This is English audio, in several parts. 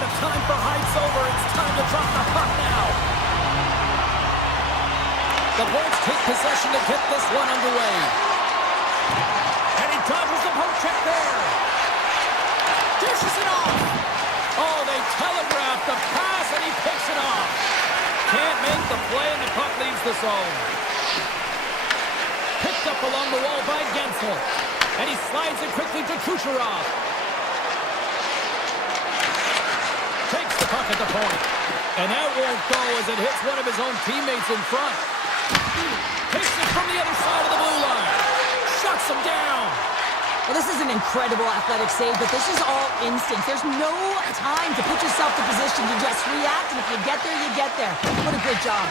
the time for hype's over. It's time to drop the puck now. The Bolts take possession to get this one underway. And he dodges the poke check there. Dishes it off. Oh, they telegraph the pass, and he picks it off. Can't make the play, and the puck leaves the zone. Picked up along the wall by Gensel. And he slides it quickly to Kucherov. Takes the puck at the point. And that won't go as it hits one of his own teammates in front. Takes it from the other side of the blue line. Shuts him down. Well, this is an incredible athletic save, but this is all instinct. There's no time to put yourself to position to just react, and if you get there, you get there. What a good job.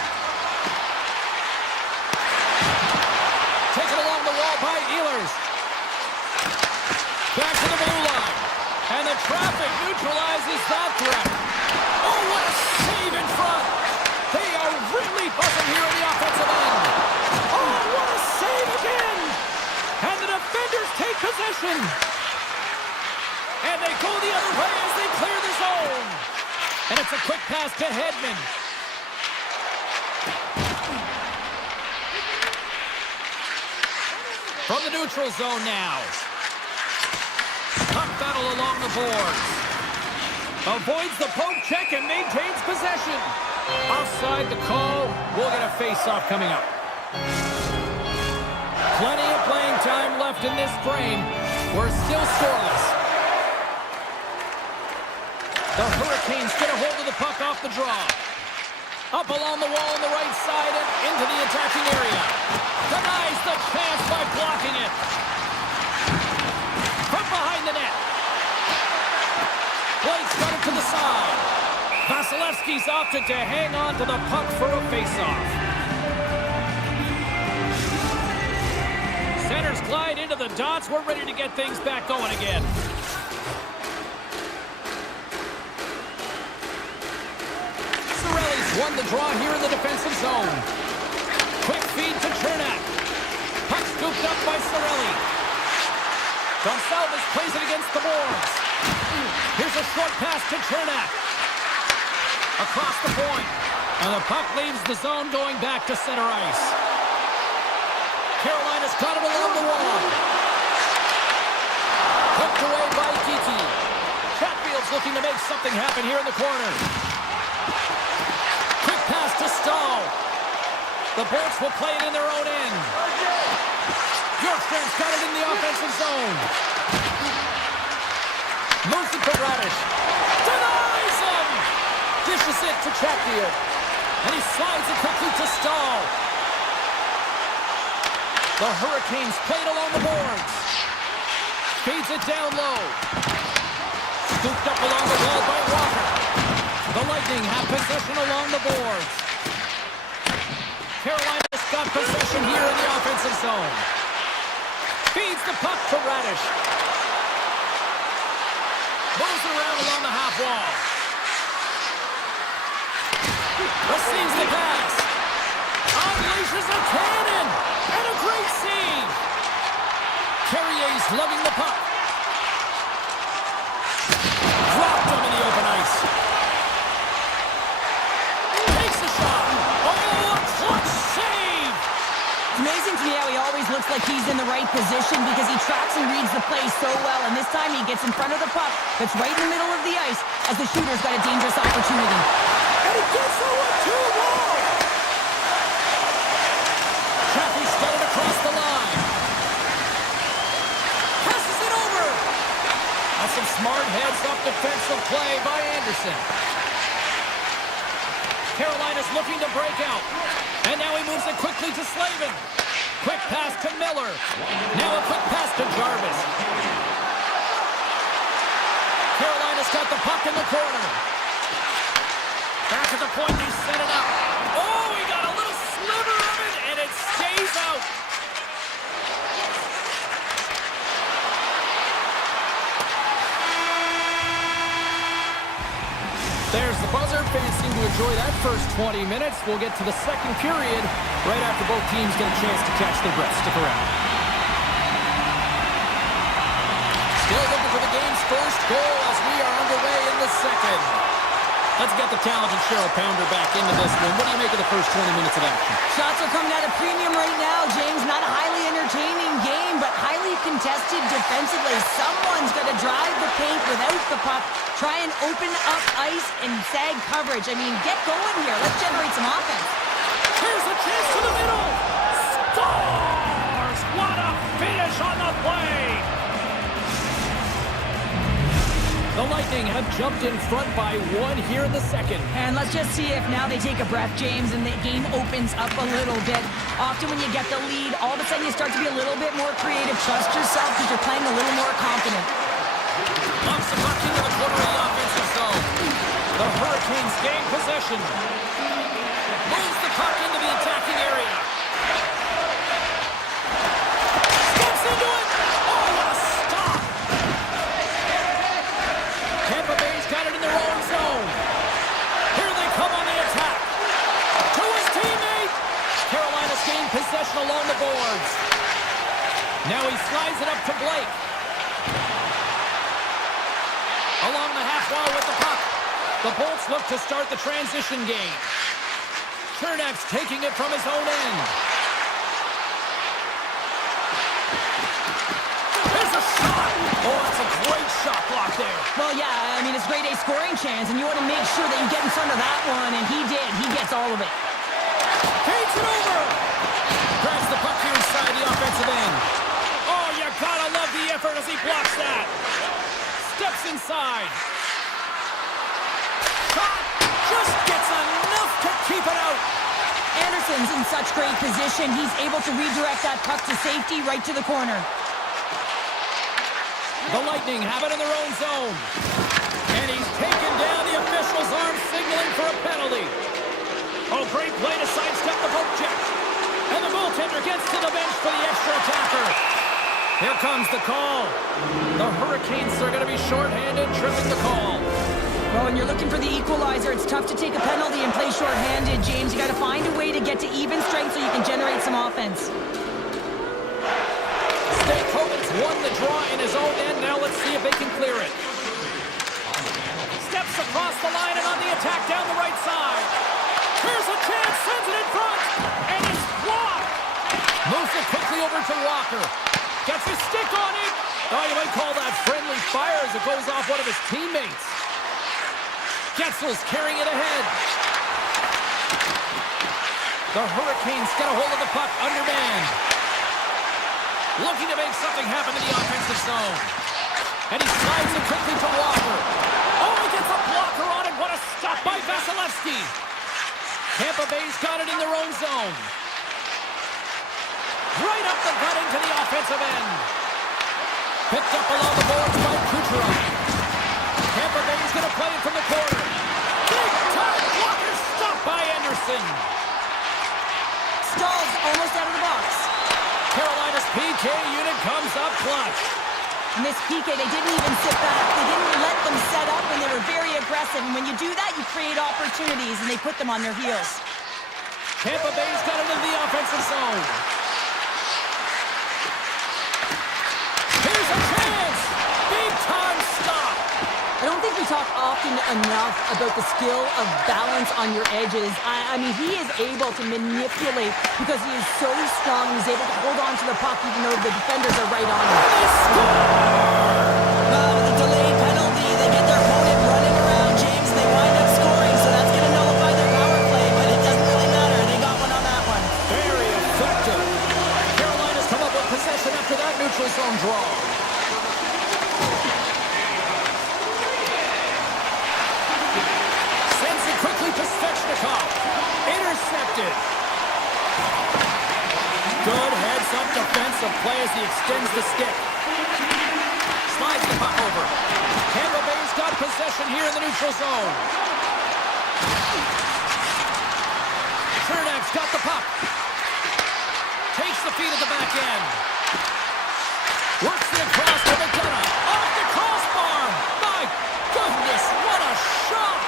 Taken along the wall by Ehlers. Back to the blue line. And the traffic neutralizes that threat. Oh, what a save in front. They are really buzzing here in the offensive end. Oh, what a save again. And the defenders take possession. And they go the other way as they clear the zone. And it's a quick pass to Hedman. From the neutral zone now. Puck battle along the boards. Avoids the poke check and maintains possession. Offside the call. We'll get a face-off coming up. Plenty of playing time left in this frame. We're still scoreless. The Hurricanes get a hold of the puck off the draw. Up along the wall on the right side and into the attacking area. Denies the chance by blocking it. From behind the net. Blake's got it to the side. Vasilevsky's opted to hang on to the puck for a face-off. Centers glide into the dots. We're ready to get things back going again. Cirelli's won the draw here in the defensive zone. Quick feed to Chernak. Puck scooped up by Cirelli. Gonçalves plays it against the boards. Here's a short pass to Chernak. Across the point. And the puck leaves the zone going back to center ice. Carolina's got it along the wall. Hooked away by Kiki. Chatfield's looking to make something happen here in the corner. Quick pass to Stahl. The Bolts will play it in their own end. Bjorkstrand's got it in the offensive zone. Moves it to Radish. Denies him! Dishes it to Chatfield. And he slides it quickly to Stahl. The Hurricanes play it along the boards. Feeds it down low. Scooped up along the wall by Walker. The Lightning have possession along the boards. Carolina's got possession here in the offensive zone. Feeds the puck to Radish. Moves it around along the half wall. Receives the pass. Unleashes a cannon. And a great save. Carrier's lugging the puck. Dropped him in the open ice. Takes a shot. Oh, a clutch save. It's amazing to me how he always looks like he's in the right position because he tracks and reads the play so well. And this time he gets in front of the puck that's right in the middle of the ice as the shooter's got a dangerous opportunity. And he gets over 2-1. Chaffee's got it across the line. Passes it over. That's some smart heads-up defensive play by Anderson. Carolina's looking to break out. And now he moves it quickly to Slavin. Quick pass to Miller. Now a quick pass to Jarvis. Carolina's got the puck in the corner. Back at the point, he set it up. Oh, he got a little sliver of it, and it stays out. There's the buzzer. Fans seem to enjoy that first 20 minutes. We'll get to the second period right after both teams get a chance to catch their breath. Stick around. Still looking for the game team's first goal as we are underway in the second. Let's get the talented Cheryl Pounder back into this one. What do you make of the first 20 minutes of action? Shots are coming at a premium right now, James. Not a highly entertaining game, but highly contested defensively. Someone's going to drive the paint without the puck, try and open up ice and sag coverage. I mean, get going here. Let's generate some offense. Here's a chance to the middle. Scores! What a finish on the play! The Lightning have jumped in front by one here in the second. And let's just see if now they take a breath, James, and the game opens up a little bit. Often when you get the lead, all of a sudden you start to be a little bit more creative. Trust yourself because you're playing a little more confident. Bumps the puck into the corner of the offensive zone. The Hurricanes gain possession. Moves the puck into the attacking area. Steps into it. Oh, what a stop! Tampa Bay's got it in their own zone. Here they come on the attack. To his teammate. Carolina's gained possession along the boards. Now he slides it up to Blake. Along the half wall with the puck. The Bolts look to start the transition game. Chernak's taking it from his own end. There's a shot! Oh, that's a great shot block there. Well, yeah, I mean, it's grade A scoring chance, and you want to make sure that you get in front of that one, and he did. He gets all of it. Paints it over! Grabs the puck here inside the offensive end. Oh, you gotta love the effort as he blocks that. Steps inside. Shot! Just gets enough to keep it out. Anderson's in such great position. He's able to redirect that puck to safety right to the corner. The Lightning have it in their own zone. And he's taken down, the official's arm signaling for a penalty. Oh, great play to sidestep the poke check. And the goaltender gets to the bench for the extra attacker. Here comes the call. The Hurricanes are going to be shorthanded, tripping the call. Well, when you're looking for the equalizer, it's tough to take a penalty and play shorthanded, James. You got to find a way to get to even strength so you can generate some offense. State Hogan's won the draw in his own end. Now let's see if they can clear it. Steps across the line and on the attack down the right side. Here's a chance, sends it in front, and it's blocked. Moves it quickly over to Walker. Gets his stick on it. Oh, you might call that friendly fire as it goes off one of his teammates. Getzel's carrying it ahead. The Hurricanes get a hold of the puck, undermanned. Looking to make something happen in the offensive zone. And he slides it quickly to Walker. Oh, he gets a blocker on it. What a stop by Vasilevsky. Tampa Bay's got it in their own zone. Right up the gut into the offensive end. Picked up along the boards by Kucherov. Tampa Bay's going to play it from the corner. Big time blocker stopped by Anderson. Stall's almost out of the box. Carolina's PK unit comes up clutch. And this PK, they didn't even sit back. They didn't let them set up, and they were very aggressive. And when you do that, you create opportunities, and they put them on their heels. Tampa Bay's got it in the offensive zone. Here's a chance! Big time stop! I don't think we talk often enough about the skill of balance on your edges. I mean, he is able to manipulate because he is so strong. He's able to hold on to the puck even though the defenders are right on him. They score! Well, with a delayed penalty, they get their opponent running around, James, and they wind up scoring, so that's going to nullify their power play, but it doesn't really matter. They got one on that one. Very effective. Carolina's come up with possession after that neutral zone draw. Intercepted. Good heads-up defensive play as he extends the stick. Slides the puck over. Tampa Bay's got possession here in the neutral zone. Chernak's got the puck. Takes the feed at the back end. Works it across to McDonough. Off the crossbar. My goodness, what a shot!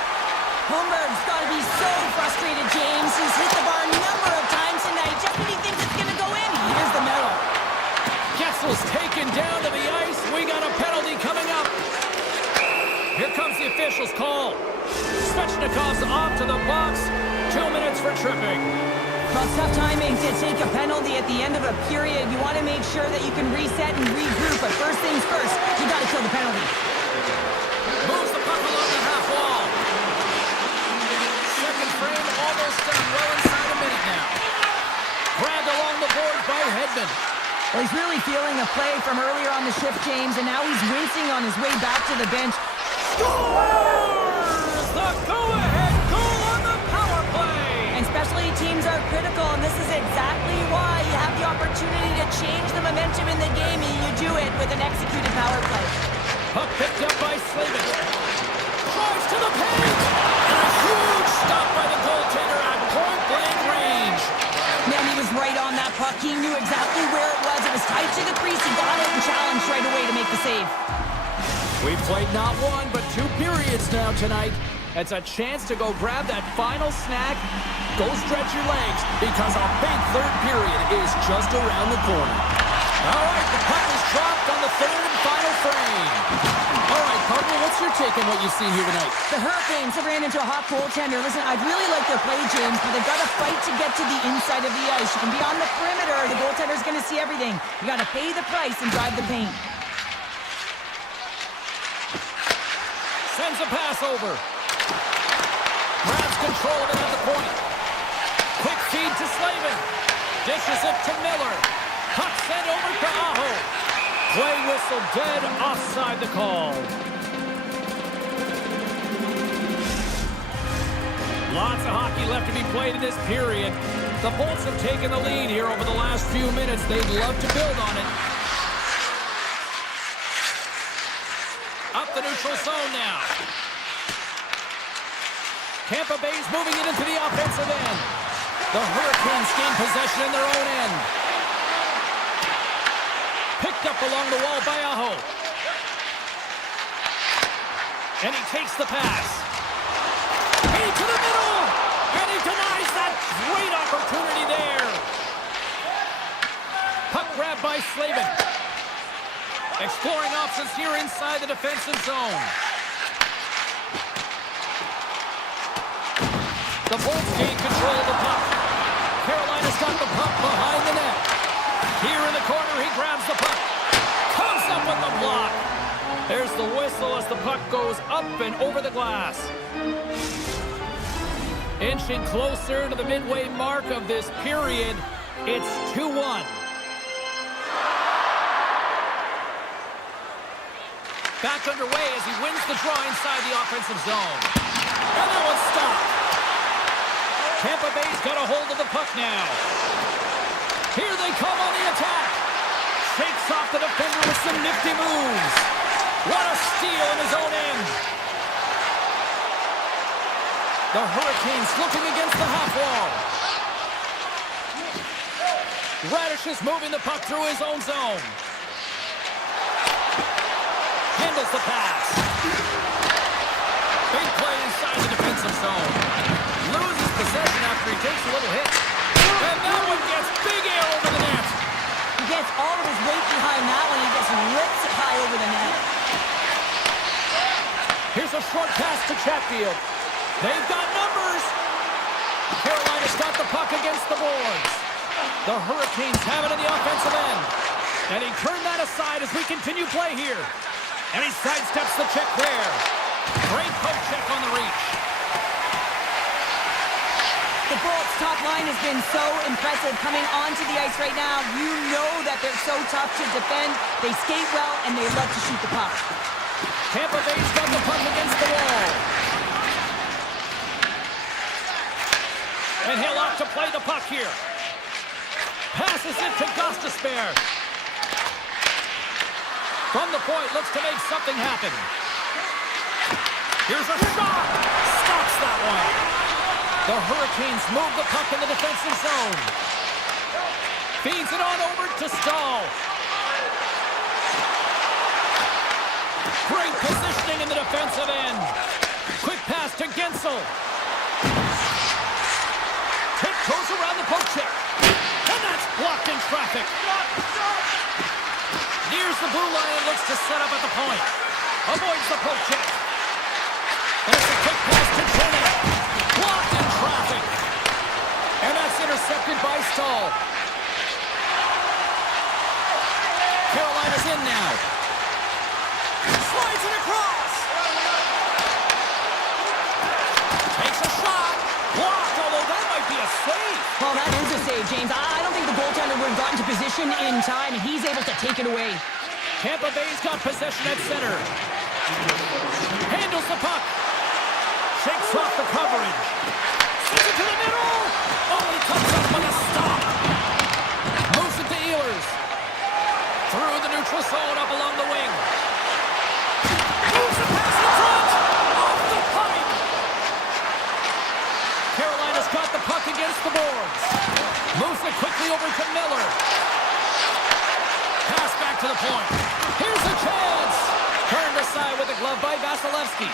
Holmberg's got to be so frustrated, James. He's hit the bar a number of times tonight. Just when he thinks it's going to go in, he hears the medal. Getzel's taken down to the ice. We got a penalty coming up. official's call. Svechnikov's off to the box. 2 minutes for tripping. Well, it's tough timing to take a penalty at the end of a period. You want to make sure that you can reset and regroup, but first things first, you got to kill the penalty. Moves the puck along the half wall. Second frame almost done. Well inside a minute now. Grabbed along the boards by Hedman. Well, he's really feeling a play from earlier on the shift, James, and now he's wincing on his way back to the bench. Scores the go-ahead goal on the power play. And specialty teams are critical, and this is exactly why you have the opportunity to change the momentum in the game, and you do it with an executed power play. Puck picked up by Slavin. Drives to the paint. And a huge stop by the goaltender at point-blank range. Man, he was right on that puck. He knew exactly where it was. It was tight to the crease. He got it and challenged right away to make the save. We've played not one, but 2 periods now tonight. It's a chance to go grab that final snack. Go stretch your legs, because a big third period is just around the corner. All right, the puck is dropped on the third and final frame. All right, partner, what's your take on what you've seen here tonight? The Hurricanes have ran into a hot goaltender. Listen, I'd really like their play, James, but they've got to fight to get to the inside of the ice. You can be on the perimeter. The goaltender's going to see everything. You got to pay the price and drive the paint. Sends a pass over. Grabs control of it at the point. Quick feed to Slavin. Dishes it to Miller. Puck sent over to Aho. Play whistle dead, offside the call. Lots of hockey left to be played in this period. The Bolts have taken the lead here over the last few minutes. They'd love to build on it. Up the neutral zone now. Tampa Bay's moving it into the offensive end. The Hurricanes gain possession in their own end. Picked up along the wall by Aho. And he takes the pass. Hey, to the middle! And he denies that great opportunity there. Puck grab by Slavin. Exploring options here inside the defensive zone. The Bolts gain control of the puck. Carolina's got the puck behind the net. Here in the corner, he grabs the puck. Comes up with the block. There's the whistle as the puck goes up and over the glass. Inching closer to the midway mark of this period. It's 2-1. Back underway as he wins the draw inside the offensive zone. And that one's stopped. Tampa Bay's got a hold of the puck now. Here they come on the attack. Shakes off the defender with some nifty moves. What a steal in his own end. The Hurricanes looking against the half wall. Radish is moving the puck through his own zone. Handles the pass. Big play inside the defensive zone. Loses possession after he takes a little hit. And that one gets big air over the net. He gets all of his weight behind that one. He just rips it high over the net. Here's a short pass to Chatfield. They've got numbers. Carolina's got the puck against the boards. The Hurricanes have it in the offensive end. And he turned that aside as we continue play here. And he sidesteps the check there. Great poke check on the reach. The Bolts' top line has been so impressive coming onto the ice right now. You know that they're so tough to defend. They skate well, and they love to shoot the puck. Tampa Bay's got the puck against the wall. And he'll opt to play the puck here. Passes it to Gostisbehere. From the point, looks to make something happen. Here's a shot. Stops that one. The Hurricanes move the puck in the defensive zone. Feeds it on over to Stahl. Great positioning in the defensive end. Quick pass to Gensel. Tiptoes around the poke check. And that's blocked in traffic. Nears the blue line and looks to set up at the point. Avoids the poke check. And it's a quick pass to Chernak. Blocked in traffic. And that's intercepted by Stahl. Carolina's in now. Slides it across. Takes a shot. Blocked, although that might be a save. Well, that is a save, James. I don't think the goaltender would have gotten to position in time, and he's able to take it away. Tampa Bay's got possession at center. Handles the puck. Shakes off the coverage. Sends it to the middle. Oh, he comes up with a stop. Moves it to Ehlers. Through the neutral zone up along the wing. Moves the pass in front. Off the pipe. Carolina's got the puck against the boards. Moves it quickly over to Miller. Pass back to the point. Here's a chance. Turned aside with a glove by Vasilevsky.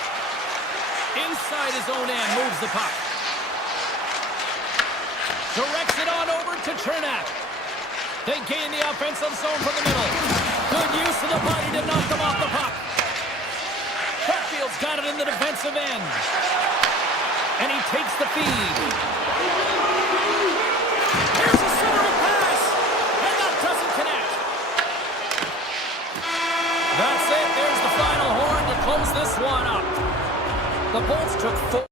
Inside his own end, moves the puck. Directs it on over to Chernak. They gain the offensive zone from the middle. Good use of the body to knock them off the puck. Hatfield's got it in the defensive end. And he takes the feed. Here's a centering pass. And that doesn't connect. That's it. There's the final horn to close this one up. The Bolts took 4.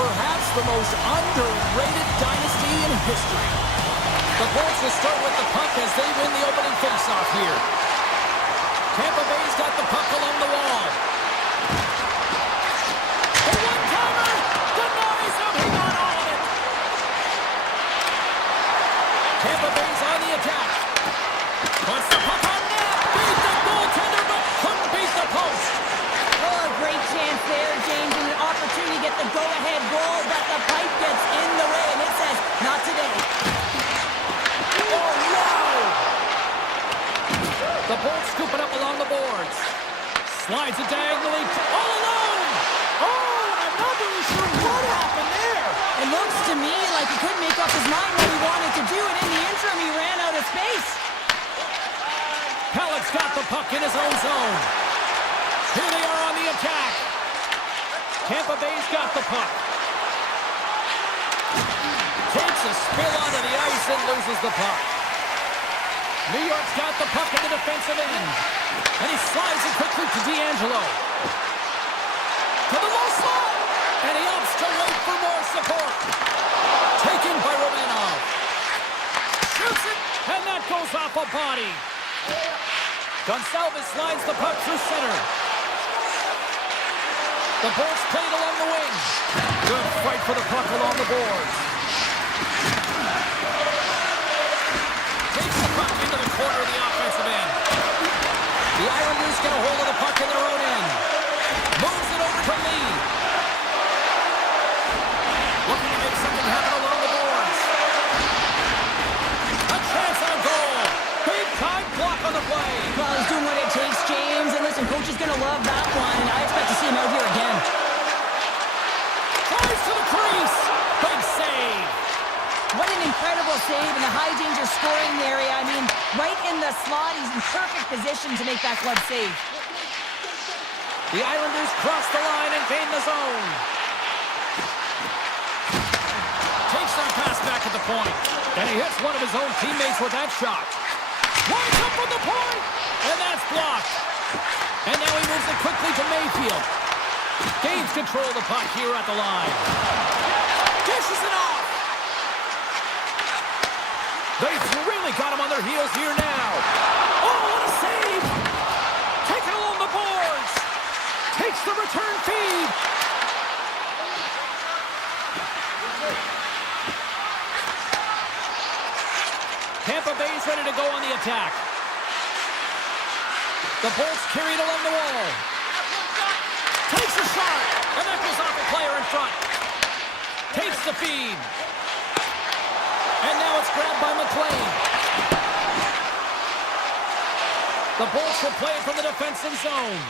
perhaps the most underrated dynasty in history. The Bolts will start with the puck as they win the opening faceoff here. Tampa Bay's got the puck along the wall. The one-timer denies him. He got all of it. Tampa Bay's on the attack. Puts the puck on net. Beat the goaltender, but couldn't beat the post. Oh, a great chance there, James, and an opportunity to get the go-ahead goal, but the pipe gets in the way, and it says, not today. Oh, wow! The Bolts scoop it up along the boards. Slides it diagonally, all alone! Oh, I'm not really sure what happened there. It looks to me like he couldn't make up his mind what he wanted to do, and in the interim, he ran out of space. Pellet's got the puck in his own zone. Here they are on the attack. Tampa Bay's got the puck. Takes a spill onto the ice and loses the puck. New York's got the puck in the defensive end. And he slides it quickly to D'Angelo. To the low slot. And he opts to wait for more support. Taken by Romanov. Shoots it, and that goes off a body. Gonçalves slides the puck through center. The Bolts played along the wing. Good fight for the puck along the boards. Takes the puck into the corner of the offensive end. The Islanders get a hold of the puck in their own end. Moves it over to Lee. Looking to make something happen along the boards. A chance on goal. Big time block on the play. Well, he's doing what it takes, James, and listen, coach is going to love that one, and I expect to see him out here again. Tries to the crease. Big save. What an incredible save in the high-danger scoring area. I mean, right in the slot, he's in perfect position to make that club save. The Islanders cross the line and gain the zone. Takes some pass back at the point. And he hits one of his own teammates with that shot. Winds up from the point. And that's blocked. And now he moves it quickly to Mayfield. Gains control of the puck here at the line. Dishes it off. They've really got him on their heels here now. Oh, what a save! Taken along the boards. Takes the return feed. Tampa Bay's ready to go on the attack. The Bolts carry it along the wall. Takes a shot, and that goes off a player in front. Takes the feed. And now it's grabbed by McLean. The Bolts will play it from the defensive zone.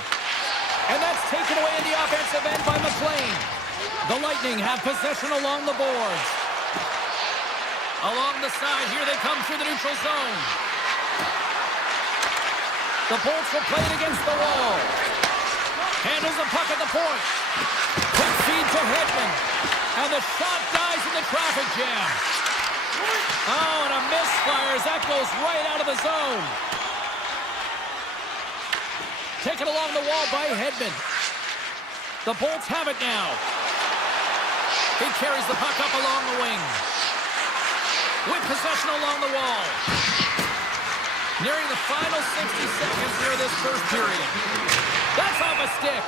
And that's taken away in the offensive end by McLean. The Lightning have possession along the boards. Along the side, here they come through the neutral zone. The Bolts will play it against the wall. Handles the puck at the point. Quick feed to Hedman. And the shot dies in the traffic jam. Oh, and a misfire as that goes right out of the zone. Taken along the wall by Hedman. The Bolts have it now. He carries the puck up along the wing. With possession along the wall. Nearing the final 60 seconds here of this first period. That's off a stick.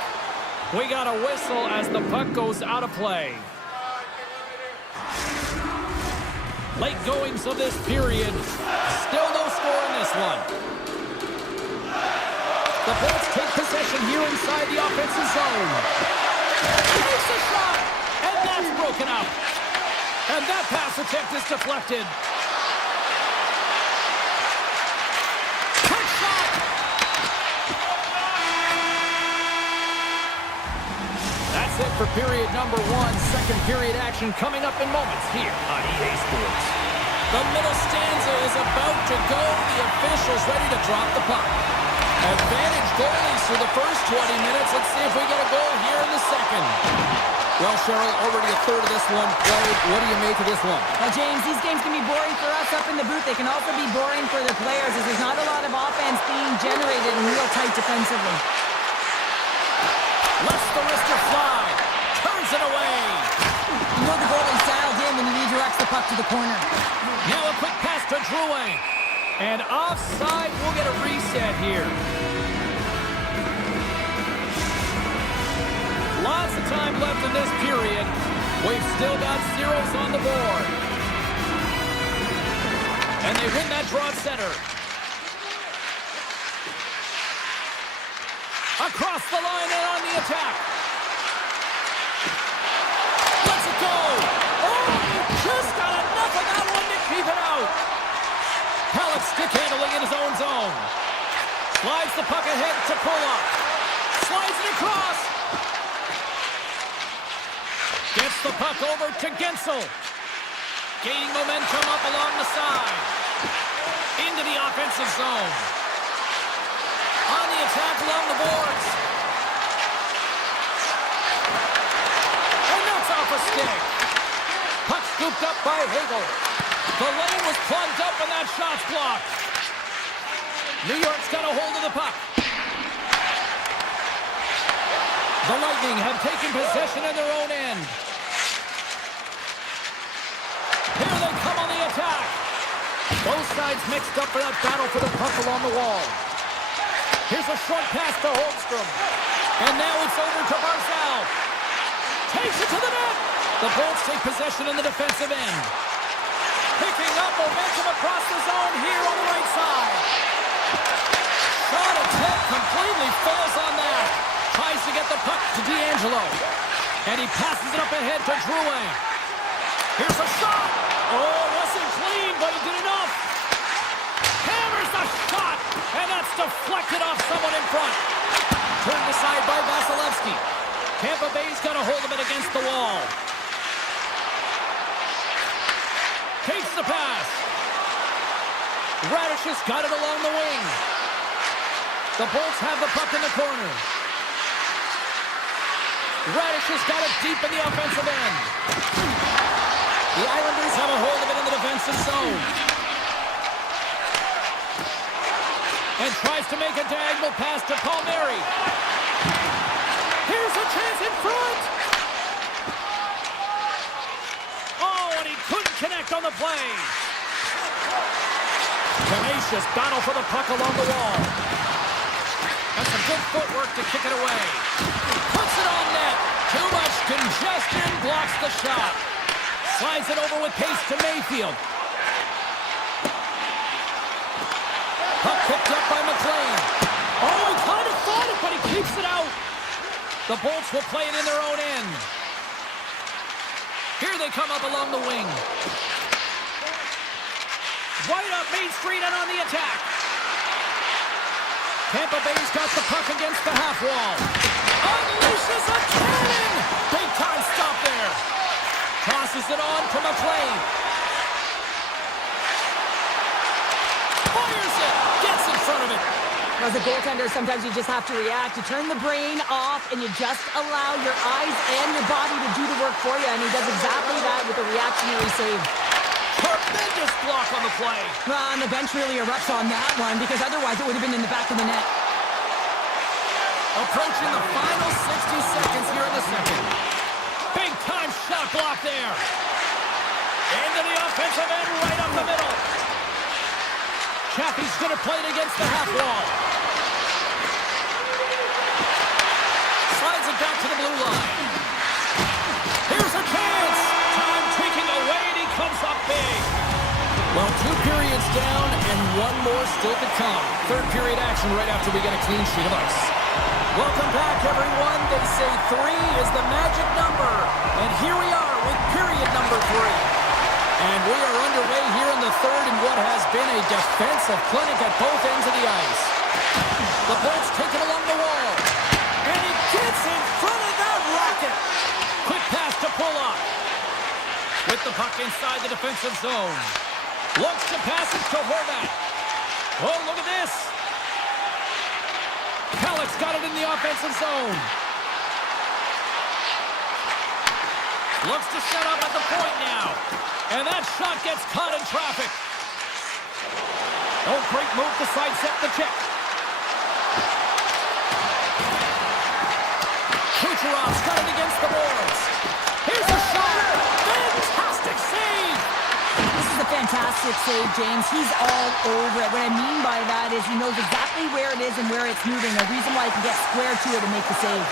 We got a whistle as the puck goes out of play. Late goings of this period. Still no score in this one. The Bolts take possession here inside the offensive zone. Takes a shot, and that's broken up. And that pass attempt is deflected. Quick shot. That's it for period number one. Second period action coming up in moments here on EA Sports. The middle stanza is about to go. The officials ready to drop the puck. Advantage goalies for the first 20 minutes. Let's see if we get a goal here in the second. Well, Cheryl, already a third of this one played. What do you make of this one? Well, James, these games can be boring for us up in the booth. They can also be boring for the players as there's not a lot of offense being generated and real tight defensively. Lets the wrister fly. Turns it away. Kicks the puck to the corner. Now a quick pass to Drouin. And offside, we'll get a reset here. Lots of time left in this period. We've still got zeros on the board. And they win that draw at center. Across the line and on the attack. Let's it go. Oh, he just got enough of that one to keep it out. Halleck stick handling in his own zone. Slides the puck ahead to Pulock. Slides it across. Gets the puck over to Gensel. Gaining momentum up along the side. Into the offensive zone. On the attack along the boards. And that's off a stick. Puck scooped up by Hagel. The lane was plugged up and that shot's blocked. New York's got a hold of the puck. The Lightning have taken possession in their own end. Here they come on the attack. Both sides mixed up for that battle for the puck along the wall. Here's a short pass to Holmstrom. And now it's over to Barzal. Takes it to the net. The Bolts take possession in the defensive end. Picking up momentum across the zone here on the right side. Shot attempt completely fails on that. Tries to get the puck to D'Angelo. And he passes it up ahead to Drouin. Here's a shot. Oh, it wasn't clean, but he did enough. Hammers the shot. And that's deflected off someone in front. Turned aside by Vasilevsky. Tampa Bay's got a hold of it against the wall. Takes the pass. Radish has got it along the wing. The Bolts have the puck in the corner. Radish has got it deep in the offensive end. The Islanders have a hold of it in the defensive zone. And tries to make a diagonal pass to Palmieri. Here's a chance in front. Oh, and he couldn't connect on the play. Tenacious battle for the puck along the wall. And some good footwork to kick it away. Puts it on net. Too much congestion, blocks the shot. Slides it over with pace to Mayfield. Puck picked up by McLean. Oh, he kind of fought it, but he keeps it out. The Bolts will play it in their own end. Here they come up along the wing. Right up Main Street and on the attack. Tampa Bay's got the puck against the half wall. Unleashes a cannon! Big time stop there. Tosses it on to McLean. Fires it! Gets in front of it. As a goaltender, sometimes you just have to react. You turn the brain off and you just allow your eyes and your body to do the work for you. And he does exactly that with a reactionary save. Tremendous block on the play. And the bench really erupts on that one because otherwise it would have been in the back of the net. Approaching the final 60 seconds here in the second. Big time shot block there. Into the offensive end, right up the middle. Chaffee's going to play it against the half wall. Slides it back to the blue line. Here's a chance. Time ticking away, and he comes up big. Well, 2 periods down and 1 more still to come. Third period action right after we get a clean sheet of ice. Welcome back, everyone. They say 3 is the magic number. And here we are with period number 3. And we are underway here in the third in what has been a defensive clinic at both ends of the ice. The Bolts take it along the wall. And he gets in front of that rocket. Quick pass to Pulock. With the puck inside the defensive zone. Looks to pass it to Horvat. Oh, look at this. Halleck's got it in the offensive zone. Looks to set up at the point now. And that shot gets caught in traffic. Oh, great move to sidestep the check. Kucherov's got it against the boards. Here's a shot. Fantastic save. fantastic save, James. He's all over it. What I mean by that is he knows exactly where it is and where it's moving. A reason why he can get square to it and make the save.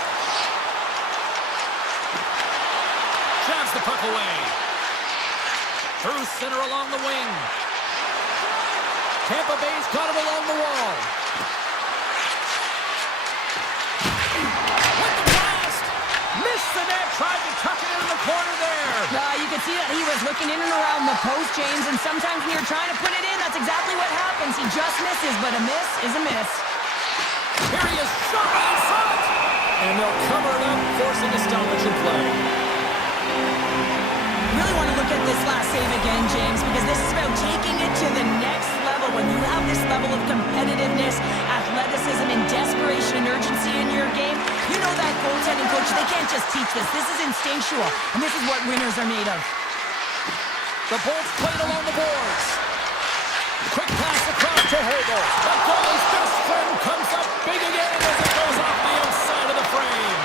Jabs the puck away. Through center along the wing. Tampa Bay's got him along the wall. With the blast! Missed the net, tried to tuck it in the corner there. You could see that he was looking in and around the post, James, and sometimes when you're trying to put it in, that's exactly what happens. He just misses, but a miss is a miss. Here he is, shot in front! And they'll cover it up, forcing a stoppage in play. Really want to look at this last save again, James, because this is about taking it to the next level. When you have this level of competitiveness, athleticism, and desperation and urgency in your game, you know that goaltending coach, they can't just teach this. This is instinctual, and this is what winners are made of. The Bolts played along the boards. Quick pass across to Hagel. The goalie's best friend comes up big again as it goes off the outside of the frame.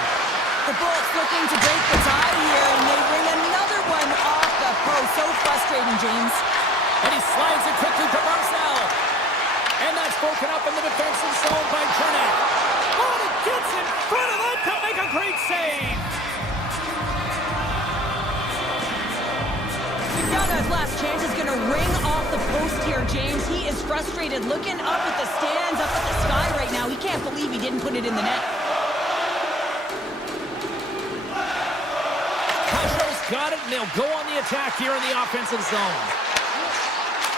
The Bolts looking to break the tie here, and they bring another one off the post. So frustrating, James. And he slides it quickly to Marcel. And that's broken up in the defensive zone by Kernet. Oh, and he gets in front of that to make a great save. Gana's last chance is going to ring off the post here, James. He is frustrated, looking up at the stands, up at the sky right now. He can't believe he didn't put it in the net. Kasho's got it, and they'll go on the attack here in the offensive zone.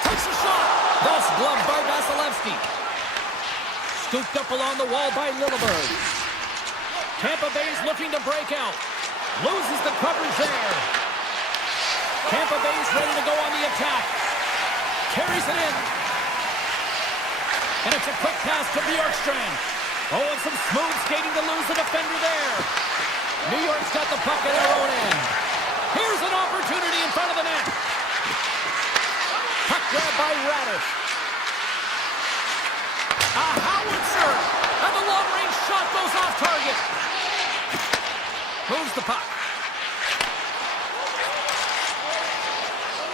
Takes a shot. That's gloved by Vasilevsky. Scooped up along the wall by Lilleberg. Tampa Bay's looking to break out. Loses the coverage there. Tampa Bay's ready to go on the attack. Carries it in. And it's a quick pass to Bjorkstrand. Oh, and some smooth skating to lose the defender there. New York's got the puck at their own end. Here's an opportunity in front of the net. Puck grab by Radish. A howitzer. And the long-range shot goes off target. Moves the puck.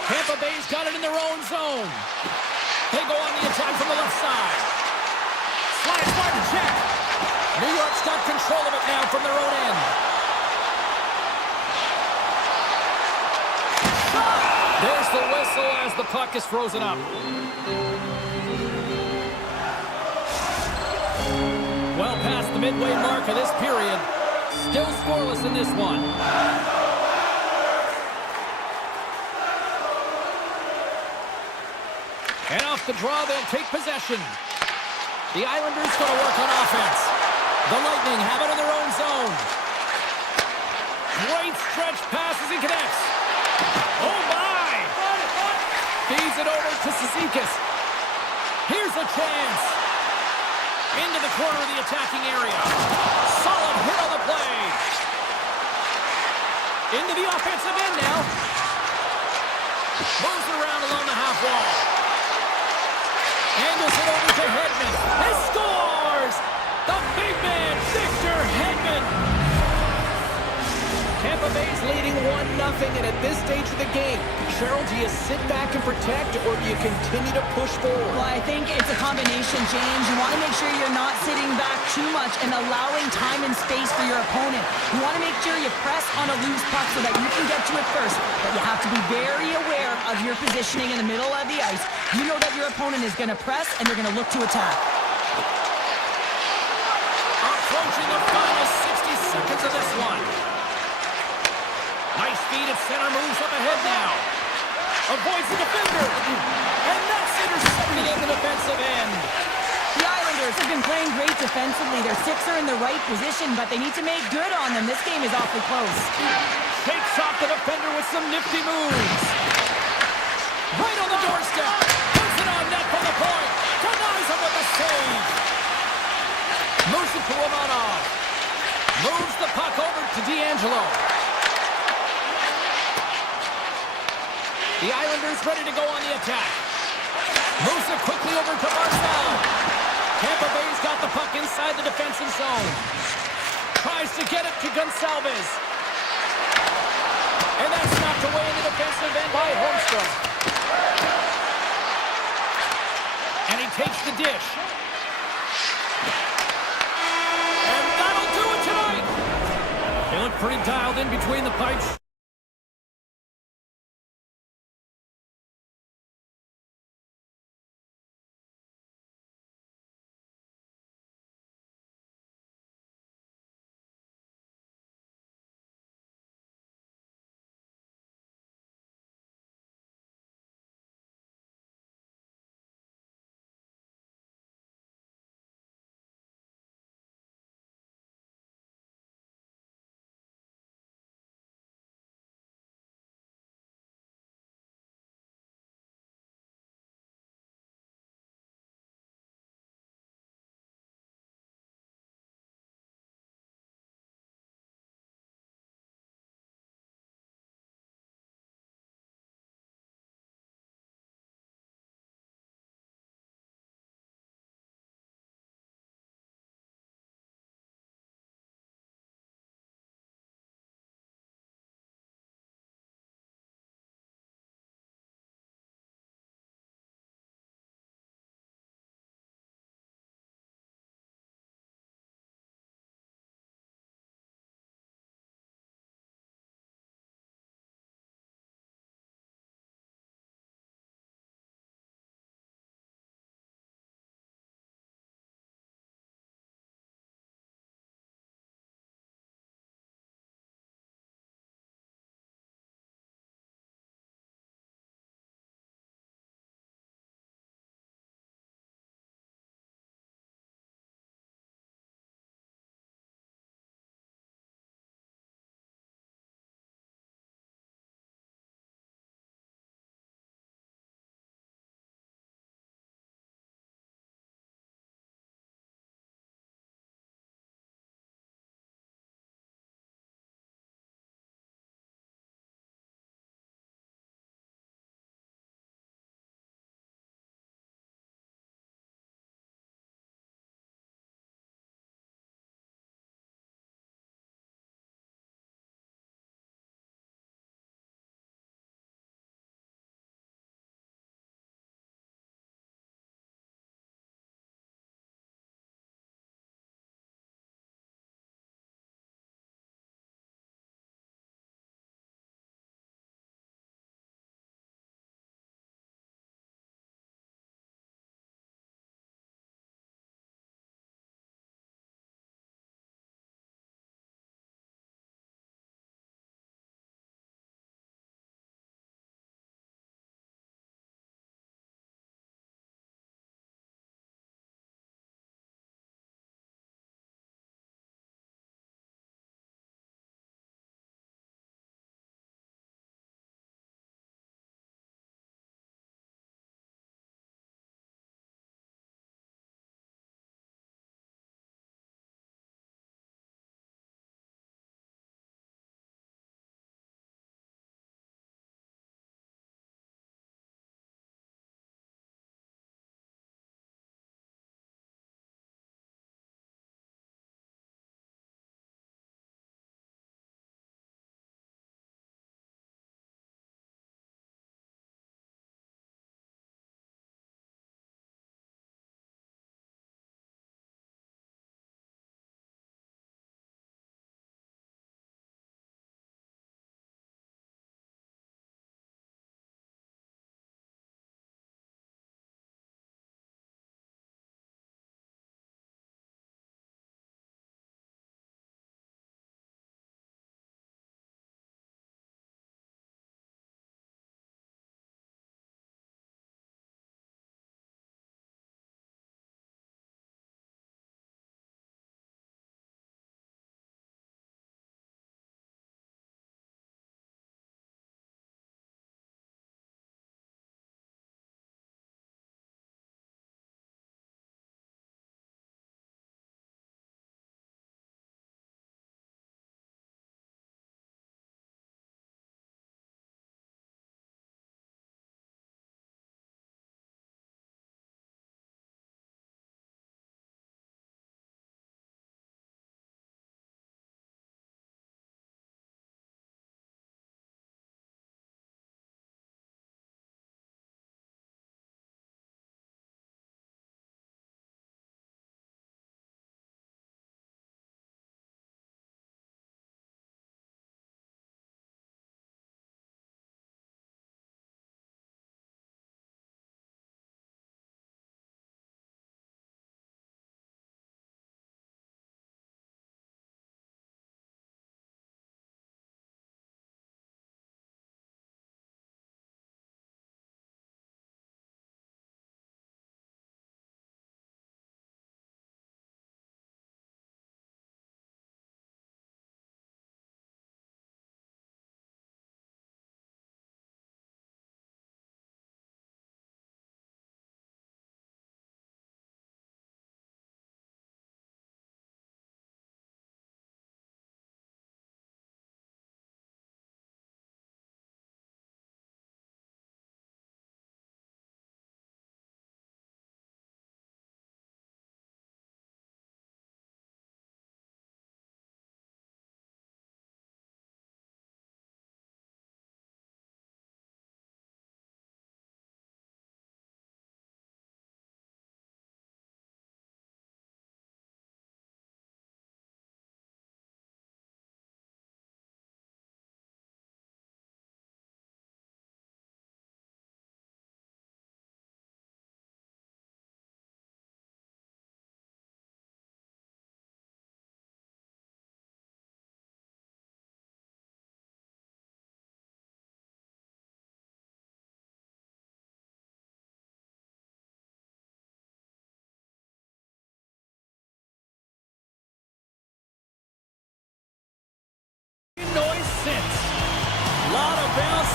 Tampa Bay's got it in their own zone. They go on the attack from the left side. Slides by the check. New York's got control of it now from their own end. There's the whistle as the puck is frozen up. Well past the midway mark of this period. Still scoreless in this one. And off the draw, they'll take possession. The Islanders going to work on offense. The Lightning have it in their own zone. Great stretch passes and connects. Oh, my! Feeds it over to Cizikas. Here's a chance. Into the corner of the attacking area. Solid hit on the play. Into the offensive end now. Moves around along the half wall. Handles it over to Hedman. He scores! The big man, Victor Hedman. Tampa Bay's leading 1-0, and at this stage of the game, Cheryl, do you sit back and protect, or do you continue to push forward? Well, I think it's a combination, James. You want to make sure you're not sitting back too much and allowing time and space for your opponent. You want to make sure you press on a loose puck so that you can get to it first, but you have to be very aware of your positioning in the middle of the ice. You know that your opponent is going to press, and they're going to look to attack. Approaching the final 60 seconds of this one. Nice feed at center, moves up ahead now. Avoids the defender. And that's intercepted in the defensive end. The Islanders have been playing great defensively. Their six are in the right position, but they need to make good on them. This game is awfully close. Shakes off the defender with some nifty moves. Right on the doorstep. Puts it on net from the point. Denies him with the save. Moves it to Romanov. Moves the puck over to D'Angelo. The Islanders ready to go on the attack. Moves it quickly over to Marcel. Tampa Bay's got the puck inside the defensive zone. Tries to get it to Gonçalves. And that's knocked away in the defensive end by Holmstrom. takes the dish. And that'll do it tonight. They look pretty dialed in between the pipes.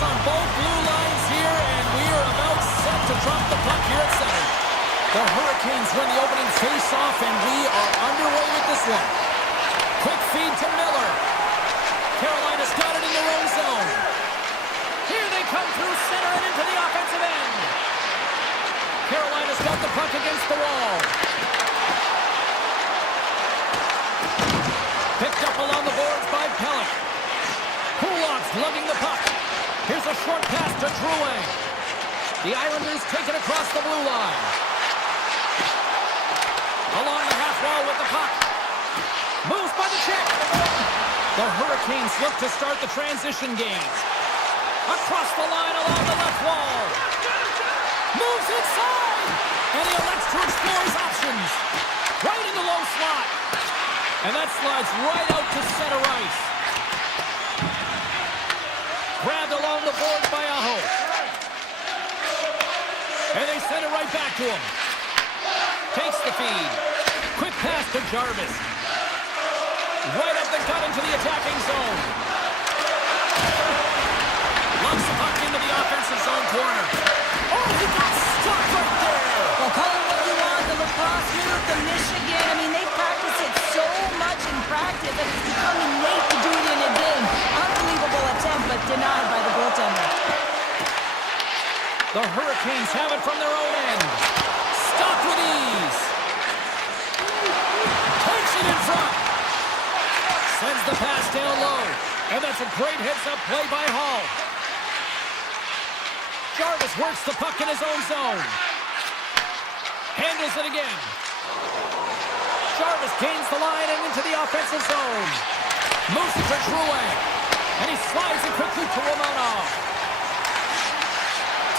on both blue lines here, and we are about set to drop the puck here at center. The Hurricanes win the opening face-off, and we are underway with this one. Quick feed to Miller. Carolina's got it in their own zone. Here they come through center and into the offensive end. Carolina's got the puck against the wall. Picked up along the boards by Pellick. Kulak's lugging the puck. Here's a short pass to Drouin. The Islanders take it across the blue line. Along the half wall with the puck. Moves by the check. The Hurricanes look to start the transition game. Across the line along the left wall. Moves inside. And he elects to explore his options. Right in the low slot. And that slides right out to center ice. Grabbed along the boards by Aho. And they send it right back to him. Takes the feed. Quick pass to Jarvis. Right up the gut into the attacking zone. Lumps the puck into the offensive zone corner. Oh, he got stuck right there. Well, call it what you want. The lacrosse youth, the Michigan. I mean, they practice it so much in practice that it's becoming late to do it in a game. Unbelievable attempt, but denied by the goaltender. The Hurricanes have it from their own end. Stopped with ease. Takes it in front. Sends the pass down low. And that's a great heads-up play by Hall. Jarvis works the puck in his own zone. Handles it again. Jarvis gains the line and into the offensive zone. Moves it to Drouin. And he slides it quickly to Romanov.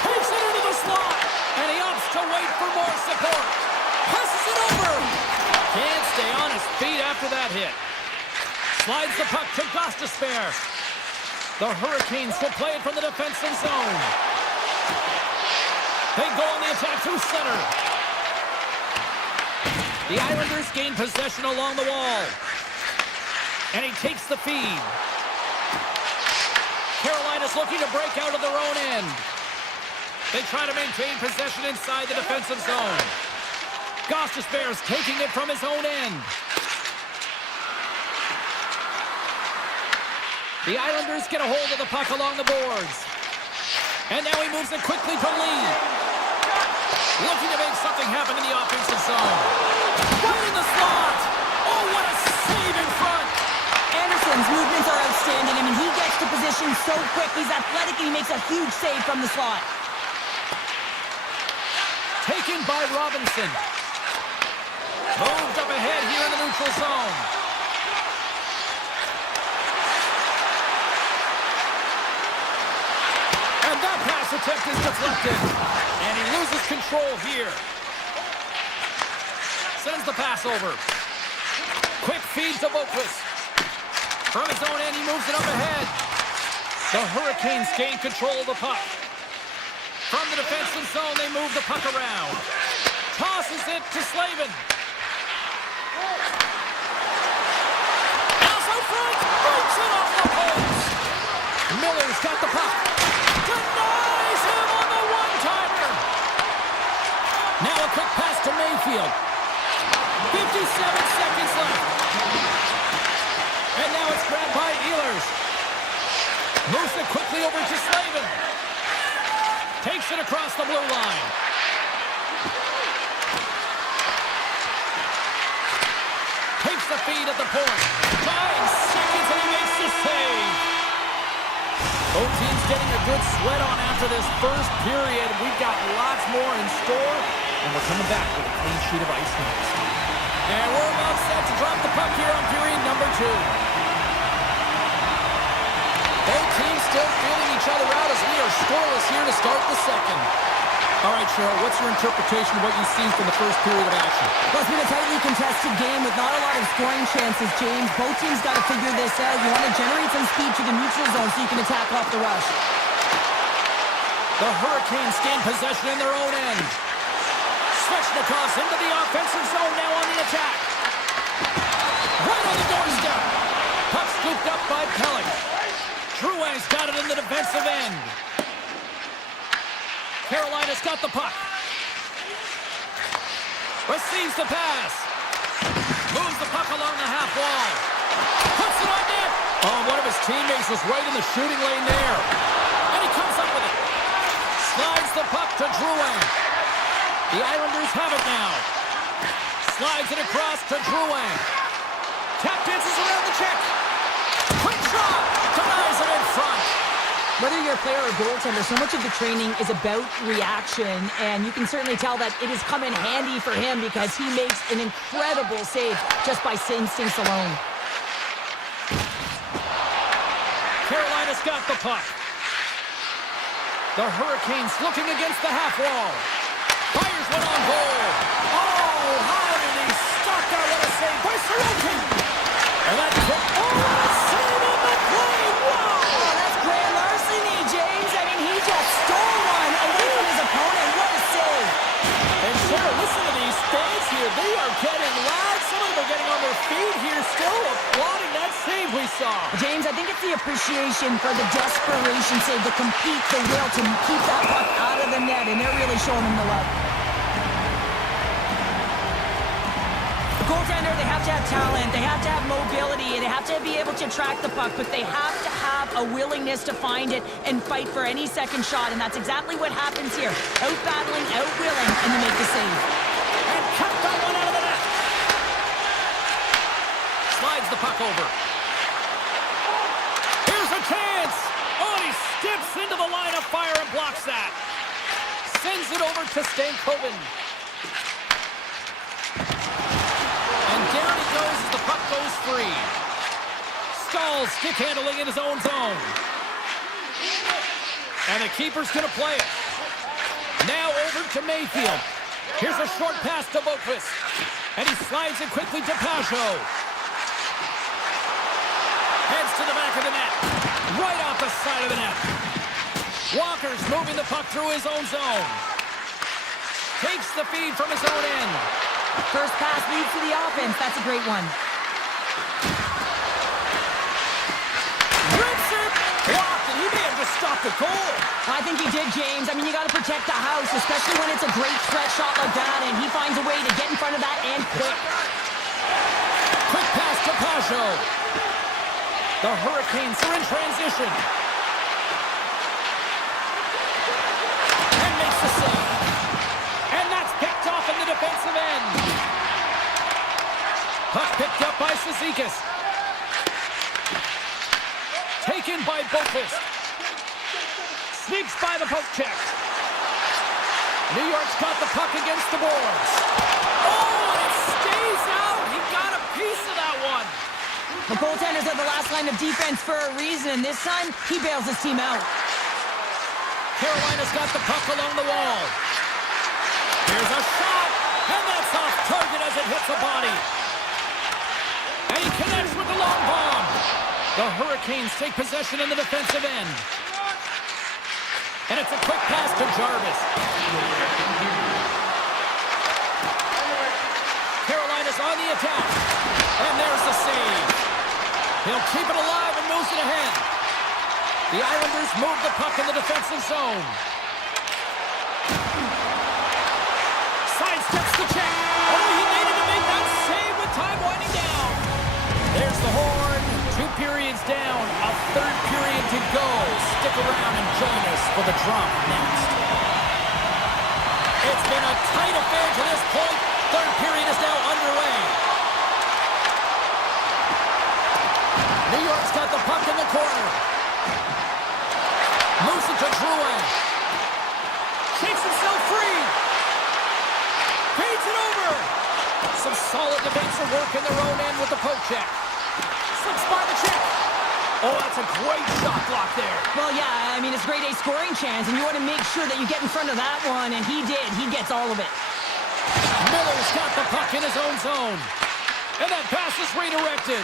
Takes it into the slot. And he opts to wait for more support. Passes it over. Can't stay on his feet after that hit. Slides the puck to Gostisbehere. The Hurricanes will play it from the defensive zone. They go on the attack through center. The Islanders gain possession along the wall. And he takes the feed. Carolina's looking to break out of their own end. They try to maintain possession inside the defensive zone. Gostisbehere's taking it from his own end. The Islanders get a hold of the puck along the boards. And now he moves it quickly to Lee. Looking to make something happen in the offensive zone. Right in the slot. Oh, what a save in front. Anderson's movements are outstanding. I mean, he gets to position so quick. He's athletic and he makes a huge save from the slot. Taken by Robinson. Moved up ahead here in the neutral zone. And that pass attempt is deflected. And he loses control here. Sends the pass over. Quick feed to Boquist. From his own end, he moves it up ahead. The Hurricanes gain control of the puck. From the defensive zone, they move the puck around. Tosses it to Slavin. Pass out front. Breaks it off the post. Miller's got the puck. Denies him on the one-timer. Now a quick pass to Mayfield. 57 seconds left. And now it's grabbed by Ehlers. Moves it quickly over to Slavin. Takes it across the blue line. Takes the feed at the point. 9 seconds and he makes the save. Both teams getting a good sweat on after this first period. We've got lots more in store. And we're coming back with a clean sheet of ice next. And we're about set to drop the puck here on period number 2. Both teams still feeling each other out as we are scoreless here to start the second. All right, Cheryl, what's your interpretation of what you've seen from the first period of action? Well, it's been a tightly contested game with not a lot of scoring chances, James. Both teams got to figure this out. You want to generate some speed to the neutral zone so you can attack off the rush. The Hurricanes gain possession in their own end. Svechnikov's into the offensive zone now on the attack. Right on the doorstep. Puck scooped up by Pellick. Drouin's got it in the defensive end. Carolina's got the puck. Receives the pass. Moves the puck along the half wall. Puts it on net. Oh, one of his teammates is right in the shooting lane there. And he comes up with it. Slides the puck to Drouin. The Islanders have it now. Slides it across to Drouin. Tap dances around the check. Quick shot. Denies it in front. Whether you're a player or goaltender, so much of the training is about reaction, and you can certainly tell that it has come in handy for him because he makes an incredible save just by instincts alone. Carolina's got the puck. The Hurricanes looking against the half wall. Fires one on goal. Oh, how did he stop that? What a save by Sorokin. And that kick. Oh, what a save on the play. Wow. Oh, that's grand larceny, James. I mean, he just stole one away from his opponent. What a save. And Cheryl, listen to these fans here. They are getting loud. Some of them are getting on their feet here still, applauding that save we saw. James, I think it's the appreciation for the desperation save, the compete, the will to keep that puck out of the net, and they're really showing him the love. The goaltender, they have to have talent, they have to have mobility, they have to be able to track the puck, but they have to have a willingness to find it and fight for any second shot, and that's exactly what happens here. Out-battling, out-willing, and you make the save. And cut that one out of the net. Slides the puck over. Here's a chance. Oh, he steps into the line of fire and blocks that. Sends it over to Stankoven. And down he goes as the puck goes free. Stalls stick handling in his own zone. And the keeper's going to play it. Now over to Mayfield. Here's a short pass to Boqvist. And he slides it quickly to Pajot. Heads to the back of the net. Right off the side of the net. Walker's moving the puck through his own zone. Takes the feed from his own end. First pass leads to the offense. That's a great one. Rips it. Blocked, and he may have just stopped the goal. I think he did, James. I mean, you got to protect the house, especially when it's a great threat shot like that, and he finds a way to get in front of that and quick. Quick pass to Pajot. The Hurricanes are in transition. And makes the save. And that's picked off in the defensive end. Puck picked up by Cizikas. Taken by Boqvist. Sneaks by the poke check. New York's got the puck against the boards. Oh, it stays out. He got a piece of that one. The goaltenders are the last line of defense for a reason, and this time, he bails his team out. Carolina's got the puck along the wall. Here's a shot, and that's off target as it hits a body. And he connects with the long bomb. The Hurricanes take possession in the defensive end. And it's a quick pass to Jarvis. Carolina's on the attack. And there's the save. He'll keep it alive and moves it ahead. The Islanders move the puck in the defensive zone. Sidesteps the check. Oh, he made it to make that save with time winding down. There's the horn. 2 periods down. A third period to go. Stick around and join us for the drama next. It's been a tight affair to this point. Third period is now underway. New York's got the puck in the corner. Moves it to Drouin. Shakes himself free. Feeds it over. Some solid defensive work in their own end with the poke check. Slips by the check. Oh, that's a great shot block there. Well, yeah, I mean, it's grade A scoring chance, and you want to make sure that you get in front of that one, and he did. He gets all of it. Miller's got the puck in his own zone. And that pass is redirected.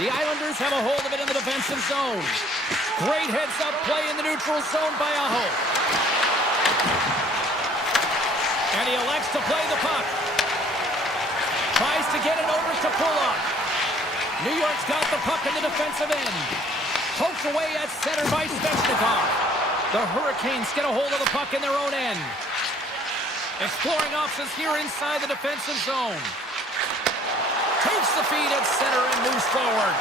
The Islanders have a hold of it in the defensive zone. Great heads-up play in the neutral zone by Aho. And he elects to play the puck. Tries to get it over to Pulock. New York's got the puck in the defensive end. Poked away at center by Svechnikov. The Hurricanes get a hold of the puck in their own end. Exploring options here inside the defensive zone. Takes the feed at center and moves forward.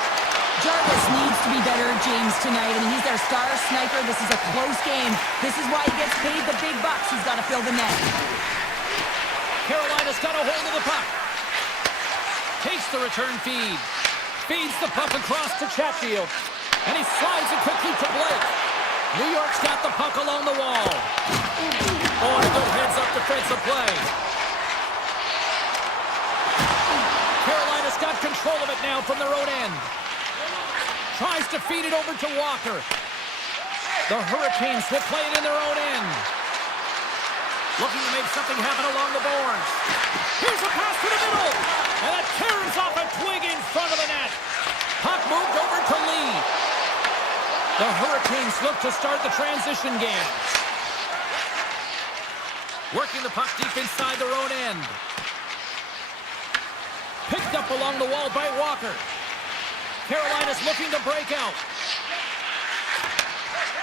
Jarvis needs to be better, James, tonight. I mean, he's their star sniper. This is a close game. This is why he gets paid the big bucks. He's got to fill the net. Carolina's got a hold of the puck. Takes the return feed. Feeds the puck across to Chatfield. And he slides it quickly to Blake. New York's got the puck along the wall. Oh, and a good heads-up defensive play. Carolina's got control of it now from their own end. Tries to feed it over to Walker. The Hurricanes will play it in their own end. Looking to make something happen along the boards. Here's a pass to the middle. And that tears off a twig in front of the net. Puck moved over to Lee. The Hurricanes look to start the transition game. Working the puck deep inside their own end. Picked up along the wall by Walker. Carolina's looking to break out.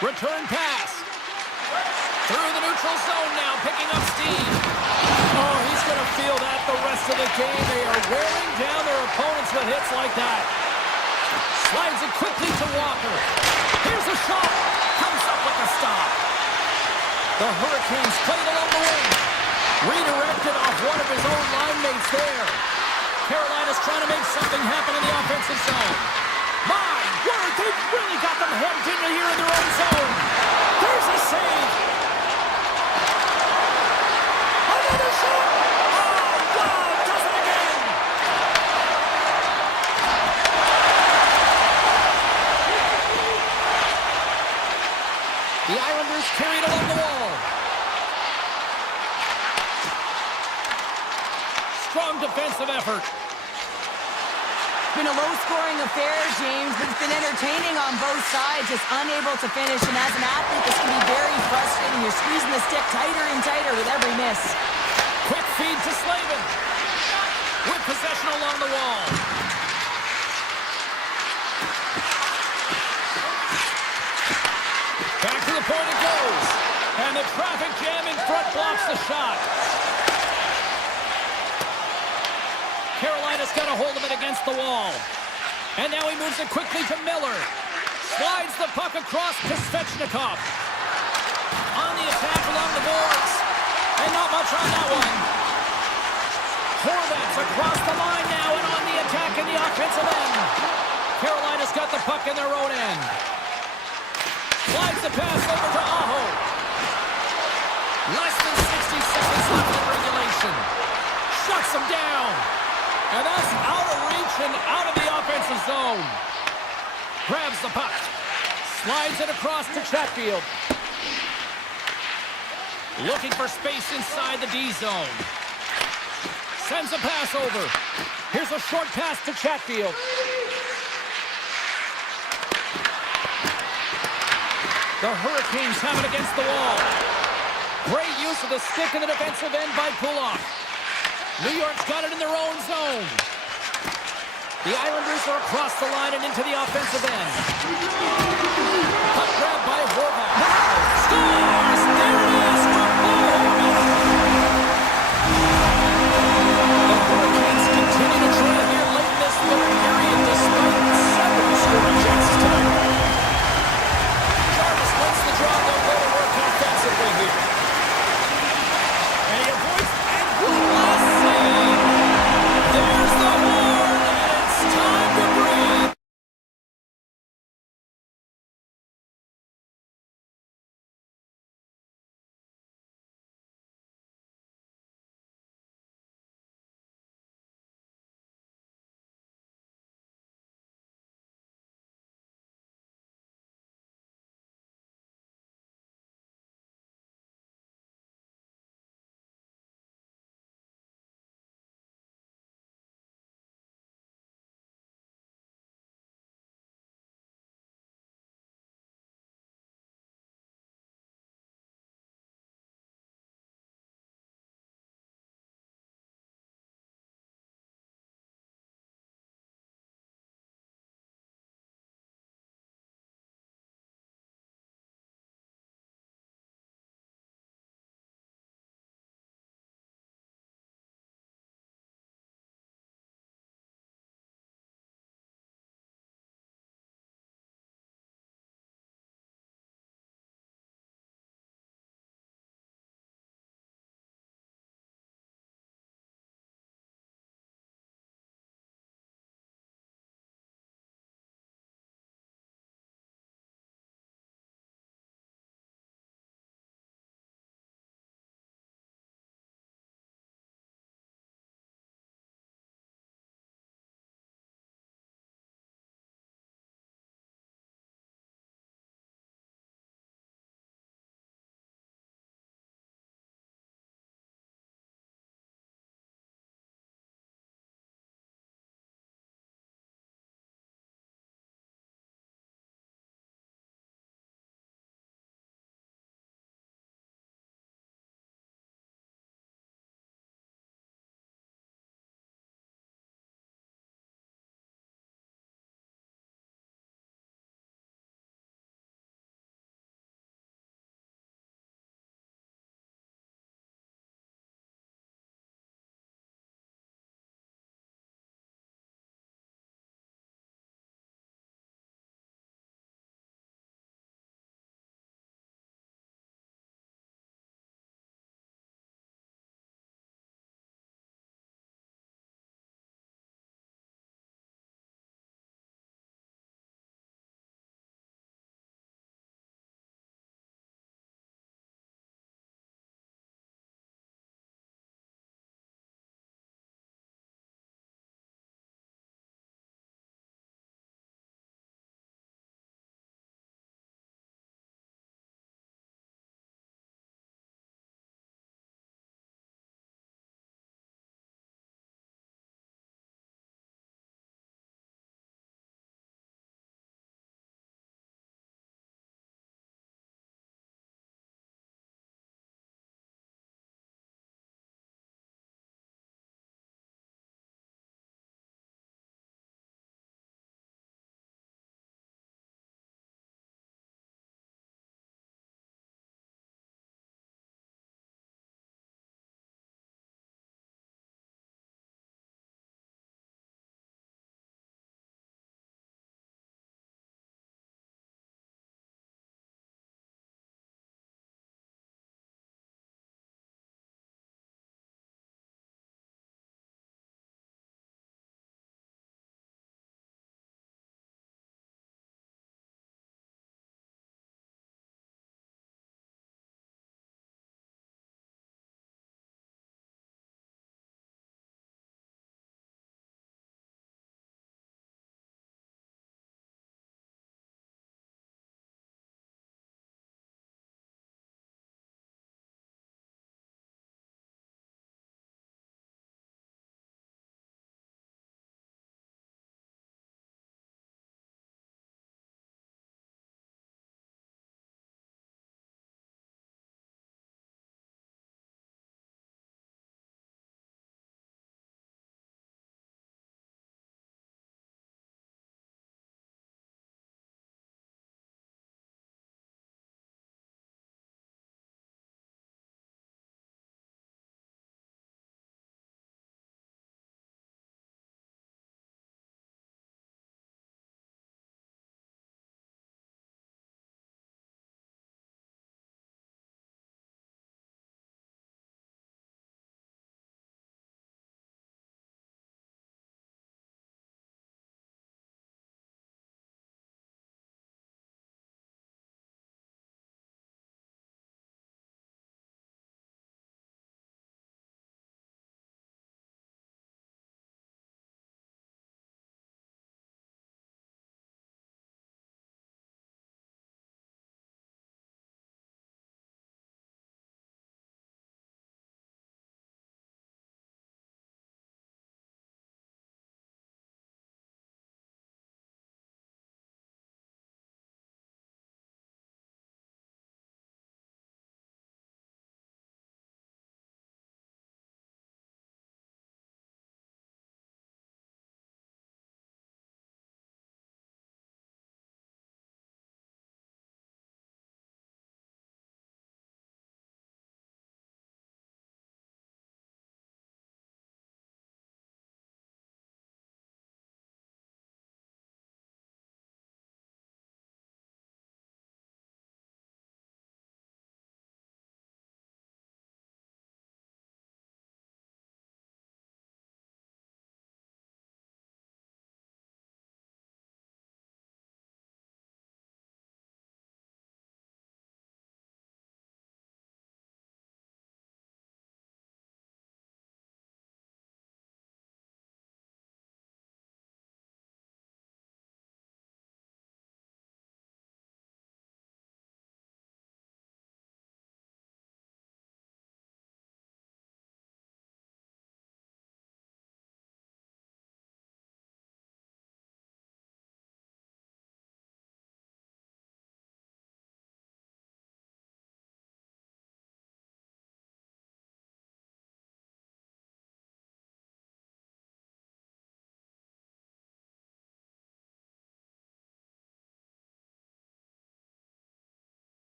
Return pass. Through the neutral zone now, picking up steam. Oh, he's going to feel that the rest of the game. They are wearing down their opponents with hits like that. Slides it quickly to Walker. Here's a shot. Comes up with a stop. The Hurricanes played along the wing. Redirected off one of his own line mates there. Carolina's trying to make something happen in the offensive zone. My word, they've really got them hemmed in here in their own zone. There's a save. Another shot. Oh, wow, does it again. The Islanders carry it along the wall. Strong defensive effort. It's been a low-scoring affair, James, but it's been entertaining on both sides. Just unable to finish, and as an athlete, this can be very frustrating. You're squeezing the stick tighter and tighter with every miss. Quick feed to Slavin. With possession along the wall. Back to the point it goes. And the traffic jam in front blocks the shot. Carolina's got a hold of it against the wall. And now he moves it quickly to Miller. Slides the puck across to Svechnikov. On the attack along the boards. And not much on that one. Horvats across the line now and on the attack in the offensive end. Carolina's got the puck in their own end. Slides the pass over to Aho. Less than 60 seconds left in regulation. Shuts him down. And that's out of reach and out of the offensive zone. Grabs the puck. Slides it across to Chatfield. Looking for space inside the D zone. Sends a pass over. Here's a short pass to Chatfield. The Hurricanes have it against the wall. Great use of the stick in the defensive end by Kulak. New York's got it in their own zone. The Islanders are across the line and into the offensive end. Puck grab by Horvat. Scores! There it is!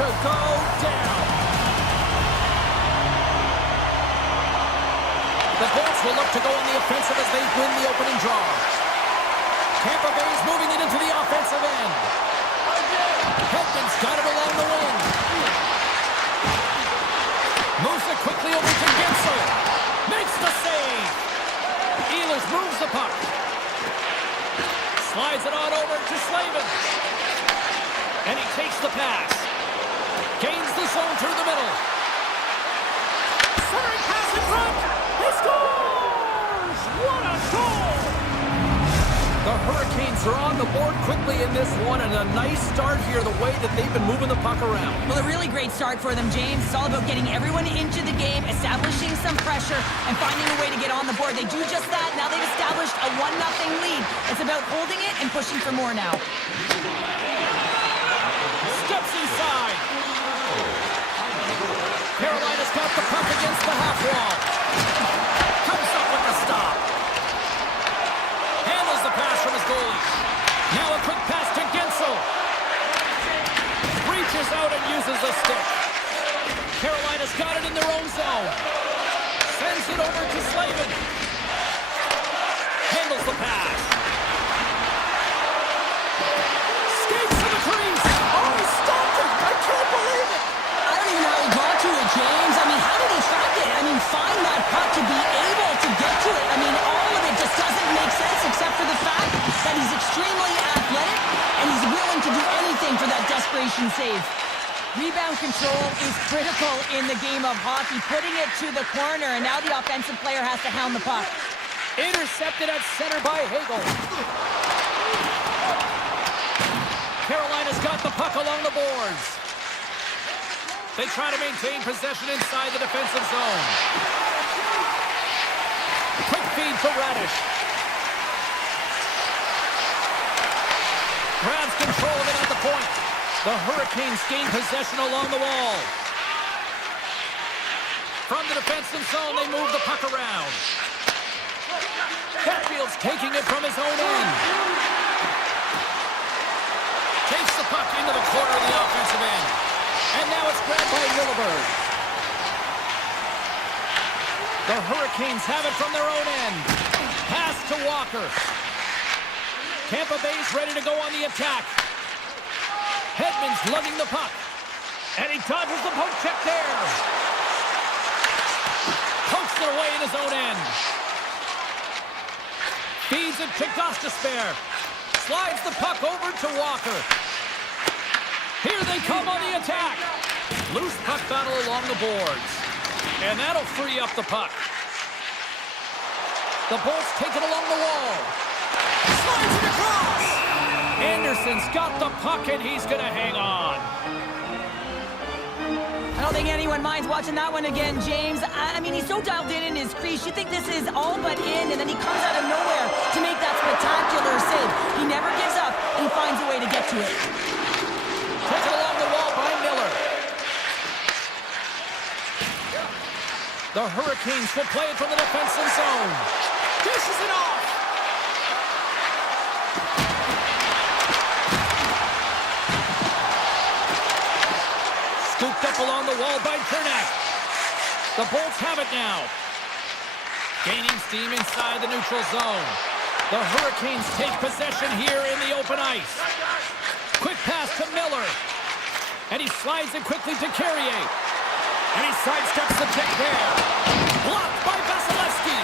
to go down. The Bolts will look to go on the offensive as they win the opening draw. Tampa Bay's moving it into the offensive end. Hedman's got it along the wing. Moves it quickly over to Gensel. Makes the save. Ehlers moves the puck. Slides it on over to Slavin. And he takes the pass. Gains the zone through the middle. Centering pass in front. He scores! What a goal! The Hurricanes are on the board quickly in this one, and a nice start here, the way that they've been moving the puck around. Well, a really great start for them, James. It's all about getting everyone into the game, establishing some pressure, and finding a way to get on the board. They do just that. Now they've established a 1-0 lead. It's about holding it and pushing for more now. Steps inside. Carolina's got the puck against the half wall. Comes up with the stop. Handles the pass from his goalie. Now a quick pass to Gensel. Reaches out and uses the stick. Carolina's got it in their own zone. Sends it over to Slavin. Handles the pass. Skates to the crease. Oh, he stopped it. I can't believe it. I don't even know how he got to it, James. I mean, how did he track it? I mean, find that puck to be able to get to it. I mean, all of it just doesn't make sense except for the fact that he's extremely athletic and he's willing to do anything for that desperation save. Rebound control is critical in the game of hockey, putting it to the corner, and now the offensive player has to hound the puck. Intercepted at center by Hagel. Carolina's got the puck along the boards. They try to maintain possession inside the defensive zone. Quick feed for Radish. Grabs control of it at the point. The Hurricanes gain possession along the wall. From the defensive zone, they move the puck around. Hatfield's taking it from his own end. Takes the puck into the corner of the offensive end. And now it's grabbed by Williberg. The Hurricanes have it from their own end. Pass to Walker. Tampa Bay's ready to go on the attack. Hedman's lugging the puck. And he dodges the poke check there. Pokes it away in his own end. Feeds it to Gostisbehere. Slides the puck over to Walker. Here they come on the attack. Loose puck battle along the boards. And that'll free up the puck. The Bolts take it along the wall. Slides it across. Anderson's got the puck and he's going to hang on. I don't think anyone minds watching that one again, James. I mean, he's so dialed in his crease. You think this is all but in, and then he comes out of nowhere to make that spectacular save. He never gives up, and he finds a way to get to it. Taken along the wall by Miller. The Hurricanes will play it from the defensive zone. Dishes it off. Scooped up along the wall by Kernak. The Bolts have it now. Gaining steam inside the neutral zone. The Hurricanes take possession here in the open ice. Quick pass to Miller. And he slides it quickly to Carrier. And he sidesteps the check there. Blocked by Vasilevsky.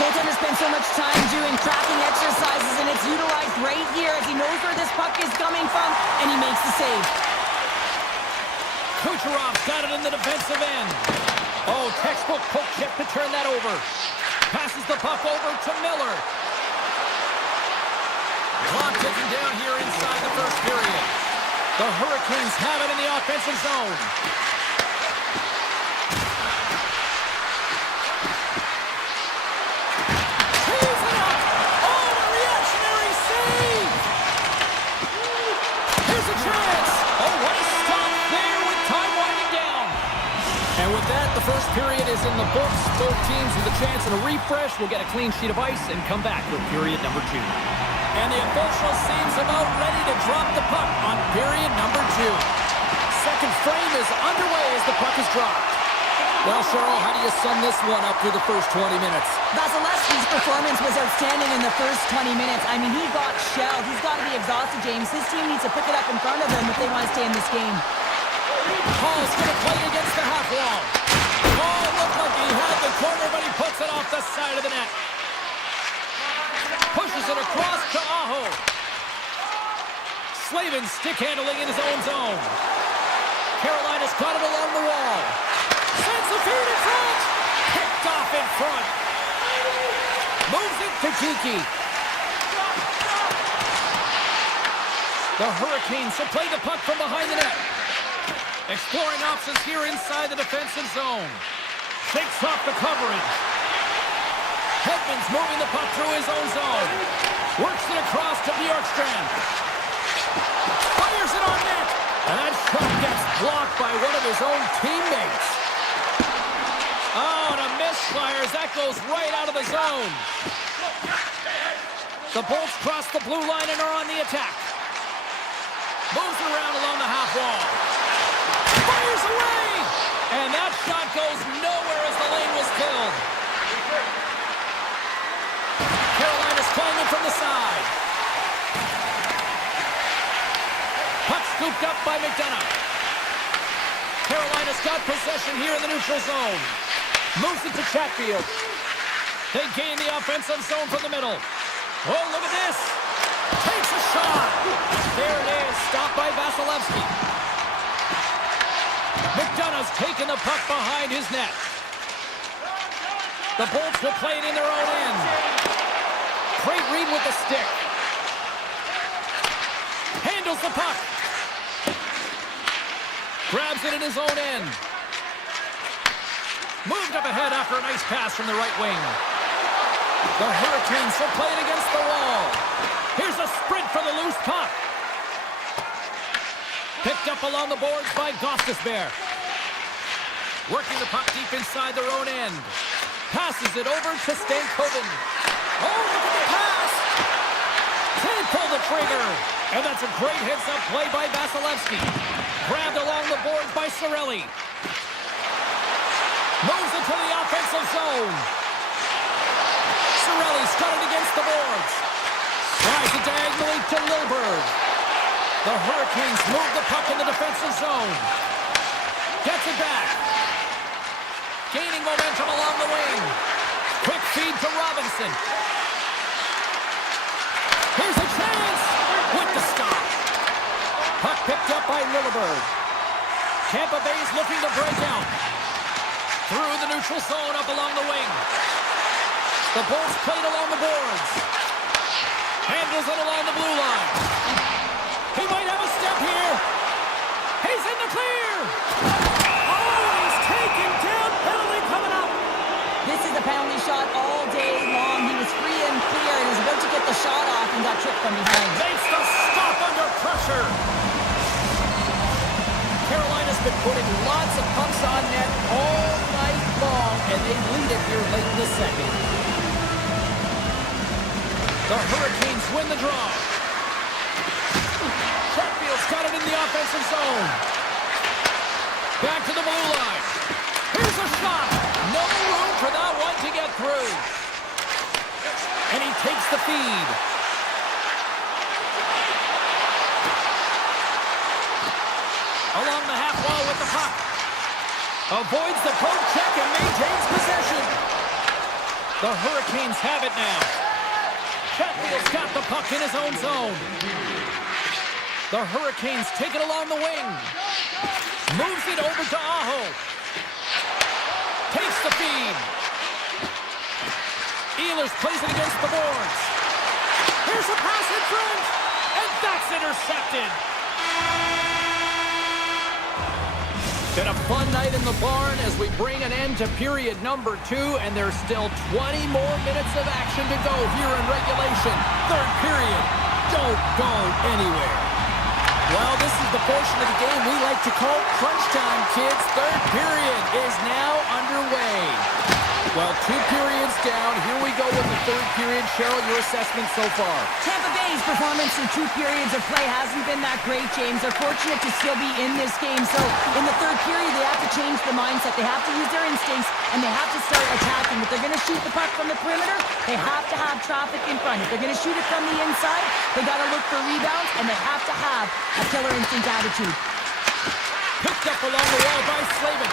Goaltender spends so much time doing tracking exercises, and it's utilized right here as he knows where this puck is coming from, and he makes the save. Kucherov's got it in the defensive end. Oh, textbook poke check to turn that over. Passes the puck over to Miller. Clock ticking down here inside the first period. The Hurricanes have it in the offensive zone. Tees it up. Oh, a reactionary save. Here's a chance. Oh, what a stop there with time winding down. And with that, the first period is in the books. Both teams with a chance at a refresh will get a clean sheet of ice and come back with period number 2. And the official seems about ready to drop the puck on period number 2. second frame is underway as the puck is dropped. Well, Cheryl, how do you sum this one up through the first 20 minutes? Vasilevsky's performance was outstanding in the first 20 minutes. I mean, he got shelled. He's got to be exhausted, James. His team needs to pick it up in front of him if they want to stay in this game. Hall's going to play against the half wall. Hall looked like he had the corner, but he puts it off the side of the net. Pushes it across to Aho. Slavin stick handling in his own zone. Carolina's got it along the wall. Sends the feed in front. Picked off in front. Moves it to Kiki. The Hurricanes will play the puck from behind the net. Exploring options here inside the defensive zone. Shakes off the coverage. Hedman's moving the puck through his own zone. Works it across to Bjorkstrand. Fires it on net. And that shot gets blocked by one of his own teammates. Oh, and a misfire as that goes right out of the zone. The Bolts cross the blue line and are on the attack. Moves around along the half wall. Fires away! And that shot goes nowhere as the lane was filled. Carolina's playing it from the side. Puck scooped up by McDonough. Carolina's got possession here in the neutral zone. Moves it to Chatfield. They gain the offensive zone from the middle. Oh, look at this. Takes a shot. There it is. Stopped by Vasilevsky. McDonough's taking the puck behind his net. The Bolts will play it in their own end. Great read with the stick. Handles the puck. Grabs it in his own end. Moved up ahead after a nice pass from the right wing. The Hurricanes will play it against the wall. Here's a sprint for the loose puck. Picked up along the boards by Gostisbehere. Working the puck deep inside their own end. Passes it over to Stankoven. Oh, look at the pass! Can't pull the trigger. And that's a great heads-up play by Vasilevsky. Grabbed along the boards by Cirelli. Moves it to the offensive zone. Cirelli's got it against the boards. Drives it diagonally to Lilburg. The Hurricanes move the puck in the defensive zone. Gets it back. Gaining momentum along the wing. Quick feed to Robinson. Here's a chance with the stop. Puck picked up by Lilburg. Tampa Bay's looking to break out. Through the neutral zone up along the wing. The Bolts played along the boards. Handles it along the blue line. He might have a step here. He's in the clear. Oh, he's taken down. Penalty coming up. This is a penalty shot all day long. He was free and clear. He was about to get the shot off and got tripped from behind. Makes the stop under pressure. Carolina's been putting lots of pucks on net all night long, and they lead it here late in the second. The Hurricanes win the draw. Chatfield's got it in the offensive zone. Back to the blue line. Here's a shot. No room for that one to get through. And he takes the feed. Along the half wall with the puck. Avoids the poke check and maintains possession. The Hurricanes have it now. Chatfield's got the puck in his own zone. The Hurricanes take it along the wing. Moves it over to Aho. Takes the feed. Ehlers plays it against the boards. Here's a pass in front. And that's intercepted. Been a fun night in the barn as we bring an end to period number 2, and there's still 20 more minutes of action to go here in regulation. Third period. Don't go anywhere. Well, this is the portion of the game we like to call crunch time, kids. Third period is now underway. Well, 2 periods down. Here we go with the third period. Cheryl, your assessment so far? Tampa Bay's performance in 2 periods of play hasn't been that great, James. They're fortunate to still be in this game. So in the third period, they have to change the mindset. They have to use their instincts, and they have to start attacking. If they're going to shoot the puck from the perimeter, they have to have traffic in front. If they're going to shoot it from the inside, they got to look for rebounds, and they have to have a killer instinct attitude. Picked up along the wall by Slavin.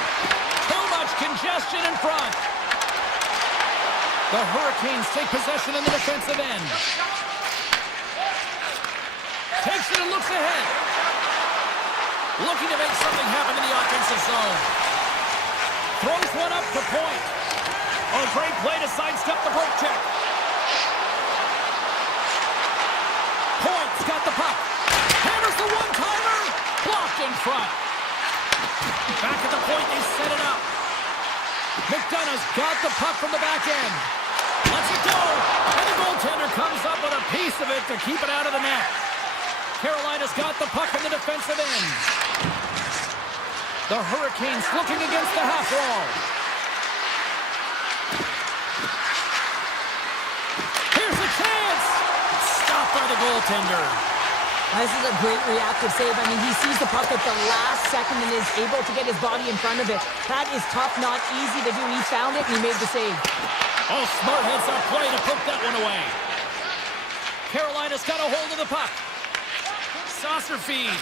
Too much congestion in front. The Hurricanes take possession in the defensive end. Takes it and looks ahead. Looking to make something happen in the offensive zone. Throws one up to point. Oh, great play to sidestep the poke check. Point's got the puck. Hammers the one-timer. Blocked in front. Back at the point, they set it up. McDonough's got the puck from the back end. Lets it go. And the goaltender comes up with a piece of it to keep it out of the net. Carolina's got the puck in the defensive end. The Hurricanes looking against the half wall. Here's a chance. Stopped by the goaltender. This is a great reactive save. I mean, he sees the puck at the last second and is able to get his body in front of it. That is tough, not easy to do. He found it and he made the save. Oh, smart heads-up play to poke that one away. Carolina's got a hold of the puck. Saucer feed.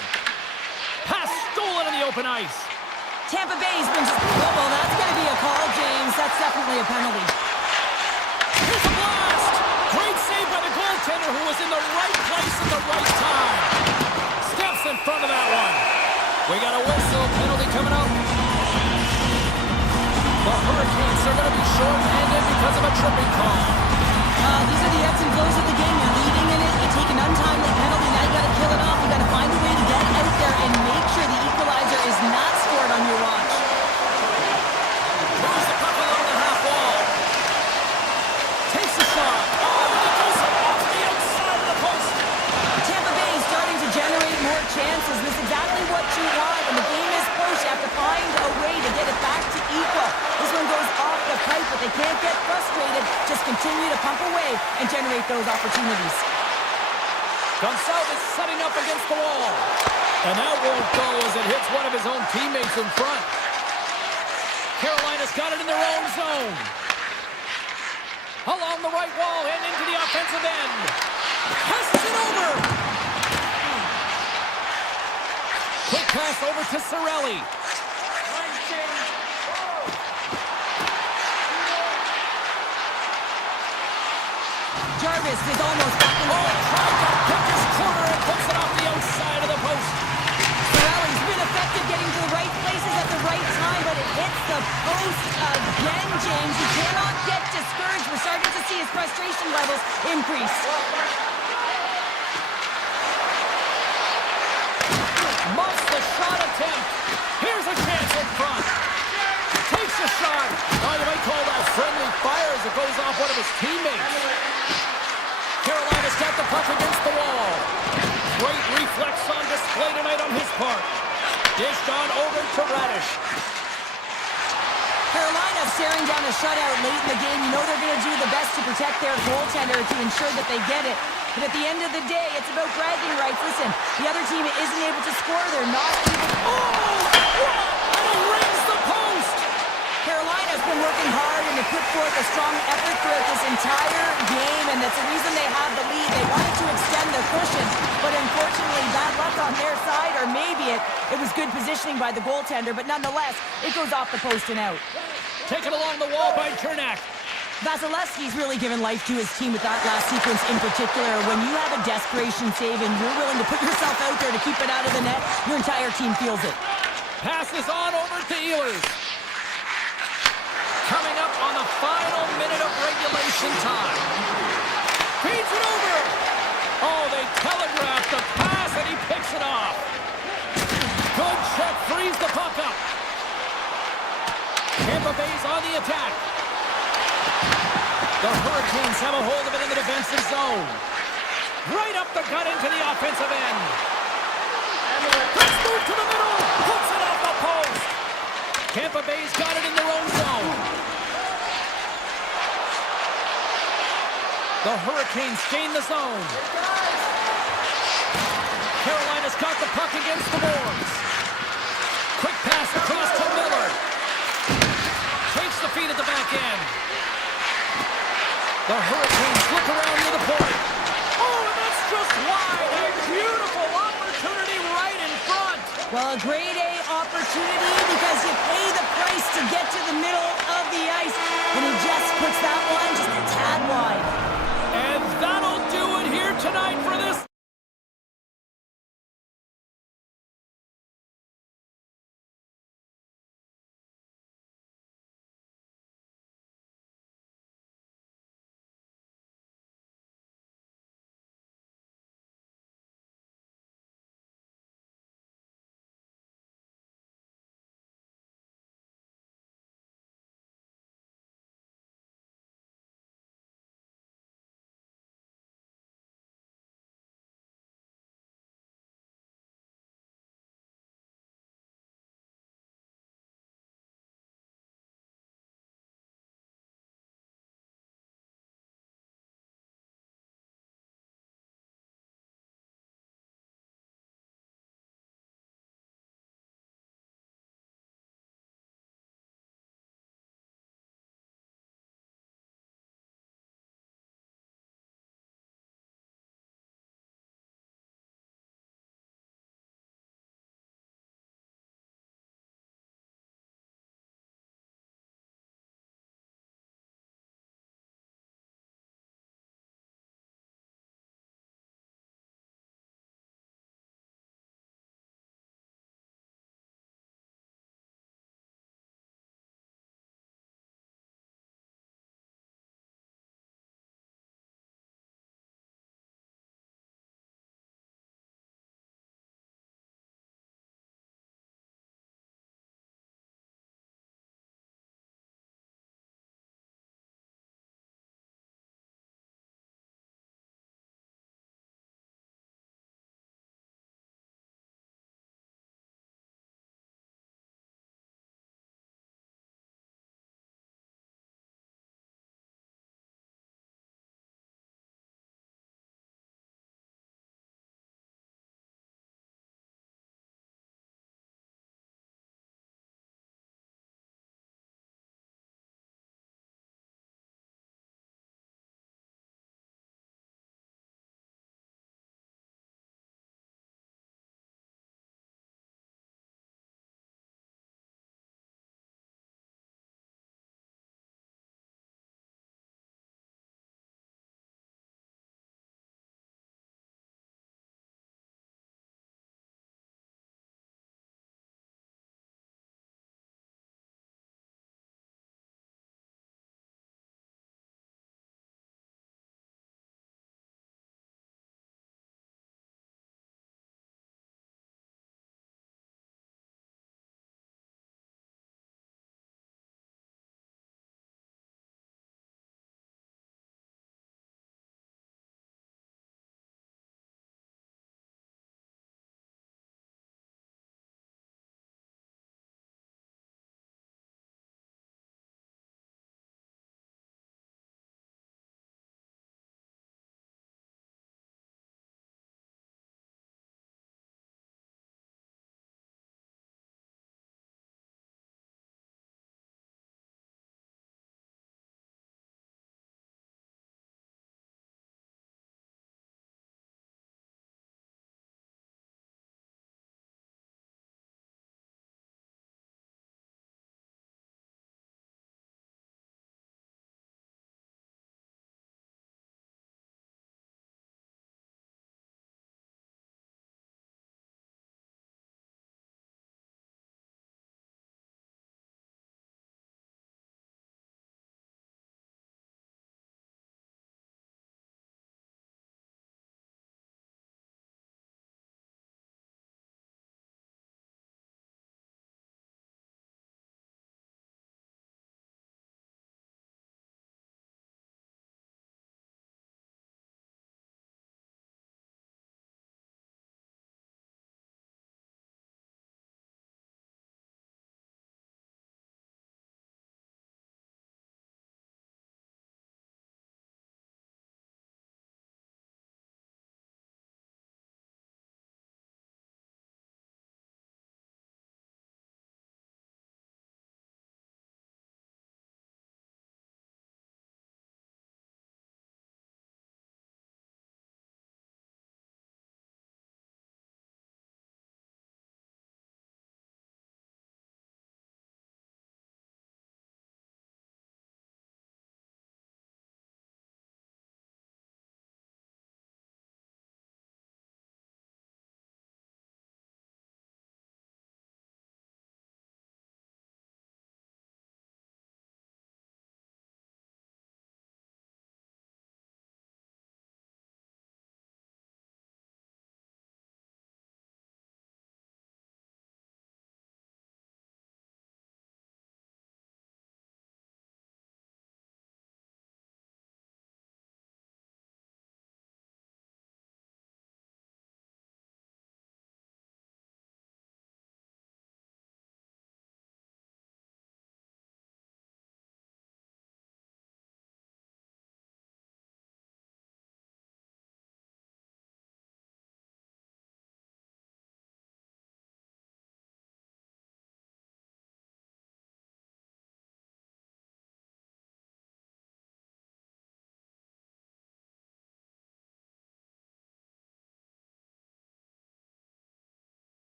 Pass stolen in the open ice. Tampa Bay's been just... Oh, well, that's going to be a call, James. That's definitely a penalty. Here's a blast. Great save by the goaltender who was in the right place at the right time. Steps in front of that one. We got a whistle. Penalty coming up. The Hurricanes are going to be short-handed because of a tripping call. These are the ebbs and flows of the game. You're leading in it. You take an untimely penalty. Now you got to kill it off. You got to find a way to get out there and make sure the equalizer is not scored on your watch. Moves the puck along the half wall. Takes a shot. Oh, and it goes off the outside of the post. Tampa Bay is starting to generate more chances. This is exactly what you want. When the game is close, you have to find a way to get it back to equal. This one goes off the pipe, but they can't get frustrated. Just continue to pump away and generate those opportunities. Gonçalves setting up against the wall. And that won't go as it hits one of his own teammates in front. Carolina's got it in their own zone. Along the right wall and into the offensive end. Passes it over. Quick pass over to Cirelli. Jarvis is almost back in the play. Tried to pick his corner and puts it off the outside of the post. Sorelli's been effective getting to the right places at the right time, but it hits the post again, James. He cannot get discouraged. We're starting to see his frustration levels increase. Muffs the shot attempt. Here's a chance in front. Takes a shot. Oh, you might call that friendly fire as it goes off one of his teammates. Carolina's got the puck against the wall. Great reflex on display tonight on his part. Dished on over to Radish. Carolina staring down a shutout late in the game. You know they're going to do the best to protect their goaltender to ensure that they get it. But at the end of the day, it's about bragging rights. Listen, the other team isn't able to score. They're not able... Oh! And he rings the post! Carolina's been working hard and they put forth a strong effort throughout this entire game, and that's the reason they have the lead. They wanted to extend the cushion, but unfortunately bad luck on their side, or maybe it was good positioning by the goaltender, but nonetheless, it goes off the post and out. Taken along the wall by Chernak. Vasilevsky's really given life to his team with that last sequence in particular. When you have a desperation save and you're willing to put yourself out there to keep it out of the net, your entire team feels it. Passes on over to Ehlers. Coming up on the final minute of regulation time. Feeds it over. Oh, they telegraphed the pass and he picks it off. Good check, frees the puck up. Tampa Bay's on the attack. The Hurricanes have a hold of it in the defensive zone. Right up the gut into the offensive end. Let's move to the middle. Puts it off the post. Tampa Bay's got it in their own zone. The Hurricanes gain the zone. Carolina's got the puck against the boards. Quick pass across to Miller. Takes the feed at the back end. The Hurricanes look around near the point. Oh, and that's just wide. A beautiful opportunity right in front. Well, a grade A opportunity because you pay the price to get to the middle of the ice. And he just puts that one just a tad wide. And that'll do it here tonight for this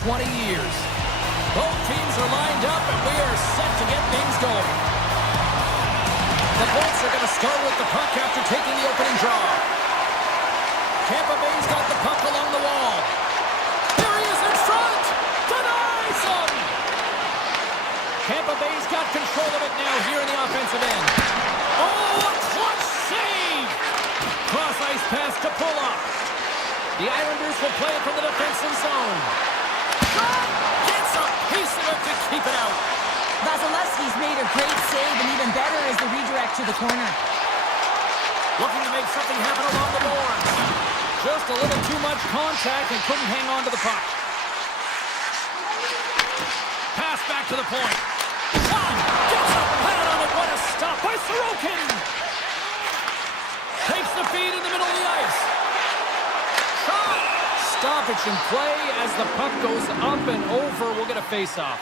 20 years. Both teams are lined up, and we are set to get things going. The Bolts are going to start with the puck after taking the opening draw. Tampa Bay's got the puck along the wall. Here he is in front! Denies him! Tampa Bay's got control of it now here in the offensive end. Oh, a clutch save! Cross-ice pass to Pulla. The Islanders will play it from the defensive zone. Shot! Gets a piece of it to keep it out. Vasilevsky's made a great save, and even better is the redirect to the corner. Looking to make something happen along the boards. Just a little too much contact and couldn't hang on to the puck. Pass back to the point. Shot! Gets a pad on it. What a stop by Sorokin! Takes the feed in the middle of the ice. Shot! Stoppage in play as the puck goes up and over. We'll get a face-off.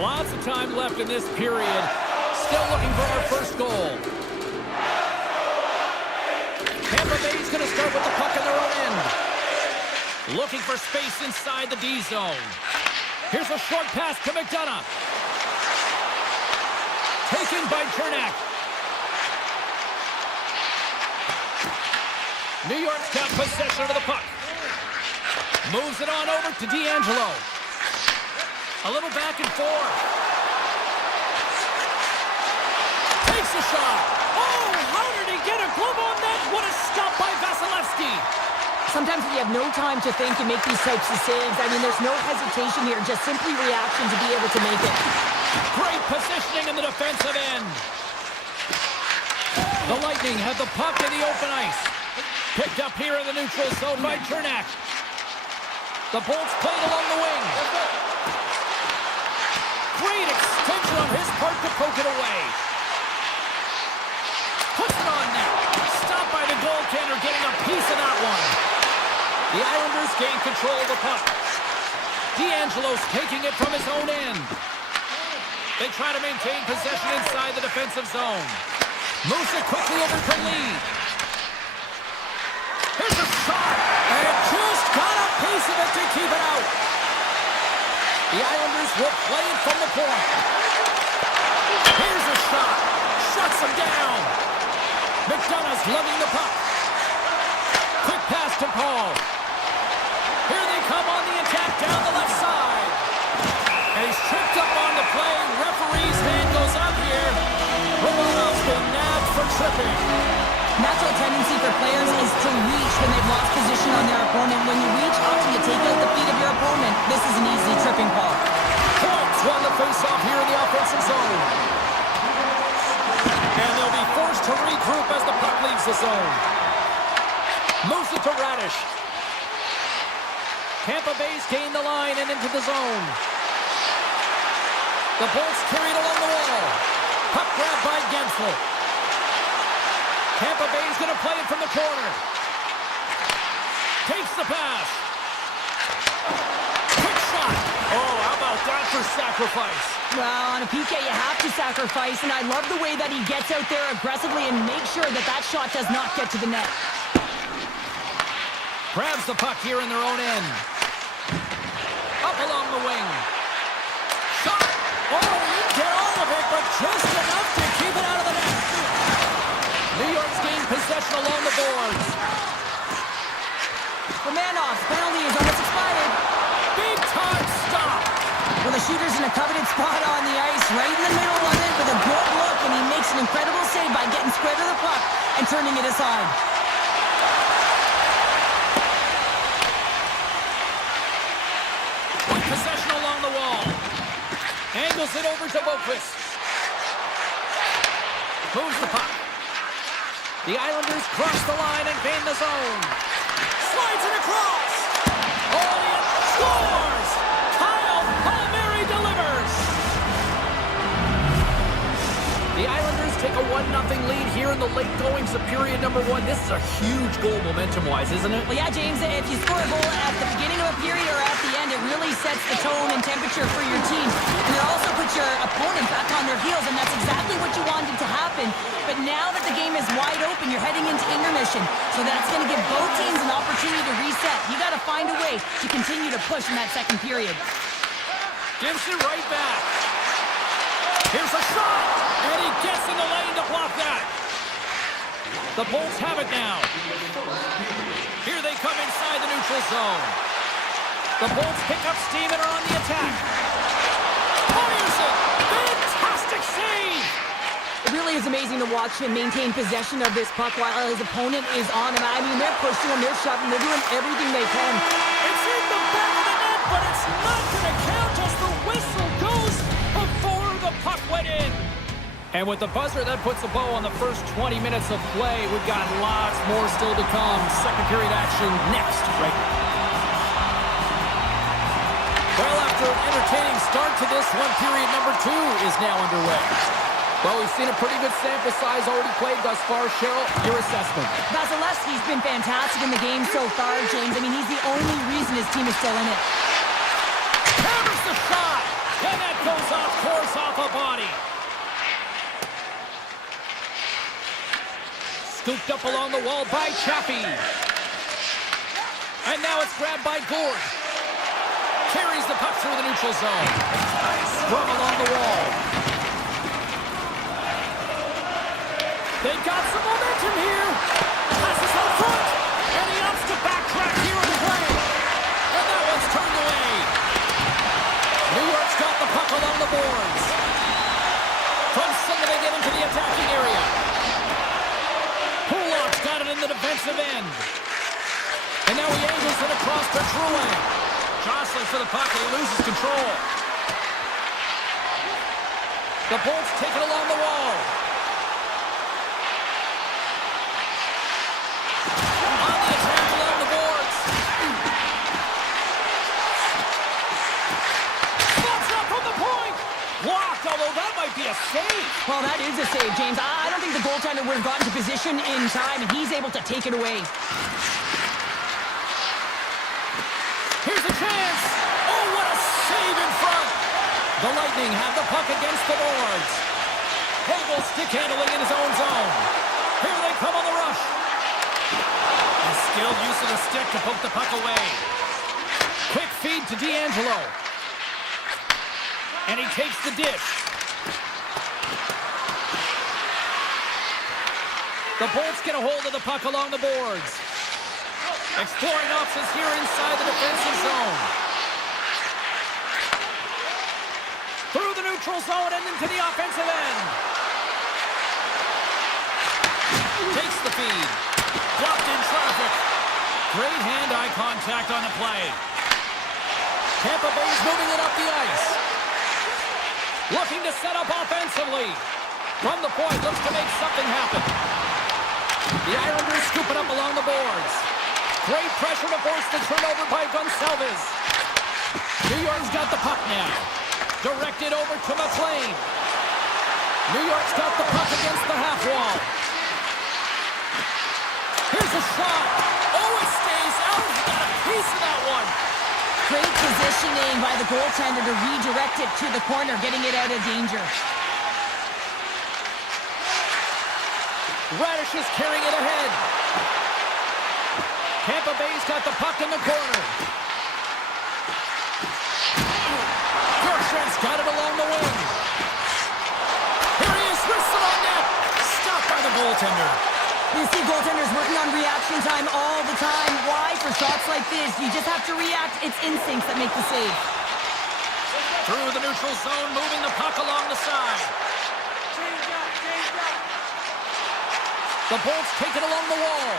Lots of time left in this period. Still looking for our first goal. Tampa Bay's going to start with the puck in their own end. Looking for space inside the D zone. Here's a short pass to McDonough. Taken by Chernak. New York's got possession of the puck. Moves it on over to D'Angelo. A little back and forth. Takes a shot. Oh, how did he get a glove on that? What a stop by Vasilevsky. Sometimes when you have no time to think and make these types of saves, I mean, there's no hesitation here, just simply reaction to be able to make it. Great positioning in the defensive end. The Lightning have the puck in the open ice. Picked up here in the neutral zone by Chernak. The Bolts played along the wing. Great extension on his part to poke it away. Puts it on net. Stopped by the goaltender, getting a piece of that one. The Islanders gain control of the puck. D'Angelo's taking it from his own end. They try to maintain possession inside the defensive zone. Moves it quickly over to Lee. Here's a shot. And just got a piece of it to keep it out. The Islanders will play it from the point. Here's a shot. Shuts him down. McDonough's lugging the puck. Quick pass to Paul. Here they come on the attack down the left side. And he's tripped up on the play. Referee's hand goes up here. Romanov's been nabbed for tripping. Natural tendency for players is to reach when they've lost position on their opponent. When you reach up and you take out the feet of your opponent, this is an easy tripping call. Points won the face-off here in the offensive zone. And they'll be forced to regroup as the puck leaves the zone. Moves it to Radish. Tampa Bay's gained the line and into the zone. The Bolts carried along the wall. Puck grabbed by Gensel. Tampa Bay's going to play it from the corner. Takes the pass. Quick shot. Oh, how about that for sacrifice? Well, on a PK, you have to sacrifice, and I love the way that he gets out there aggressively and makes sure that that shot does not get to the net. Grabs the puck here in their own end. Up along the wing. Shot. Oh, you get all of it, but just enough to keep it out of the net. New York's gained possession along the boards. Romanov's penalty is almost expired. Big time stop. Well, the shooter's in a coveted spot on the ice, right in the middle of it with a good look, and he makes an incredible save by getting square to the puck and turning it aside. With possession along the wall. Angles it over to Boquist. Moves the puck. The Islanders cross the line and gain the zone. Slides it across. Oh, and he scores! Kyle Palmieri delivers. The Islanders take a 1-0 lead here in the late goings of period number 1. This is a huge goal momentum-wise, isn't it? Well, yeah, James, if you score a goal at the beginning of a period or at the end, it really sets the tone and temperature for your team. And it also puts your opponent back on their heels, and that's exactly what you wanted to happen. But now that the game is wide open, you're heading into intermission. So that's going to give both teams an opportunity to reset. You got to find a way to continue to push in that second period. Gives it right back. Here's a shot, and he gets in the lane to block that. The Bulls have it now. Here they come inside the neutral zone. The Bulls pick up steam and are on the attack. Fires it! Fantastic save! It really is amazing to watch him maintain possession of this puck while his opponent is on him. I mean, they're pushing him, they're shoving, they're doing everything they can. It's in the back of the net, but it's not going to count as the whistle goes before the puck went in. And with the buzzer, that puts a bow on the first 20 minutes of play. We've got lots more still to come. Second period action next, right? Well, after an entertaining start to this one, period number 2 is now underway. Well, we've seen a pretty good sample size already played thus far. Cheryl, your assessment. Vasilevsky's been fantastic in the game so far, James. I mean, he's the only reason his team is still in it. Hammers the shot, and that goes off course off a body. Scooped up along the wall by Chappie. And now it's grabbed by Gord. Carries the puck through the neutral zone. From along the wall. They've got some momentum here. Passes out front. And he opts to backtrack here in the play. And that one's turned away. New York's got the puck along the boards. From center they get into the attacking area. Kulak's got it in the defensive end. And now he angles it across to Drouin. Jostling for the puck, and he loses control. The Bolts take it along the wall. On the attack along the boards. Slops up from the point. Blocked, although that might be a save. Well, that is a save, James. I don't think the goaltender would have gotten to position in time, and he's able to take it away. Here's a chance. Oh, what a save in front. The Lightning have the puck against the boards. Hagel stick handling in his own zone. Here they come on the rush. A skilled use of the stick to poke the puck away. Quick feed to D'Angelo. And he takes the dish. The Bolts get a hold of the puck along the boards. Exploring options here inside the defensive zone. Through the neutral zone and into the offensive end. Takes the feed. Blocked in traffic. Great hand-eye contact on the play. Tampa Bay's moving it up the ice. Looking to set up offensively. From the point, looks to make something happen. The Islanders scoop it up along the boards. Great pressure to force the turnover by Gonçalves. New York's got the puck now. Directed over to McLean. New York's got the puck against the half wall. Here's a shot. Oh, it stays out. He got a piece of that one. Great positioning by the goaltender to redirect it to the corner, getting it out of danger. Radish is carrying it ahead. Tampa Bay's got the puck in the corner. Gershon's got it along the wing. Here he is, wrists it on net. Stopped by the goaltender. You see goaltenders working on reaction time all the time. Why? For shots like this, you just have to react. It's instincts that make the save. Through the neutral zone, moving the puck along the side. The Bolts take it along the wall.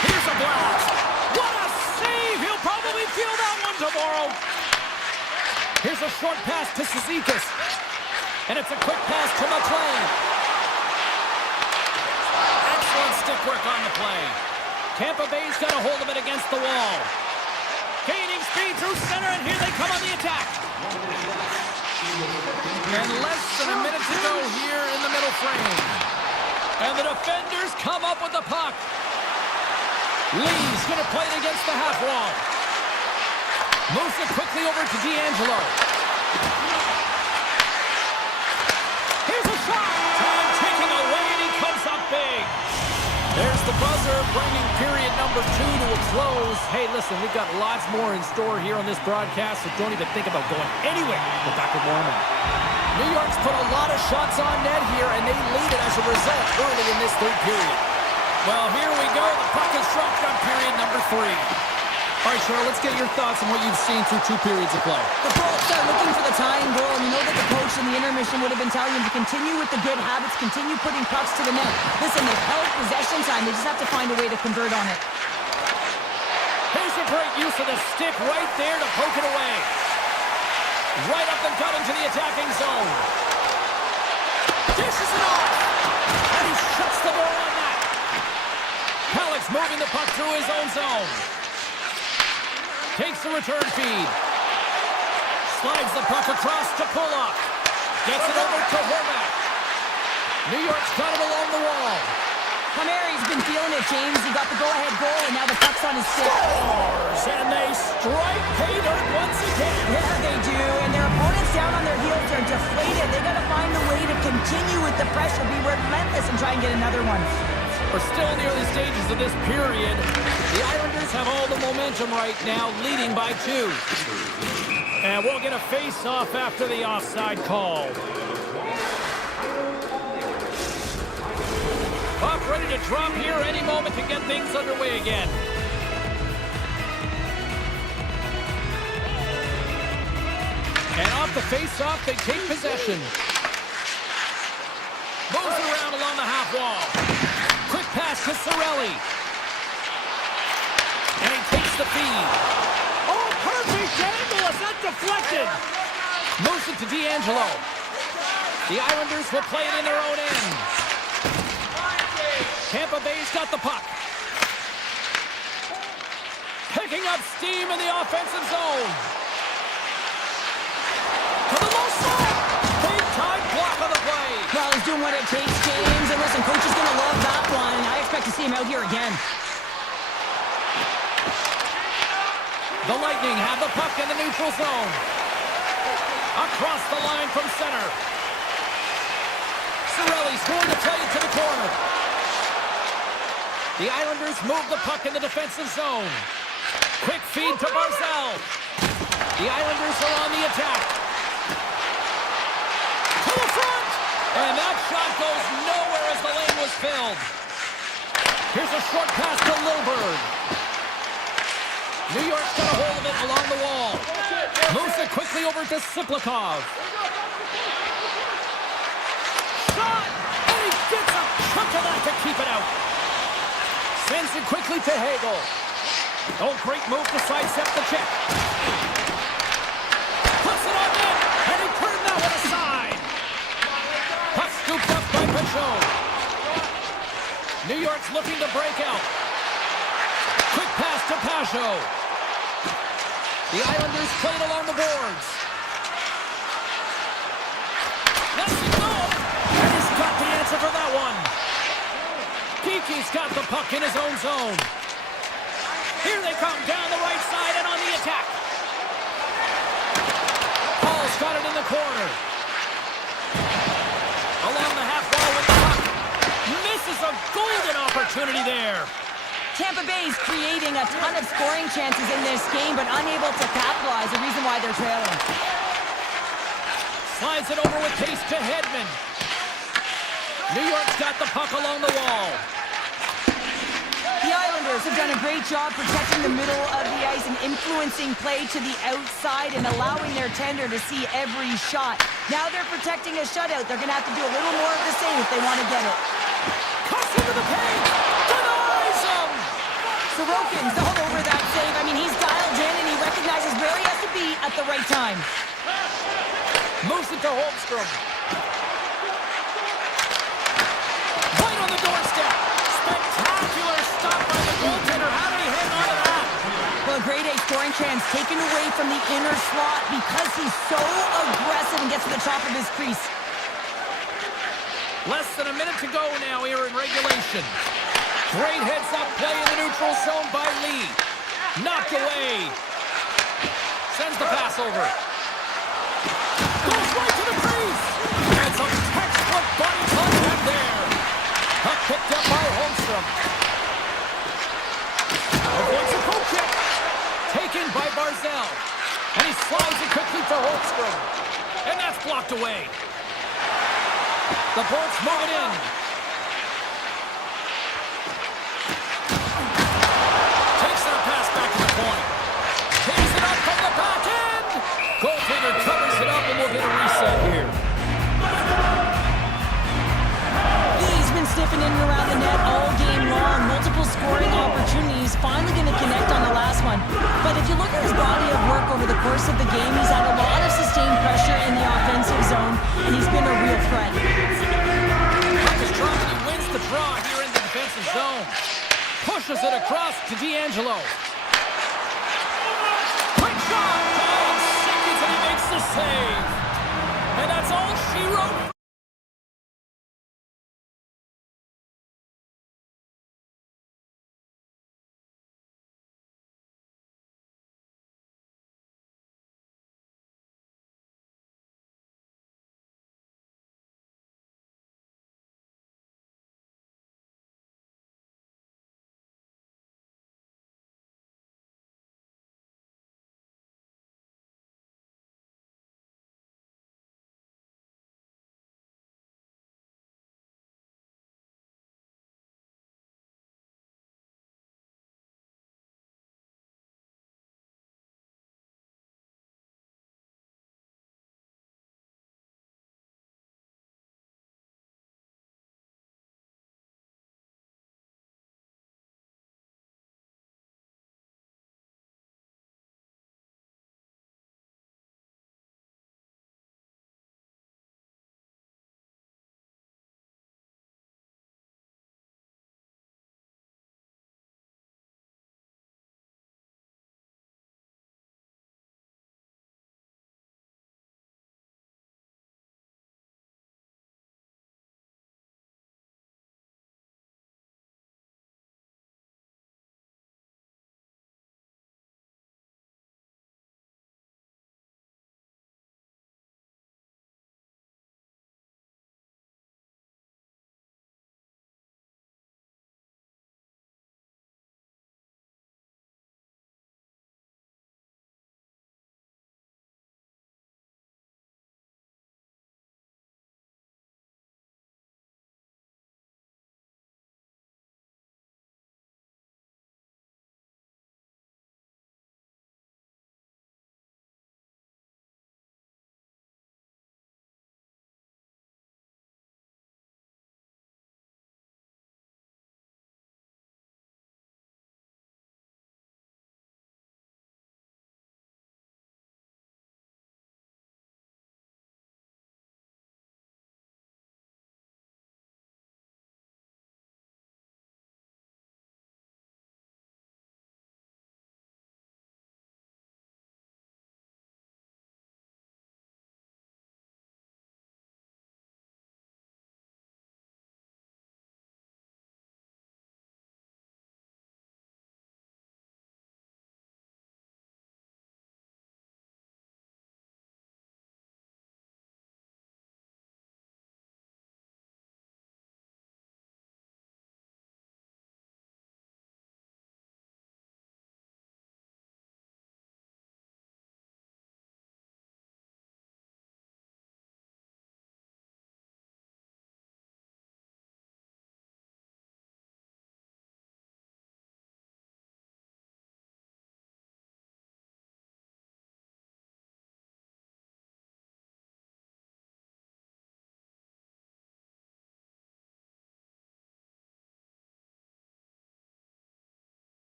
Here's a blast. What a save! He'll probably feel that one tomorrow. Here's a short pass to Cizikas. And it's a quick pass to McLean. Excellent stick work on the play. Tampa Bay's got a hold of it against the wall. Gaining speed through center, and here they come on the attack. And less than a minute to go here in the middle frame. And the defenders come up with the puck. Lee's going to play it against the half wall. Moves it quickly over to D'Angelo. Here's a shot. Time taking away, and he comes up big. There's the buzzer, bringing period number 2 to a close. Hey, listen, we've got lots more in store here on this broadcast, so don't even think about going anywhere. We're back with more in a minute. New York's put a lot of shots on net here, and they lead it as a result early in this third period. Well, here we go. The puck is dropped on period number 3. All right, Cheryl, let's get your thoughts on what you've seen through 2 periods of play. The Bullets are looking for the tying goal, and you know that the coach in the intermission would have been telling them to continue with the good habits, continue putting pucks to the net. Listen, they've held possession time. They just have to find a way to convert on it. Here's a great use of the stick right there to poke it away. Right up the gut into the attacking zone. Dishes it off. And he shuts the door on that. Alex moving the puck through his own zone. Takes the return feed. Slides the puck across to Pulock. Gets it over to Horvath. New York's got it along the wall. Palmieri's been feeling it, James. He got the go-ahead goal, and now the puck's on his stick. Scores, and they strike pay dirt once again. Yeah, they do, and their opponents down on their heels are deflated. They got to find a way to continue with the pressure, be relentless, and try and get another one. We're still in the early stages of this period. The Islanders have all the momentum right now, leading by 2. And we'll get a face-off after the offside call. Puck ready to drop here any moment to get things underway again. And off the face-off, they take possession. Moves around along the half wall. Quick pass to Cirelli. And he takes the feed. Oh, perfect angle. Is that deflected? Moves it to D'Angelo. The Islanders will play it in their own end. Tampa Bay's got the puck. Picking up steam in the offensive zone. To the low side. Big time block on the play. Well, he's doing what it takes, James. And listen, coach is going to love that one. I expect to see him out here again. The Lightning have the puck in the neutral zone. Across the line from center. Cirelli's going to play it to the corner. The Islanders move the puck in the defensive zone. Quick feed to Barzal. The Islanders are on the attack. To the front! And that shot goes nowhere as the lane was filled. Here's a short pass to Lilburn. New York's got a hold of it along the wall. Moves it quickly over to Siplikov. Shot! And he gets a chunk of that to keep it out. Sends it quickly to Hagel. Oh, great move to sidestep the check. Puts it on net, and he turned that one aside. Puck scooped up by Pachot. New York's looking to break out. Quick pass to Pachot. The Islanders play it along the boards. Let's go! And he's got the answer for that one. Geeky's got the puck in his own zone. Here they come down the right side and on the attack. Paul's got it in the corner. Along the half wall with the puck. Misses a golden opportunity there. Tampa Bay's creating a ton of scoring chances in this game, but unable to capitalize, the reason why they're trailing. Slides it over with pace to Hedman. New York's got the puck along the wall. The Islanders have done a great job protecting the middle of the ice and influencing play to the outside and allowing their tender to see every shot. Now they're protecting a shutout. They're going to have to do a little more of the same if they want to get it. Cuts into the paint. Denies him. Sorokin's all over that save. I mean, he's dialed in and he recognizes where he has to be at the right time. Moves it to Holmstrom. Right on the doorstep. Spectacular stop by the goaltender. How did he hang on to that? Well, a grade A scoring chance taken away from the inner slot because he's so aggressive and gets to the top of his crease. Less than a minute to go now here in regulation. Great heads-up play in the neutral zone by Lee. Knocked away. Sends the pass over. Goes right to the crease. And some textbook body contact there. Puck picked up by Holmstrom. Avoids a goal kick. Taken by Barzell. And he slides it quickly to Holmstrom. And that's blocked away. The Bolts move it in. Takes that pass back to the point. Takes it up from the back end. Goaltender covers it up and we'll get a reset here. He's been sniffing in and around the net all game long. Multiple scoring opportunities. Finally going to connect on the last one. But if you look at his body of work over the course of the game, he's had a lot of sustained pressure in the offensive zone, and he's been a real threat. He wins the draw here in the defensive zone. Pushes it across to D'Angelo. Quick shot! And seconds and he makes the save. And that's all she wrote.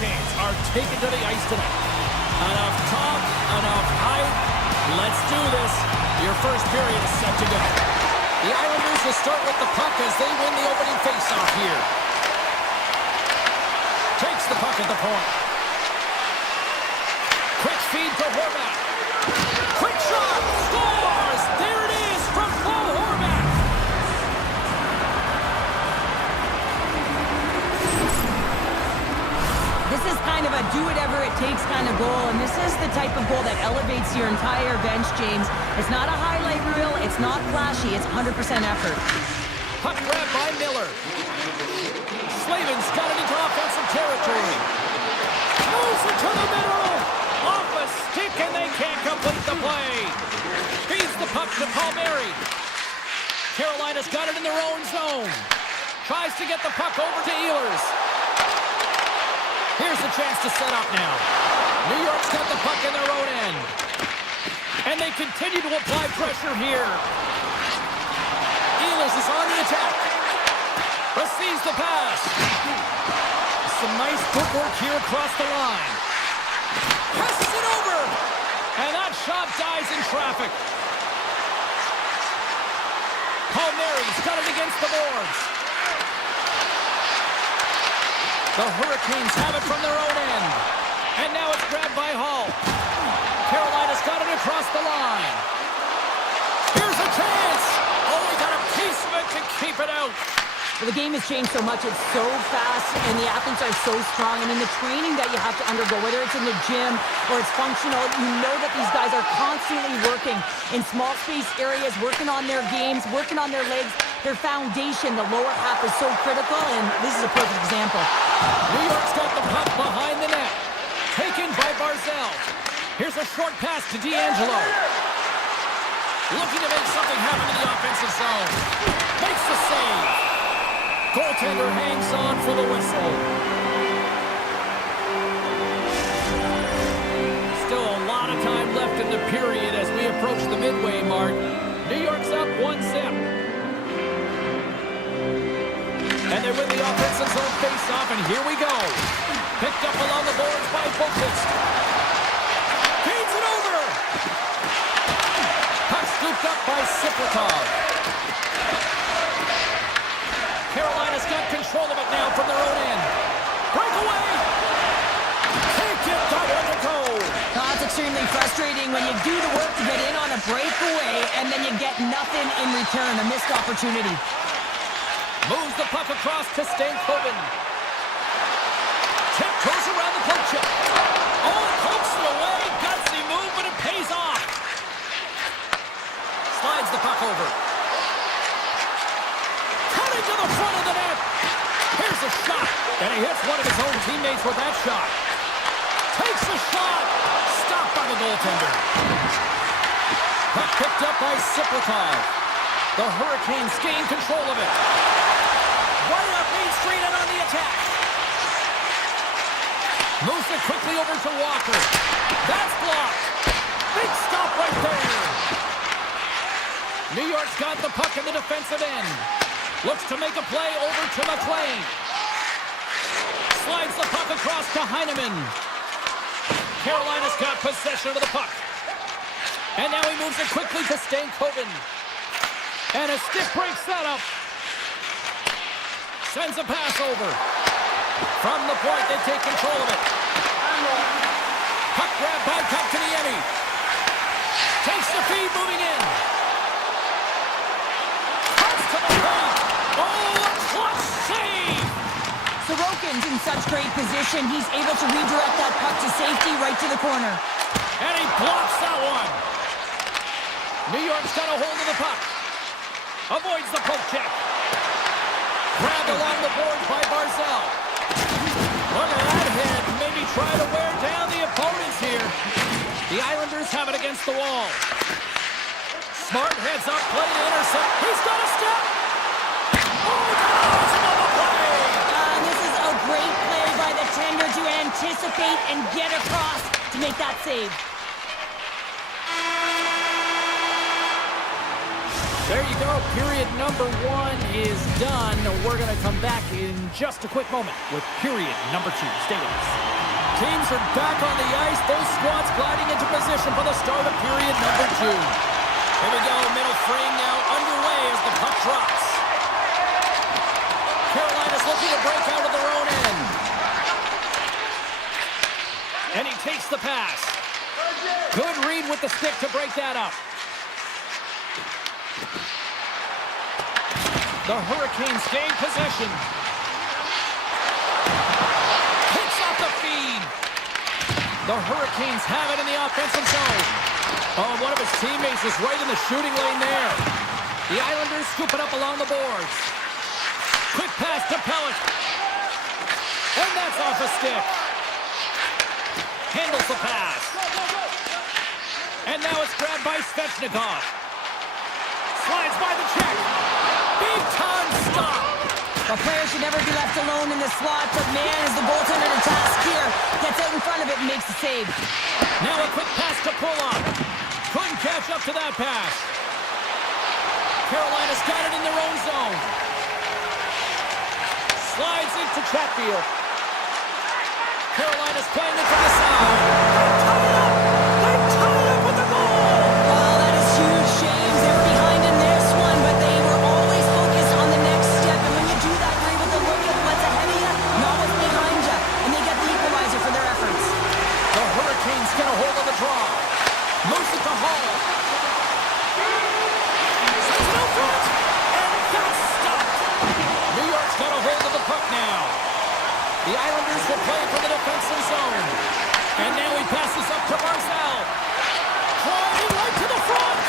Hurricanes are taken to the ice tonight. Enough talk, enough hype. Let's do this. Your first period is set to go. The Islanders will start with the puck as they win the opening faceoff here. Takes the puck at the point. Quick feed to Horvat. Quick shot. Scores! There it is from Paul Horvat. This is kind of a do-whatever-it-takes kind of goal, and this is the type of goal that elevates your entire bench, James. It's not a highlight reel. It's not flashy. It's 100% effort. Puck grab by Miller. Slavin's got it into offensive territory. Moves it to the middle. Off a stick, and they can't complete the play. Feeds the puck to Palmieri. Carolina's got it in their own zone. Tries to get the puck over to Ehlers. Here's a chance to set up now. New York's got the puck in their own end. And they continue to apply pressure here. Ehlers is on the attack. Receives the pass. Some nice footwork here across the line. Passes it over. And that shot dies in traffic. Palmieri's got it against the boards. The Hurricanes have it from their own end. And now it's grabbed by Hall. Carolina's got it across the line. Here's a chance. Oh, he got a piece of it to keep it out. Well, the game has changed so much. It's so fast, and the athletes are so strong. And in the training that you have to undergo, whether it's in the gym or it's functional, you know that these guys are constantly working in small space areas, working on their games, working on their legs. Their foundation, the lower half, is so critical, and this is a perfect example. New York's got the puck behind the net. Taken by Barzal. Here's a short pass to D'Angelo. Looking to make something happen in the offensive zone. Makes the save. Goaltender hangs on for the whistle. Still a lot of time left in the period as we approach the midway mark. New York's up 1-0. And they win the offensive zone face-off, and here we go. Picked up along the boards by Bokus. Feeds it over. Puck scooped up by Siplikov. Carolina's got control of it now from their own end. Breakaway. Can't get that one to go. It's extremely frustrating when you do the work to get in on a breakaway, and then you get nothing in return, a missed opportunity. Moves the puck across to Stankoven. Tiptoes around the poke check. Oh, pokes it away. Gutsy move, but it pays off. Slides the puck over. Cutting to the front of the net. Here's a shot. And he hits one of his own teammates with that shot. Takes the shot. Stopped by the goaltender. Puck picked up by Siplikov. The Hurricanes gain control of it. Right up Main Street and on the attack. Moves it quickly over to Walker. That's blocked. Big stop right there. New York's got the puck in the defensive end. Looks to make a play over to McLean. Slides the puck across to Heineman. Carolina's got possession of the puck. And now he moves it quickly to Stankoven. And a stick break setup. Sends a pass over. From the point, they take control of it. Puck grab by Kotkaniemi. Takes the feed, moving in. Cuts to the point. Oh, a clutch save! Sorokin's in such great position. He's able to redirect that puck to safety right to the corner. And he blocks that one. New York's got a hold of the puck. Avoids the poke check. Grabbed along the boards by Barzal. Look at that hit. Maybe try to wear down the opponents here. The Islanders have it against the wall. Smart heads up, play to intercept. He's got a step. Oh, that's another play. This is a great play by the tender to anticipate and get across to make that save. There you go. Period number 1 is done. We're going to come back in just a quick moment with period number 2. Stay with us. Teams are back on the ice. Both squads gliding into position for the start of period number 2. Here we go. Middle frame now underway as the puck drops. Carolina's looking to break out of their own end. And he takes the pass. Good read with the stick to break that up. The Hurricanes gain possession. Picks off the feed. The Hurricanes have it in the offensive zone. Oh, one of his teammates is right in the shooting lane there. The Islanders scoop it up along the boards. Quick pass to Pellet. And that's off a stick. Handles the pass. And now it's grabbed by Svechnikov. Slides by the check. Big time stop. The player should never be left alone in the slot, but man, is the goaltender to task here. Gets out in front of it and makes the save. Now a quick pass to Pulock. Couldn't catch up to that pass. Carolina's got it in their own zone. Slides into Chatfield. Carolina's playing it to the side. They tie it up! They tie it up with the goal! Well, that is huge, James. They were behind in this one, but they were always focused on the next step. And when you do that, you're able to look at what's ahead of you, not what's behind you. And they get the equalizer for their efforts. The Hurricanes get a hold of the draw. Moves it to Hall. Sends it out front. And that's stopped. New York's got a hold of the puck now. The Islanders will play from the defensive zone. And now he passes up to Barzal. Driving right to the front.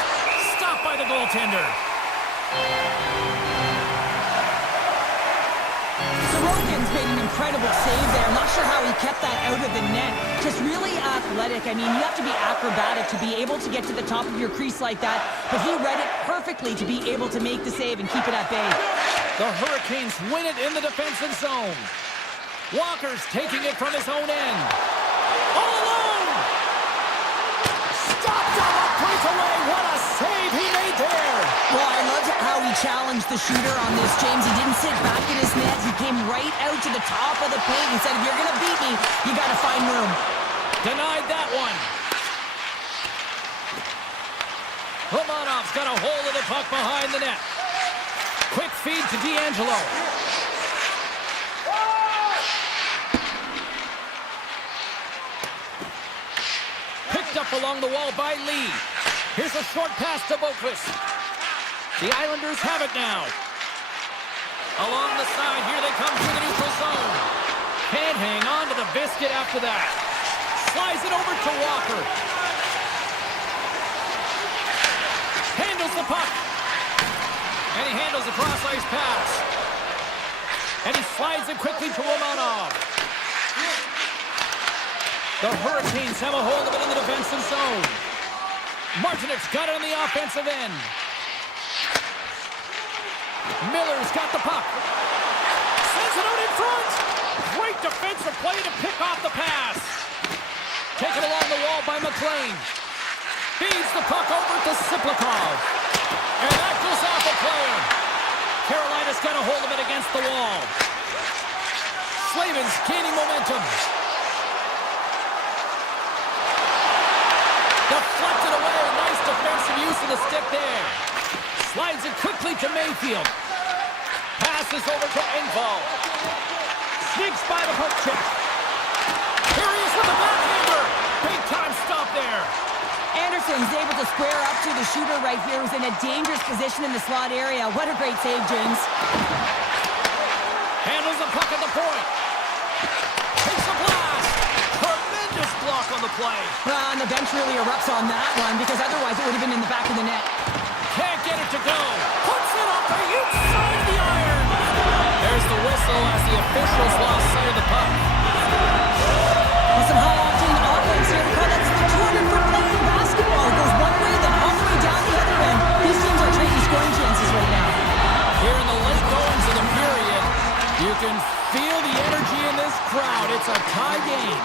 Stopped by the goaltender. Sorokin's made an incredible save there. I'm not sure how he kept that out of the net. Just really athletic. I mean, you have to be acrobatic to be able to get to the top of your crease like that. But he read it perfectly to be able to make the save and keep it at bay. The Hurricanes win it in the defensive zone. Walker's taking it from his own end. All alone! Stopped on the breakaway. What a save he made there! Well, I loved how he challenged the shooter on this, James. He didn't sit back in his net. He came right out to the top of the paint. He said, if you're going to beat me, you got to find room. Denied that one. Romanov's got a hold of the puck behind the net. Quick feed to D'Angelo. Picked up along the wall by Lee. Here's a short pass to Boqvist. The Islanders have it now. Along the side, here they come through the neutral zone. Can't hang on to the biscuit after that. Slides it over to Walker. Handles the puck. And he handles a cross-ice pass. And he slides it quickly to Romanov. The Hurricanes have a hold of it in the defensive zone. Martinek's got it on the offensive end. Miller's got the puck. Sends it out in front. Great defensive play to pick off the pass. Taken along the wall by McLean. Feeds the puck over to Siplikov. And that goes off a player. Carolina's got a hold of it against the wall. Slavin's gaining momentum. Deflected away. Nice defensive use of the stick there. Slides it quickly to Mayfield. Passes over to Engvall. Sneaks by the puck check. Here he is with the backhander. Big time stop there. Anderson's able to square up to the shooter right here, who's in a dangerous position in the slot area. What a great save, James. Handles the puck at the point. Takes a blast. Tremendous block on the play. And the bench really erupts on that one, because otherwise it would have been in the back of the net. Can't get it to go. Puts it up the inside of the iron. There's the whistle as the officials lost sight of the puck. Well, some high-octane offense here. We call that the tournament for playing basketball. It goes one way, then all the way down the other end. These teams are trading scoring chances right now. Here in the late goings of the period, you can feel the energy in this crowd. It's a tie game.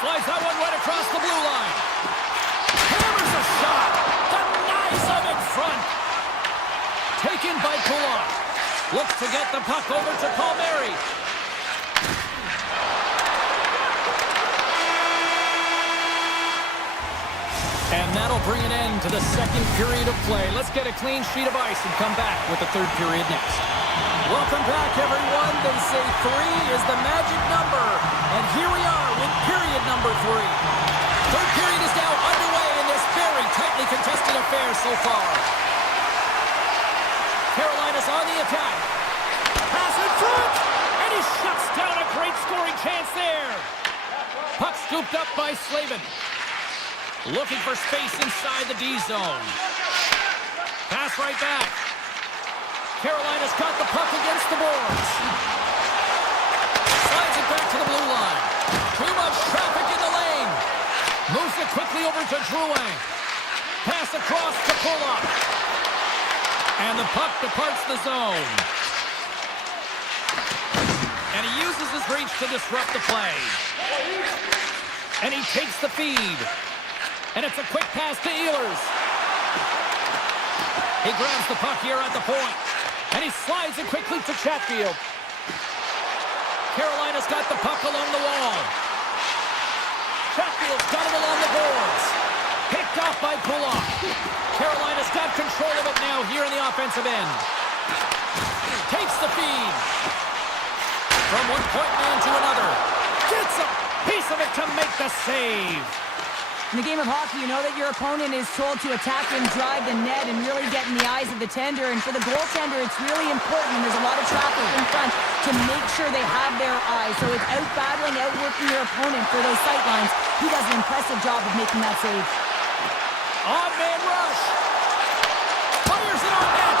Slides that one right across the blue line. Hammers a shot. Denies him in front. taken by Kulak. Looks to get the puck over to Palmieri. And that'll bring an end to the second period of play. Let's get a clean sheet of ice and come back with the third period next. Welcome back, everyone. They say 3 is the magic number. And here we are with period number 3. Third period is now underway in this very tightly contested affair so far. Carolina's on the attack. Pass in front! And he shuts down a great scoring chance there. Puck scooped up by Slavin. Looking for space inside the D zone. Pass right back. Carolina's got the puck against the boards. Slides it back to the blue line. Too much traffic in the lane. Moves it quickly over to Drouin. Pass across to Kulak. And the puck departs the zone. And he uses his reach to disrupt the play. And he takes the feed. And it's a quick pass to Ehlers. He grabs the puck here at the point. And he slides it quickly to Chatfield. Carolina's got the puck along the wall. Chatfield's got it along the boards. Picked off by Kulak. Carolina's got control of it now here in the offensive end. Takes the feed. From one point man to another. Gets a piece of it to make the save. In the game of hockey, you know that your opponent is told to attack and drive the net and really get in the eyes of the tender. And for the goaltender, it's really important, and there's a lot of traffic in front, to make sure they have their eyes. So it's out-battling, outworking your opponent for those sight lines. He does an impressive job of making that save. On-man rush. Fires it on net.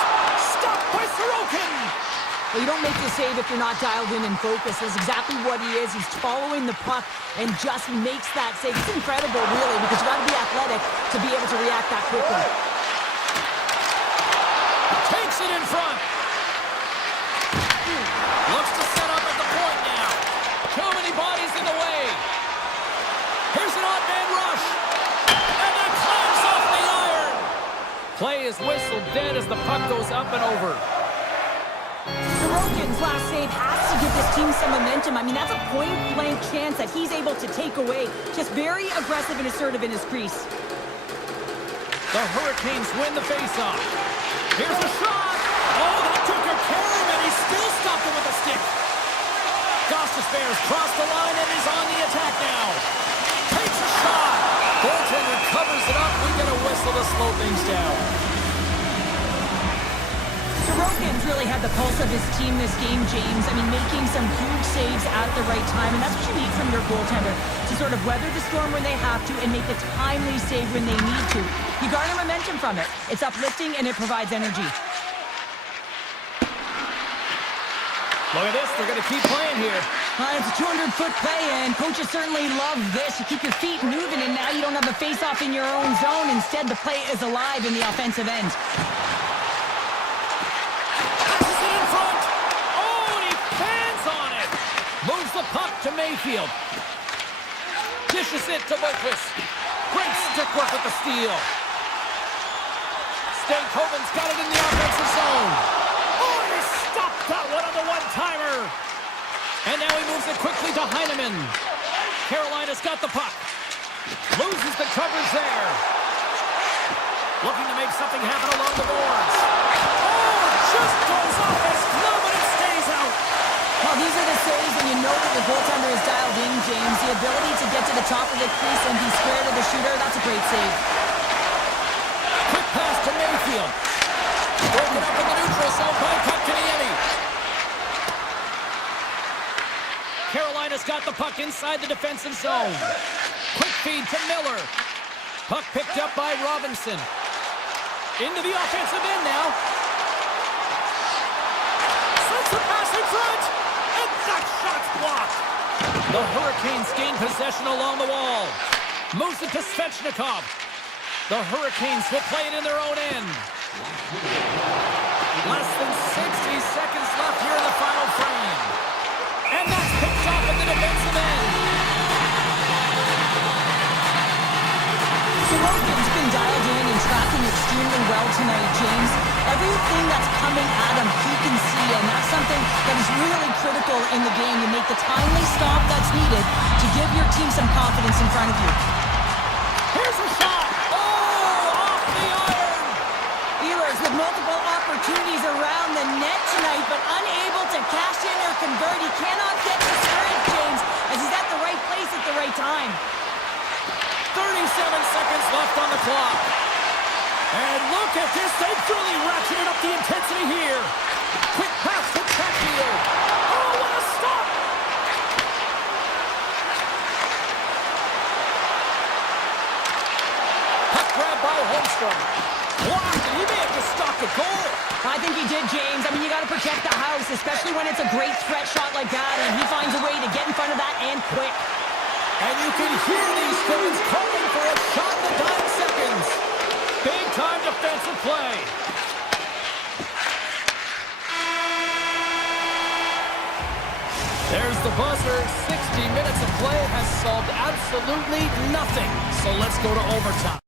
Stopped by Sorokin. Well, you don't make the save if you're not dialed in and focused. That's exactly what he is. He's following the puck and just makes that save. It's incredible, really, because you got to be athletic to be able to react that quickly. Takes it in front. Looks to set up at the point now. Too many bodies in the way. Here's an odd-man rush. And it climbs off the iron. Play is whistled dead as the puck goes up and over. Sorokin's last save has to give this team some momentum. I mean, that's a point-blank chance that he's able to take away. Just very aggressive and assertive in his crease. The Hurricanes win the faceoff. Here's a shot. Oh, that took a care, and he still stopped it with a stick. Gostisbehere's crossed the line and is on the attack now. Takes a shot. Goaltender covers it up. We get a whistle to slow things down. Sorokin's really had the pulse of his team this game, James. I mean, making some huge saves at the right time, and that's what you need from your goaltender, to sort of weather the storm when they have to and make a timely save when they need to. You garner momentum from it. It's uplifting, and it provides energy. Look at this. They're going to keep playing here. It's a 200-foot play, and coaches certainly love this. You keep your feet moving, and now you don't have the face-off in your own zone. Instead, the play is alive in the offensive end. Puck to Mayfield. Dishes it to Boqvist. Great stick work with the steal. Stankoven's got it in the offensive zone. Oh, he stopped that one on the one-timer. And now he moves it quickly to Heineman. Carolina's got the puck. Loses the coverage there. Looking to make something happen along the boards. Oh, just goes off his glove and it stays out. Well, these are the saves when you know that the goaltender is dialed in, James. The ability to get to the top of the crease and be square to the shooter, that's a great save. Quick pass to Mayfield. Broken up in the neutral zone by Kotkaniemi. Carolina's got the puck inside the defensive zone. Quick feed to Miller. Puck picked up by Robinson. Into the offensive end now. Sends the pass in front. And that shot's blocked. The Hurricanes gain possession along the wall. Moves it to Svechnikov. The Hurricanes will play it in their own end. Less than 60 seconds left here in the final frame. And that's picked off at the defensive end. Sorokin's been dialed in and tracking extremely well tonight, James. Everything that's coming at him, he can see, and that's something that is really critical in the game. You make the timely stop that's needed to give your team some confidence in front of you. Here's a shot. Oh, off the iron. Steelers with multiple opportunities around the net tonight, but unable to cash in or convert. He cannot get discouraged, James, as he's at the right place at the right time. 37 seconds left on the clock. And look at this. They've really ratcheted up the intensity here. Quick pass to Chatfield. Oh, what a stop. Puck grab by Holmstrom. Blocked, and he may have just stopped the goal. I think he did, James. I mean, you got to protect the house, especially when it's a great threat shot like that, and he finds a way to get in front of that and quick. And you can hear these fans calling for a shot in the dying seconds. Big time defensive play. There's the buzzer. 60 minutes of play has solved absolutely nothing. So let's go to overtime.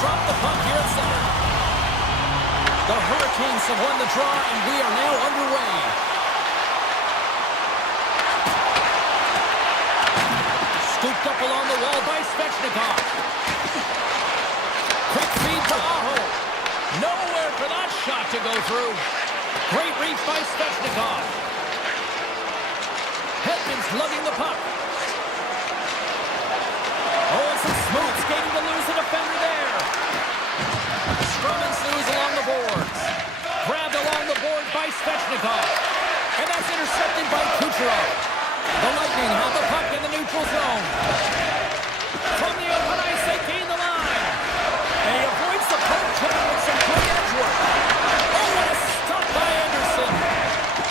drop the puck here at center. The Hurricanes have won the draw, and we are now underway. Scooped up along the wall by Svechnikov. Quick feed to Aho. Nowhere for that shot to go through. Great reach by Svechnikov. Hedman's lugging the puck. Oh, and some smooth skating to lose a defender there. Scrum ensues along the boards. Grabbed along the board by Svechnikov. And that's intercepted by Kucherov. The Lightning have the puck in the neutral zone. From the open ice, they gain the line. And he avoids the poke check with some great edge work. Oh, what a stop by Anderson.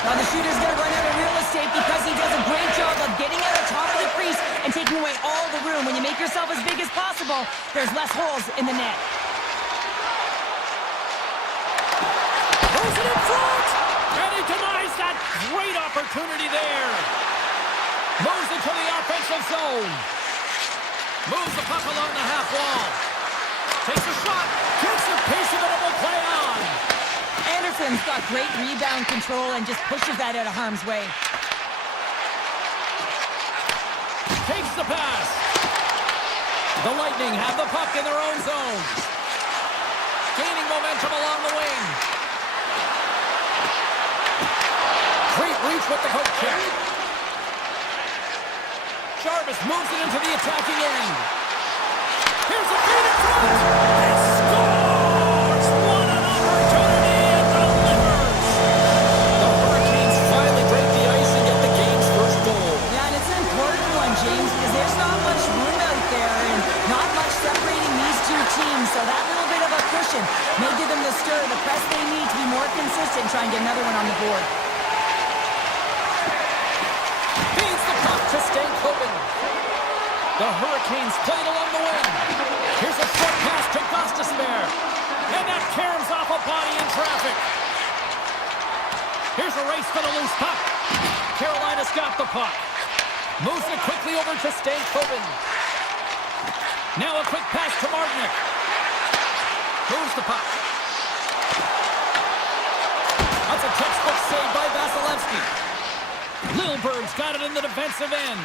Now the shooter's going to run out of real estate because he does a great job of getting out of top of the crease and taking away all the room. When you make yourself as big as possible, there's less holes in the net. Throws it in front. And he denies that great opportunity there. Moves it to the offensive zone. Moves the puck along the half wall. Takes a shot. Gets a piece of it and will play on. Anderson's got great rebound control and just pushes that out of harm's way. Takes the pass. The Lightning have the puck in their own zone. Gaining momentum along the wing. Great reach with the poke check. Jarvis moves it into the attacking end. Here's a feed in front. He scores! What an opportunity and delivers! The Hurricanes finally break the ice and get the game's first goal. Yeah, and it's an important one, James, because there's not much room out there and not much separating these two teams. So that little bit of a cushion may give them the stir, the press they need to be more consistent, try and get another one on the board. Feeds the puck to Stankoven. The Hurricanes played along the wing. Here's a short pass to Gostisbehere. And that caroms off a body in traffic. Here's a race for the loose puck. Carolina's got the puck. Moves it quickly over to Stankoven. Now a quick pass to Martinic. Moves the puck. That's a textbook save by Vasilevsky. Lilberg's got it in the defensive end.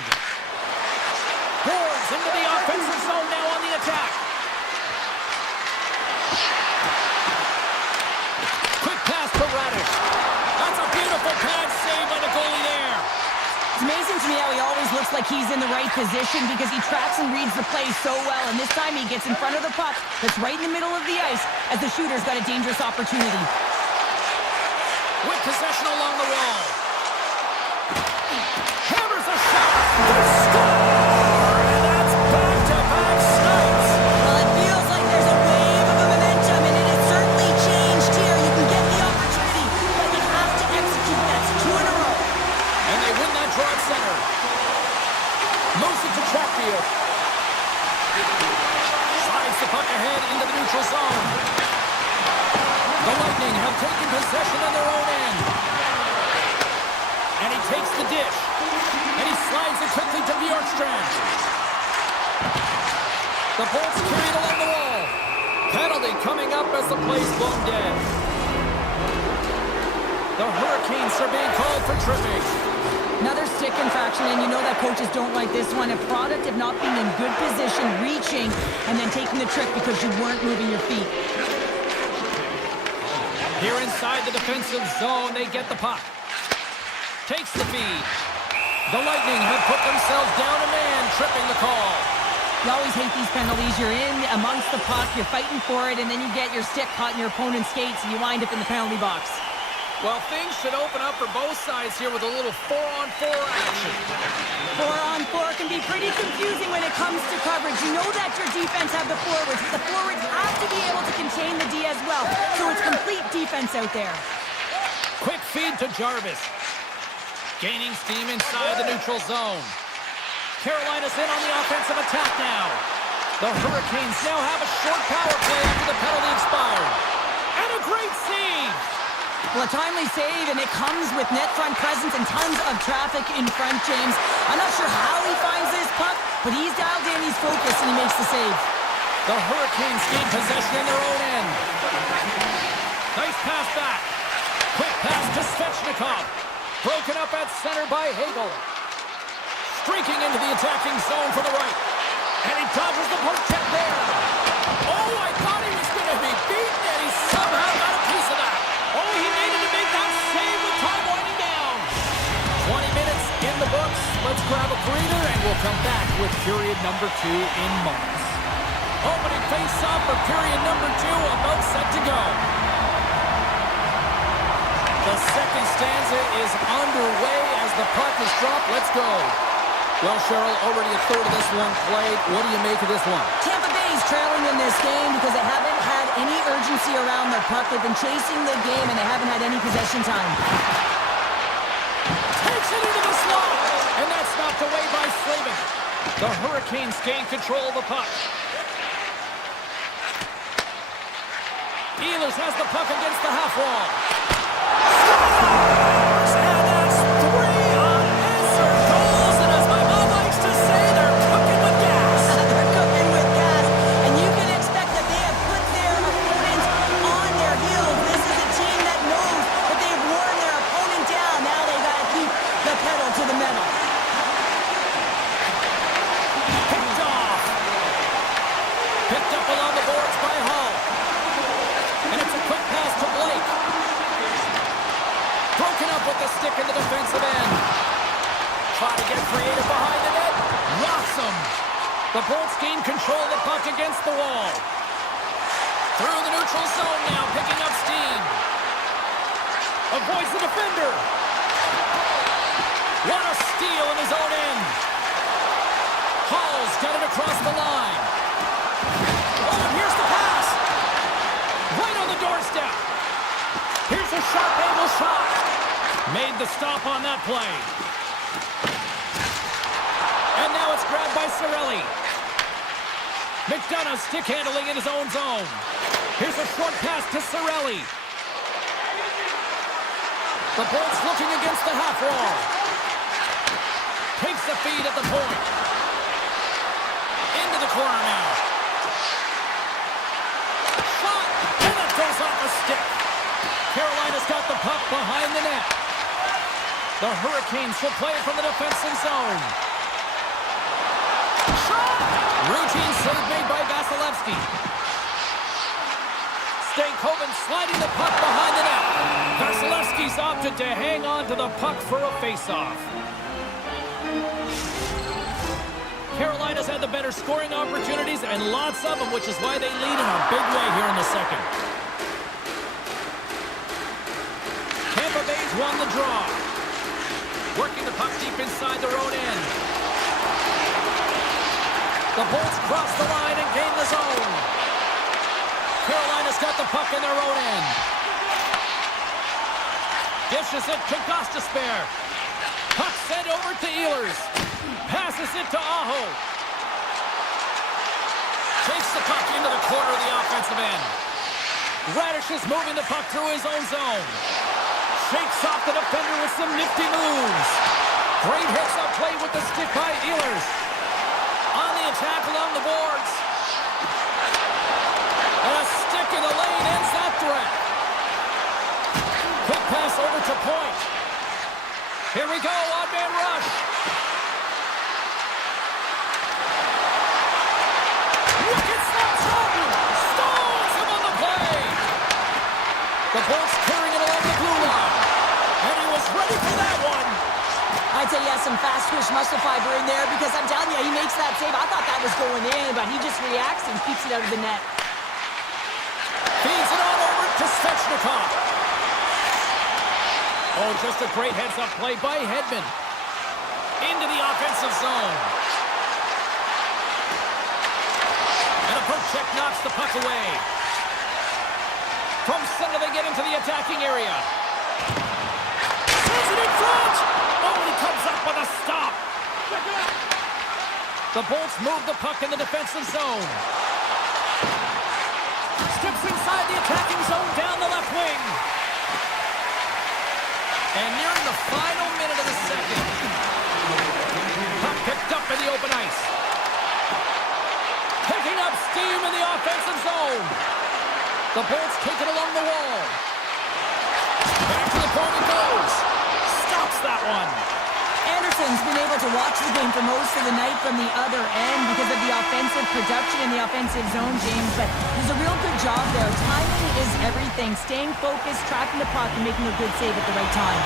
Boards into the offensive zone now on the attack. Quick pass to Radish. That's a beautiful pad save by the goalie there. It's amazing to me how he always looks like he's in the right position because he tracks and reads the play so well. And this time he gets in front of the puck that's right in the middle of the ice as the shooter's got a dangerous opportunity. With possession along the wall. Hammers a shot. The score! And that's back-to-back snipes. Well, it feels like there's a wave of momentum, and it has certainly changed here. You can get the opportunity, but you have to execute. That's 2 in a row. And they win that draw at center. Moves it to Chatfield. Slides the puck ahead into the neutral zone. The Lightning have taken possession on their own end. And he takes the dish. And he slides it quickly to Bjorkstrand. The Bolts carried along the wall. Penalty coming up as the play's blown dead. The Hurricanes are being called for tripping. Another stick infraction, and you know that coaches don't like this one. A product of not being in good position, reaching, and then taking the trick because you weren't moving your feet. Here inside the defensive zone, they get the puck. Takes the feed. The Lightning have put themselves down a man, tripping the call. You always hate these penalties. You're in amongst the puck, you're fighting for it, and then you get your stick caught in your opponent's skates, and you wind up in the penalty box. Well, things should open up for both sides here with a little 4-on-4 action. 4-on-4 can be pretty confusing when it comes to coverage. You know that your defense have the forwards, but the forwards have to be able to contain the D as well. So it's complete defense out there. Quick feed to Jarvis. Gaining steam inside the neutral zone. Carolina's in on the offensive attack now. The Hurricanes now have a short power play after the penalty expired. And a great save! Well, a timely save, and it comes with net front presence and tons of traffic in front, James. I'm not sure how he finds this puck, but he's dialed in, he's focused, and he makes the save. The Hurricanes gain possession in their own end. Nice pass back. Quick pass to Svechnikov. Broken up at center by Hagel. Streaking into the attacking zone for the right. And he dodges the poke check there. Oh, I thought he was going to be beaten, and he somehow got a piece of that. Oh, he needed to make that save with time winding down. 20 minutes in the books. Let's grab a breather, and we'll come back with period number 2 in moments. Opening face-off for period number 2, about set to go. The second stanza is underway as the puck is dropped. Let's go. Well, Cheryl, already a third of this one played. What do you make of this one? Tampa Bay's trailing in this game because they haven't had any urgency around their puck. They've been chasing the game, and they haven't had any possession time. Takes it into the slot, and that's knocked away by Slavin. The Hurricanes gain control of the puck. Ehlers has the puck against the half wall. Scores! And that's 3 unanswered goals. And as my mom likes to say, they're cooking with gas. They're cooking with gas. And you can expect that they have put their opponents on their heels. This is a team that knows that they've worn their opponent down. Now they got to keep the pedal to the metal. Picked off. Picked up along the boards by Hull. And it's a quick pass to Blake. Broken up with the stick in the defensive end. Try to get creative behind the net. Rocks him. The Bolts gain control of the puck against the wall. Through the neutral zone now, picking up steam. Avoids the defender. What a steal in his own end. Hall's got it across the line. Oh, and here's the pass. Right on the doorstep. Here's a sharp angle shot. Made the stop on that play. And now it's grabbed by Cirelli. McDonough stick handling in his own zone. Here's a short pass to Cirelli. The Bolts looking against the half wall. Takes the feed at the point. Into the corner now. Shot! And it goes off the stick. Carolina's got the puck behind the net. The Hurricanes will play it from the defensive zone. Shot! Routine save made by Vasilevsky. Stankoven sliding the puck behind the net. Vasilevsky's opted to hang on to the puck for a face-off. Carolina's had the better scoring opportunities and lots of them, which is why they lead in a big way here in the second. Tampa Bay's won the draw. Working the puck deep inside their own end. The Bolts cross the line and gain the zone. Carolina's got the puck in their own end. Dishes it to Gostisbehere. Puck sent over to Ehlers. Passes it to Aho. Takes the puck into the corner of the offensive end. Radish is moving the puck through his own zone. Shakes off the defender with some nifty moves. Great hits up play with the stick by Ehlers. On the attack along the boards. And a stick in the lane ends that threat. Quick pass over to Point. Here we go, odd man rush. Wicked snap shot. Stalls him on the play. The Bolts carrying it along the blue line. And he was ready for that one. I'd say he has some fast twitch muscle fiber in there because I'm telling you, he makes that save. I thought that was going in, but he just reacts and keeps it out of the net. Feeds it on over to Svechnikov. Oh, just a great heads-up play by Hedman. Into the offensive zone. And a poke check knocks the puck away. From center they get into the attacking area. Sends it in front! Oh, he comes up with a stop. The Bolts move the puck in the defensive zone. Steps inside the attacking zone down the left wing. And nearing the final minute of the second. Puck picked up in the open ice. Picking up steam in the The Bolts take it along the wall. Back to the point it goes. Stops that one. Anderson's been able to watch the game for most of the night from the other end because of the offensive production in the offensive zone, James, but there's a real good job there. Timing is everything. Staying focused, tracking the puck, and making a good save at the right time.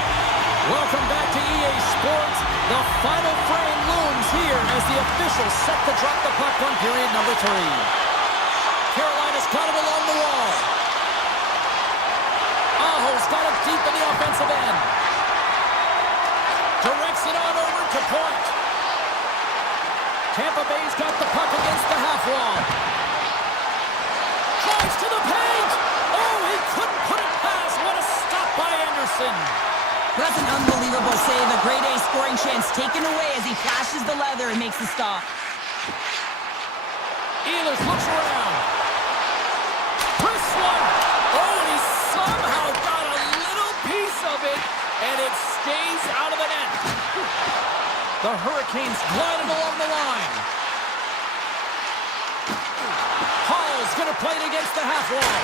Welcome back to EA Sports. The final frame looms here as the officials set to drop the puck on period number 3. Carolina's got it along the wall. Aho's got it deep in the offensive end. Directs it on over to point. Tampa Bay's got the puck against the half wall. Drives to the paint. Oh, he couldn't put it past. What a stop by Anderson. That's an unbelievable save. A grade A scoring chance taken away as he flashes the leather and makes the stop. Ehlers looks around. Chris one. Oh, and he somehow got a little piece of it, and it stays out of the net. The Hurricanes gliding along the line. Hall's going to play it against the half wall.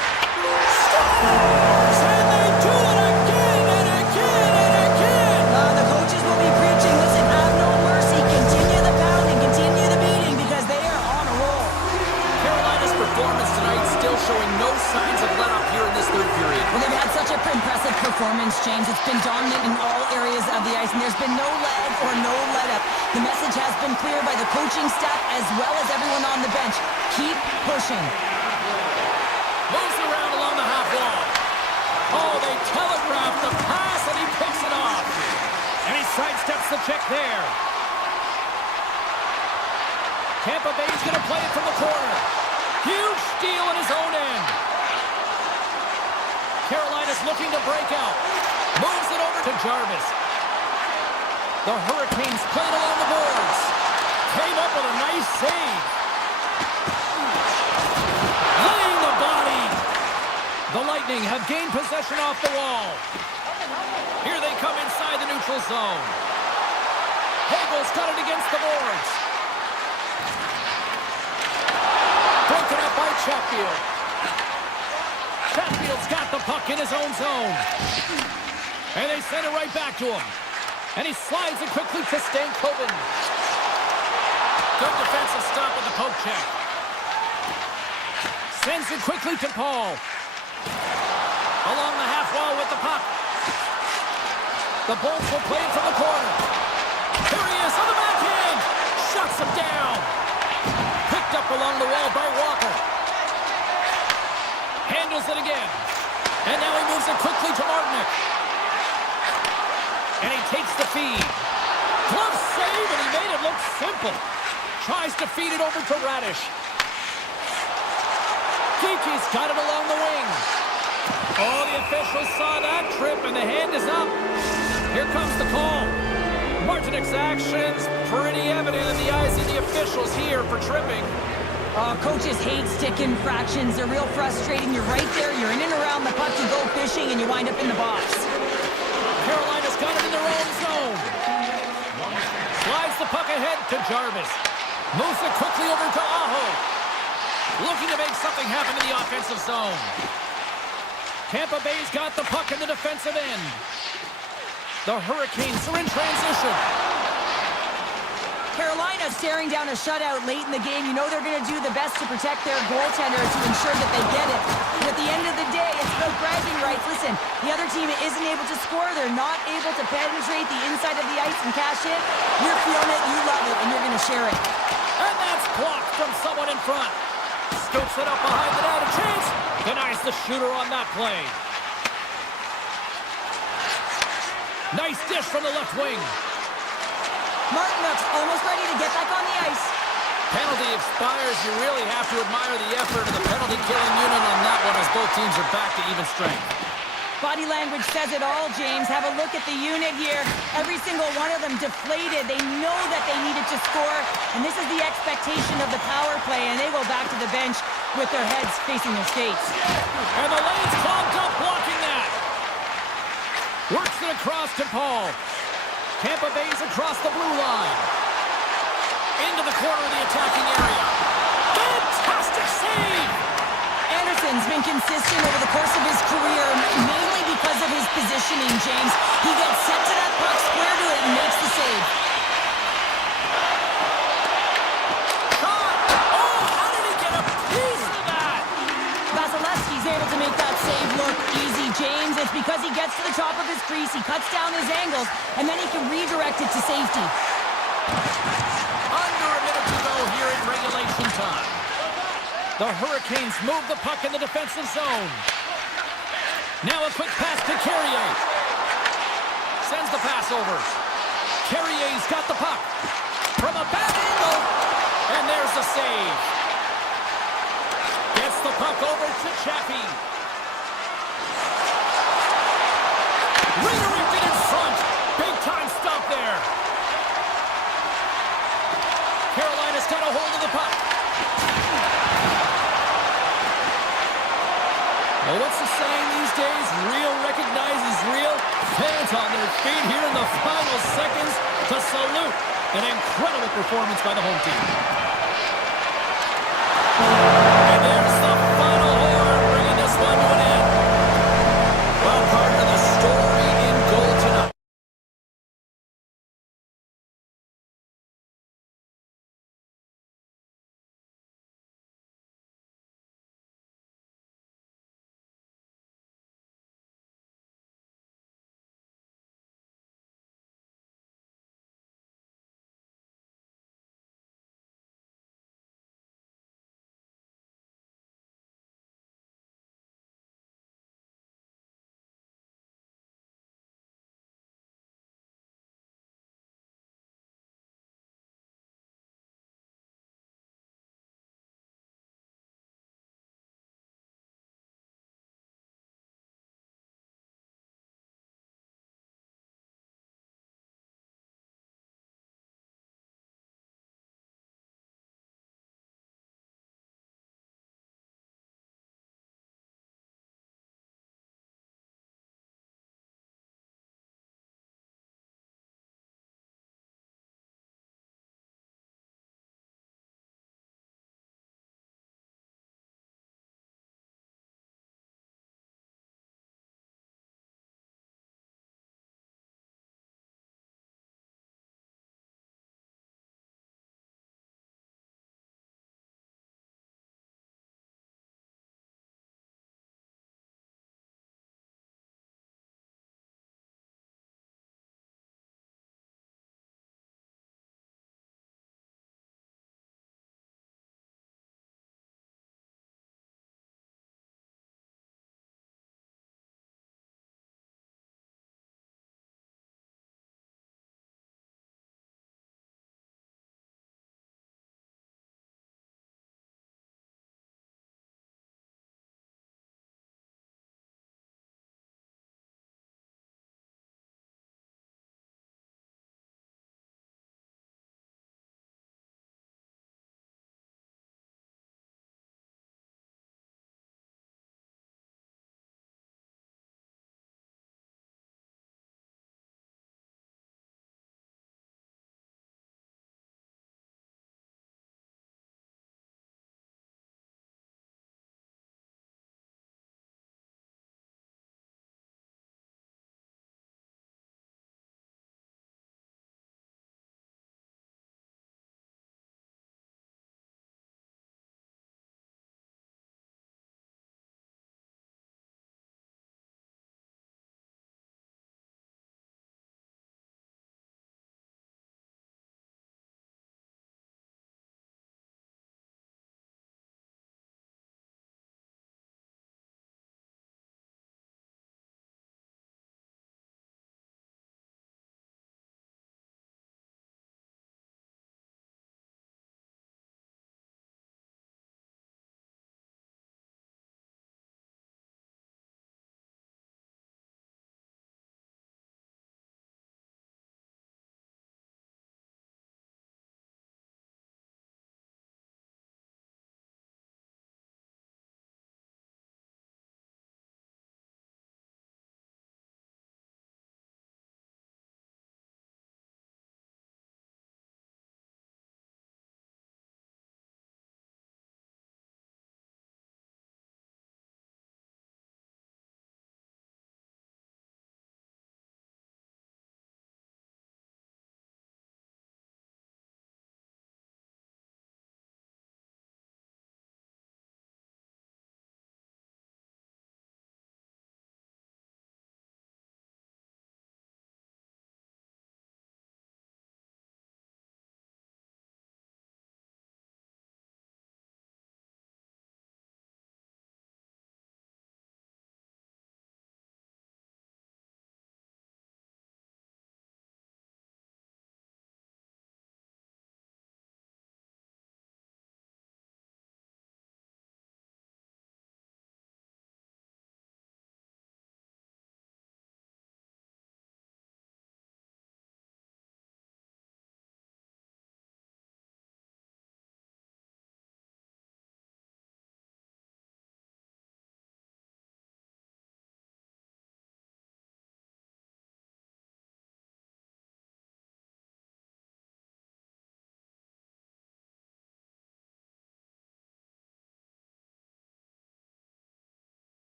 Scores! And they do it again and again and again! The coaches will be preaching, listen, have no mercy. Continue the pounding, continue the beating because they are on a roll. Carolina's performance tonight still showing no signs of let-up here in this third period. Well, they've had such an impressive performance, James. It's been dominant in all areas of the ice, and there's been no lag or no let-up. The message has been clear by the coaching staff as well as everyone on the bench. Keep pushing. Moves around along the half wall. Oh, they telegraph the pass, and he picks it off. And he sidesteps the check there. Tampa Bay's going to play it from the corner. Huge steal in his own end. Carolina's looking to break out. Moves it over to Jarvis. The Hurricanes playing along the boards. Came up with a nice save. Laying the body. The Lightning have gained possession off the wall. Here they come inside the neutral zone. Hagel's got it against the boards. Broken up by Chatfield. Chatfield's got the puck in his own zone. And they send it right back to him. And he slides it quickly to Stankoven. Good defensive stop with the poke check. Sends it quickly to Paul. Along the half wall with the puck. The Bolts will play it from the corner. Here he is on the backhand. Shuts him down. Picked up along the wall by Walker. Handles it again. And now he moves it quickly to Martinick. And he takes the feed. Glove save, and he made it look simple. Tries to feed it over to Radish. Geeky's got it along the wing. Oh, the officials saw that trip, and the hand is up. Here comes the call. Martinick's actions pretty evident in the eyes of the officials here for tripping. Coaches hate stick infractions. They're real frustrating. You're right there. You're in and around the puck. You go fishing, and you wind up in the box. Carolina's got it in their own zone. Slides the puck ahead to Jarvis. Moves it quickly over to Aho. Looking to make something happen in the offensive zone. Tampa Bay's got the puck in the defensive end. The Hurricanes are in transition. Carolina staring down a shutout late in the game. You know they're going to do the best to protect their goaltender to ensure that they get it. But at the end of the day, it's about bragging rights. Listen, the other team isn't able to score. They're not able to penetrate the inside of the ice and cash it. You're feeling it, you love it, and you're going to share it. And that's blocked from someone in front. Scoops it up behind the net. A chance. Denies the shooter on that play. Nice dish from the left wing. Martinook's almost ready to get back on the ice. Penalty expires. You really have to admire the effort of the penalty-killing unit on that one as both teams are back to even strength. Body language says it all, James. Have a look at the unit here. Every single one of them deflated. They know that they needed to score, and this is the expectation of the power play, and they go back to the bench with their heads facing their skates. And the lane's clogged up blocking that. Works it across to Paul. Tampa Bay's across the blue line. Into the corner of the attacking area. Fantastic save! Anderson Anderson's been consistent over the course of his career, mainly because of his positioning, James. He gets set to that puck, square to it, and makes the save. Shot! Oh, how did he get a piece of that? Vasilevsky's able to make that save look easy, James. It's because he gets to the top of his crease, he cuts down his angles, and then he can redirect it to safety. Under a minute to go here in regulation time. The Hurricanes move the puck in the defensive zone. Now a quick pass to Carrier. Sends the pass over. Carrier's got the puck. From a bad angle. And there's the save. Gets the puck over to Chappie. Redirected in front. Big time stop there. Carolina's got a hold of the puck. Well, what's the saying these days? Real recognizes real. Fans on their feet here in the final seconds to salute an incredible performance by the home team.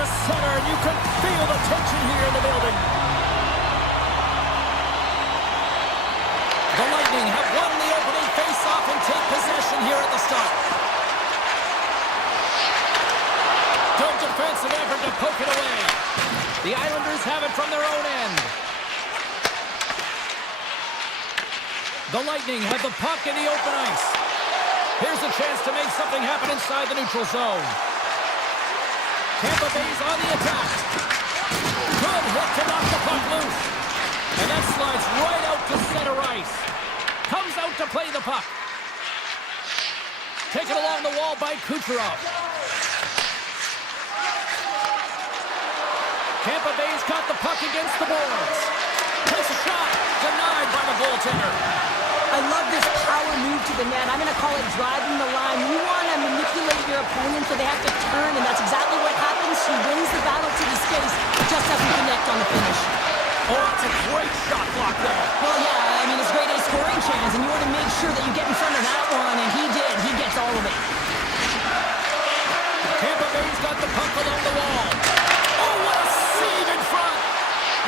to center, and you can feel the tension here in the building. The Lightning have won the opening face-off and take possession here at the start. Good defensive effort to poke it away. The Islanders have it from their own end. The Lightning have the puck in the open ice. Here's a chance to make something happen inside the neutral zone. Tampa Bay's on the attack. Good hit to knock the puck loose. And that slides right out to center ice. Comes out to play the puck. Taken along the wall by Kucherov. Tampa Bay's got the puck against the boards. Takes a shot. Denied by the goaltender. I love this power move to the net. I'm going to call it driving the line. You want to manipulate your opponent so they have to turn, and that's exactly what happens. She wins the battle to the space, just doesn't connect on the finish. Oh, that's a great shot block there. Well, yeah, I mean, it's grade A scoring chance, and you want to make sure that you get in front of that one, and he did. He gets all of it. Tampa Bay's got the puck along the wall. Oh, what a save in front.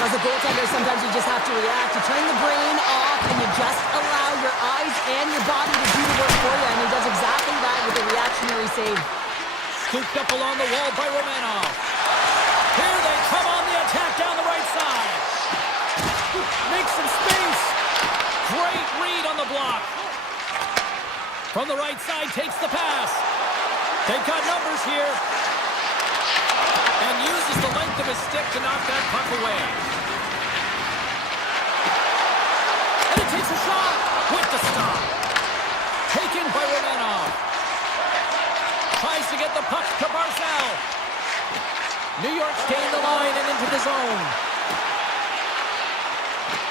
As a goaltender, sometimes you just have to react. You turn the brain off, and you just allow your eyes and your body to do the work for you, and he does exactly that with a reactionary save. Scooped up along the wall by Romanov. Here they come on the attack down the right side. Makes some space. Great read on the block. From the right side, takes the pass. They've got numbers here. And uses the length of his stick to knock that puck away. And he takes a shot with the stop. Taken by Romanov. Tries to get the puck to Barzal. New York's gained the line and into the zone.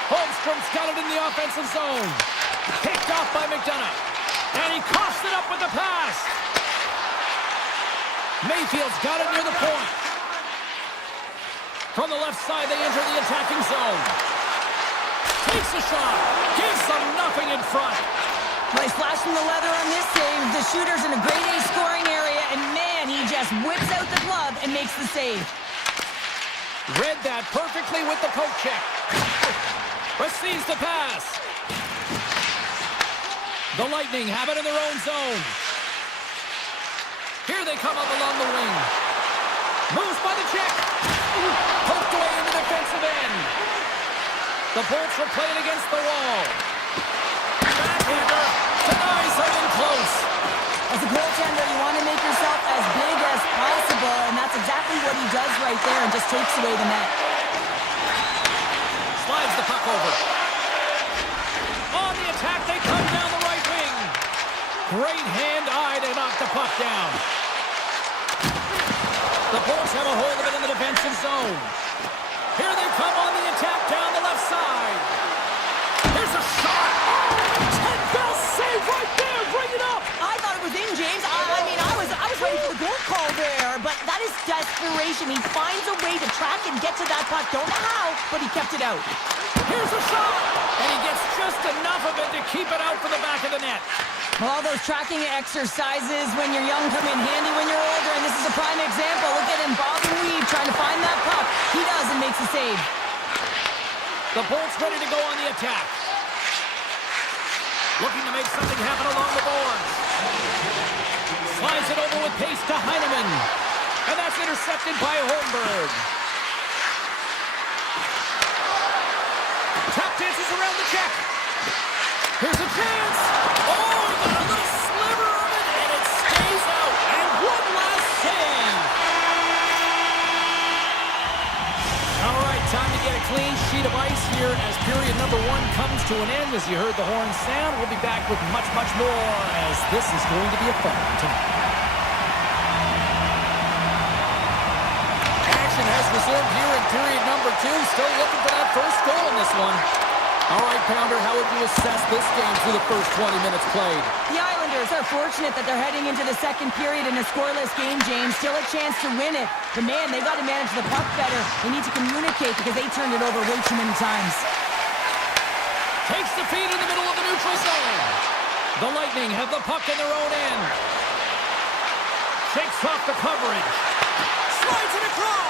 Holmstrom's got it in the offensive zone. Picked off by McDonough. And he coughs it up with the pass. Mayfield's got it near the point. From the left side, they enter the attacking zone. Takes a shot. Gives them nothing in front. Nice flash from the leather on this save. The shooter's in a grade A scoring area, and man, he just whips out the glove and makes the save. Read that perfectly with the poke check. Receives the pass. The Lightning have it in their own zone. Here they come up along the wing. Moves by the check. Poked away in the defensive end. The Bolts are playing against the wall. Backhander denies them in close. As a goaltender, you want to make yourself as big as possible, and that's exactly what he does right there and just takes away the net. Slides the puck over. On the attack, they come down the right wing. Great hand-eye to knock the puck down. The Bolts have a hold of it in the defensive zone. Here they come on the attack down the left side. Here's a shot. Oh, 10-bell save right there. Bring it up. I thought it was in, James. I mean, I was ready for the goal call there, but that is desperation. He finds a way to track and get to that puck. Don't know how, but he kept it out. Here's a shot. And he gets just enough of it to keep it out for the back of the net. Well, all those tracking exercises when you're young come in handy when you're older, and this is a prime example. Look at him bob and weave trying to find that puck. He does and makes a save. The Bolts ready to go on the attack. Looking to make something happen along the boards. Slides it over with pace to Heineman. And that's intercepted by Holmberg. Tap dances around the check. Here's a chance. Oh, he got a little sliver of it, and it stays out. And one last save. All right, time to get a clean sheet of ice here as period number 1 comes to an end. As you heard the horn sound, we'll be back with much, much more as this is going to be a fun one tonight. Action has resumed here in period number 2. Still looking for that first goal in this one. All right, Pounder, how would you assess this game through the first 20 minutes played? The Islanders are fortunate that they're heading into the second period in a scoreless game, James. Still a chance to win it. But, man, they've got to manage the puck better. They need to communicate because they turned it over way too many times. Takes the feed in the middle of the neutral zone. The Lightning have the puck in their own end. Shakes off the coverage. Slides it across.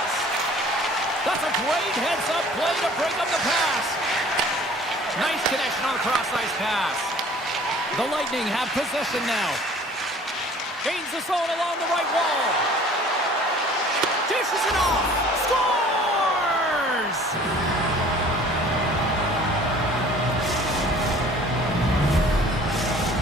great heads-up play to break up the pass. Nice connection on the cross-ice pass. The Lightning have possession now. Gains the zone along the right wall. Dishes it off. Scores!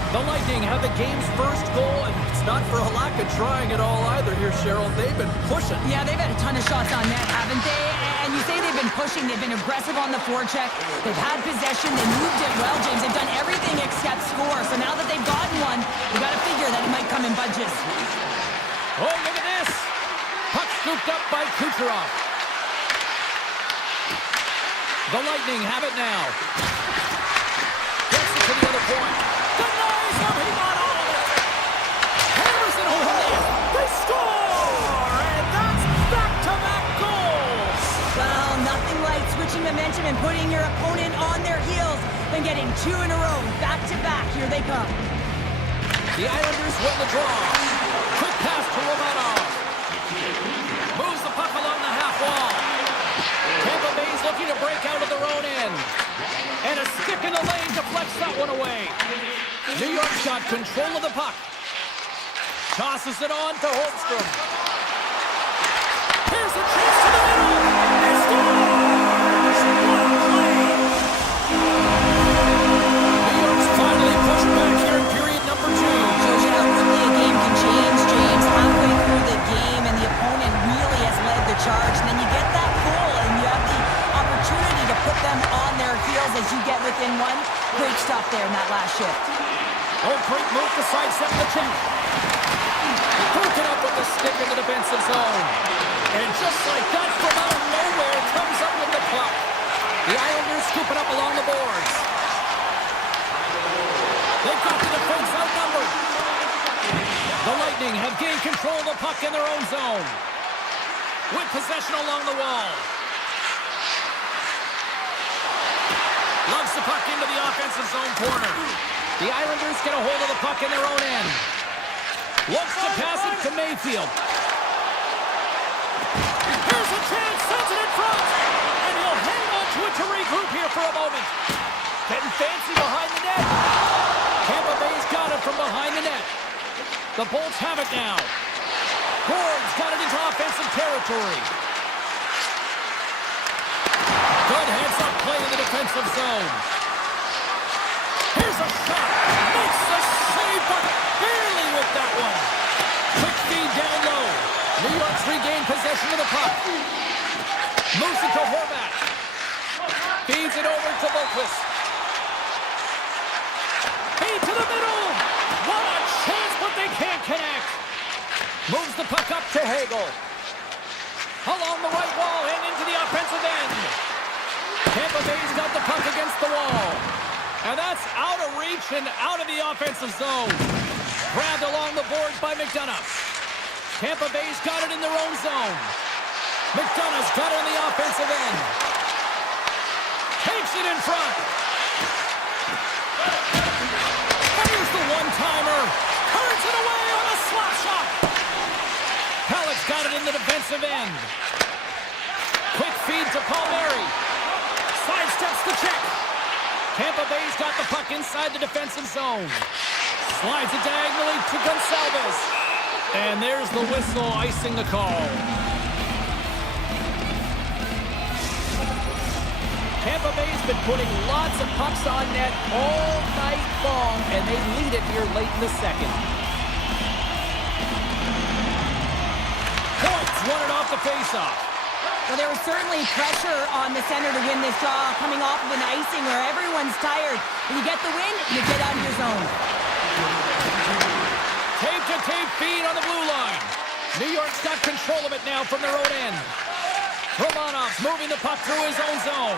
The Lightning have the game's first goal, and it's not for a lack of trying at all either here, Cheryl. They've been pushing. Yeah, they've had a ton of shots on net, haven't they? And you say they've been pushing. They've been aggressive on the forecheck. They've had possession. They moved it well, James. They've done everything except score. So now that they've gotten one, we got to figure that it might come in bunches. Oh, look at this. Puck scooped up by Kucherov. The Lightning have it now. Gets it to the other point. Denies him. He got all of it. Hammers it home there. They score! And that's back-to-back goals. Well, nothing like switching momentum and putting your opponent on their heels than getting two in a row. Back-to-back. Here they come. The Islanders win the draw. Quick pass to Romanov. Moves the puck along the half wall. Tampa Bay's looking to break out of their own end. And a stick in the lane deflects that one away. New York's got control of the puck. Tosses it on to Holmstrom. Here's a chance to the middle. He scores! What a play! New York's finally pushed back here in period number 2. Shows you how quickly a game can change, James. Halfway through the game, and the opponent really has led the charge. And then you get that goal, and you have the opportunity to put them on their heels as you get within one. Great stuff there in that last shift. Oh, great move to sidestep the check. Broken up with the stick in the defensive zone. And just like that, from out of nowhere, comes up with the puck. The Islanders scoop it up along the boards. They've got the defense outnumbered. The Lightning have gained control of the puck in their own zone. With possession along the wall. Loves the puck into the offensive zone corner. The Islanders get a hold of the puck in their own end. Looks to pass it to Mayfield. Here's a chance, sends it in front. And he'll hang on to it to regroup here for a moment. Getting fancy behind the net. Tampa Bay's got it from behind the net. The Bolts have it now. Gord's got it into offensive territory. Good heads-up play in the defensive zone. Here's a shot. Makes the save, but barely with that one. Quick feed down low. New York's regained possession of the puck. Moves it to Horvat. Feeds it over to Boquist. Feed to the middle. What a chance, but they can't connect. Moves the puck up to Hagel. Along the right wall and into the offensive end. Tampa Bay's got the puck against the wall. And that's out of reach and out of the offensive zone. Grabbed along the boards by McDonough. Tampa Bay's got it in their own zone. McDonough's got it on the offensive end. Takes it in front. Fires the one-timer. Turns it away on a slap shot. Halleck's got it in the defensive end. Quick feed to Palmieri. Sidesteps the check. Tampa Bay's got the puck inside the defensive zone. Slides it diagonally to Gonçalves. And there's the whistle icing the call. Tampa Bay's been putting lots of pucks on net all night long, and they lead it here late in the second. Points won it off the faceoff. Well, there was certainly pressure on the center to win this draw, coming off of an icing where everyone's tired. When you get the win, you get out of your zone. Tape-to-tape feed on the blue line. New York's got control of it now from their own end. Romanov's moving the puck through his own zone.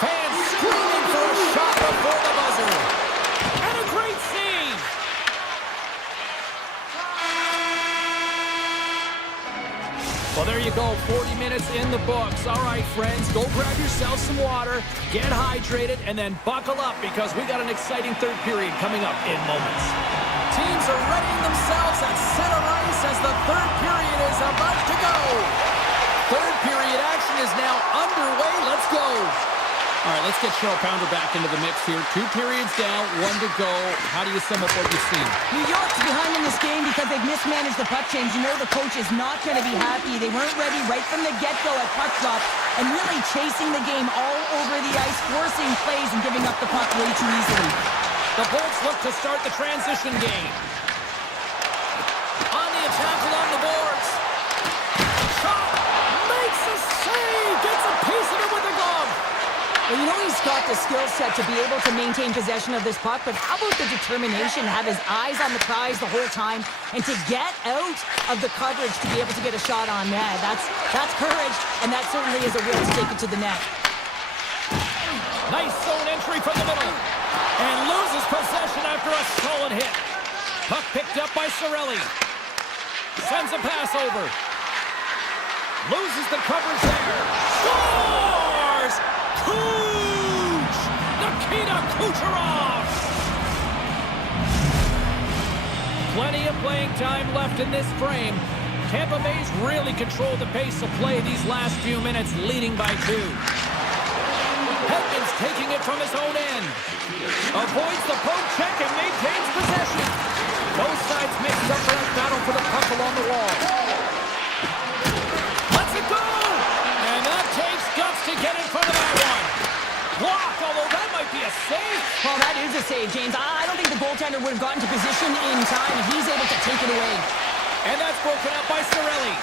Fans screaming for a shot before the buzzer. And a great save. Well, there you go, 40 minutes in the books. All right, friends, go grab yourself some water, get hydrated, and then buckle up because we got an exciting third period coming up in moments. Teams are readying themselves at center ice as the third period is about to go. Third period action is now Let's go. All right, let's get Cheryl Pounder back into the mix here. 2 periods down, 1 to go. How do you sum up what you've seen? New York's behind in this game because they've mismanaged the puck change. You know the coach is not going to be happy. They weren't ready right from the get-go at puck drop and really chasing the game all over the ice, forcing plays and giving up the puck way too easily. The Bolts look to start the transition game. On the attack along the boards. Shot! Makes a save! Gets a piece of it with the glove! Well, you know he's got the skill set to be able to maintain possession of this puck, but how about the determination to have his eyes on the prize the whole time and to get out of the coverage to be able to get a shot on net? That's courage, and that certainly is a will to take it to the net. Nice zone entry from the middle. And loses possession after a solid hit. Puck picked up by Cirelli. Sends a pass over. Loses the coverage there. Scores! Kuch! Nikita Kucherov! Plenty of playing time left in this frame. Tampa Bay's really controlled the pace of play these last few minutes, leading by 2. Hedman's taking it from his own end. Avoids the poke check and maintains possession. Both sides mixed up for that battle for the puck along the wall. Let's it go! And that takes guts to get in front of that one. Blocked, although that might be a save. Well, that is a save, James. I don't think the goaltender would have gotten to position in time, and he's able to take it away. And that's broken up by Cirelli.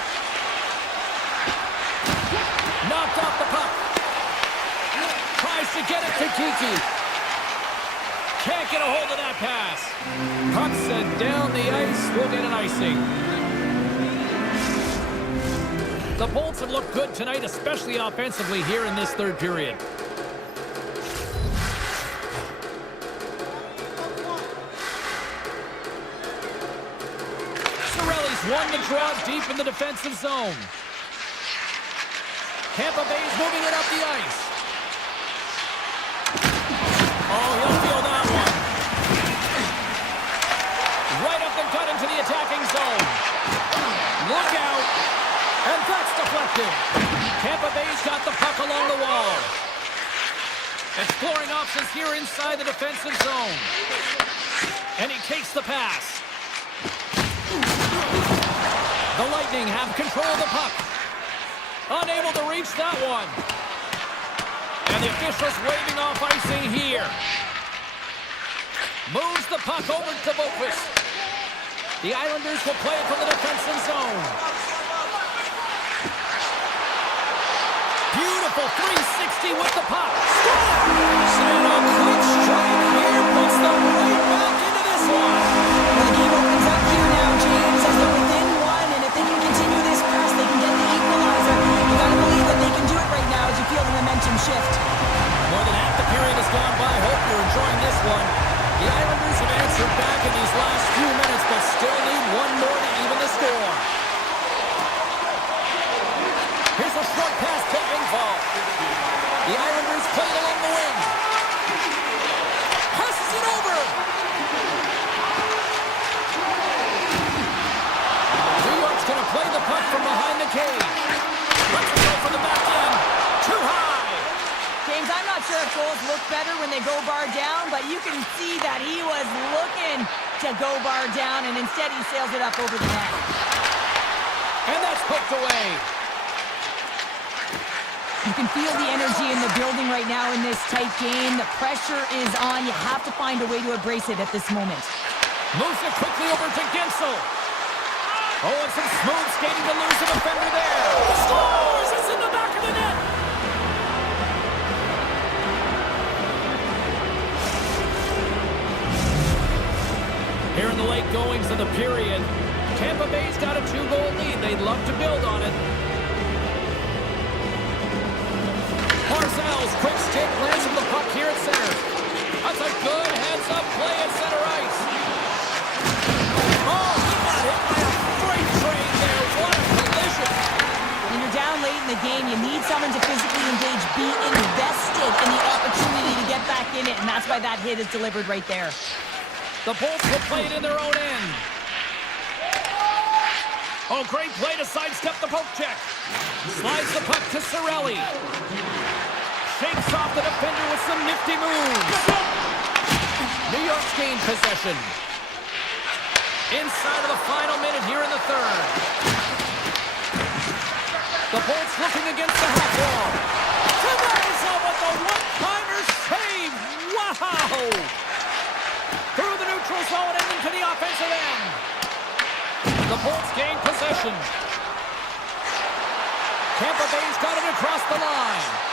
Knocked off the puck. Tries to get it to Kiki. Can't get a hold of that pass. Puck sent down the ice. We'll get an icing. The Bolts have looked good tonight, especially offensively here in this 3rd period. Cirelli's won the draw deep in the defensive zone. Tampa Bay's moving it up the ice. Oh, he'll feel that one. Right up the gut into the attacking zone. Look out. And that's deflected. Tampa Bay's got the puck along the wall. Exploring options here inside the defensive zone. And he takes the pass. The Lightning have control of the puck. Unable to reach that one. And the officials waving off icing here. Moves the puck over to Boquist. The Islanders will play it from the defensive zone. Beautiful 360 with the puck. Scores! And a quick strike here puts them right back into this one. Well, the game opens up here now, James, as they're within 1, and if they can continue this press, they can get the equalizer. You gotta believe that they can do it right now as you feel the momentum shift. More than half the period has gone by. Hope you're enjoying this one. The Islanders have answered back in these last few minutes, but still need 1 more to even the score. Here's a short pass to Engvall. The Islanders play it along the wing. Passes it over. New York's going to play the puck from behind the cage. Let's go from the back end. Too high. James, I'm not sure if goals look better when they go bar down, but you can see that he was looking to go bar down, and instead he sails it up over the net. And that's poked away. You can feel the energy in the building right now in this tight game. The pressure is on. You have to find a way to embrace it at this moment. Moves it quickly over to Gensel. Oh, and some smooth skating to lose the defender there. Scores! It's in the back of the net. Here in the late goings of the period, Tampa Bay's got a 2-goal lead. They'd love to build on it. Barzal's quick stick lands him the puck here at center. That's a good heads-up play at center ice. Oh, he got hit by a freight train there. What a collision. When you're down late in the game, you need someone to physically engage, be invested in the opportunity to get back in it, and that's why that hit is delivered right there. The Bolts will play it in their own end. Oh, great play to sidestep the poke check. Slides the puck to Cirelli. some nifty moves. New York's gained possession. Inside of the final minute here in the third. The Bolts looking against the half wall. Teresa with the one-timer save. Wow! Through the neutral zone and into the offensive end. The Bolts gain possession. Tampa Bay's got it across the line.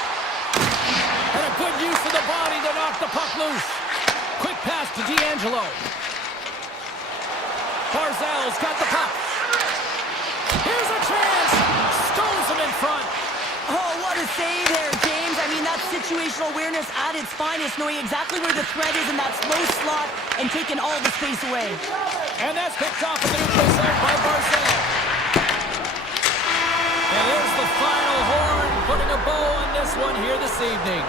And a good use of the body to knock the puck loose. Quick pass to D'Angelo. Barzell's got the puck. Here's a chance. Stones him in front. Oh, what a save there, James. I mean, that's situational awareness at its finest, knowing exactly where the threat is in that slow slot and taking all the space away. And that's picked off in the neutral zone by Barzell. And there's the final horn, putting a bow on this one here this evening.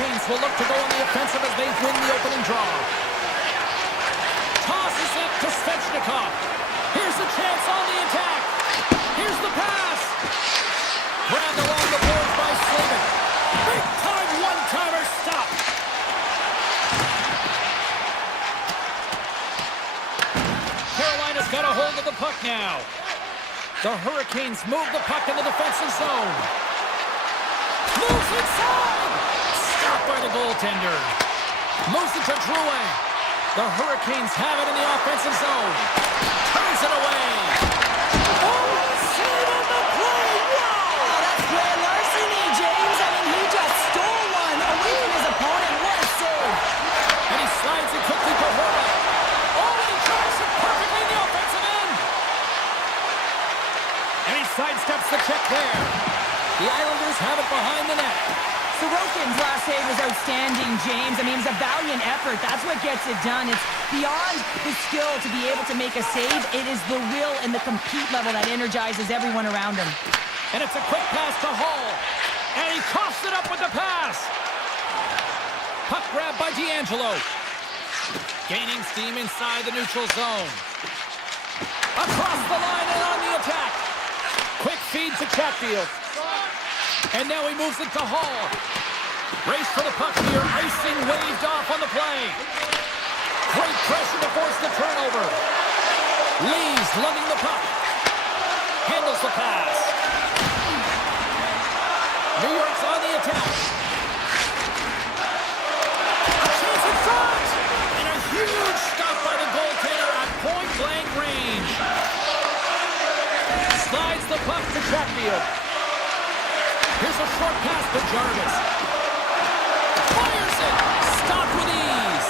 Hurricanes will look to go on the offensive as they win the opening draw. Tosses it to Svechnikov. Here's a chance on the attack. Here's the pass. Grabbed along the boards by Slavin. Big time one-timer stop. Carolina's got a hold of the puck now. The Hurricanes move the puck in the defensive zone. Moves inside. Stopped by the goaltender. Moves it to Drouin. The Hurricanes have it in the offensive zone. Turns it away. Oh, save on the play. Wow! Oh, that's great larceny, James. I mean, he just stole one away from his opponent. What a save. And he slides it quickly to Horvath. Oh, and he drives it perfectly in the offensive end. And he sidesteps the check there. The Islanders have it behind the net. Sorokin's last save was outstanding, James. I mean, it's a valiant effort. That's what gets it done. It's beyond the skill to be able to make a save. It is the will and the compete level that energizes everyone around him. And it's a quick pass to Hall. And he coughs it up with the pass. Puck grab by D'Angelo. Gaining steam inside the neutral zone. Across the line and on the attack. Quick feed to Chatfield. And now he moves it to Hall. Race for the puck here. Icing waved off on the play. Great pressure to force the turnover. Lee's lugging the puck. Handles the pass. New York's on the attack. A chance in front. And a huge stop by the goaltender at point-blank range. Slides the puck to Chatfield. Here's a short pass to Jarvis. Fires it. Stopped with ease.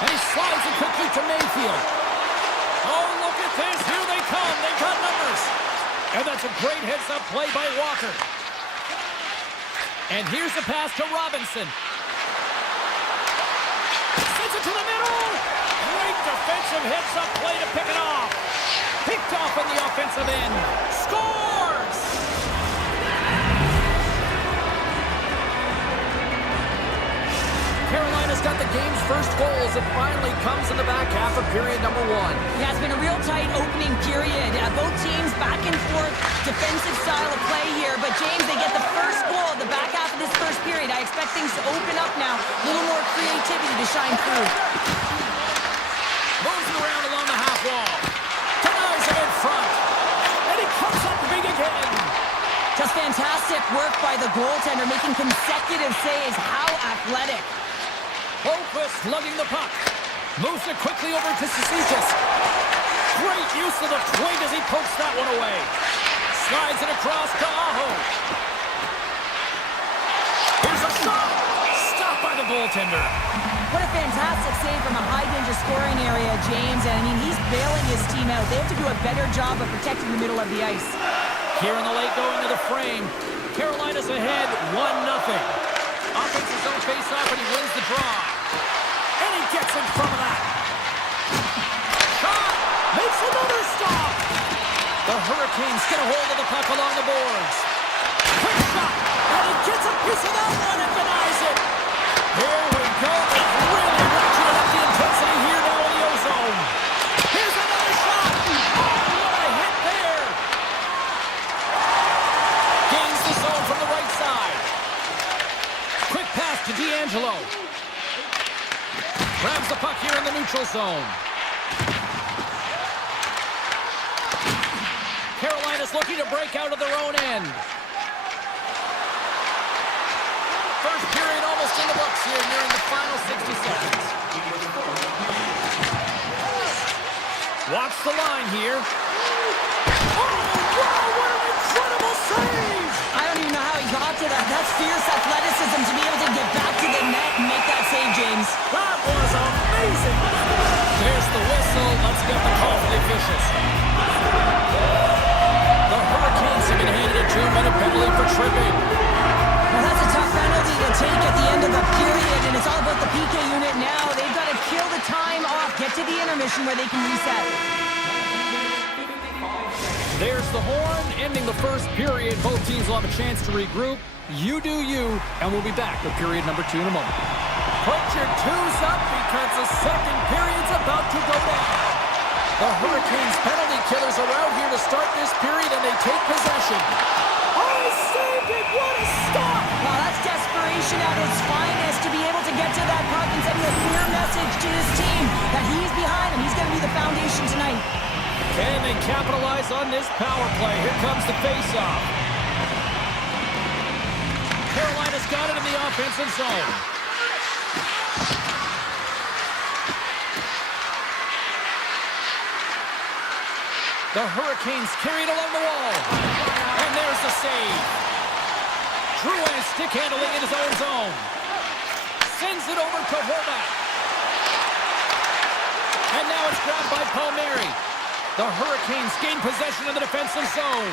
And he slides it quickly to Mayfield. Oh, look at this. Here they come. They got numbers. And that's a great heads-up play by Walker. And here's the pass to Robinson. Sends it to the middle. Great defensive heads-up play to pick it off. Picked off on the offensive end. Scores! Carolina's got the game's first goal as it finally comes in the back half of period number one. Yeah, it's been a real tight opening period. Both teams back and forth, defensive style of play here. But James, they get the first goal at the back half of this first period. I expect things to open up now. A little more creativity to shine through. Moves it around along the half wall. Denies it in front. And he comes up big again. Just fantastic work by the goaltender, making consecutive saves. How athletic. Holmquist lugging the puck. Moves it quickly over to Cicicas. Great use of the twig as he pokes that one away. Slides it across to Aho. Here's a shot. Stopped by the goaltender. What a fantastic save from a high-danger scoring area, James. And I mean, he's bailing his team out. They have to do a better job of protecting the middle of the ice. Here in the late going to the frame. Carolina's ahead 1-0. Offenses don't face off, and he wins the draw. And he gets in front of that. Shot! Makes another stop! The Hurricanes get a hold of the puck along the boards. Quick shot! And he gets a piece of that one and denies it. Here we go. It's really ratcheted up the intensity here now in the O-zone. Here's another shot! Oh, what a hit there! Gains the zone from the right side. Quick pass to D'Angelo. Grabs the puck here in the neutral zone. Carolina's looking to break out of their own end. First period almost in the books here, nearing the final 60 seconds. Watch the line here. Oh, wow, what an incredible save! I don't even know how he got to that. That's fierce athleticism to be able to get back to the net and make that save, James. That was amazing! There's the whistle. Let's get the call for the officials. The Hurricanes have been handed a 2-minute penalty for tripping. Well, that's a tough penalty to take at the end of a period, and it's all about the PK unit now. They've got to kill the time off, get to the intermission where they can reset. There's the horn, ending the first period. Both teams will have a chance to regroup. You do you, and we'll be back with period number 2 in a moment. Put your twos up because the second period's about to go down. The Hurricanes penalty killers are out here to start this period, and they take possession. Oh, he saved it! What a stop! Well, that's desperation at its finest to be able to get to that puck and send a clear message to his team that he's behind him. He's going to be the foundation tonight. Can they capitalize on this power play? Here comes the face-off. Carolina's got it in the offensive zone. The Hurricanes carried along the wall. And there's the save. Drouin stick handling in his own zone. Sends it over to Horvat. And now it's grabbed by Palmieri. The Hurricanes gain possession of the defensive zone.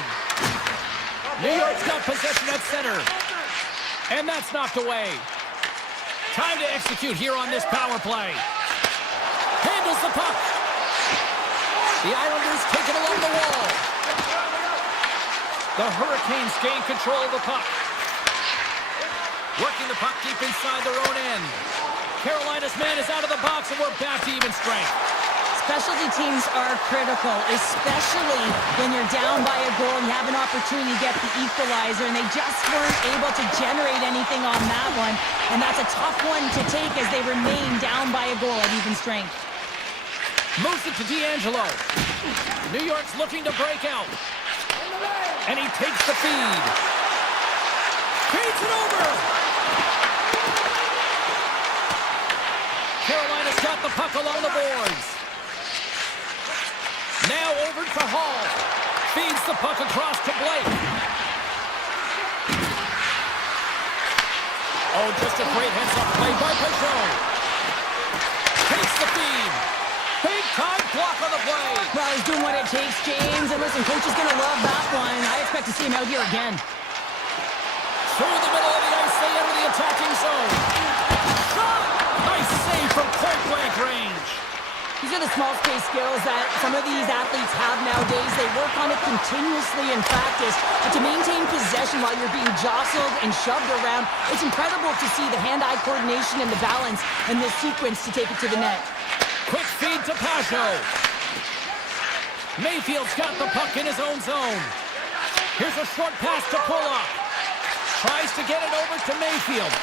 New York's got possession at center. And that's knocked away. Time to execute here on this power play. Handles the puck. The Islanders take it along the wall. The Hurricanes gain control of the puck. Working the puck deep inside their own end. Carolina's man is out of the box, and we're back to even strength. Specialty teams are critical, especially when you're down by a goal and you have an opportunity to get the equalizer, and they just weren't able to generate anything on that one. And that's a tough one to take as they remain down by a goal at even strength. Moves it to D'Angelo. New York's looking to break out. And he takes the feed. Feeds it over. Carolina's got the puck along the boards. Now over to Hall. Feeds the puck across to Blake. Oh, just a great heads-up play by Peugeot. Takes the feed. Big-time block on the play. Well, he's doing what it takes, James. And listen, coach is going to love that one. I expect to see him out here again. Through the middle of the ice, they enter the attacking zone. Shot! Nice save from point-blank range. These are the small space skills that some of these athletes have nowadays. They work on it continuously in practice. But to maintain possession while you're being jostled and shoved around, it's incredible to see the hand-eye coordination and the balance in this sequence to take it to the net. Quick feed to Peugeot. Mayfield's got the puck in his own zone. Here's a short pass to Pulock. Tries to get it over to Mayfield.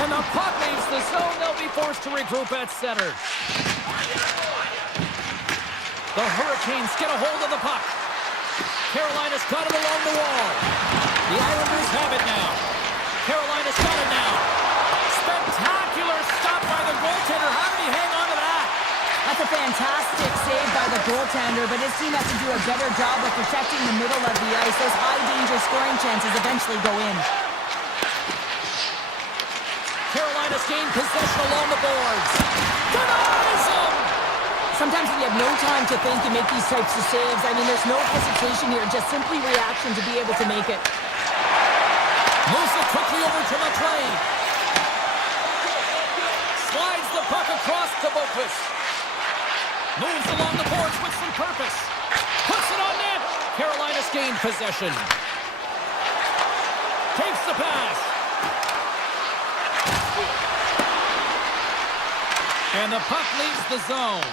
And the puck leaves the zone. They'll be forced to regroup at center. The Hurricanes get a hold of the puck. Carolina's got it along the wall. The Islanders have it now. Carolina's got it now. Spectacular stop by the goaltender. How did he hang on to that? That's a fantastic save by the goaltender, but his team has to do a better job of protecting the middle of the ice. Those high-danger scoring chances eventually go in. Carolina's gained possession along the boards. Denies him! Sometimes when you have no time to think, you make these types of saves. I mean, there's no hesitation here, just simply reaction to be able to make it. Moves it quickly over to McLean. Slides the puck across to Boquist. Moves along the boards with some purpose. Puts it on net. Carolina's gained possession. Takes the pass. And the puck leaves the zone.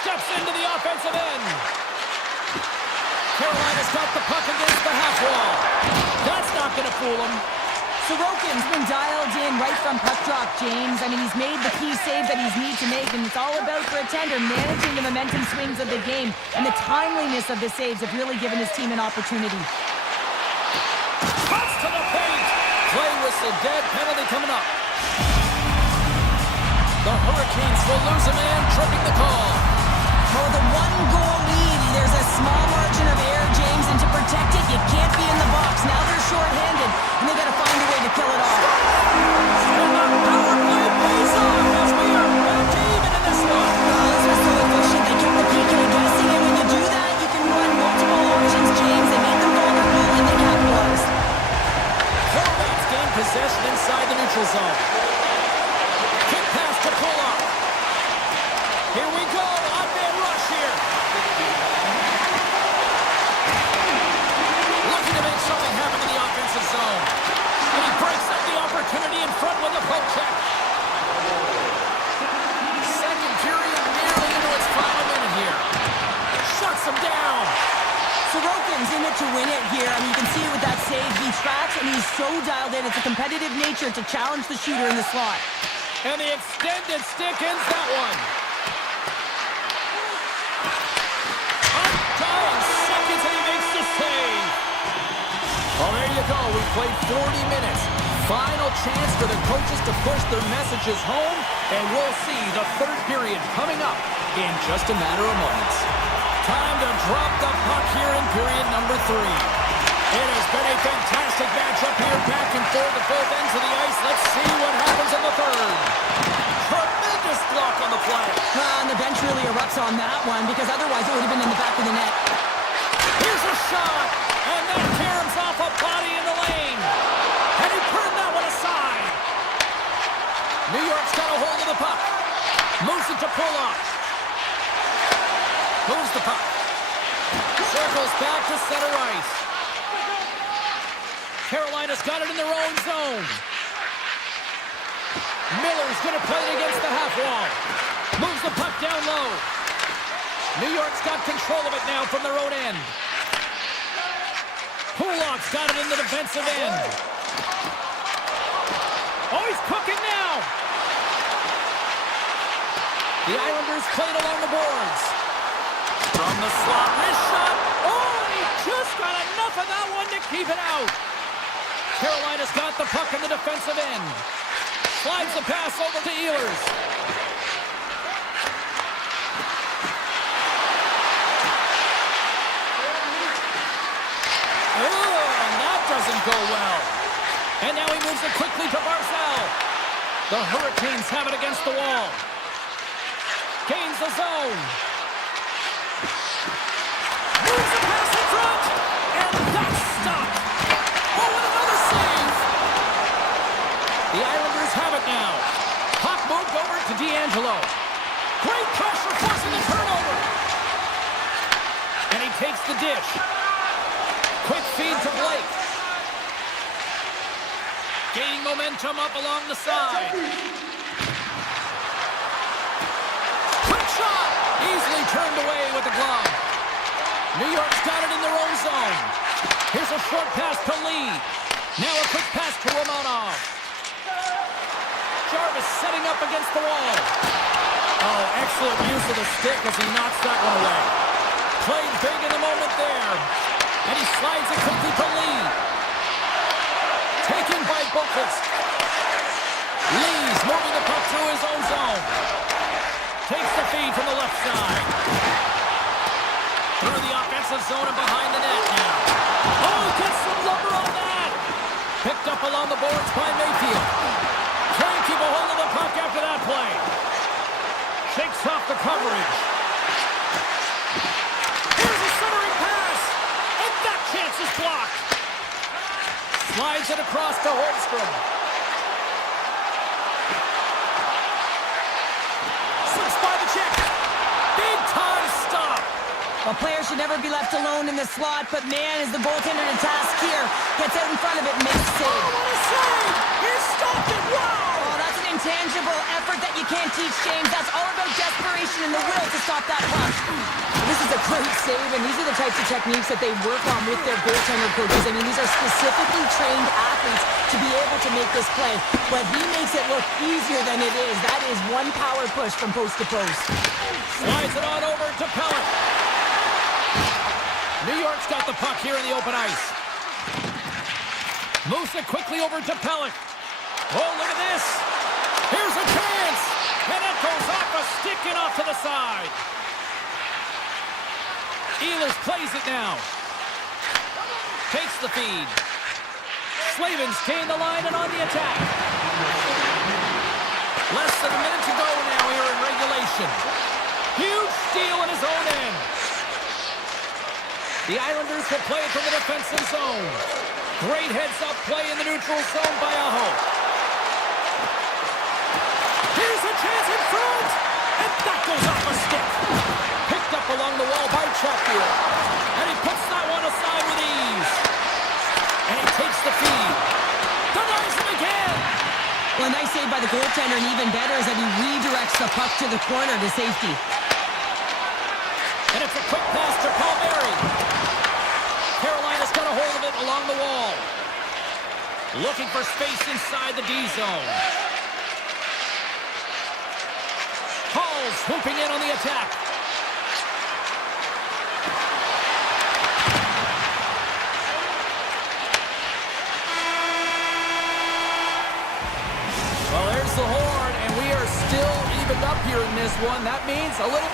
Steps into the offensive end. Carolina's got the puck against the half wall. That's not going to fool him. Sorokin's been dialed in right from puck drop, James. I mean, he's made the key save that he's need to make, and it's all about, for a tender, managing the momentum swings of the game, and the timeliness of the saves have really given his team an opportunity. Cuts to the paint. Play whistle dead. Penalty coming up. The Hurricanes will lose a man, tripping the call. Oh, the one-goal lead. There's a small margin of error, James, and to protect it, you can't be in the box. Now they're short-handed, and they got to find a way to kill it off. And the power play pays off as we are back to even in this one. This was so efficient. They kept the peeking and guessing, and when you do that, you can run multiple options, James, and make them vulnerable, and they capitalize. Horvat's gained possession inside the neutral zone. Kick pass to Pulock. so dialed in. It's a competitive nature to challenge the shooter in the slot. And the extended stick ends that one. Undying seconds, and he makes the save. Well, there you go. We played 40 minutes. Final chance for the coaches to push their messages home, and we'll see the third period coming up in just a matter of moments. Time to drop the puck here in period number 3. It has been a fantastic matchup here, back and forth at both ends of the ice. Let's see what happens in the third. Tremendous block on the play. And the bench really erupts on that one, because otherwise it would have been in the back of the net. Here's a shot, and that caroms off a body in the lane. And he turned that one aside. New York's got a hold of the puck. Moves it to pull off. Moves the puck. Circles back to center ice. Carolina's got it in their own zone. Miller's going to play it against the half wall. Moves the puck down low. New York's got control of it now from their own end. Pullock's got it in the defensive end. Oh, he's cooking now. The Islanders played along the boards. From the slot, wrist shot. Oh, he just got enough of that one to keep it out. Carolina's got the puck in the defensive end. Slides the pass over to Ehlers. Oh, and that doesn't go well. And now he moves it quickly to Barzal. The Hurricanes have it against the wall. Gains the zone. Moves the pass in front. And that's stopped. Oh, and another save. The Islanders have it now. Puck moved over to D'Angelo. Great pressure forcing the turnover. And he takes the dish. Quick feed to Blake. Gaining momentum up along the side. Quick shot! Easily turned away with the glove. New York's got it in their own zone. Here's a short pass to Lee. Now a quick pass to Romanov. Jarvis setting up against the wall. Oh, excellent use of the stick as he knocks that one away. Played big in the moment there. And he slides it quickly to Lee. Taken by Boqvist. Lee's moving the puck through his own zone. Takes the feed from the left side. Through the offensive zone and behind the net now. Oh, gets some lumber on that. Picked up along the boards by Mayfield. Can't keep a hold of the puck after that play. Shakes off the coverage. Here's a centering pass. And that chance is blocked. Slides it across to Holmstrom. Slips by the check. Big time stop. Well, players should never be left alone in the slot, but man, is the goaltender to task here. Gets out in front of it, makes the save. Oh, what a save! He stopped it, wow! Oh, that's an intangible effort that you can't teach, James. That's all about desperation and the will to stop that puck. This is a great save, and these are the types of techniques that they work on with their goaltender coaches. I mean, these are specifically trained athletes to be able to make this play, but he makes it look easier than it is. That is one power push from post to post. Slides it on over to Pellet. New York's got the puck here in the open ice. Moves it quickly over to Pellet. Oh, look at this. Here's a chance. And it goes off a stick and off to the side. Ehlers plays it now. Takes the feed. Slavin's gained the line and on the attack. Less than a minute to go now here in regulation. Huge steal in his own end. The Islanders will play it from the defensive zone. Great heads-up play in the neutral zone by Aho. Here's a chance in front! And that goes off a stick. Picked up along the wall by Chatfield. And he puts that one aside with ease. And he takes the feed. Denies him again! Well, a nice save by the goaltender, and even better is that he redirects the puck to the corner to safety. And it's a quick pass to Palmieri. Carolina's got a hold of it along the wall. Looking for space inside the D zone. Hall swooping in on the attack. Well, there's the horn, and we are still evened up here in this one. That means a little...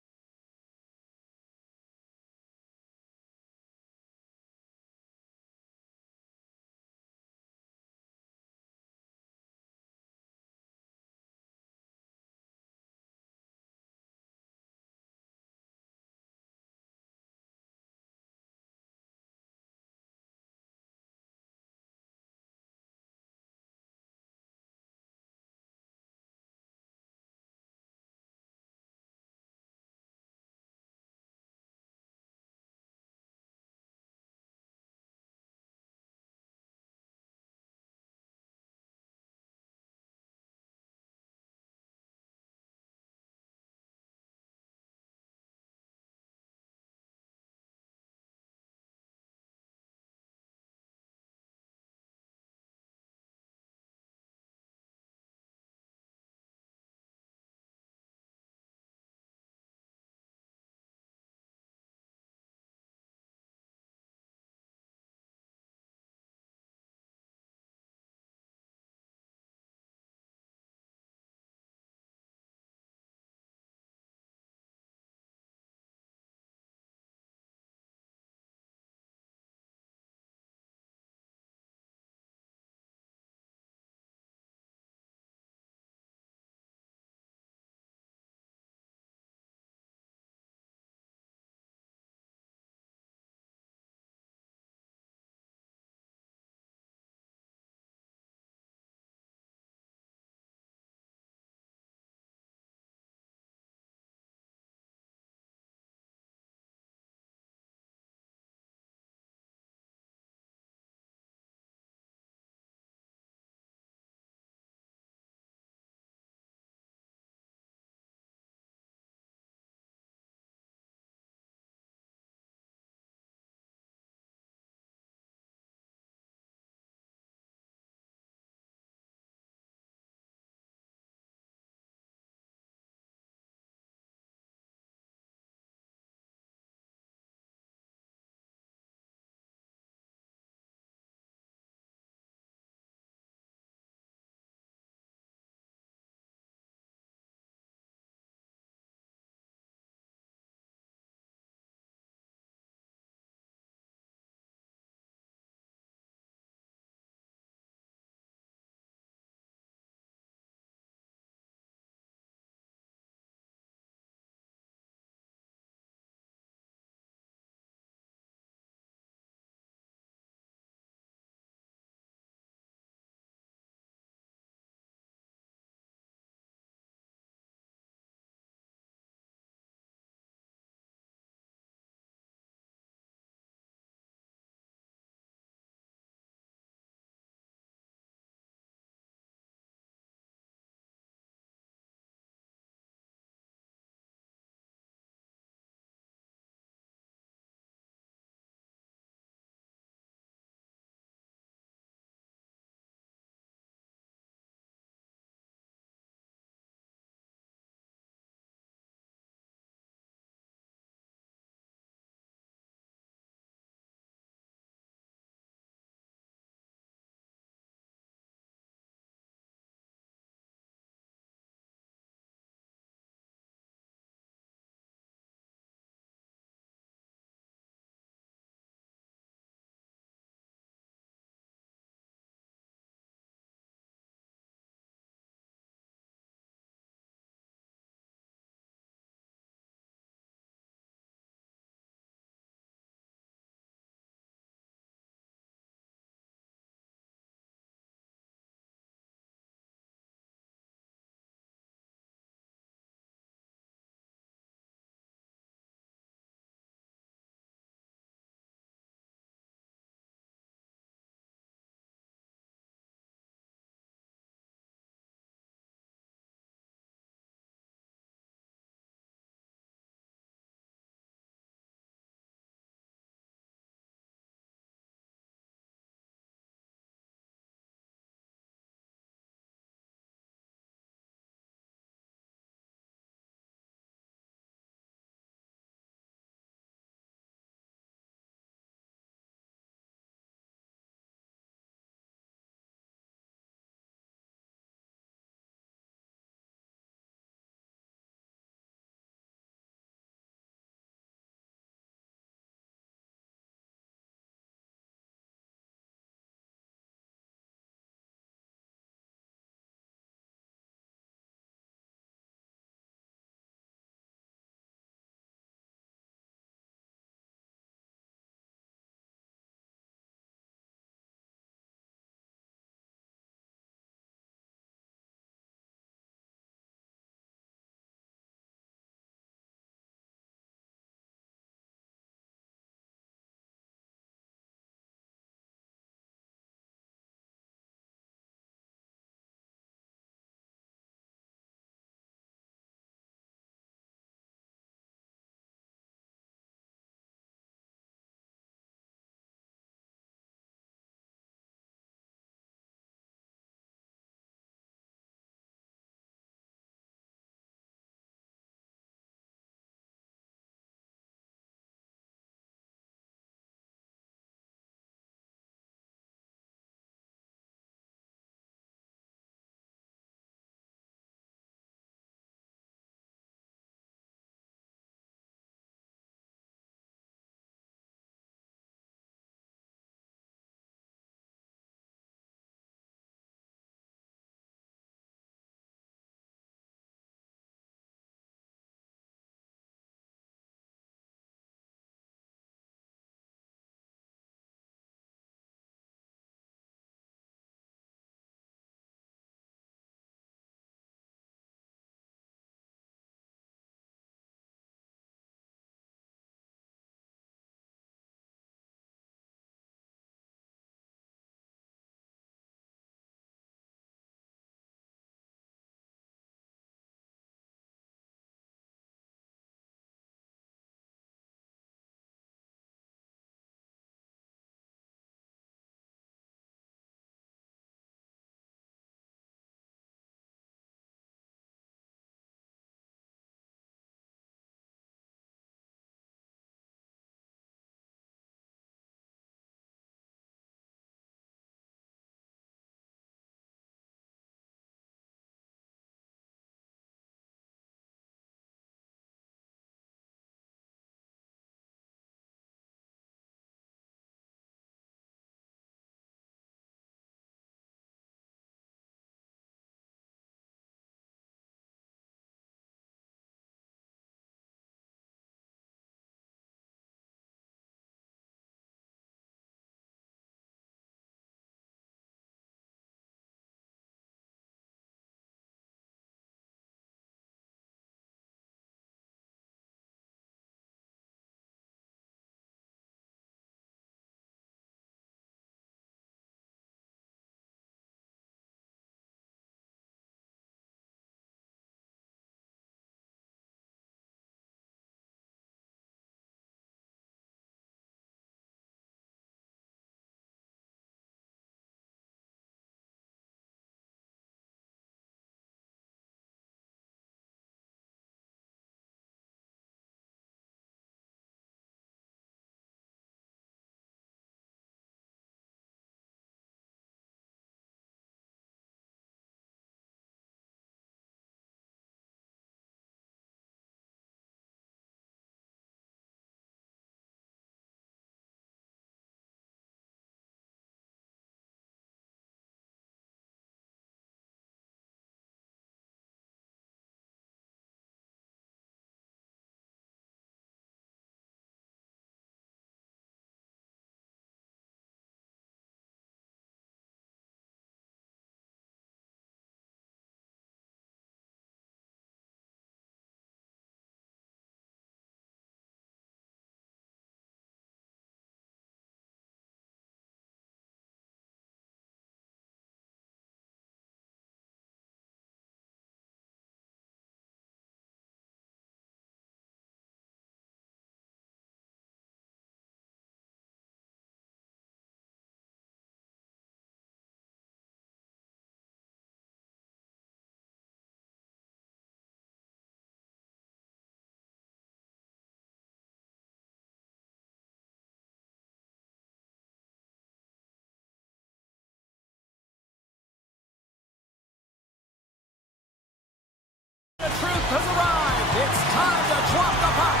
The truth has arrived. It's time to drop the puck.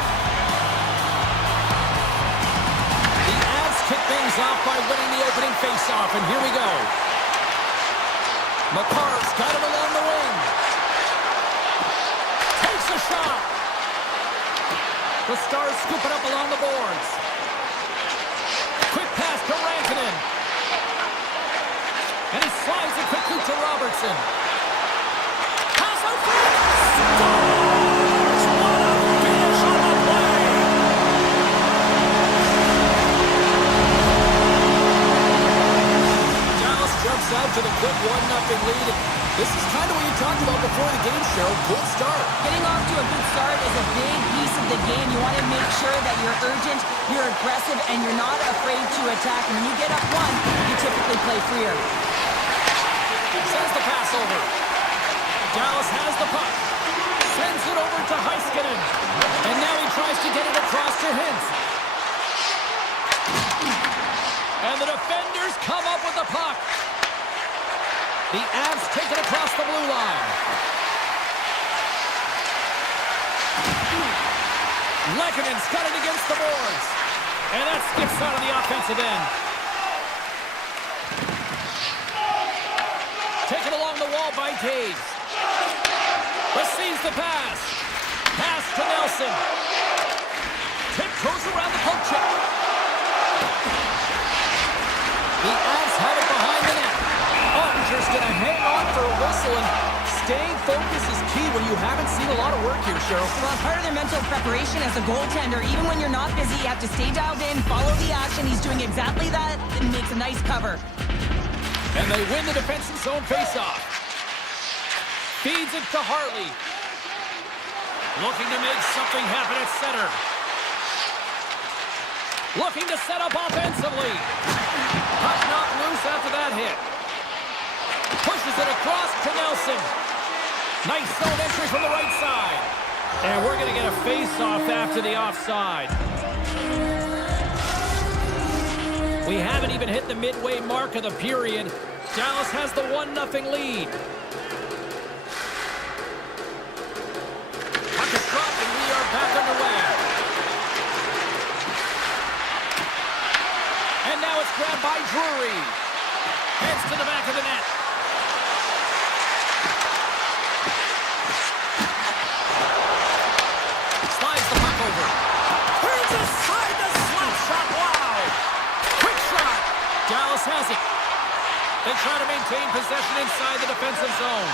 The Avs kick things off by winning the opening faceoff, and here we go. McCarr's got it along the wing. Takes a shot. The Stars scoop it up along the boards. Quick pass to Rantanen. And he slides it quickly to Robertson. Pass out front. Scores! What a finish on the play! Dallas jumps out to the quick 1-0 lead. This is kind of what you talked about before the game, Cheryl. Good start. Getting off to a good start is a big piece of the game. You want to make sure that you're urgent, you're aggressive, and you're not afraid to attack. And when you get up one, you typically play freer. Sends the pass over. Dallas has the puck. Sends it over to Heiskanen. And now he tries to get it across to Hintz. And the defenders come up with the puck. The Avs take it across the blue line. Lekkonen's got it against the boards. And that skips out of the offensive end. Taken along the wall by Taves. Receives the pass. Pass to Nelson. Tip goes around the poke check. The Avs have it behind the net. Ottinger's going to hang on for a whistle, and staying focused is key when you haven't seen a lot of work here, Cheryl. Well, part of their mental preparation as a goaltender, even when you're not busy, you have to stay dialed in, follow the action. He's doing exactly that and makes a nice cover. And they win the defensive zone faceoff. Feeds it to Hartley. Looking to make something happen at center. Looking to set up offensively. Puck not loose after that hit. Pushes it across to Nelson. Nice zone entry from the right side. And we're going to get a face-off after the offside. We haven't even hit the midway mark of the period. Dallas has the 1-0 lead. Puck is dropped and we are back underway. And now it's grabbed by Drury. Heads to the back of the net. Slides the puck over. Turns aside the slap shot. Wow! Quick shot. Dallas has it. They try to maintain possession inside the defensive zone.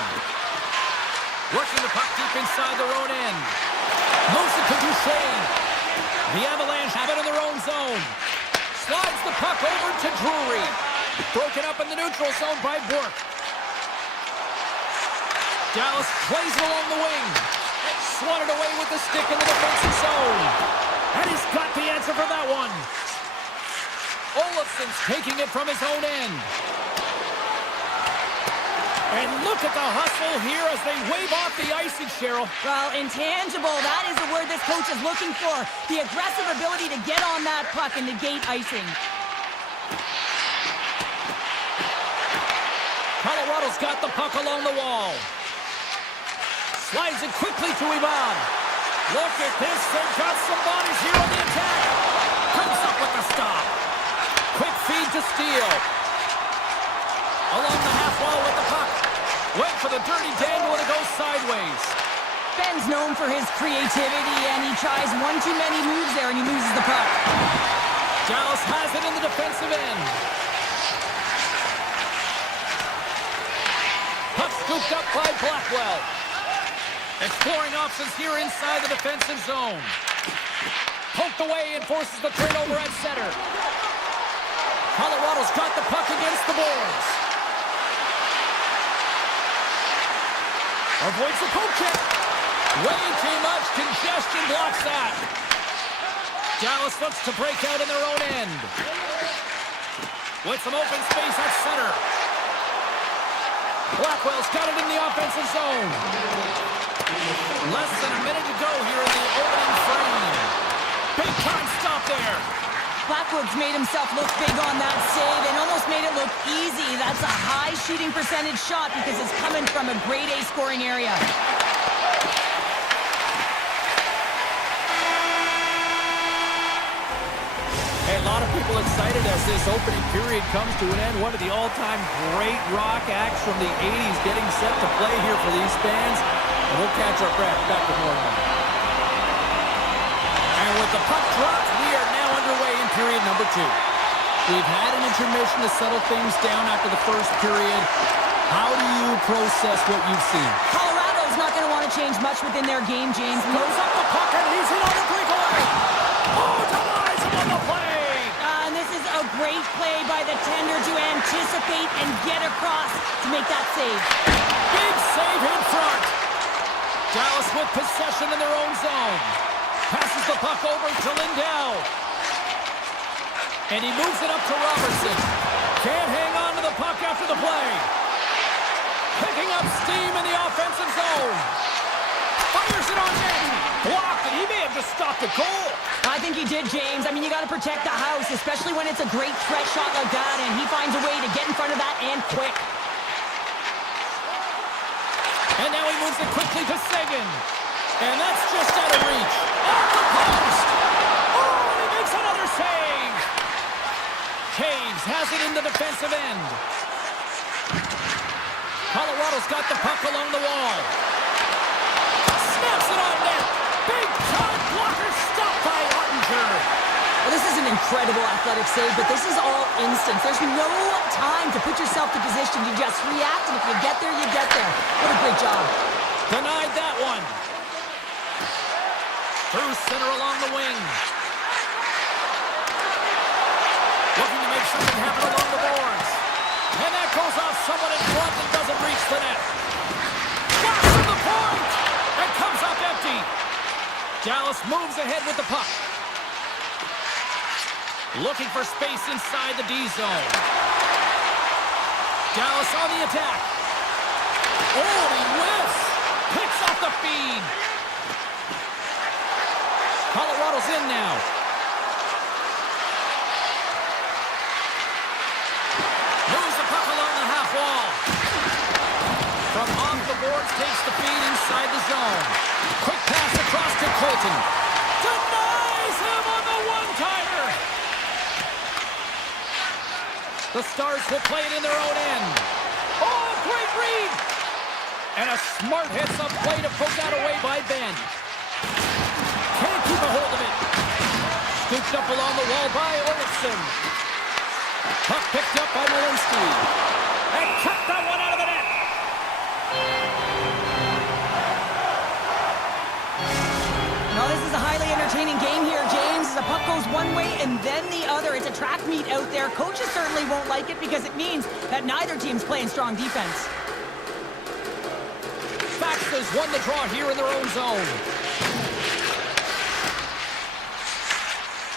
Working the puck deep inside their own end. Moves it to Duchesne. The Avalanche have it in their own zone. Slides the puck over to Drury. Broken up in the neutral zone by Bourque. Dallas plays it along the wing. Swatted away with the stick in the defensive zone. And he's got the answer for that one. Olofsson's taking it from his own end. And look at the hustle here as they wave off the icing, Cheryl. Well, intangible, that is the word this coach is looking for. The aggressive ability to get on that puck and negate icing. Colorado's got the puck along the wall. Slides it quickly to Ivan. Look at this, they've got some bodies here on the attack. Comes up with the stop. Quick feed to Steele. Along the half wall with the puck. Wait for the dirty dangle and it goes sideways. Ben's known for his creativity, and he tries one too many moves there, and he loses the puck. Dallas has it in the defensive end. Puck scooped up by Blackwell. Exploring options here inside the defensive zone. Poked away and forces the turnover at center. Colorado's got the puck against the boards. Avoids the poke check. Way too much congestion blocks that. Dallas looks to break out in their own end. With some open space at center. Blackwell's got it in the offensive zone. Less than a minute to go here in the opening frame. Big time stop there. Blackwood's made himself look big on that save and almost made it look easy. That's a high shooting percentage shot because it's coming from a grade A scoring area. excited as this opening period comes to an end. One of the all-time great rock acts from the 80s getting set to play here for these fans. And we'll catch our breath back with more. And with the puck dropped, we are now underway in period number 2. We've had an intermission to settle things down after the first period. How do you process what you've seen? Colorado's not going to want to change much within their game, James. Goes up the puck and he's in on the breakaway. Oh, denies him on the play. And this is a great play by the tender to anticipate and get across to make that save. Big save in front. Dallas with possession in their own zone. Passes the puck over to Lindell. And he moves it up to Robertson. Can't hang on to the puck after the play. Picking up steam in the offensive zone. Fires it on net. Blocked, and he may have just stopped a goal. I think he did, James. I mean, you got to protect the house, especially when it's a great threat shot like that, and he finds a way to get in front of that and quick. And now he moves it quickly to Seguin. And that's just out of reach. Off the post. Oh, and he makes another save. Caves has it in the defensive end. Colorado's got the puck along the wall. Snaps it on net. Big time blocker stopped by Ottinger. Well, this is an incredible athletic save, but this is all instant. There's no time to put yourself in position. You just react, and if you get there, you get there. What a great job. Denied that one. Through center along the wing. Looking to make something happen along the boards. And that goes off someone in front and doesn't reach the net. Got to the point! And comes up empty. Dallas moves ahead with the puck. Looking for space inside the D zone. Dallas on the attack. Oh, he whiffs. Picks off the feed. Colorado's in now. Moves the puck along the half wall. From off the boards, takes the feed inside the zone. Quick pass across to Colton. Denies him on the one-timer. The Stars will play it in their own end. Oh, great read. And a smart heads-up play to put that away by Ben. Can't keep a hold of it. Scooped up along the wall by Olofsson. Puck picked up by Malinsky. And kept that one out of the net. No, this is a highly entertaining game here, James. As the puck goes one way and then the other. It's a track meet out there. Coaches certainly won't like it because it means that neither team's playing strong defense. Fax has won the draw here in their own zone.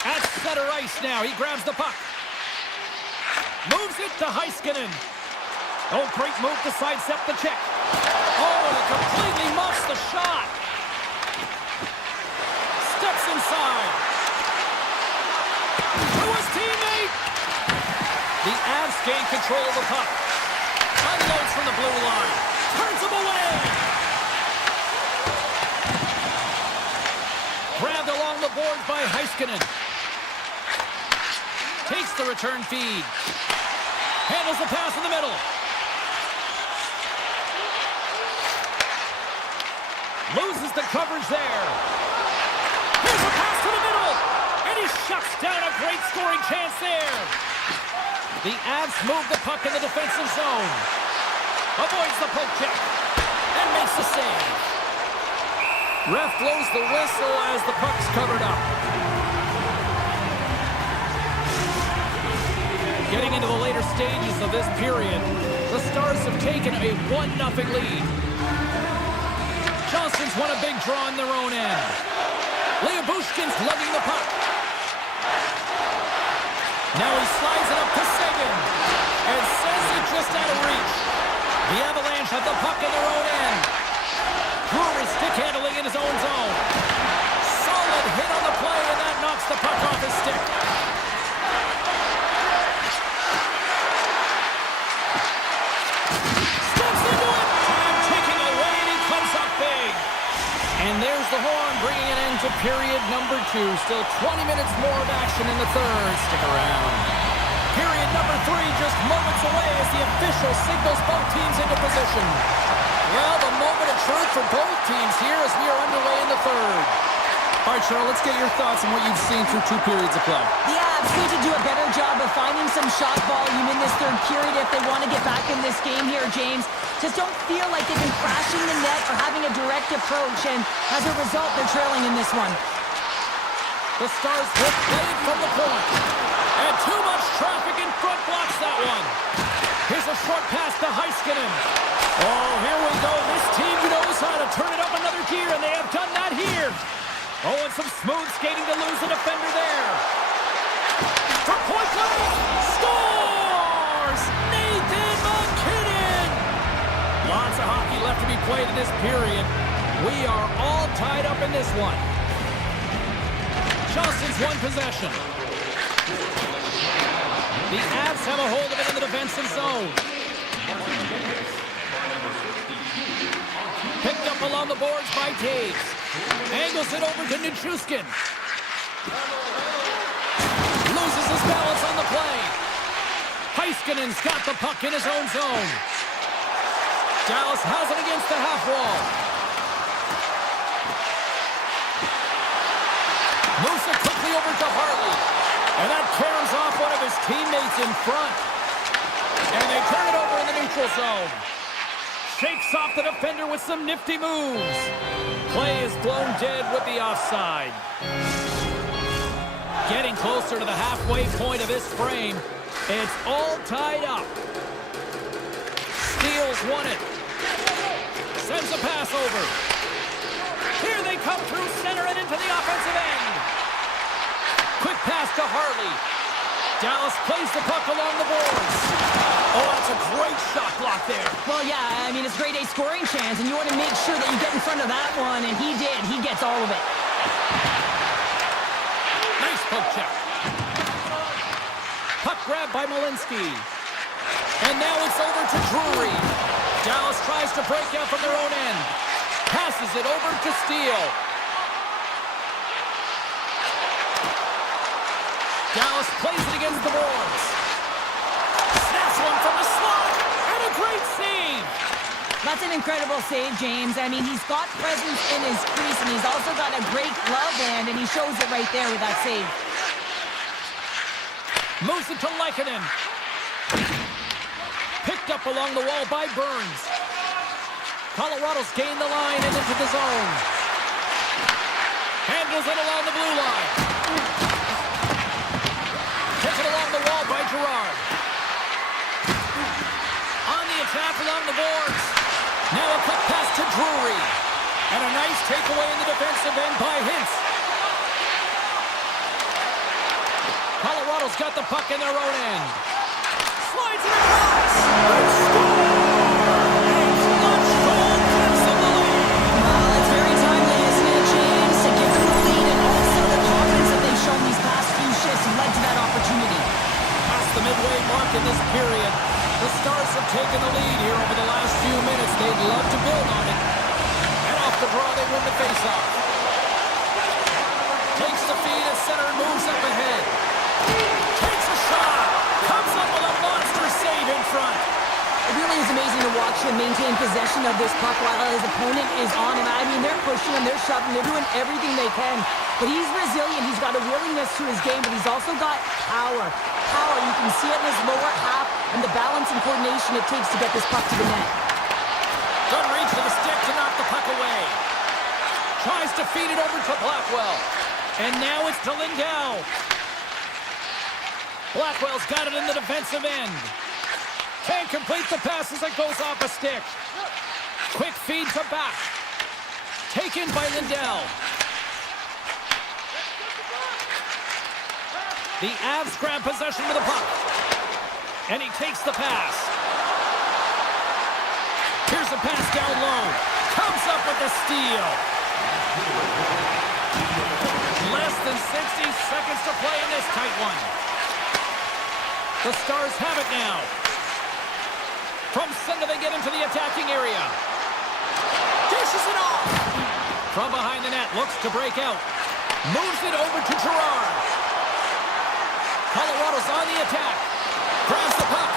At center ice now, he grabs the puck. Moves it to Heiskanen. Oh, great move to sidestep the check. Oh, and it completely muffs the shot. Steps inside. To his teammate. The Avs gain control of the puck. Unloads from the blue line. Turns him away. Grabbed along the boards by Heiskanen. Takes the return feed. Handles the pass in the middle. Loses the coverage there. Here's a pass to the middle. And he shuts down a great scoring chance there. The Avs move the puck in the defensive zone. Avoids the poke check. And makes the save. Ref blows the whistle as the puck's covered up. Getting into the later stages of this period, the Stars have taken a 1-0 lead. Johnston's won a big draw in their own end. Leobushkin's lugging the puck. Now he slides it up to Seguin and sends it just out of reach. The Avalanche have the puck in their own end. Brewer is stick handling in his own zone. Solid hit on the play, and that knocks the puck off his stick. Steps into it, and taking away, and he comes up big. And there's the horn, bringing an end to period number 2. Still 20 minutes more of action in the third. Stick around. Period number 3 just moments away as the official signals both teams into position. Well, the moment of truth for both teams here as we are underway in the third. All right, Cheryl, let's get your thoughts on what you've seen through 2 periods of play. The Avs need to do a better job of finding some shot volume in this third period if they want to get back in this game here, James. Just don't feel like they've been crashing the net or having a direct approach, and as a result, they're trailing in this one. The Stars will play it from the point. And too much traffic in front blocks that one. Here's a short pass to Heiskanen. Oh, here we go. This team knows how to turn it up another gear, and they have done that here. Oh, and some smooth skating to lose the defender there. For point blank, scores! Nathan McKinnon! Lots of hockey left to be played in this period. We are all tied up in this one. Johnston's won possession. The Avs have a hold of it in the defensive zone. Picked up along the boards by Taves. Angles it over to Nichushkin. Loses his balance on the play. Heiskanen's got the puck in his own zone. Dallas has it against the half wall. Moves it quickly over to Harley. And that caroms off one of his teammates in front. And they turn it over in the neutral zone. Shakes off the defender with some nifty moves. Play is blown dead with the offside. Getting closer to the halfway point of this frame. It's all tied up. Steals won it. Sends a pass over. Here they come through center and into the offensive end. Quick pass to Harley. Dallas plays the puck along the boards. Oh, that's a great shot block there. Well, yeah, I mean, it's grade A scoring chance, and you want to make sure that you get in front of that one, and he did. He gets all of it. Nice poke check. Puck grab by Malinsky. And now it's over to Drury. Dallas tries to break out from their own end. Passes it over to Steele. Dallas plays it against the boards. Snaps one from the slot. And a great save. That's an incredible save, James. I mean, he's got presence in his crease, and he's also got a great glove hand, and he shows it right there with that save. Moves it to Lekkinen. Picked up along the wall by Burns. Colorado's gained the line and into the zone. Handles it along the blue line. Taken along the wall by Gerard. On the attack along the boards. Now a quick pass to Drury. And a nice takeaway in the defensive end by Hintz. Colorado's got the puck in their own end. Slides it across. They score! A clutch goal gives them the lead. Well, it's very timely, isn't it, James? To give them the lead, and also the confidence that they've shown these past few shifts led to that opportunity. Past the midway mark in this period, the Stars have taken the lead here over the last few minutes. They'd love to build on it. And off the draw, they win the faceoff. Takes the feed at center and moves up ahead. Takes a shot. Comes up with a monster save in front. It really is amazing to watch him maintain possession of this puck while his opponent is on him. I mean, they're pushing him, they're shoving, they're doing everything they can. But he's resilient. He's got a willingness to his game, but he's also got power. Power, you can see it in his lower half and the balance and coordination it takes to get this puck to the net. Good reach to the stick to knock the puck away. Tries to feed it over to Blackwell. And now it's to Lindell. Blackwell's got it in the defensive end. Can't complete the pass as it goes off a stick. Quick feed to back. Taken by Lindell. The Avs grab possession with the puck. And he takes the pass. Here's a pass down low. Comes up with the steal. Less than 60 seconds to play in this tight one. The Stars have it now. From center they get into the attacking area. Dishes it off. From behind the net, looks to break out. Moves it over to Gerard. Colorado's on the attack. Grabs the puck.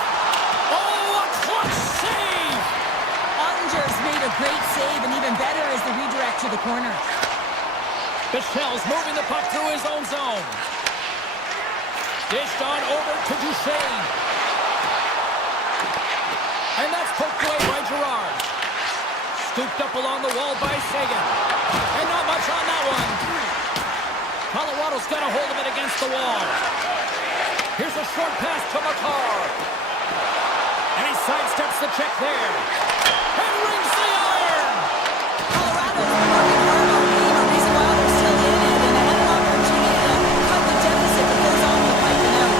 Oh, a clutch save! Ottinger's made a great save, and even better is the redirect to the corner. Michel's moving the puck through his own zone. Dished on over to Duchesne. And that's poked away by Gerard. Scooped up along the wall by Sagan. And not much on that one. Colorado's got a hold of it against the wall. Here's a short pass to Makar. And he sidesteps the check there. And rings the iron! Colorado's been working hard all game. A reason why they're still in it, and they have an opportunity to cut the deficit that goes on with piping out.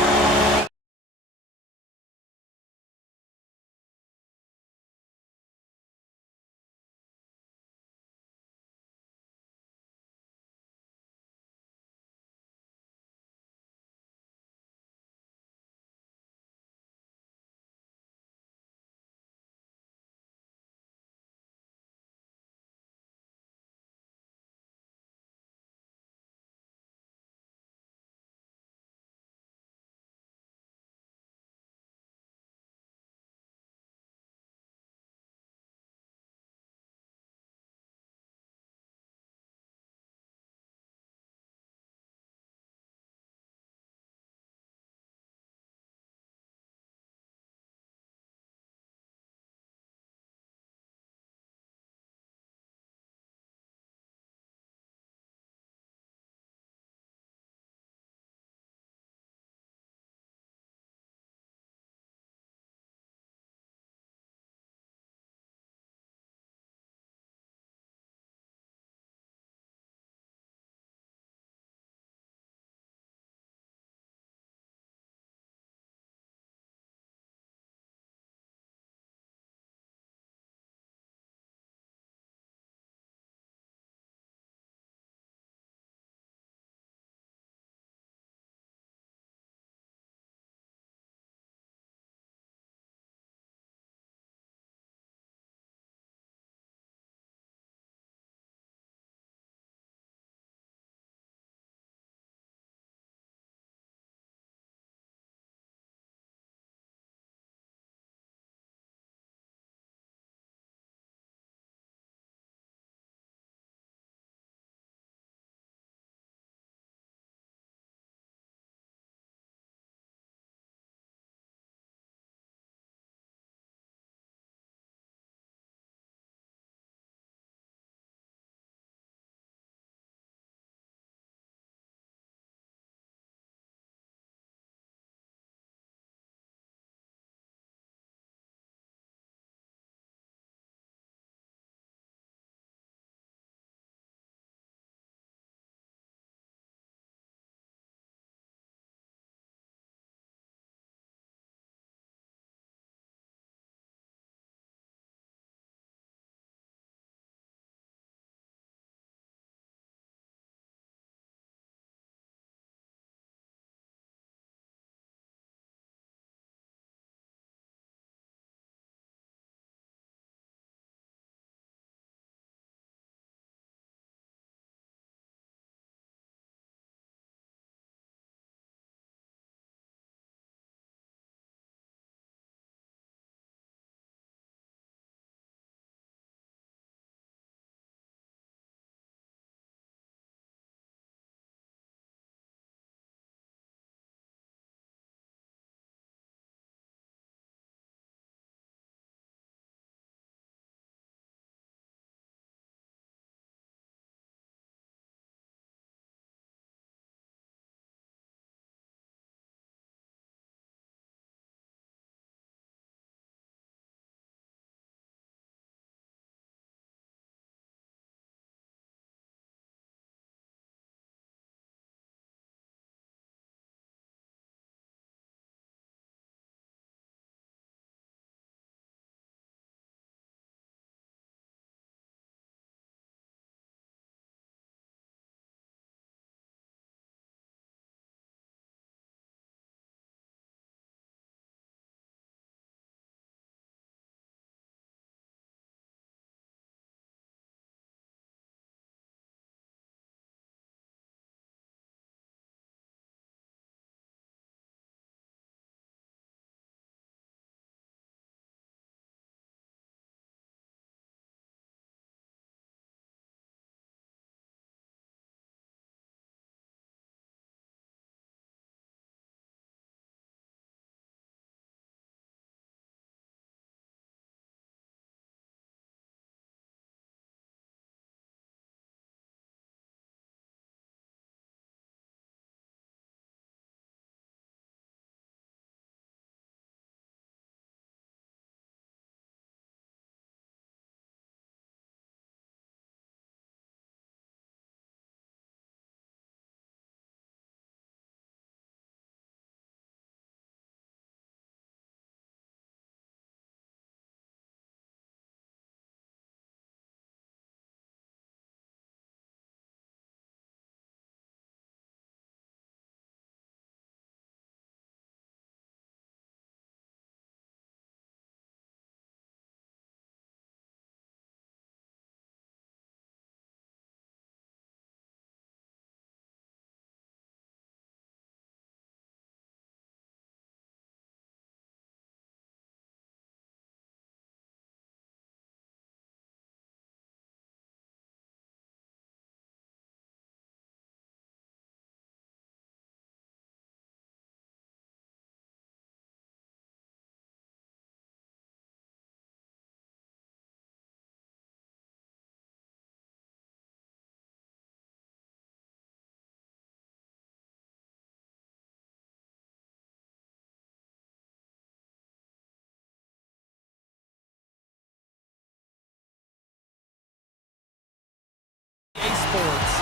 boards.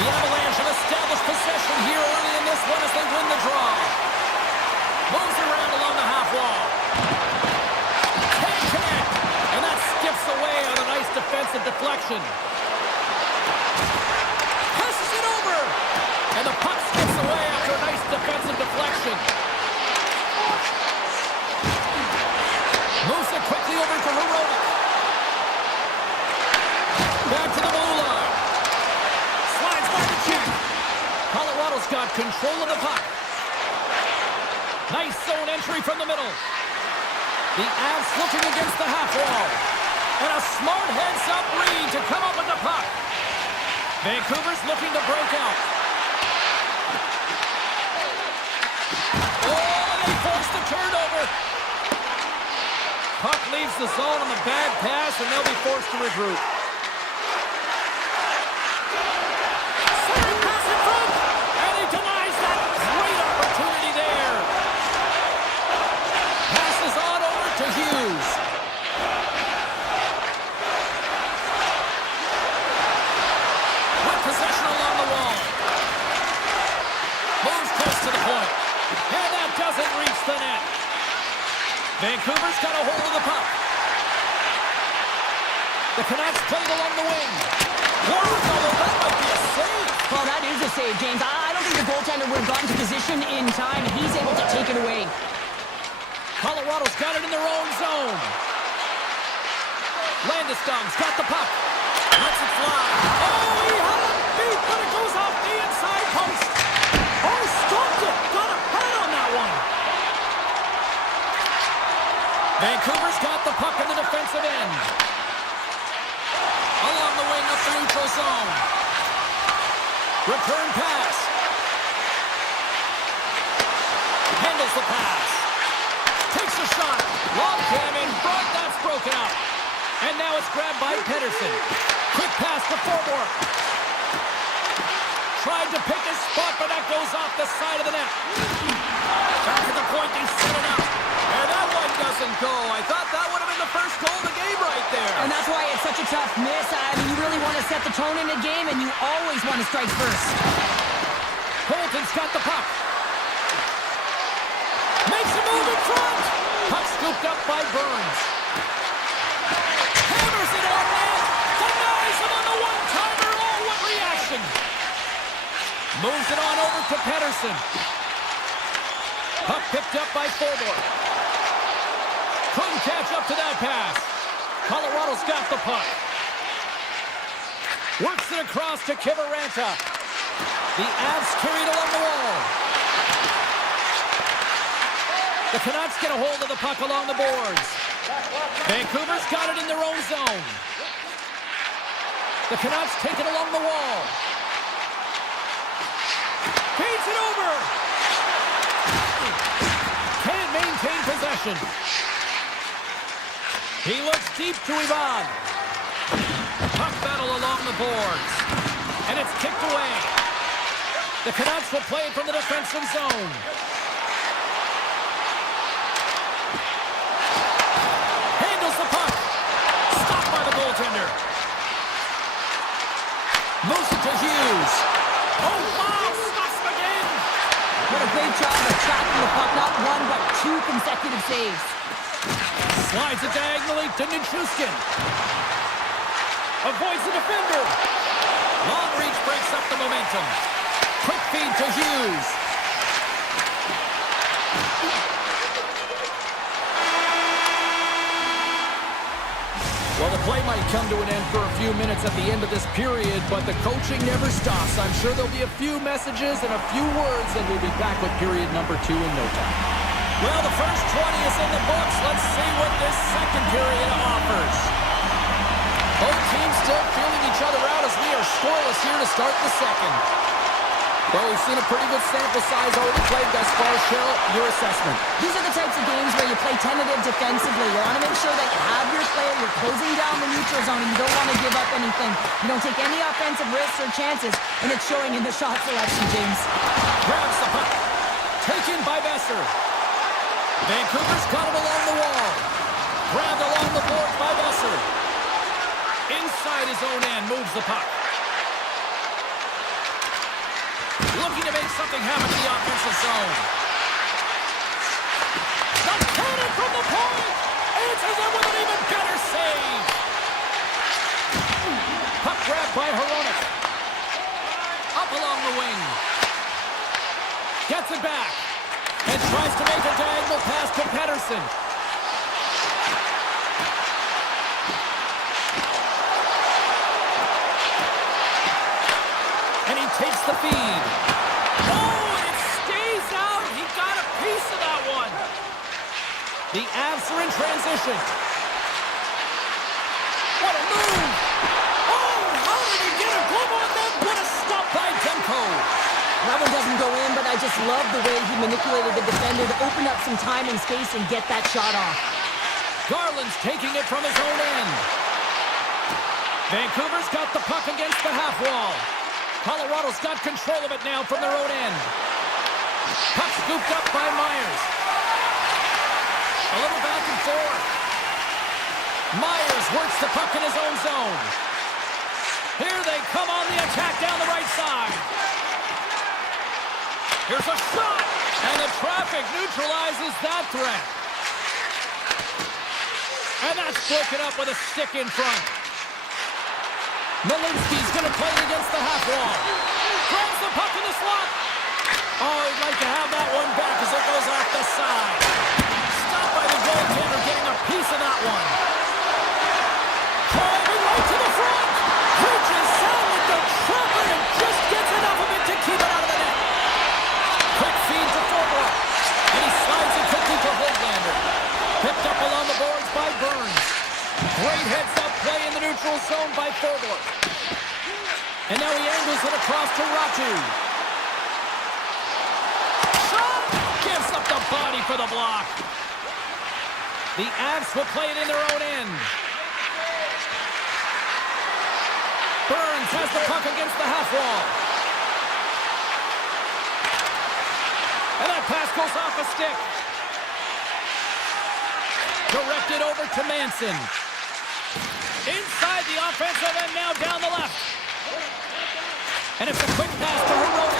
The Avalanche have established possession here early in this one as they win the draw. Moves around along the half wall. Can't connect. And that skips away on a nice defensive deflection. Passes it over. And the puck skips away after a nice defensive deflection. Moves it quickly over to Herodic. Back to the blue line. Slides by the check. Colorado's got control of the puck. Nice zone entry from the middle. The Avs looking against the half wall. And a smart heads-up read to come up with the puck. Vancouver's looking to break out. Oh, they forced the turnover. Puck leaves the zone on the bad pass, and they'll be forced to regroup. Centering pass in front, and he denies that great opportunity there. Passes on over to Hughes. With possession along the wall. Moves close to the point. And that doesn't reach the net. Vancouver's got a hold of the puck. The Canucks played along the wing. That might be a save. Well, that is a save, James. I don't think the goaltender would have gotten to position in time. He's able to take it away. Colorado's got it in their own zone. Landeskog's got the puck. Lets it fly. Oh, he had it beat, but it goes off the inside post. Oh, stopped it. Got a pad on that one. Vancouver's got the puck in the defensive end. Along the wing up the neutral zone. Return pass. Handles the pass. Takes a shot. Long jam in front. That's broken up. And now it's grabbed by Pedersen. Quick pass to Forbort. Tried to pick his spot, but that goes off the side of the net. Back to the point, they set it up. And that one doesn't go. I thought that would have been the first goal of the game right there. And that's why it's such a tough miss. I mean, you really want to set the tone in the game, and you always want to strike first. Colton's got the puck. Makes a move in front. Puck scooped up by Burns. Hammers it on net. Denies him on the one-timer. Oh, what reaction. Moves it on over to Pedersen. Puck picked up by Forbort. Couldn't catch up to that pass. Colorado's got the puck. Works it across to Kiviranta. The Avs carried along the wall. The Canucks get a hold of the puck along the boards. Vancouver's got it in their own zone. The Canucks take it along the wall. Feeds it over. Can't maintain possession. He looks deep to Ivan. Puck battle along the boards. And it's kicked away. The Canucks will play it from the defensive zone. Handles the puck. Stopped by the goaltender. Moves it to Hughes. Oh, wow! Stops him again! What a great job of tracking the puck. Not one, but two consecutive saves. Slides it diagonally to Nichushkin. Avoids the defender. Long reach breaks up the momentum. Quick feed to Hughes. Well, the play might come to an end for a few minutes at the end of this period, but the coaching never stops. I'm sure there'll be a few messages and a few words, and we'll be back with period number 2 in no time. Well, the first 20 is in the books. Let's see what this second period offers. Both teams still feeling each other out as we are scoreless here to start the second. Well, we've seen a pretty good sample size already played thus far. Cheryl, your assessment. These are the types of games where you play tentative defensively. You want to make sure that you have your player, you're closing down the neutral zone, and you don't want to give up anything. You don't take any offensive risks or chances, and it's showing in the shot selection, James. Grabs the puck. Taken by Besser. Vancouver's got it along the wall. Grabbed along the board by Besser. In inside his own end, moves the puck. Looking to make something happen in the offensive zone. The cannon from the point! Answers it with an even better save! Puck grab by Hronek. Up along the wing. Gets it back. And tries to make a diagonal pass to Pettersson. And he takes the feed. Oh, and it stays out. He got a piece of that one. The Avs are in transition. What a move! Oh, how did he get a glove on that? What a stop by Demko. That one doesn't go in, but I just love the way he manipulated the defender to open up some time and space and get that shot off. Garland's taking it from his own end. Vancouver's got the puck against the half wall. Colorado's got control of it now from their own end. Puck scooped up by Myers. A little back and forth. Myers works the puck in his own zone. Here they come on the attack down the right side. Here's a shot, and the traffic neutralizes that threat. And that's broken up with a stick in front. Malinsky's going to play it against the half wall. Grabs the puck in the slot. Oh, he'd like to have that one back as it goes off the side. Stopped by the goaltender, getting a piece of that one. Driving right to the front. Reaches out with the trapper and just gets enough of it to keep it out of the net. Quick feed to Forbort. And he slides it quickly to Hoglander. Picked up along the boards by Burns. Great heads-up play in the neutral zone by Forbort. And now he angles it across to Ratu. Shot! Gives up the body for the block. The Avs will play it in their own end. Burns has the puck against the half wall. And that pass goes off a stick. Directed over to Manson. Inside the offensive end now down the left. And it's a quick pass to Hronek.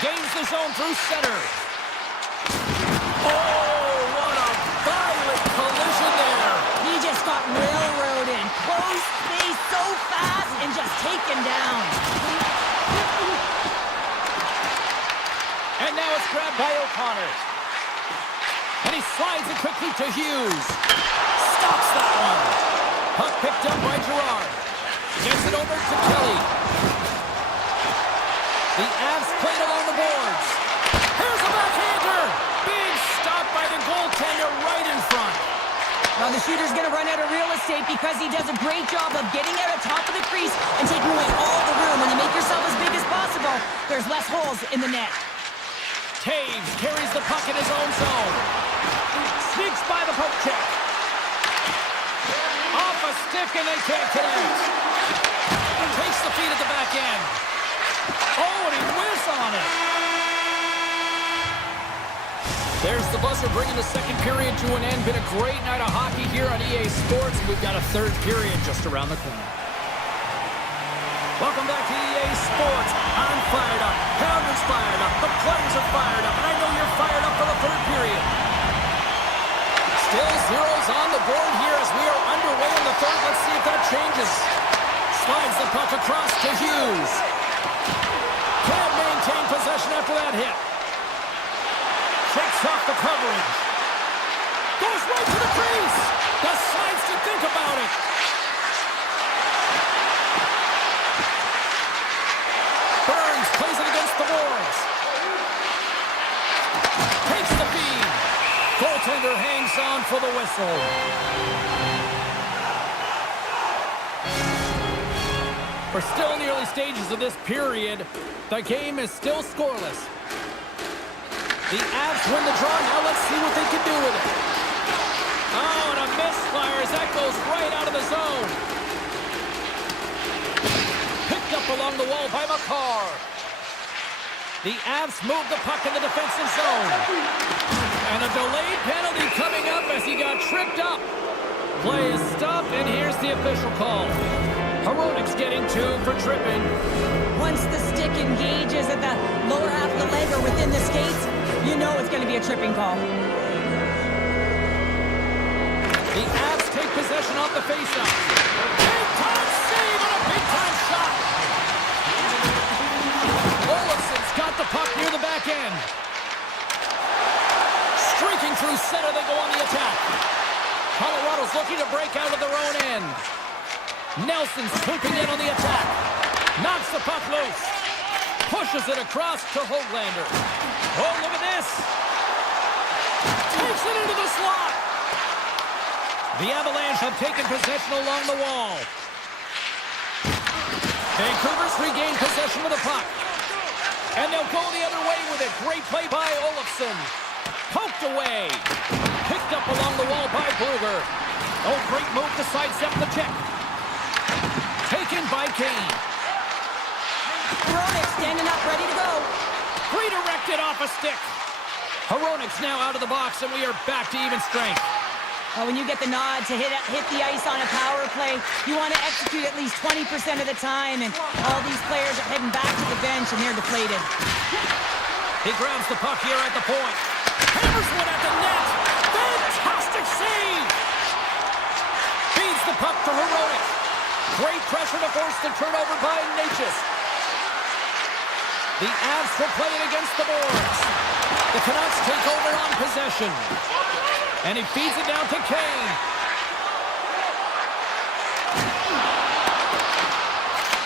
Gains the zone through center. Oh, what a violent collision there. He just got railroaded. Close space so fast and just taken down. And now it's grabbed by O'Connor. And he slides it quickly to Hughes. Stops that one. Puck picked up by Gerard. Gets it over to Kelly. The Avs played along the boards. Here's a backhander. Big stop by the goaltender right in front. Now the shooter's going to run out of real estate because he does a great job of getting out of top of the crease and taking away all the room. When you make yourself as big as possible, there's less holes in the net. Taves carries the puck in his own zone. Sneaks by the poke check. Off a stick and they can't connect. Takes the feed at the back end. Oh, and he whiffs on it. There's the buzzer bringing the second period to an end. Been a great night of hockey here on EA Sports. We've got a third period just around the corner. Welcome back to EA Sports. I'm fired up. Pounder's fired up. The players are fired up. And I know you're fired up for the third period. Still zeros on the board here as we are underway in the third. Let's see if that changes. Slides the puck across to Hughes. Can't maintain possession after that hit. Shakes off the coverage. Goes right to the crease. Decides to think about it. Burns plays it against the boards. Takes the feed. Goaltender hangs on for the whistle. We're still in the early stages of this period. The game is still scoreless. The Avs win the draw. Now let's see what they can do with it. Oh, and a misfire as that goes right out of the zone. Picked up along the wall by McCarr. The Avs move the puck in the defensive zone. And a delayed penalty coming up as he got tripped up. Play is stopped, and here's the official call. Heronic's getting 2 for tripping. Once the stick engages at the lower half of the leg or within the skates, you know it's going to be a tripping call. The Avs take possession off the faceoff. Big-time save and a big-time shot. Olofsson's got the puck near the back end. Streaking through center, they go on the attack. Colorado's looking to break out of their own end. Nelson's swooping in on the attack. Knocks the puck loose. Pushes it across to Hoglander. Oh, look at this. Takes it into the slot. The Avalanche have taken possession along the wall. Vancouver's regained possession of the puck. And they'll go the other way with it. Great play by Olofsson. Poked away. Picked up along the wall by Bluger. Oh, great move to sidestep the check. Taken by Kane. Hronik standing up, ready to go. Redirected off a stick. Hronik's now out of the box, and we are back to even strength. When you get the nod to hit the ice on a power play, you want to execute at least 20% of the time, and all these players are heading back to the bench, and they're deflated. He grabs the puck here at the point. Hammers one at the net. Fantastic save. Feeds the puck to Hronik. Great pressure to force the turnover by Natchez. The Avs will play it against the boards. The Canucks take over on possession. And he feeds it down to Kane.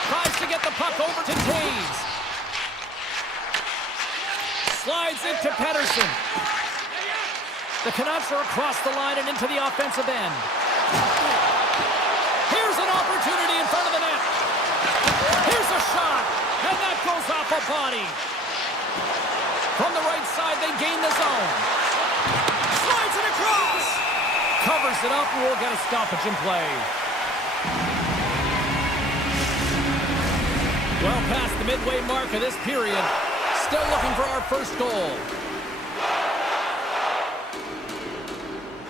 Tries to get the puck over to Taves. Slides it to Pettersson. The Canucks are across the line and into the offensive end. Here's an opportunity in front of the net. Here's a shot. And that goes off a body. From the right side, they gain the zone. Slides it across. Covers it up, and we'll get a stoppage in play. Well past the midway mark of this period. Still looking for our first goal.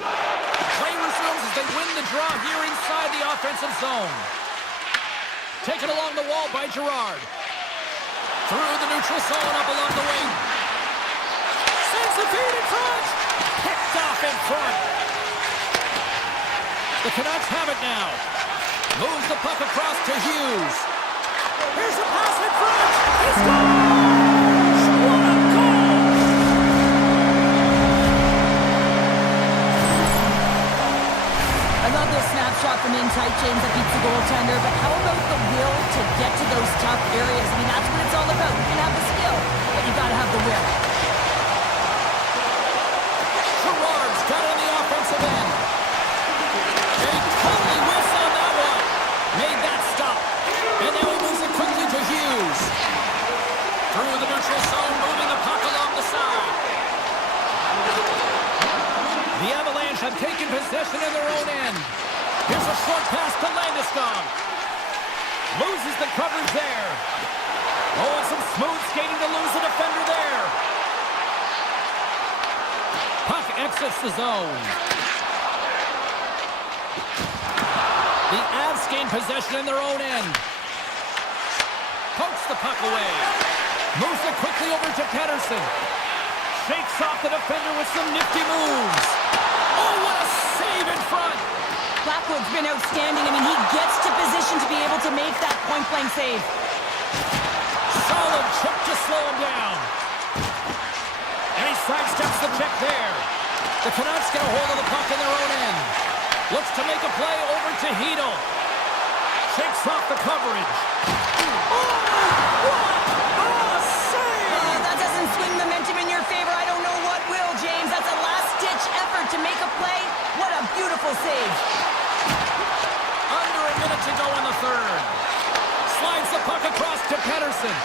Play resumes as they win the draw here inside the offensive zone. Taken along the wall by Girard. Through the neutral zone, up along the wing. Sends the feed in front. Picked off in front. The Canucks have it now. Moves the puck across to Hughes. Here's a pass in front. He scores! What a goal! I love this snapshot from in tight, James, that beats the goaltender, but how about the will to get to those tough areas? I mean, that's what it's all about. You can have the skill, but you gotta have the will. Girard's got it on the offensive end. A totally whiffs on that one. Made that stop. And now he moves it quickly to Hughes. Through the neutral zone, moving the puck along the side. The Avalanche have taken possession in their own end. Here's a short pass to Landeskog. Loses the coverage there. Oh, and some smooth skating to lose the defender there. Puck exits the zone. The Avs gain possession in their own end. Pokes the puck away. Moves it quickly over to Pettersson. Shakes off the defender with some nifty moves. Oh, what a save in front. Blackwood's been outstanding. I mean, he gets to position to be able to make that point-blank save. Solid chip to slow him down. And he sidesteps the check there. The Canucks get a hold of the puck in their own end. Looks to make a play over to Hedl. Shakes off the coverage. Oh, what a save! That doesn't swing momentum in your favor. I don't know what will, James. That's a last-ditch effort to make a play. What a beautiful save. Under a minute to go in the third. Slides the puck across to Pettersson.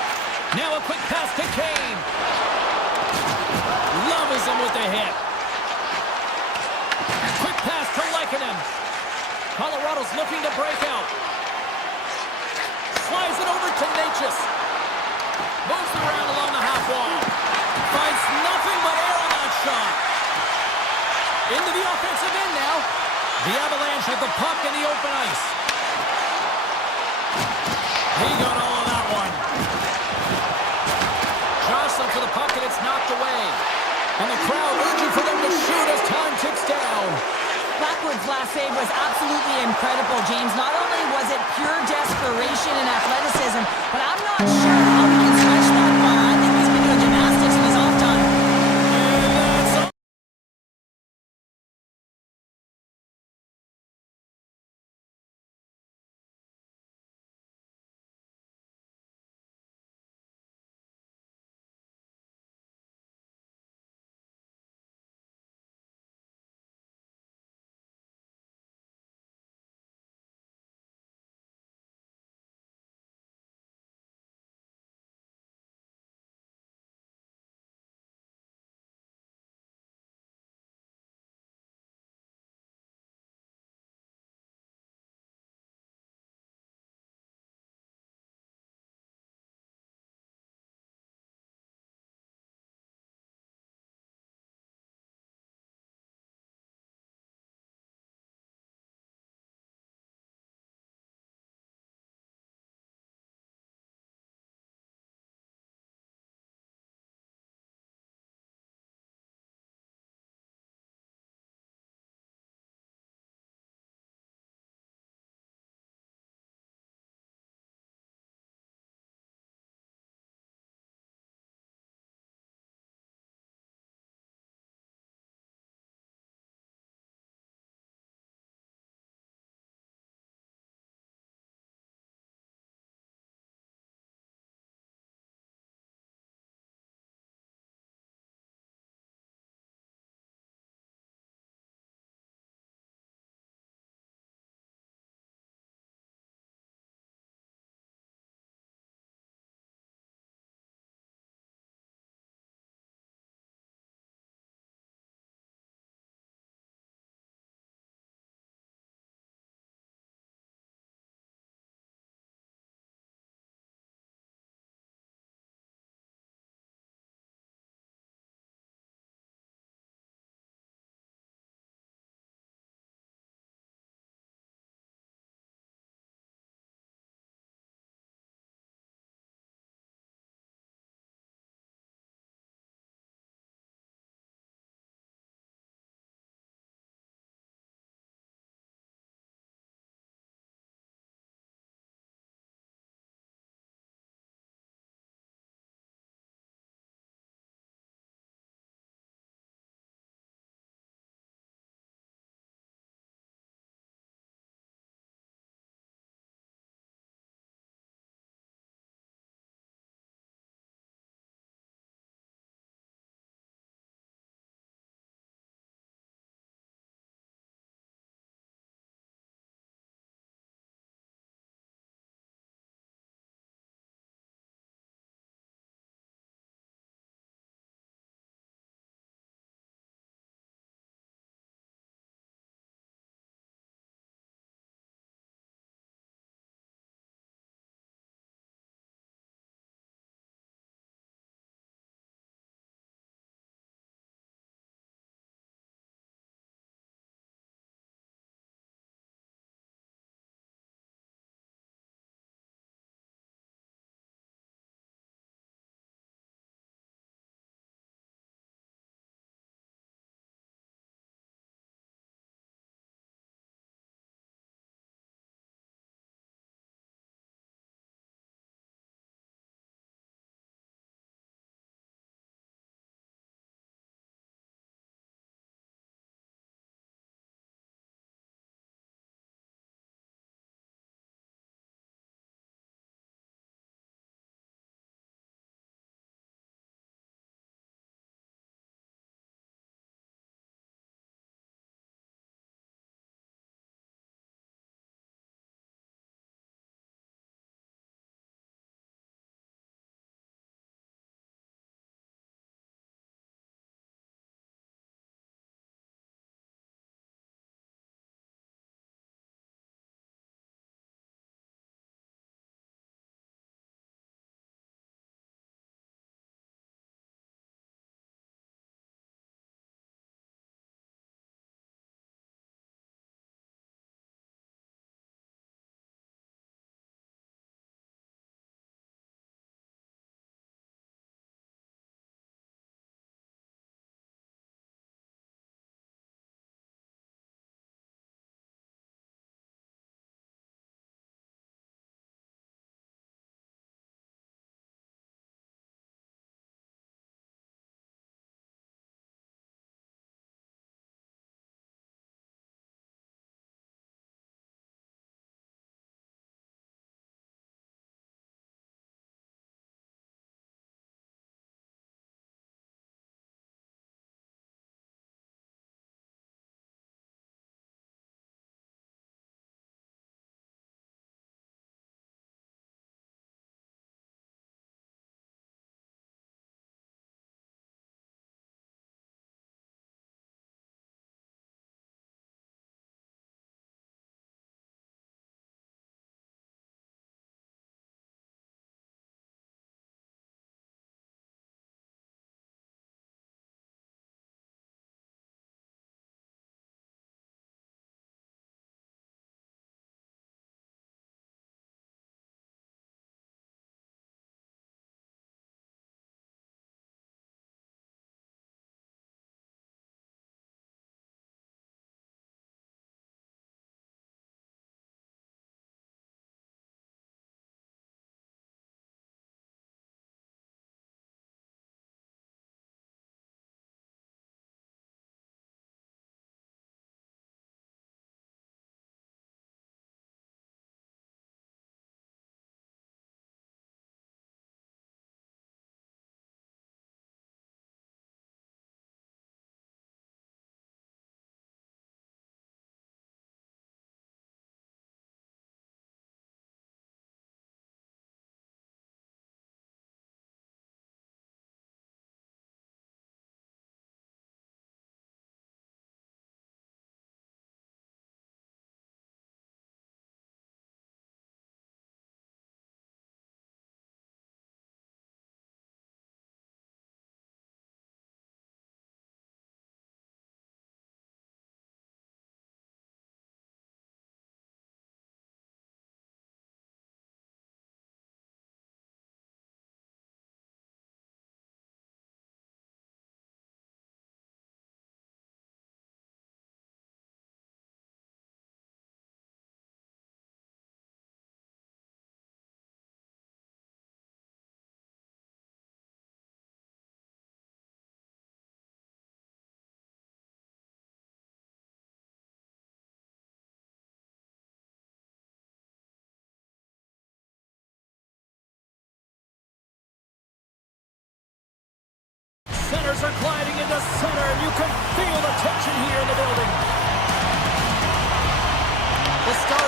Now a quick pass to Kane. Loves him with the hit. Quick pass to Lehkonen. Colorado's looking to break out. Slides it over to Natchez. Moves around along the half wall. Finds nothing but air on that shot. Into the offensive end now. The Avalanche have the puck in the open ice. He got all of that one. Jostling for the puck, and it's knocked away. And the crowd urging for them to shoot as time ticks down. Blackwood's last save was absolutely incredible, James. Not only was it pure desperation and athleticism, but I'm not sure how he can stretch that far. I think he's been doing gymnastics in his off time.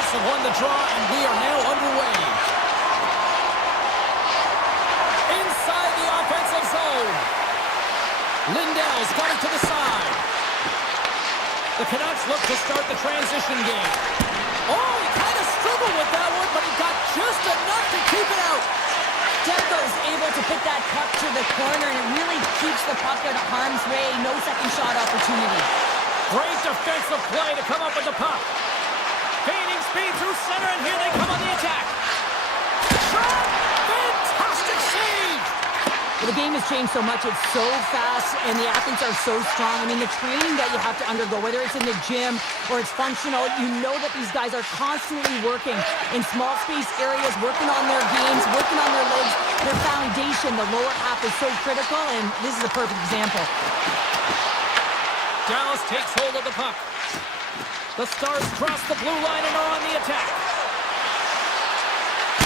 Aggressive one to draw, and we are now underway. Inside the offensive zone. Lindell's got it to the side. The Canucks look to start the transition game. Oh, he kind of struggled with that one, but he got just enough to keep it out. Demko's able to put that puck to the corner, and it really keeps the puck out of harm's way. No second shot opportunity. Great defensive play to come up with the puck. Gaining speed through center, and here they come on the attack. Shot! Fantastic save! Well, the game has changed so much. It's so fast, and the athletes are so strong. I mean, the training that you have to undergo, whether it's in the gym or it's functional, you know that these guys are constantly working in small space areas, working on their games, working on their legs. Their foundation, the lower half, is so critical, and this is a perfect example. Dallas takes hold of the puck. The Stars cross the blue line and are on the attack.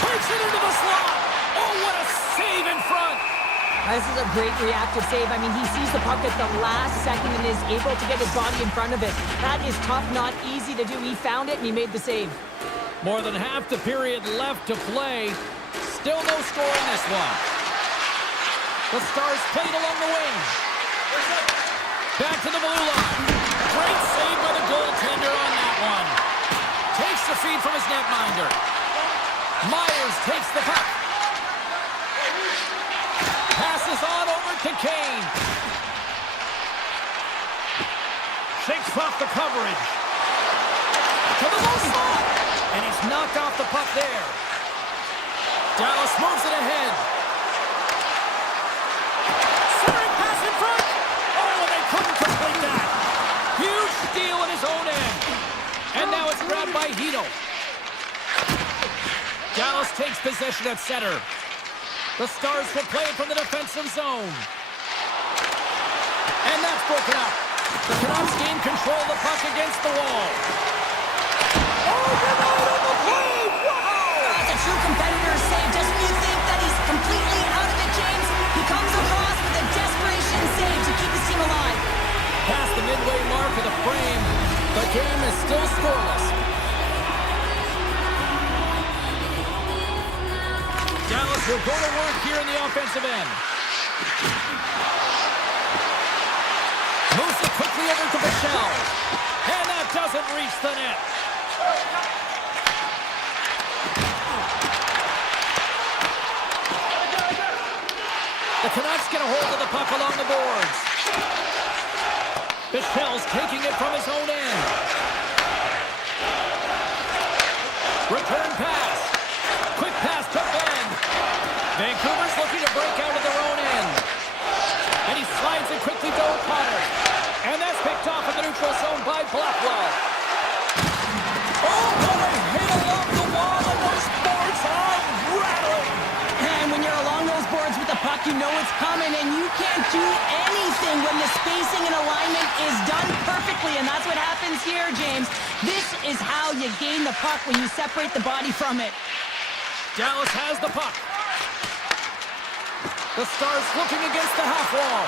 Takes it into the slot. Oh, what a save in front. This is a great reactive save. I mean, he sees the puck at the last second and is able to get his body in front of it. That is tough, not easy to do. He found it and he made the save. More than half the period left to play. Still no score in this one. The Stars played along the wing. Back to the blue line. Great save by the goaltender on that one. Takes the feed from his netminder. Myers takes the puck. Passes on over to Kane. Shakes off the coverage. To the low slot. And he's knocked off the puck there. Dallas moves it ahead. Centering pass in front. Oh, and they couldn't complete that. Huge steal in his own end. And now it's grabbed by Hito. Dallas takes possession at center. The Stars will play it from the defensive zone. And that's broken up. The Canucks gain control of the puck against the wall. Oh, they're out on the play! Wow! That's a true competitor save. Just when you think that he's completely out of it, James, he comes across with a desperation save to keep his team alive. Past the midway mark of the frame, the game is still scoreless. Dallas will go to work here in the offensive end. Moves it quickly over to Bichelle. And that doesn't reach the net. The Canucks get a hold of the puck along the boards. Bichelle's taking it from his own end. Return pass. Quick pass to Ben. Vancouver's looking to break out of their own end. And he slides it quickly to O'Connor. And that's picked off in the neutral zone by Blackwell. Oh, what a hit along the wall, and those boards are rattling. And when you're along those boards with the puck, you know it's coming, and you can't do anything when the spacing and alignment is done perfectly, and that's what happens here, James. This is how you gain the puck, when you separate the body from it. Dallas has the puck. The Stars looking against the half wall.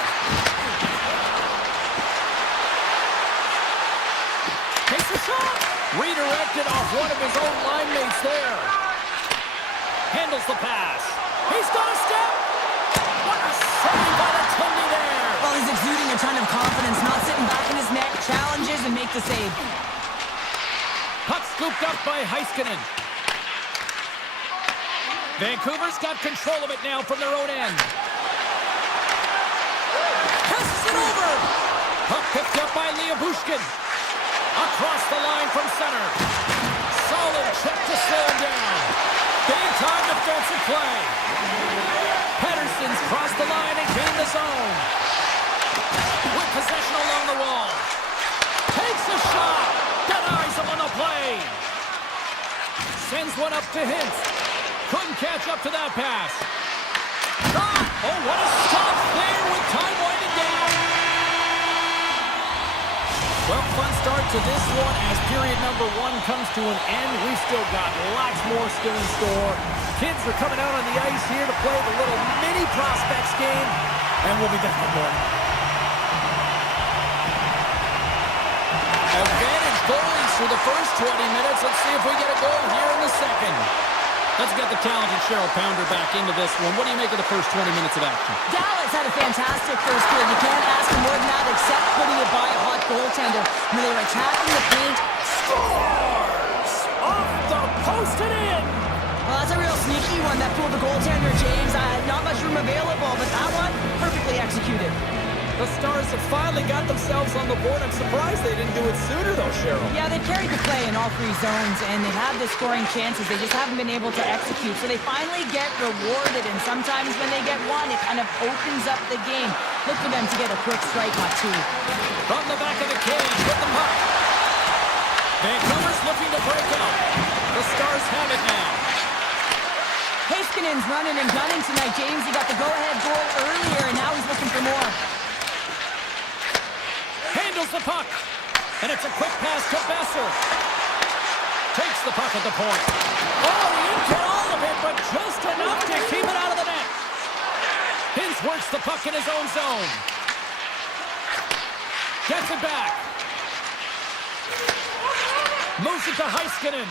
Takes a shot. Redirected off one of his own line mates there. Handles the pass. He's got a step. What a save by the Tindy there. Well, he's exuding a ton of confidence, not sitting back in his net, challenges and make the save. Puck scooped up by Heiskanen. Vancouver's got control of it now from their own end. Passes it over. Puck picked up by Liabushkin. Across the line from center. Solid check to slow him down. Big time defensive play. Pettersson's crossed the line and gained the zone. With possession along the wall. Takes a shot. Denies him on the play. Sends one up to Hintz. Couldn't catch up to that pass. Shot! Oh, what a stop there with time winding down. Well, fun start to this one as period number one comes to an end. We've still got lots more still in store. Kids are coming out on the ice here to play the little mini prospects game, and we'll be back in the morning. Advantage goalies through the first 20 minutes. Let's see if we get a goal here in the second. Let's get the talented Cheryl Pounder back into this one. What do you make of the first 20 minutes of action? Dallas had a fantastic first period. You can't ask for more than that except putting it by a hot goaltender. When they were attacking the paint. Scores! Off the post and in! Well, that's a real sneaky one that fooled the goaltender, James. Not much room available, but that one perfectly executed. The Stars have finally got themselves on the board. I'm surprised they didn't do it sooner, though, Cheryl. Yeah, they carried the play in all three zones, and they had the scoring chances. They just haven't been able to execute. So they finally get rewarded, and sometimes when they get one, it kind of opens up the game. Look for them to get a quick strike on two. From the back of the cage with the puck. Vancouver's looking to break out. The Stars have it now. Heiskanen's running and gunning tonight, James. He got the go-ahead goal earlier, and now he's looking for more. Handles the puck. And it's a quick pass to Besser. Takes the puck at the point. Oh, he didn't get all of it, but just enough to keep it out of the net. Hintz works the puck in his own zone. Gets it back. Moves it to Heiskanen.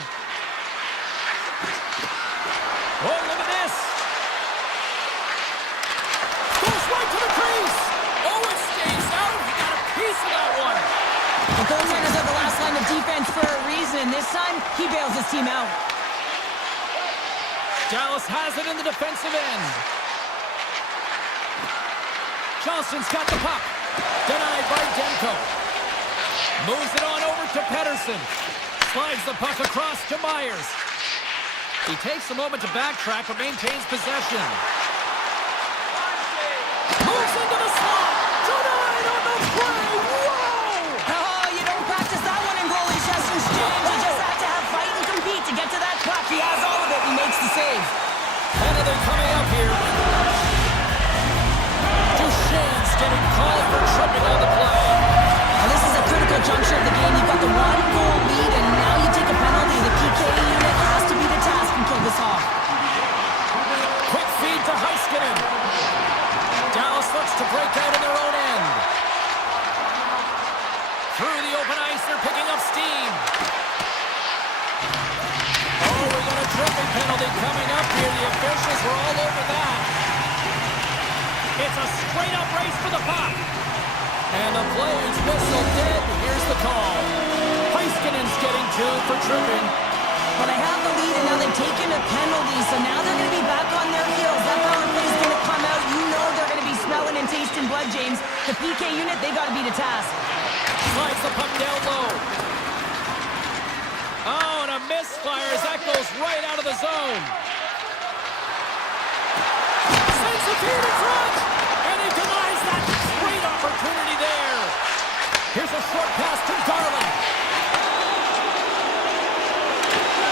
Oh, look at this. Goes right to the crease. Oh, it stays out. He got a piece of that one. The goaltenders are the last line of defense for a reason. This time, he bails his team out. Dallas has it in the defensive end. Johnston's got the puck. Denied by Demko. Moves it on over to Pettersson. Slides the puck across to Myers. He takes a moment to backtrack but maintains possession. Moves into the slot. Denied on the play. Whoa! Oh, you don't practice that one in goalie sessions, James. You just have to have fight and compete to get to that puck. He has all of it. He makes the save. Penalty coming up here. Duchesne's getting called for tripping on the play. Now, this is a critical juncture of the game. You've got the one-goal lead, and now you take a penalty. The PK unit has to be the task and kill this off. Quick feed to Heiskanen. Dallas looks to break out in their own end. Through the open ice, they're picking up steam. Oh, we got a tripping penalty coming up here. The officials were all over that. It's a straight-up race for the puck. And the players whistle dead. Here's the call. Heiskanen's getting two for tripping. Well, they have the lead, and now they've taken a penalty, so now they're going to be back on their heels. That power play is going to come out. You know they're going to be smelling and tasting blood, James. The PK unit, they got to be the task. Slides the puck down low. Oh, and a misfire as that goes right out of the zone. Sends the feed in front, and he denies that great opportunity there. Here's a short pass to Garland.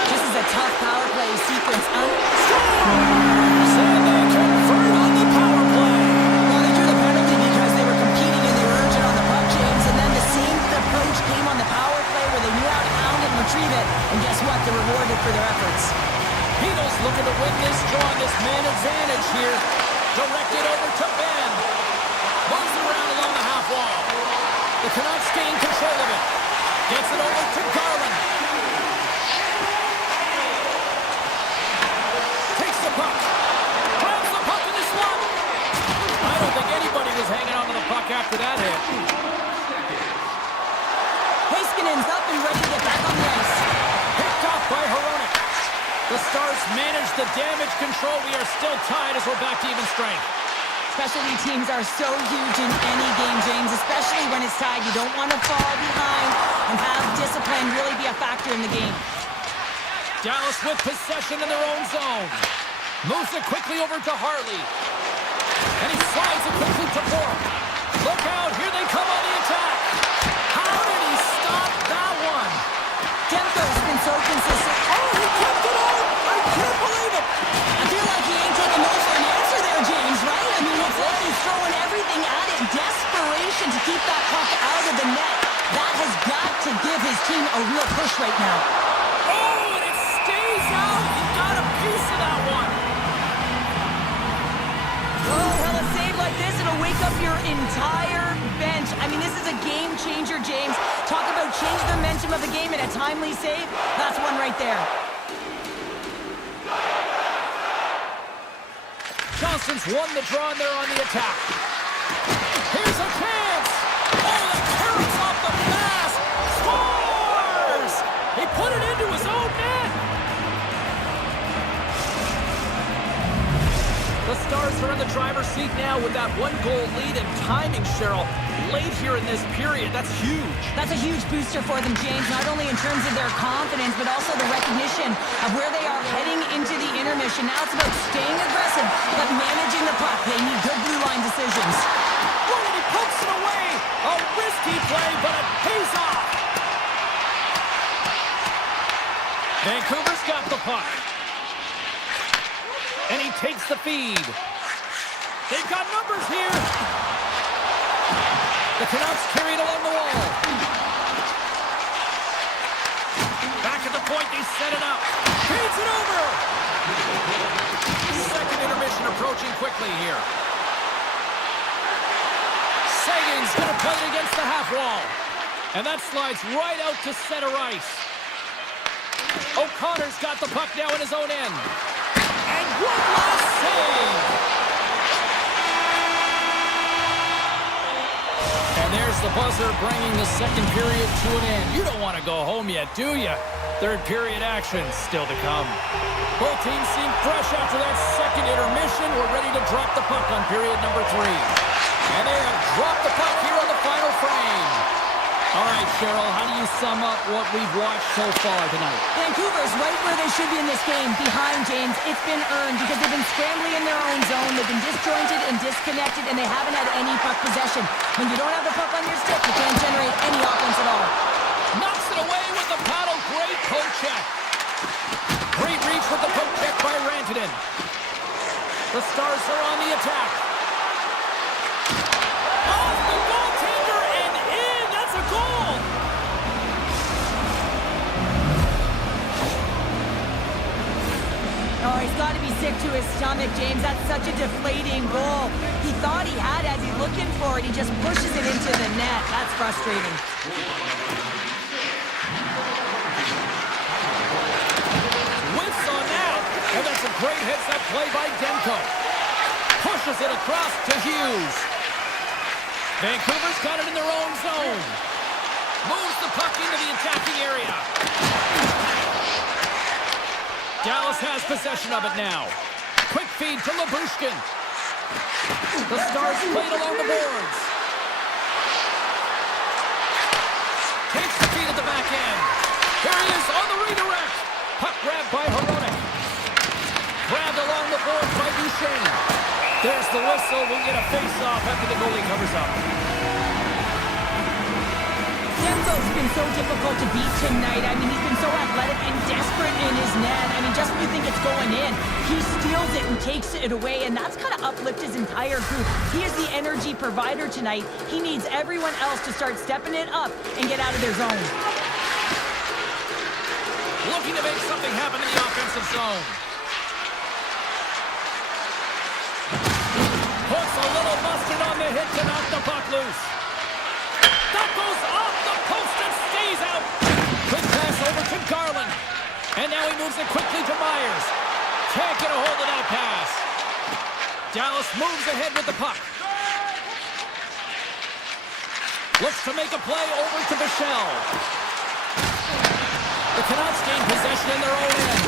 This is a tough power play sequence. Scores! And they convert on the power play. Well, they drew the penalty because they were competing and they were urgent on the puck, James, and then the same approach came on the power play where they knew how to hound it and retrieve it, and guess what? They're rewarded for their efforts. Beatles looking to win this draw, this man advantage here. Directed over to Ben. Moves it around along the half wall. The Canucks gain control of it. Gets it over to Garland. Takes the puck. Grabs the puck in the slot. I don't think anybody was hanging on to the puck after that hit. Heiskanen's up and ready to get back on the ice. Picked off by Hronek. The Stars manage the damage control. We are still tied as we're back to even strength. Specialty teams are so huge in any game, James, especially when it's tied. You don't want to fall behind and have discipline really be a factor in the game. Dallas with possession in their own zone. Moves it quickly over to Harley. And he slides it quickly to Bork. Look out, here they come on the attack. How did he stop that one? Demko's been so consistent. Oh, he kept it out! I can't believe it! I feel like he ain't taking no for an answer there, James, right? I mean, it's like he's throwing everything at it. Desperation to keep that puck out of the net. That has got to give his team a real push right now. Oh, and it stays out! He got a piece of that one! Oh, well, a save like this, it'll wake up your entire bench. I mean, this is a game changer, James. Talk about change the momentum of the game in a timely save. That's one right there. Johnson's won the draw and they're on the attack. Here's a chance! Oh, the carrots off the pass! Scores! He put it into his own net! The Stars are in the driver's seat now with that one-goal lead and timing, Cheryl. Late here in this period, that's huge. That's a huge booster for them, James, not only in terms of their confidence, but also the recognition of where they are heading into the intermission. Now it's about staying aggressive, but managing the puck. They need good blue line decisions. Oh, and he pokes it away! A risky play, but it pays off! Vancouver's got the puck. And he takes the feed. They've got numbers here. The Canucks carry it along the wall. Back at the point, they set it up. Feeds it over. Second intermission approaching quickly here. Sagan's going to play it against the half wall. And that slides right out to center ice. O'Connor's got the puck now in his own end. And one last save! And there's the buzzer bringing the second period to an end. You don't want to go home yet, do you? Third period action still to come. Both teams seem fresh after that second intermission. We're ready to drop the puck on period number 3. And they have dropped the puck here on the final frame. All right, Cheryl, how do you sum up what we've watched so far tonight? Vancouver's right where they should be in this game, behind, James. It's been earned because they've been scrambling in their own zone. They've been disjointed and disconnected, and they haven't had any puck possession. When you don't have the puck on your stick, you can't generate any offense at all. Knocks it away with the paddle. Great poke check. Great reach with the poke check by Rantanen. The Stars are on the attack. Off the goaltender and in. That's a goal. Oh, he's got to be sick to his stomach, James. That's such a deflating goal. He thought he had as he's looking for it. He just pushes it into the net. That's frustrating. Whiffs on that. And that's a great heads-up play by Demko. Pushes it across to Hughes. Vancouver's got it in their own zone. Moves the puck into the attacking area. Dallas has possession of it now. Quick feed to Labushkin. The Stars played along the boards. Takes the feed at the back end. Here he is on the redirect. Puck grabbed by Hronek. Grabbed along the boards by Duchesne. There's the whistle. We'll get a face-off after the goalie covers up. Demko's been so difficult to beat tonight. I mean, he's been so athletic and desperate in his net. I mean, just when you think it's going in, he steals it and takes it away, and that's kind of uplifted his entire group. He is the energy provider tonight. He needs everyone else to start stepping it up and get out of their zone. Looking to make something happen in the offensive zone. Puts a little mustard on the hit to knock the puck loose. That goes off the post and stays out. Quick pass over to Garland. And now he moves it quickly to Myers. Can't get a hold of that pass. Dallas moves ahead with the puck. Looks to make a play over to Bichelle. The Canucks gain possession in their own end.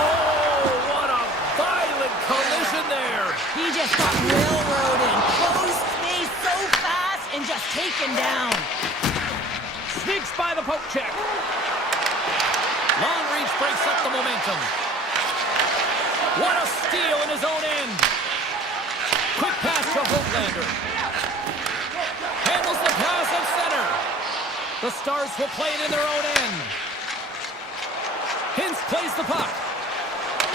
Oh, what a violent collision there. He just got railroaded. Close space so fast and just taken down. Sneaks by the poke check. Long reach breaks up the momentum. What a steal in his own end. Quick pass to Hoglander. Handles the pass at center. The Stars will play it in their own end. Hintz plays the puck.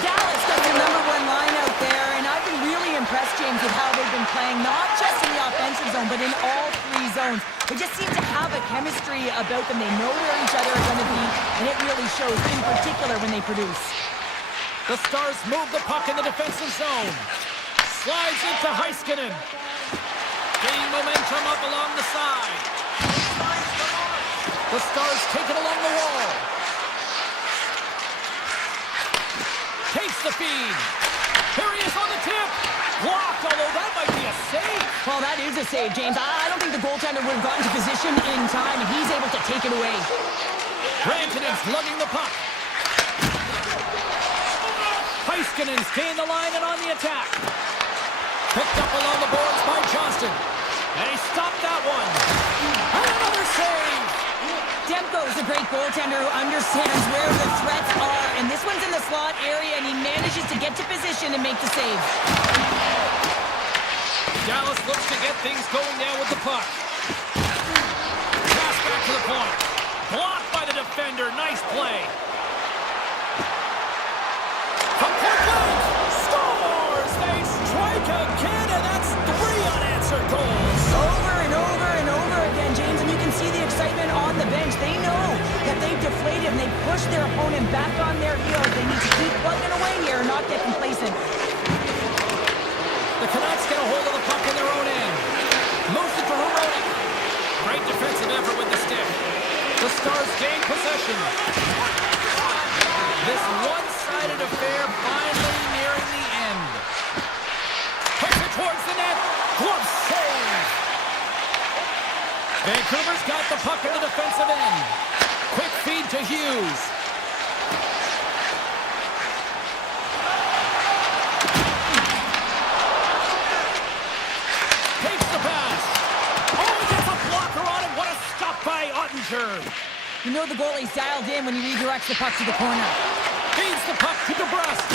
Dallas got the #1 line out there, and I've been really impressed, James, with how they've been playing, not just in the offensive zone, but in all 3 zones. They just seem to have a chemistry about them. They know where each other are going to be, and it really shows, in particular, when they produce. The Stars move the puck in the defensive zone. Slides into Heiskanen. Gaining momentum up along the side. The Stars take it along the wall. Takes the feed. Here he is on the tip. Blocked, although that might be a save. Well, that is a save, James. I don't think the goaltender would have gotten to position in time, and he's able to take it away. Rantanen's lugging the puck. Heiskanen's gained the line and on the attack. Picked up along the boards by Johnston. And he stopped that one. And another save. Demko is a great goaltender who understands where the threats are, and this one's in the slot area, and he manages to get to position and make the save. Dallas looks to get things going down with the puck. Pass back to the point. Blocked by the defender. Nice play. From point blank. Scores! They strike again, and that's 3 unanswered goals. Over and over and over again, James, and you can see the excitement on the bench. They know that they've deflated and they've pushed their opponent back on their heels. They need to keep plugging away here and not get complacent. The Canucks get a hold of the puck in their own end. Moves it to Hironi. Great defensive effort with the stick. The Stars gain possession. This one-sided affair finally nearing the end. Puts it towards the net. Glove save. Vancouver's got the puck in the defensive end. Quick feed to Hughes. Takes the pass. Oh, he gets a blocker on him. What a stop by Ottinger. You know the goalie's dialed in when he redirects the puck to the corner. Feeds the puck to DeBrusque.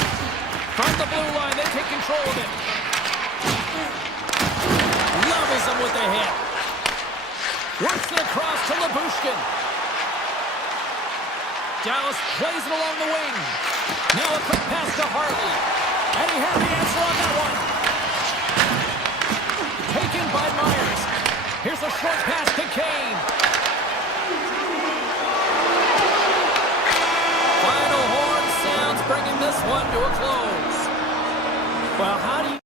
From the blue line, they take control of it. Levels him with the hit. Works it across to Lyubushkin. Dallas plays it along the wing. Now a quick pass to Hartley. And he had the answer on that one. Taken by Myers. Here's a short pass to Kane. Final horn sounds, bringing this one to a close. Well, how do you...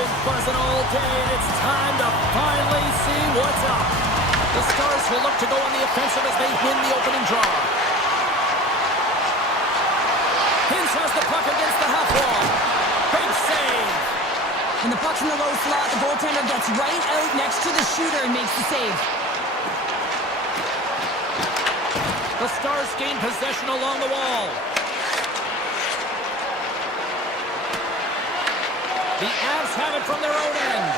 been buzzing all day, and it's time to finally see what's up. The Stars will look to go on the offensive as they win the opening draw. Hintz has the puck against the half wall. Big save. And the puck's in the low slot. The goaltender gets right out next to the shooter and makes the save. The Stars gain possession along the wall. The Avs have it from their own end.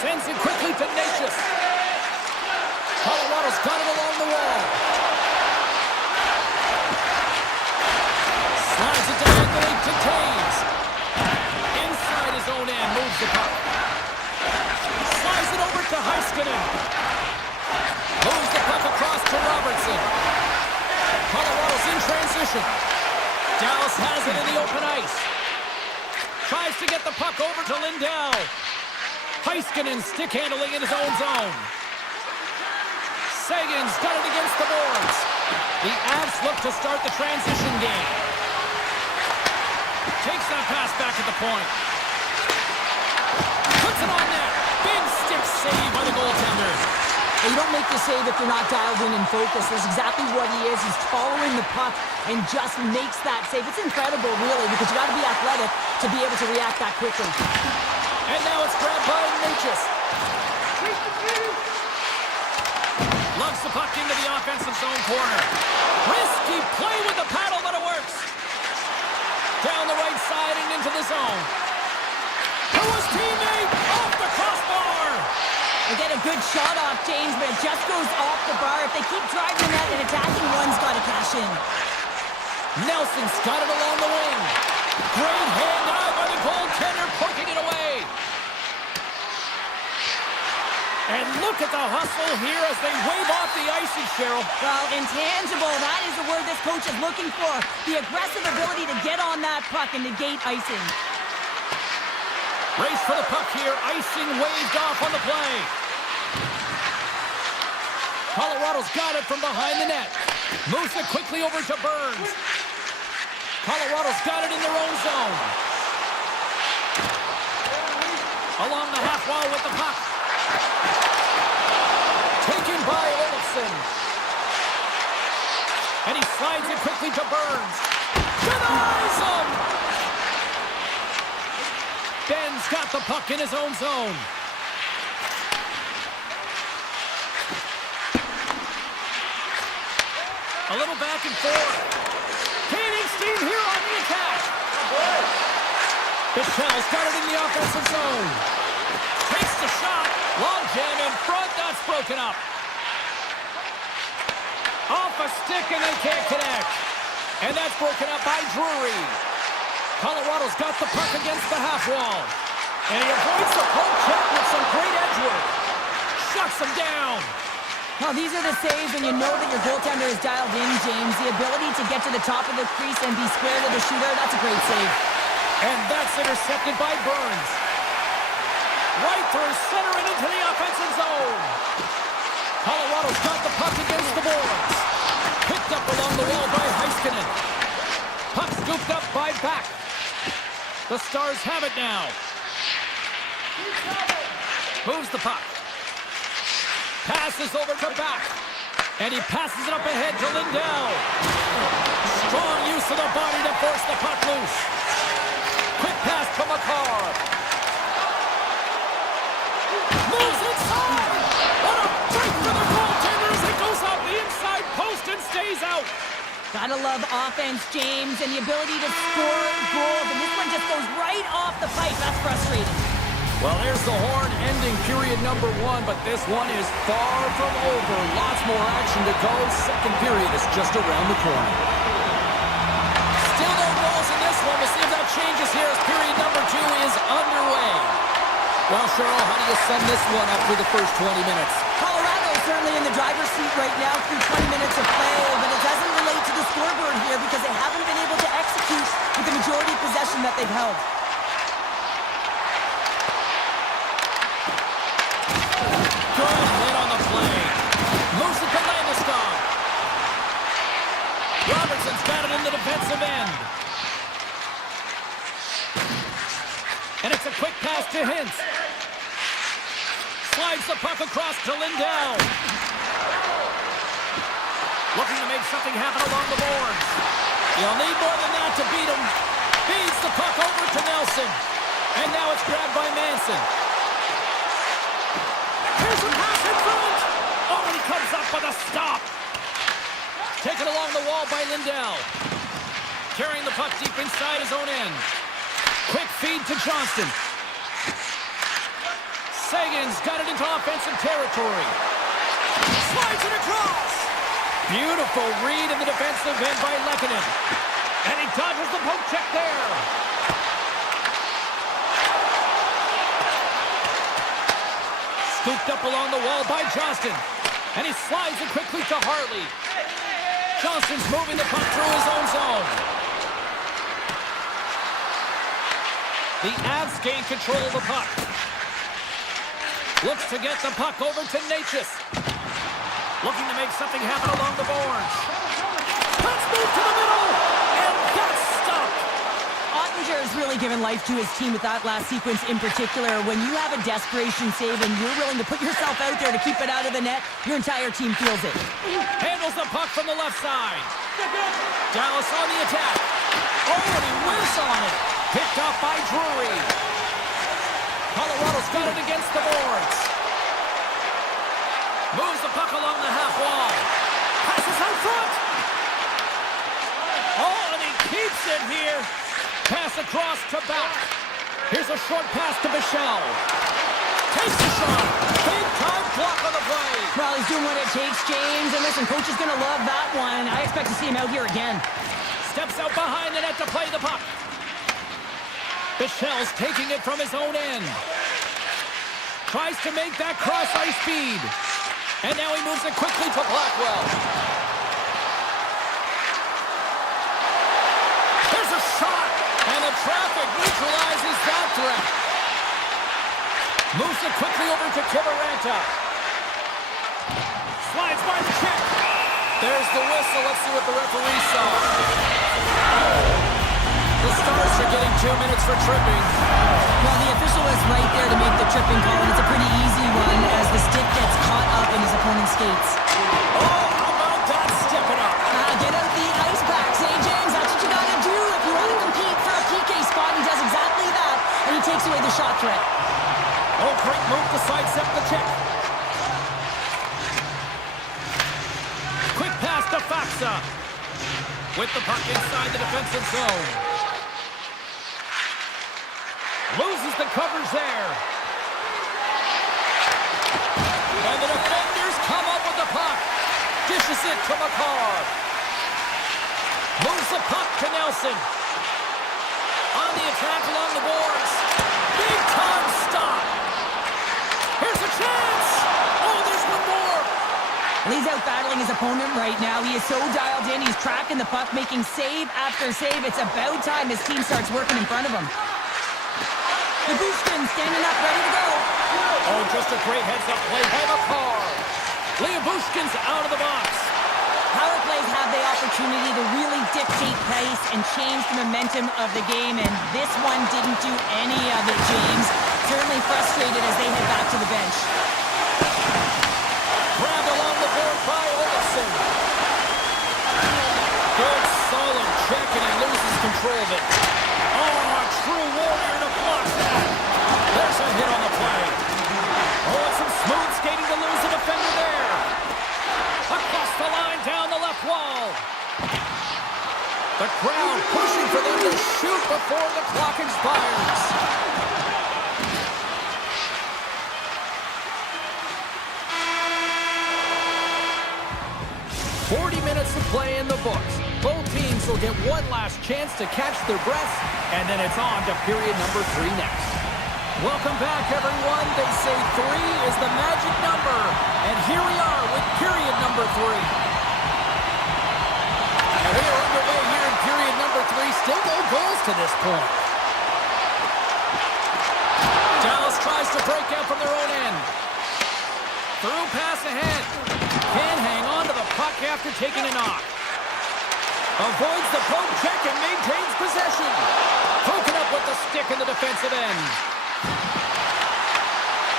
Sends it quickly to Natchez. Colorado's got it along the wall. Slides it diagonally to Taves. Inside his own end, moves the puck. Slides it over to Heiskanen. Moves the puck across to Robertson. Colorado's in transition. Dallas has it in the open ice. Tries to get the puck over to Lindell. Heiskanen stick handling in his own zone. Sagan's got it against the boards. The Avs look to start the transition game. Takes that pass back at the point. Puts it on net. Big stick save by the goaltender. You don't make the save if you're not dialed in and focused. That's exactly what he is. He's following the puck and just makes that save. It's incredible, really, because you got to be athletic to be able to react that quickly. And now it's grabbed by Natchez. Lugs the puck into the offensive zone corner. Risky play with the paddle, but it works. Down the right side and into the zone. To his teammate, off the crossbar. They get a good shot off, James, but it just goes off the bar. If they keep driving the net, an attacking one's got to cash in. Nelson's got it along the wing. Great hand eye by the goaltender, poking it away. And look at the hustle here as they wave off the icing, Cheryl. Well, intangible, that is the word this coach is looking for. The aggressive ability to get on that puck and negate icing. Race for the puck here. Icing waved off on the play. Colorado's got it from behind the net. Moves it quickly over to Burns. Colorado's got it in their own zone. Along the half wall with the puck. Taken by Olofsson. And he slides it quickly to Burns. Denies him! Ben's got the puck in his own zone. A little back and forth. Gaining steam here on the attack. Bichel's got it in the offensive zone. Takes the shot. Long jam in front. That's broken up. Off a stick and they can't connect. And that's broken up by Drury. Colorado's got the puck against the half wall. And he avoids the poke check with some great edge work. Shuts him down. Now, these are the saves when you know that your goaltender is dialed in, James. The ability to get to the top of the crease and be square to the shooter, that's a great save. And that's intercepted by Burns. Right through center and into the offensive zone. Colorado's got the puck against the boards. Picked up along the wall by Heiskanen. Puck scooped up by Back. The Stars have it now. Moves the puck. Passes over to Back. And he passes it up ahead to Lindell. Strong use of the body to force the puck loose. Quick pass to McCarr. Moves inside. What a break for the goaltender as it goes off the inside post and stays out. Gotta love offense, James, and the ability to score goals. And this one just goes right off the pipe. That's frustrating. Well, there's the horn ending period number 1, but this one is far from over. Lots more action to go. Second period is just around the corner. Still no goals in this one. We'll see if that changes here as period number 2 is underway. Well, Cheryl, how do you sum this one up through the first 20 minutes? Colorado is certainly in the driver's seat right now through 20 minutes of play, but it doesn't relate to the scoreboard here because they haven't been able to execute with the majority of possession that they've held. Good hit on the play. Moves it to Landeskog. Robertson's got it in the defensive end. And it's a quick to Hintz. Slides the puck across to Lindell. Looking to make something happen along the boards. You'll need more than that to beat him. Feeds the puck over to Nelson. And now it's grabbed by Manson. Here's a pass in front. Oh, and he comes up with a stop. Taken along the wall by Lindell. Carrying the puck deep inside his own end. Quick feed to Johnston. Sagan's got it into offensive territory. Slides it across. Beautiful read in the defensive end by Lehkonen. And he dodges the poke check there. Scooped up along the wall by Johnston. And he slides it quickly to Hartley. Johnston's moving the puck through his own zone. The Avs gain control of the puck. Looks to get the puck over to Natchez. Looking to make something happen along the boards. Let's move to the middle. And that's stopped. Ottinger has really given life to his team with that last sequence in particular. When you have a desperation save and you're willing to put yourself out there to keep it out of the net, your entire team feels it. Handles the puck from the left side. Dallas on the attack. Oh, and he whiffs on it. Picked off by Drury. Colorado's got it against the boards. Moves the puck along the half wall. Passes out front. Oh, and he keeps it here. Pass across to back. Here's a short pass to Michelle. Takes the shot. Big time block on the play. Well, he's doing what it takes, James. And listen, coach is going to love that one. I expect to see him out here again. Steps out behind the net to play the puck. Michelle's taking it from his own end. Tries to make that cross-ice feed. And now he moves it quickly to Blackwell. There's a shot. And the traffic neutralizes that threat. Moves it quickly over to Kiviranta. Slides by the check. There's the whistle. Let's see what the referee saw. The Stars are getting 2 minutes for tripping. Well, the official is right there to make the tripping call, and it's a pretty easy one as the stick gets caught up in his opponent's skates. Oh, how about that? Step it up. Get out the ice packs, eh, James? That's what you gotta do if you want to compete for a PK spot. He does exactly that, and he takes away the shot threat. Oh, great move to sidestep the check. Quick pass to Faxa. With the puck inside the defensive zone. Loses the coverage there. And the defenders come up with the puck. Dishes it to McCarr. Moves the puck to Nelson. On the attack along the boards. Big time stop. Here's a chance. Oh, there's one more. He's out battling his opponent right now. He is so dialed in. He's tracking the puck, making save after save. It's about time his team starts working in front of him. Lyubushkin standing up, ready to go. Oh, just a great heads-up play by McCarr. Lyubushkin's out of the box. Power plays have the opportunity to really dictate pace and change the momentum of the game, and this one didn't do any of it, James. Certainly frustrated as they head back to the bench. Grabbed along the board by Olofsson. Good, solid check, and he loses control of it. Oh, a true warrior to block that. There's a hit on the play. Oh, and some smooth skating to lose the defender there. Across the line, down the left wall. The crowd pushing for them to shoot before the clock expires. Minutes of play in the books. Both teams will get one last chance to catch their breaths, and then it's on to period number 3 next. Welcome back, everyone. They say 3 is the magic number, and here we are with period number 3. And we are underway here in period number 3. Still no goals to this point. Dallas tries to break out from their own end. Through pass ahead. Can't hang on to the puck after taking a knock. Avoids the poke check and maintains possession. Poking up with the stick in the defensive end.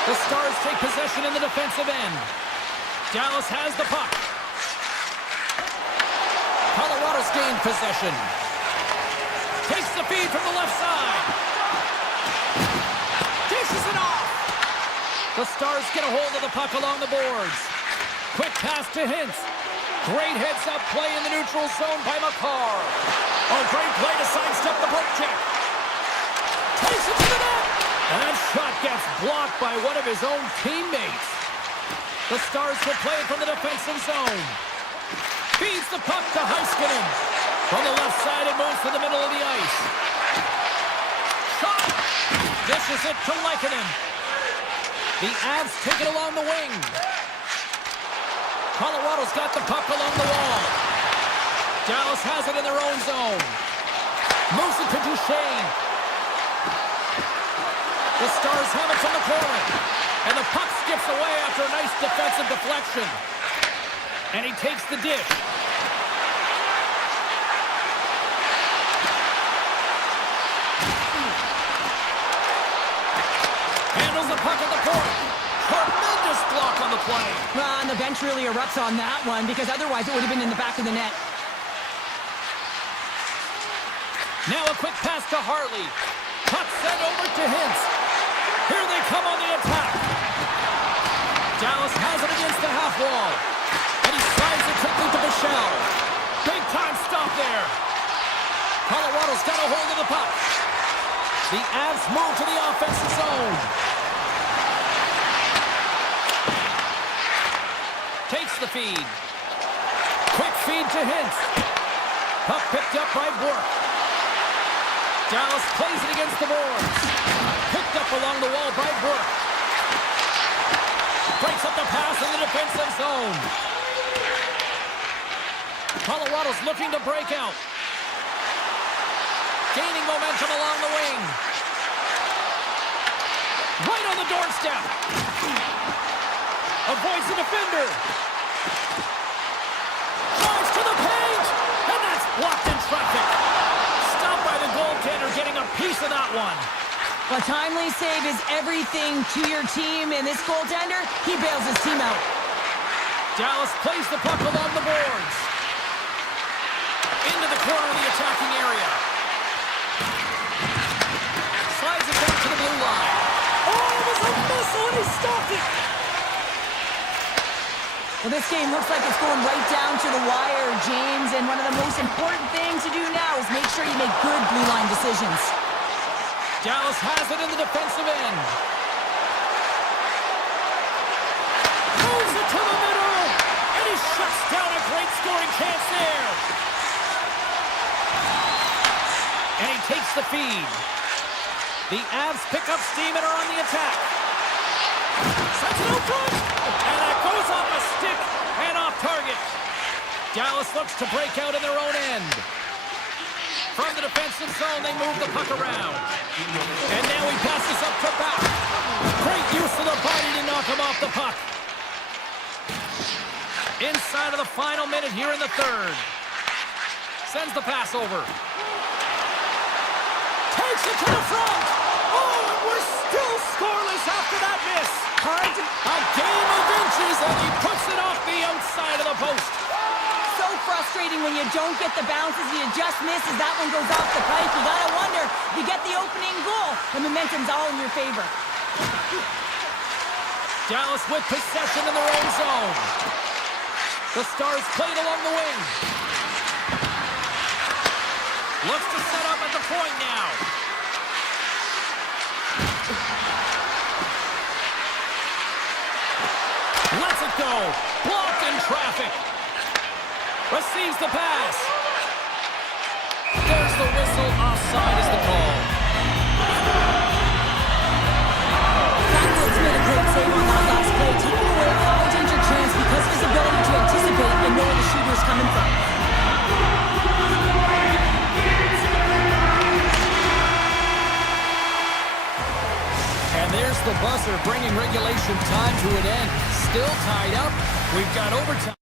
The Stars take possession in the defensive end. Dallas has the puck. Colorado's gained possession. Takes the feed from the left side. Dishes it off. The Stars get a hold of the puck along the boards. Quick pass to Hintz. Great heads-up play in the neutral zone by McCarr. Oh, great play to sidestep the poke check. Takes it to the net. And that shot gets blocked by one of his own teammates. The Stars will play it from the defensive zone. Feeds the puck to Heiskanen. From the left side, it moves to the middle of the ice. Shot. Dishes it to Leikonen. The Avs take it along the wing. Colorado's got the puck along the wall. Dallas has it in their own zone. Moves it to Duchesne. The Stars have it from the corner. And the puck skips away after a nice defensive deflection. And he takes the dish. Handles the puck at the point. Tremendous block on the play. And the bench really erupts on that one because otherwise it would have been in the back of the net. Now a quick pass to Hartley. Puck sent over to Hintz. Here they come on the attack. Dallas has it against the half wall. And he slides it quickly to Bichelle. Big time stop there. Colorado's got a hold of the puck. The Avs move to the offensive zone. Takes the feed. Quick feed to Hintz. Puck picked up by Burke. Dallas plays it against the boards. Picked up along the wall by Burke. Breaks up the pass in the defensive zone. Colorado's looking to break out. Gaining momentum along the wing. Right on the doorstep. Avoids the defender. Drives to the paint. And that's blocked in traffic. Stopped by the goaltender, getting a piece of that one. A timely save is everything to your team, and this goaltender, he bails his team out. Dallas plays the puck along the boards. Into the corner of the attacking area. Slides it back to the blue line. Oh, it was a missile, and he stopped it. Well, this game looks like it's going right down to the wire, James, and one of the most important things to do now is make sure you make good blue line decisions. Dallas has it in the defensive end. Moves it to the middle, and he shuts down a great scoring chance there. And he takes the feed. The Avs pick up steam and are on the attack. Sends it out front, and that goes off a stick and off target. Dallas looks to break out in their own end. From the defensive zone, they move the puck around. And now he passes up to back. Great use of the body to knock him off the puck. Inside of the final minute here in the third. Sends the pass over. Takes it to the front. Oh, and we're still scoreless after that miss. Hard to... A game of inches, and he puts it off the outside of the post. So frustrating when you don't get the bounces, you just miss as that one goes off the pipe. You gotta wonder, you get the opening goal, the momentum's all in your favor. Dallas with possession in their own zone. The Stars played along the wing. Looks to set up at the point now. Lets it go. Blocked in traffic. Receives the pass. There's the whistle. Offside is the call. Blackwood's made a great save on that last play, taking away a high-danger chance because of his ability to anticipate and know where the shooter's coming from. And there's the buzzer, bringing regulation time to an end. Still tied up. We've got overtime.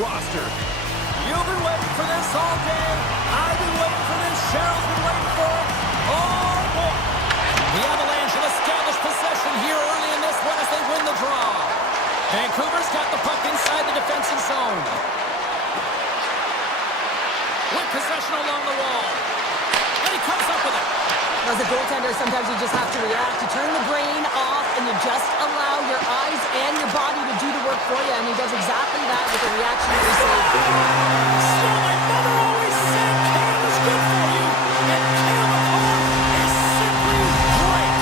roster. You've been waiting for this all day. I've been waiting for this. Cheryl's been waiting for it. Oh, boy. The Avalanche have established possession here early in this one as they win the draw. Vancouver's got the puck inside the defensive zone. With possession along the wall. And he comes up with it. As a goaltender, sometimes you just have to react. You turn the brain off and you just allow your eyes and your body to do the work for you. And he does exactly that with the reactionary save. So my mother always said Kale is good for you. And Kale is simply great.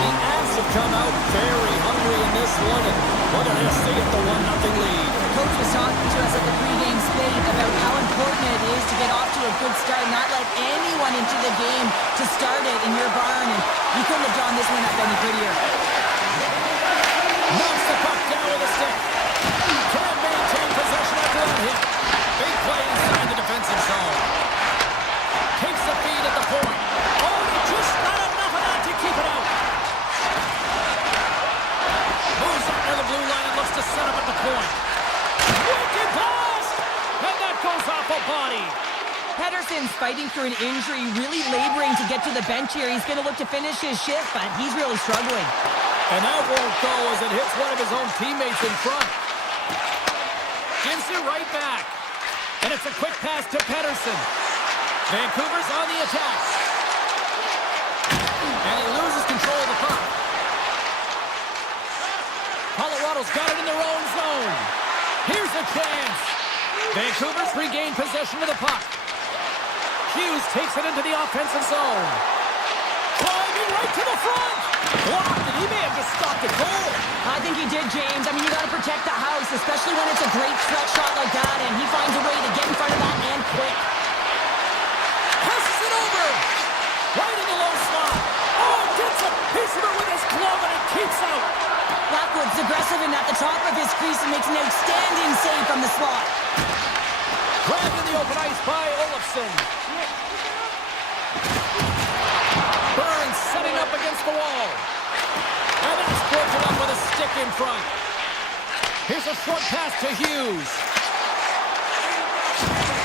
The Avs have come out very hungry in this one. And look at this, they get the 1-0 lead. The coach was talking to us at the pregame slate about how important it is to get off to a good start, not let anyone into the game to start it in your barn, and you couldn't have drawn this one up any prettier. Knocks the puck down with a stick. Can't maintain possession after that hit. Big play inside the defensive zone. Takes the feed at the point. Oh, he just not enough of that to keep it out. Moves up near the blue line and looks to set up at the point. Wicked pass! And that goes off a body. Pedersen's fighting through an injury, really laboring to get to the bench here. He's going to look to finish his shift, but he's really struggling. And that won't go as it hits one of his own teammates in front. Gives it right back. And it's a quick pass to Pedersen. Vancouver's on the attack. And he loses control of the puck. Colorado's got it in their own zone. Here's a chance. Vancouver's regained possession of the puck. Hughes takes it into the offensive zone. Climbing right to the front. Blocked, and he may have just stopped the goal. I think he did, James. I mean, you got to protect the house, especially when it's a great stretch shot like that, and he finds a way to get in front of that and quick. Passes it over. Right in the low slot. Oh, gets a piece of it with his glove, and it keeps out. Blackwood's aggressive and at the top of his crease and makes an outstanding save from the slot. Grabbed in the open ice by Olofsson. Burns setting up against the wall. And that's broken up with a stick in front. Here's a short pass to Hughes.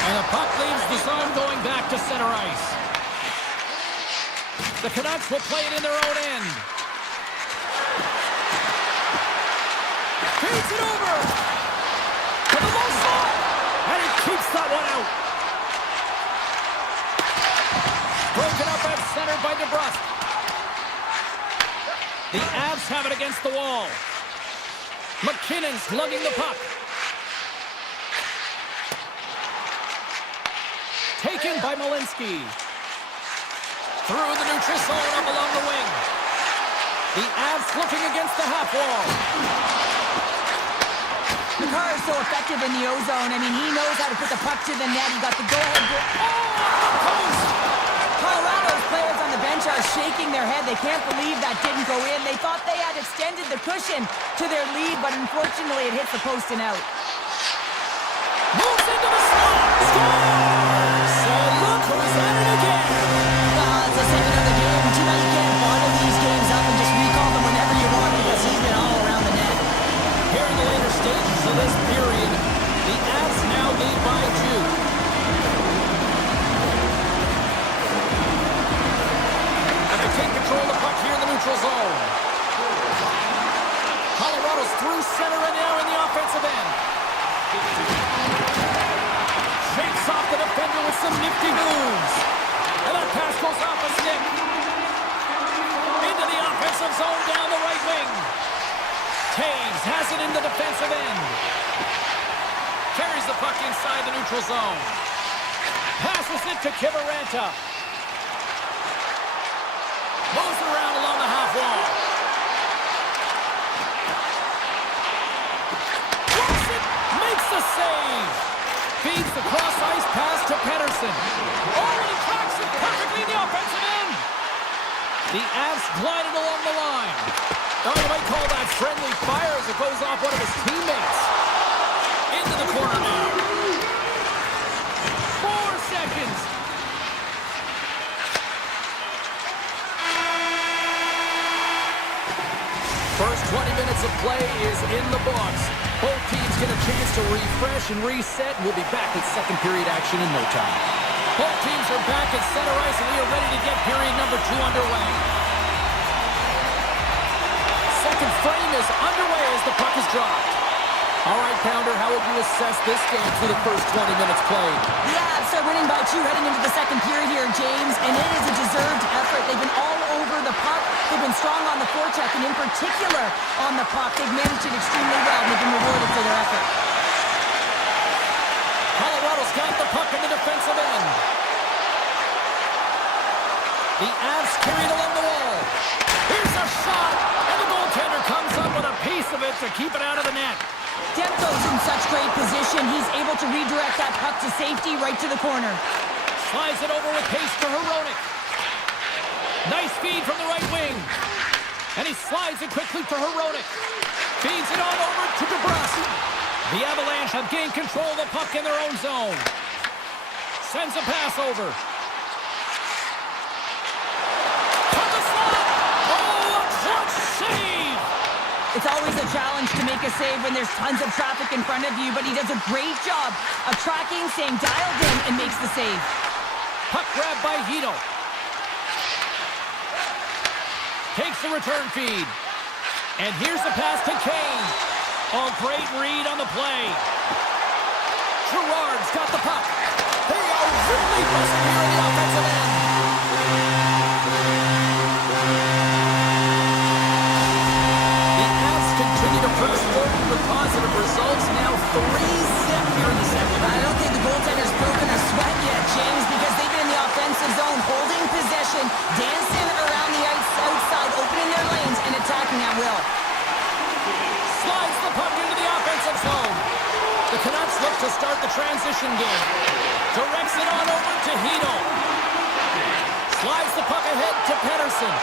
And the puck leaves the zone going back to center ice. The Canucks will play it in their own end. Feeds it over. To the low slot. And he keeps that one out. Broken up at center by DeBrusque. The Avs have it against the wall. McKinnon's lugging the puck. Taken by Malinsky. Through the neutral zone up along the wing. The Avs looking against the half wall. Makar is so effective in the O-zone. I mean, he knows how to put the puck to the net. He got the go-ahead goal. Post! Colorado's players on the bench are shaking their head. They can't believe that didn't go in. They thought they had extended the cushion to their lead, but unfortunately it hits the post and out. Moves into the slot. Scores! So look who's at it again. It's the second of the game. Too bad you can't bottle these games up and just recall them whenever you want because he's been all around the net. Here in the later stages of this period, the Avs now lead by 2. And they take control of the puck here in the neutral zone. Colorado's through center and now in the offensive end. Shakes off the defender with some nifty moves. And that pass goes off a stick. Into the offensive zone down the right wing. Taves has it in the defensive end. Carries the puck inside the neutral zone. Passes it to Kiberanta. Moves it around along the half wall. Blows it, makes the save. Feeds the cross-ice pass to Pedersen. Oh, and he cracks it perfectly in the offensive end. The Avs glided along the line. Oh, you might call that friendly fire as it goes off one of his teammates. Into the corner now. 4 seconds. First 20 minutes of play is in the books. Both teams get a chance to refresh and reset, and we'll be back at second period action in no time. Both teams are back at center ice, and we are ready to get period number 2 underway. Second frame is underway as the puck is dropped. All right, Pounder, how would you assess this game through the first 20 minutes played? The Avs are winning by 2 heading into the second period here, James, and it is a deserved effort. They've been all over the puck. They've been strong on the forecheck, and in particular on the puck. They've managed it extremely well, and they've been rewarded for their effort. Colorado's got the puck in the defensive end. The Avs carried along the wall. Here's a shot, and the goaltender comes up with a piece of it to keep it out of the net. Demko's in such great position. He's able to redirect that puck to safety right to the corner. Slides it over with pace to Hronek. Nice feed from the right wing. And he slides it quickly to Hronek. Feeds it on over to DeBrusque. The Avalanche have gained control of the puck in their own zone. Sends a pass over. From the slot. Oh, a clutch save! It's always a challenge to make a save when there's tons of traffic in front of you, but he does a great job of tracking, staying dialed in, and makes the save. Puck grab by Hito. Takes the return feed. And here's the pass to Kane. Oh, great read on the play. Gerard's got the puck. They are really buzzing here in the offensive end. Continue to press forward with positive results. Now 3-zip here in the second. I don't think the goaltender's broken a sweat yet, James, because they've been in the offensive zone, holding possession, dancing around the ice outside, opening their lanes, and attacking at will. Slides the puck into the offensive zone. The Canucks look to start the transition game. Directs it on over to Hito. Slides the puck ahead to Pettersson.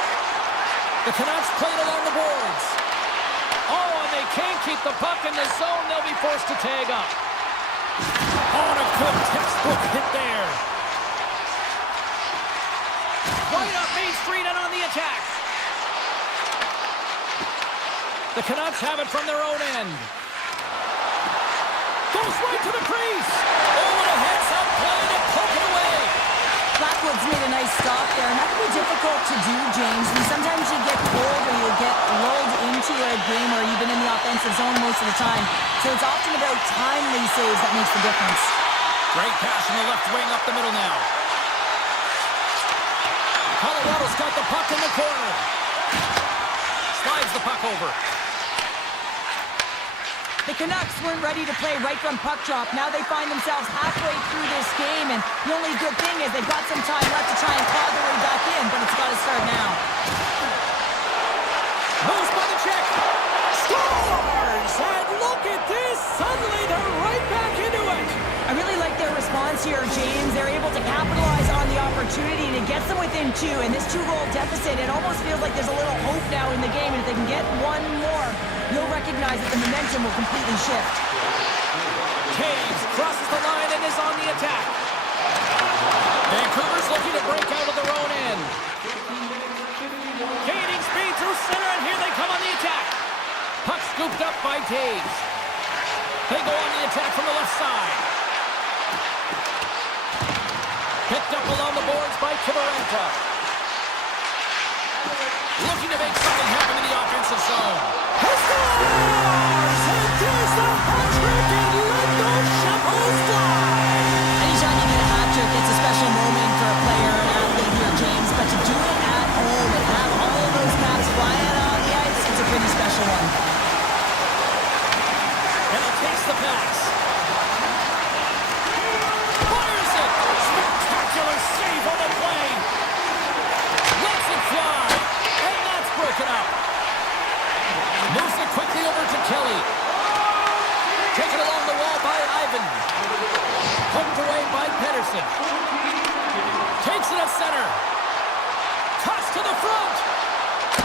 The Canucks play it along the boards. Oh, and they can't keep the puck in the zone. They'll be forced to tag up. Oh, and a good textbook hit there. Right up Main Street and on the attack. The Canucks have it from their own end. Goes right to the crease. Oh, and a heads-up play to poke it away. Blackwood's made a nice stop there, and that can be difficult to do, James. And sometimes you get pulled or you get lulled into a game or you've been in the offensive zone most of the time. So it's often about timely saves that makes the difference. Great pass from the left wing up the middle now. Colorado's got the puck in the corner. Slides the puck over. The Canucks weren't ready to play right from puck drop. Now they find themselves halfway through this game, and the only good thing is they've got some time left to try and claw their way back in, but it's got to start now. Moves by the check. Scores! And look at this! Suddenly they're right back into it. I really like their response here, James. They're able to capitalize on the opportunity, and it gets them within 2. And this 2-goal deficit, it almost feels like there's a little hope now in the game. And if they can get one more, you'll recognize that the momentum will completely shift. Taves crosses the line and is on the attack. Vancouver's looking to break out of their own end. Gaining speed through center, and here they come on the attack. Puck scooped up by Taves. They go on the attack from the left side. Picked up along the boards by Kivarenta. Looking to make something happen in the offensive zone. He scores! And there's the hat-trick, and let those shovels fly! Anytime you get a hat-trick, it's a special moment for a player or an athlete here, James. But to do it at home and have all of those caps flying on the ice, it's a pretty special one. And he takes the pass. Fires it! Spectacular save on the play! Lets it fly! And that's broken up. Moves it quickly over to Kelly. Taken along the wall by Ivan. Poked away by Pettersson. Takes it at center. Toss to the front.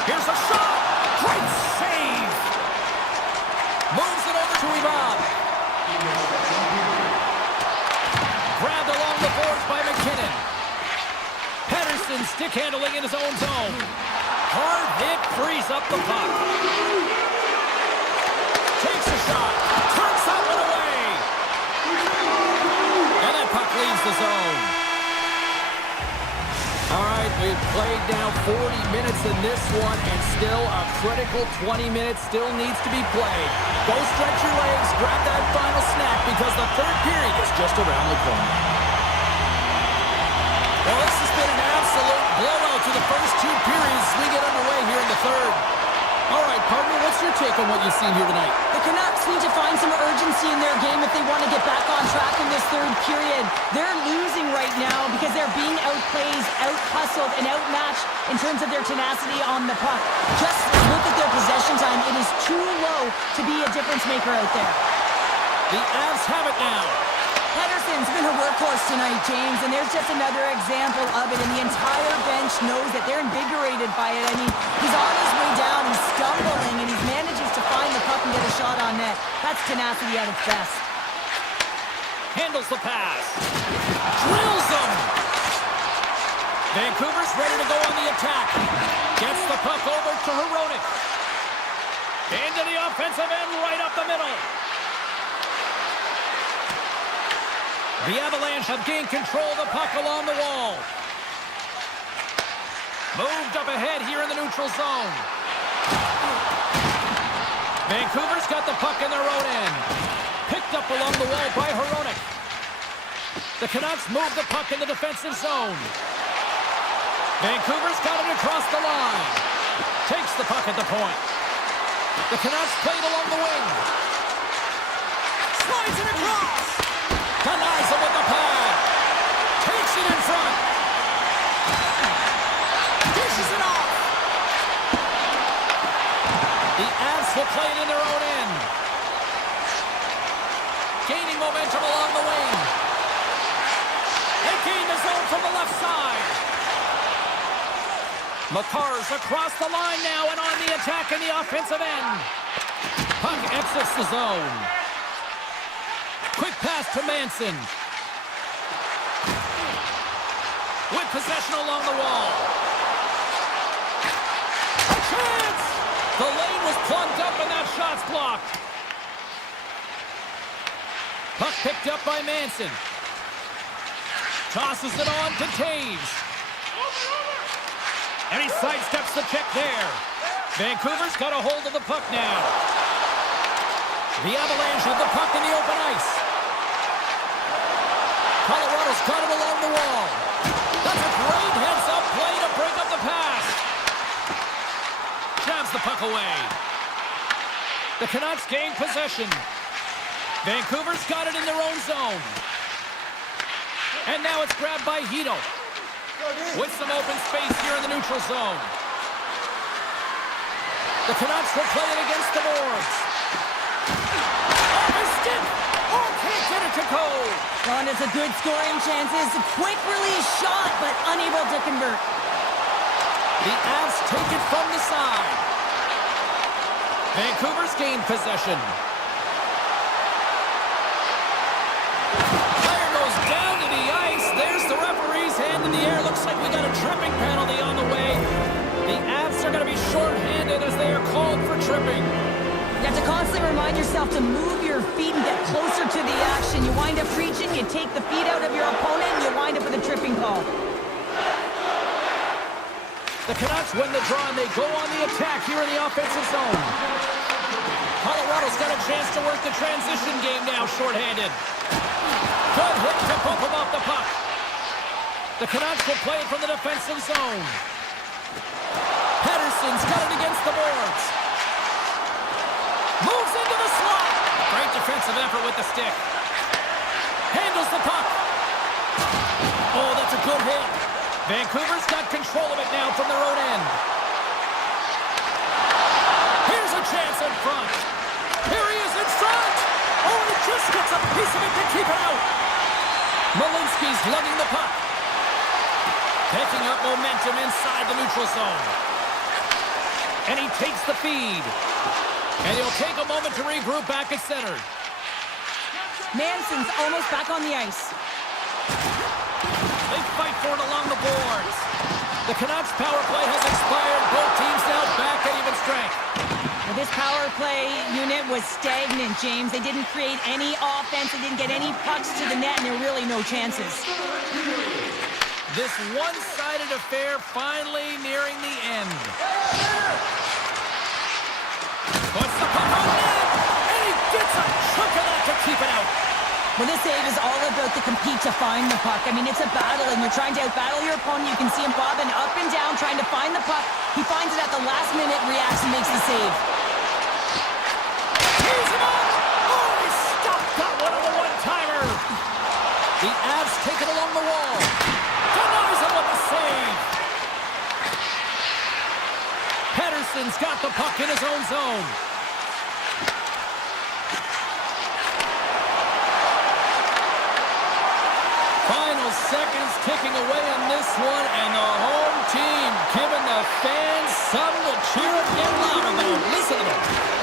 Here's a shot. Great save. Moves it over to Ivan. Grabbed along the boards by McKinnon. Pettersson stick handling in his own zone. Hard hit frees up the puck. zone. All right, we've played now 40 minutes in this one, and still a critical 20 minutes still needs to be played. Go stretch your legs, grab that final snack, because the third period is just around the corner. Well, this has been an absolute blowout to the first two periods as we get underway here in the third. All right, partner, what's your take on what you've seen here tonight? The Canucks need to find some urgency in their game if they want to get back on track in this third period. They're losing right now because they're being outplayed, out-hustled, and outmatched in terms of their tenacity on the puck. Just look at their possession time. It is too low to be a difference maker out there. The Avs have it now. Pedersen's been a workhorse tonight, James, and there's just another example of it, and the entire bench knows that they're invigorated by it. I mean, he's on his way down, he's stumbling, and he manages to find the puck and get a shot on net. That's tenacity at its best. Handles the pass. Drills him. Vancouver's ready to go on the attack. Gets the puck over to Hronek. Into the offensive end, right up the middle. The Avalanche have gained control of the puck along the wall. Moved up ahead here in the neutral zone. Vancouver's got the puck in their own end. Picked up along the wall by Hronek. The Canucks move the puck in the defensive zone. Vancouver's got it across the line. Takes the puck at the point. The Canucks played along the wing. Slides it across. Denies him with the pad. Takes it in front. Dishes it off. The Avs will play it in their own end. Gaining momentum along the wing. They gain the zone from the left side. Makar's across the line now and on the attack in the offensive end. Puck exits the zone. Quick pass to Manson. With possession along the wall. A chance! The lane was plugged up and that shot's blocked. Puck picked up by Manson. Tosses it on to Taves. And he sidesteps the check there. Vancouver's got a hold of the puck now. The Avalanche with the puck in the open ice. Colorado's got it along the wall. That's a great heads-up play to break up the pass. Jabs the puck away. The Canucks gain possession. Vancouver's got it in their own zone. And now it's grabbed by Hito. With some open space here in the neutral zone. The Canucks will play it against the boards. Off his stick! Oh, can't get it to go! Well, and it's a good scoring chances. A quick release shot, but unable to convert. The Avs take it from the side. Vancouver's gained possession. Player goes down to the ice. There's the referee's hand in the air. Looks like we got a tripping penalty on the way. The Avs are going to be shorthanded as they are called for tripping. You have to constantly remind yourself to move your feet and get closer to the action. You wind up reaching, you take the feet out of your opponent, and you wind up with a tripping call. The Canucks win the draw, and they go on the attack here in the offensive zone. Colorado's got a chance to work the transition game now, shorthanded. Good hit to bump him off the puck. The Canucks will play it from the defensive zone. Pedersen's got it against the boards. Moves into the slot. Great defensive effort with the stick. Handles the puck. Oh, that's a good hit. Vancouver's got control of it now from their own end. Here's a chance in front. Here he is in front. Oh, he just gets a piece of it to keep it out. Malinsky's lugging the puck. Picking up momentum inside the neutral zone. And he takes the feed. And he'll take a moment to regroup back at center. Manson's almost back on the ice. They fight for it along the boards. The Canucks power play has expired. Both teams now back at even strength. Well, this power play unit was stagnant, James. They didn't create any offense. They didn't get any pucks to the net, and there were really no chances. This one-sided affair finally nearing the end. Puts the puck on net, and he gets a chunk of that to keep it out. Well, this save is all about the compete to find the puck. I mean, it's a battle, and you're trying to outbattle your opponent. You can see him bobbing up and down, trying to find the puck. He finds it at the last minute, reacts, and makes the save. Here's him up! Oh, he stopped that one on the one-timer! The Avs take it along the wall. Denies him with the save! Pettersson's got the puck in his own zone. Final seconds ticking away on this one, and the home team giving the fans something to cheer and get loud about. Listen to them.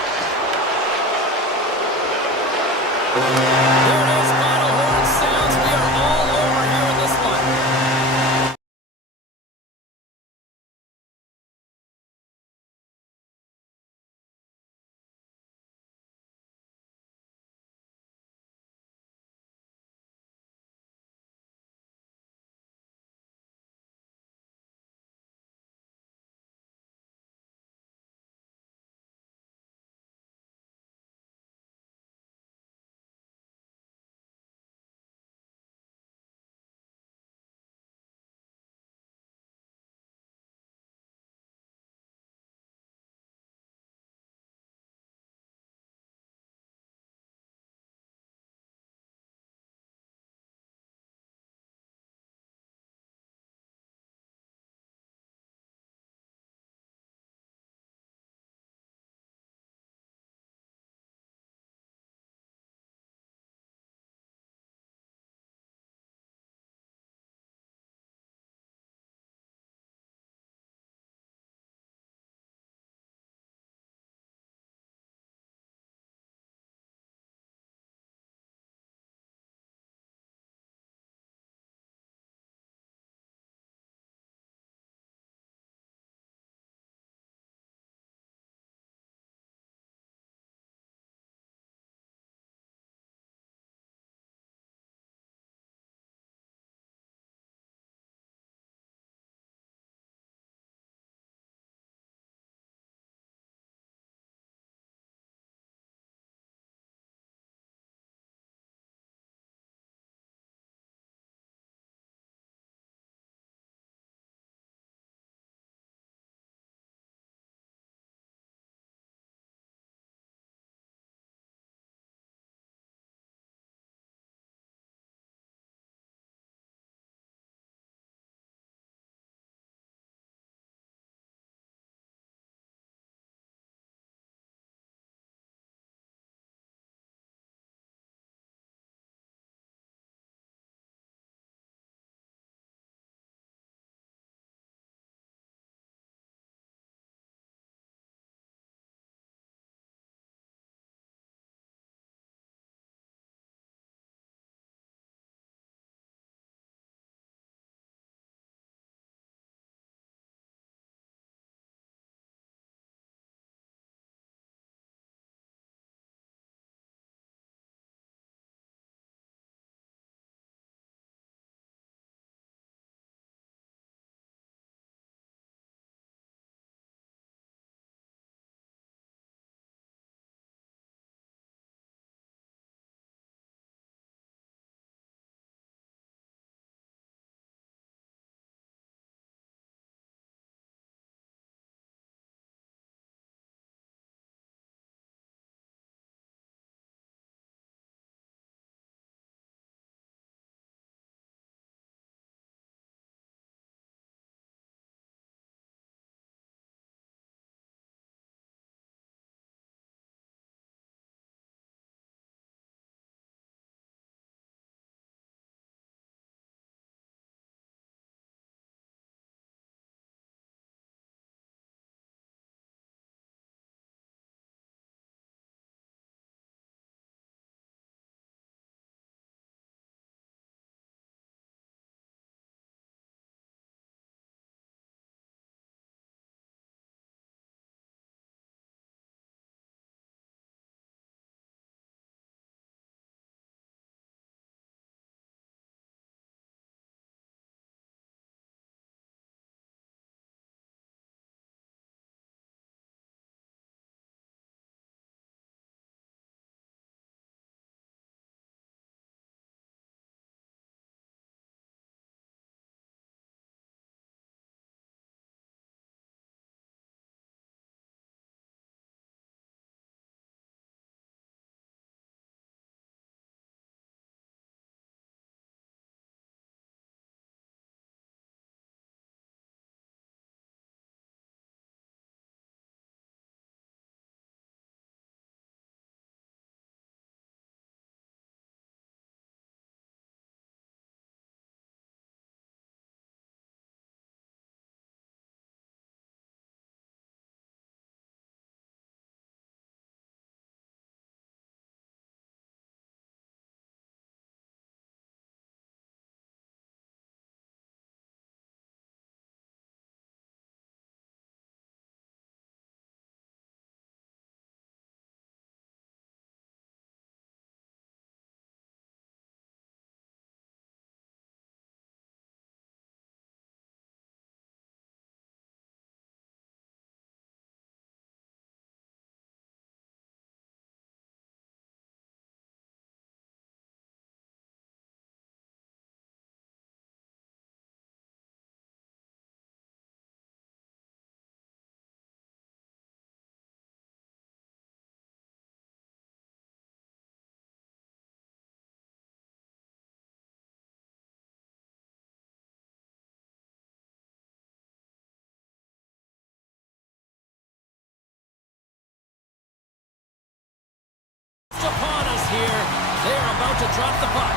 here. They're about to drop the puck.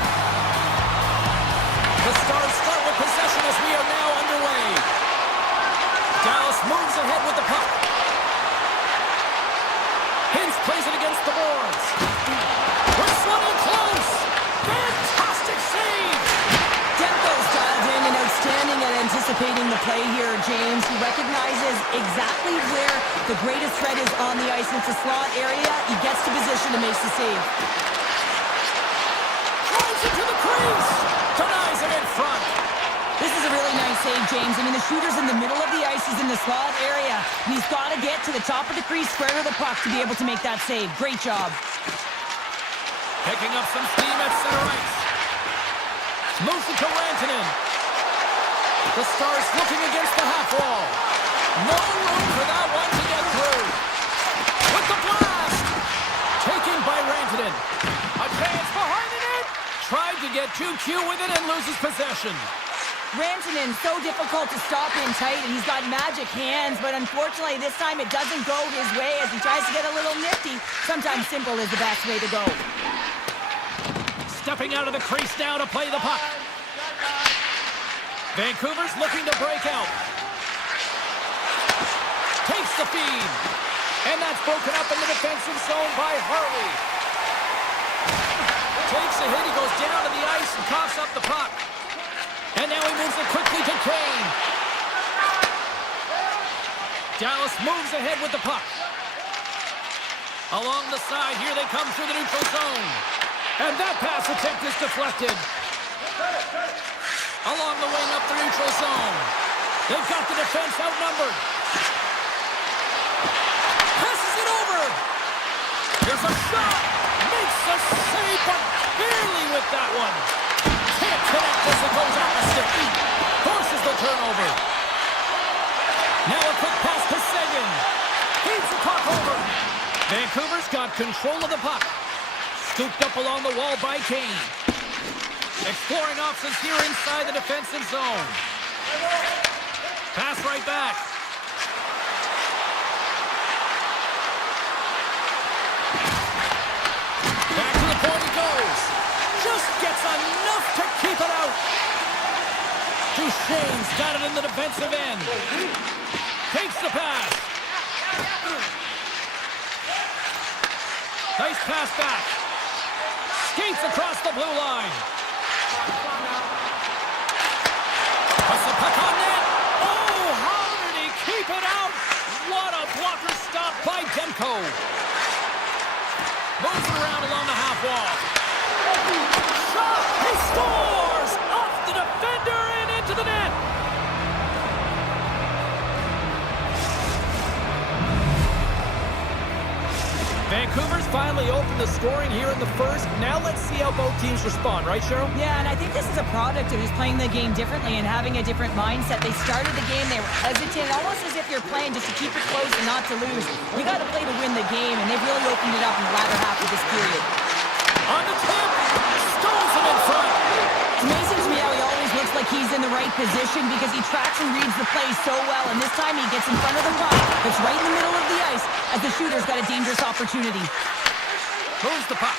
The Stars start with possession as we are now underway. Dallas moves ahead with the puck. Hintz plays it against the boards. We're running close. Fantastic save. Demko's dialed in and outstanding at anticipating the play here, James. He recognizes exactly where the greatest threat is on the ice. It's a slot area. He gets to position and makes the save. Drives into the crease. Denies him in front. This is a really nice save, James. I mean, the shooter's in the middle of the ice. He's in the slot area. And he's got to get to the top of the crease, square to the puck to be able to make that save. Great job. Picking up some steam at center ice. Moves it to Rantanen. The Stars looking against the half wall. No room for that one to get through. With the blast. Taken by Rantanen. A chance behind the net. Tried to get too cute with it and loses possession. Rantanen, so difficult to stop in tight, and he's got magic hands, but unfortunately this time it doesn't go his way as he tries to get a little nifty. Sometimes simple is the best way to go. Stepping out of the crease now to play the puck. Vancouver's looking to break out. Takes the feed. And that's broken up in the defensive zone by Harley. Takes a hit, he goes down to the ice and coughs up the puck. And now he moves it quickly to Kane. Dallas moves ahead with the puck. Along the side, here they come through the neutral zone. And that pass attempt is deflected. Along the wing up the neutral zone. They've got the defense outnumbered. Passes it over. Here's a shot. Makes a save, but barely with that one. Can't connect as it goes off the stick. Forces the turnover. Now a quick pass to Seguin. Feeds the puck over. Vancouver's got control of the puck. Scooped up along the wall by Kane. Exploring options here inside the defensive zone. Pass right back. Back to the point he goes. Just gets enough to keep it out. Duchesne's got it in the defensive end. Takes the pass. Nice pass back. Skates across the blue line. Puts the puck on net. Oh, how did he keep it out? What a blocker stop by Demko. Moves it around along the half wall. Shot! He scores! Off the defender and into the net. Vancouver's finally opened the scoring here in the first. Now let's see how both teams respond, right, Cheryl? Yeah, and I think this is a product of just playing the game differently and having a different mindset. They started the game, they were hesitant, almost as if you're playing just to keep it close and not to lose. You got to play to win the game, and they've really opened it up in the latter half of this period. On the tip, stones him in front. It's amazing to me how he always looks like he's in the right position because he tracks and reads the play so well, and this time he gets in front of the puck. It's right in the middle of the ice as the shooter's got a dangerous opportunity. Moves the puck.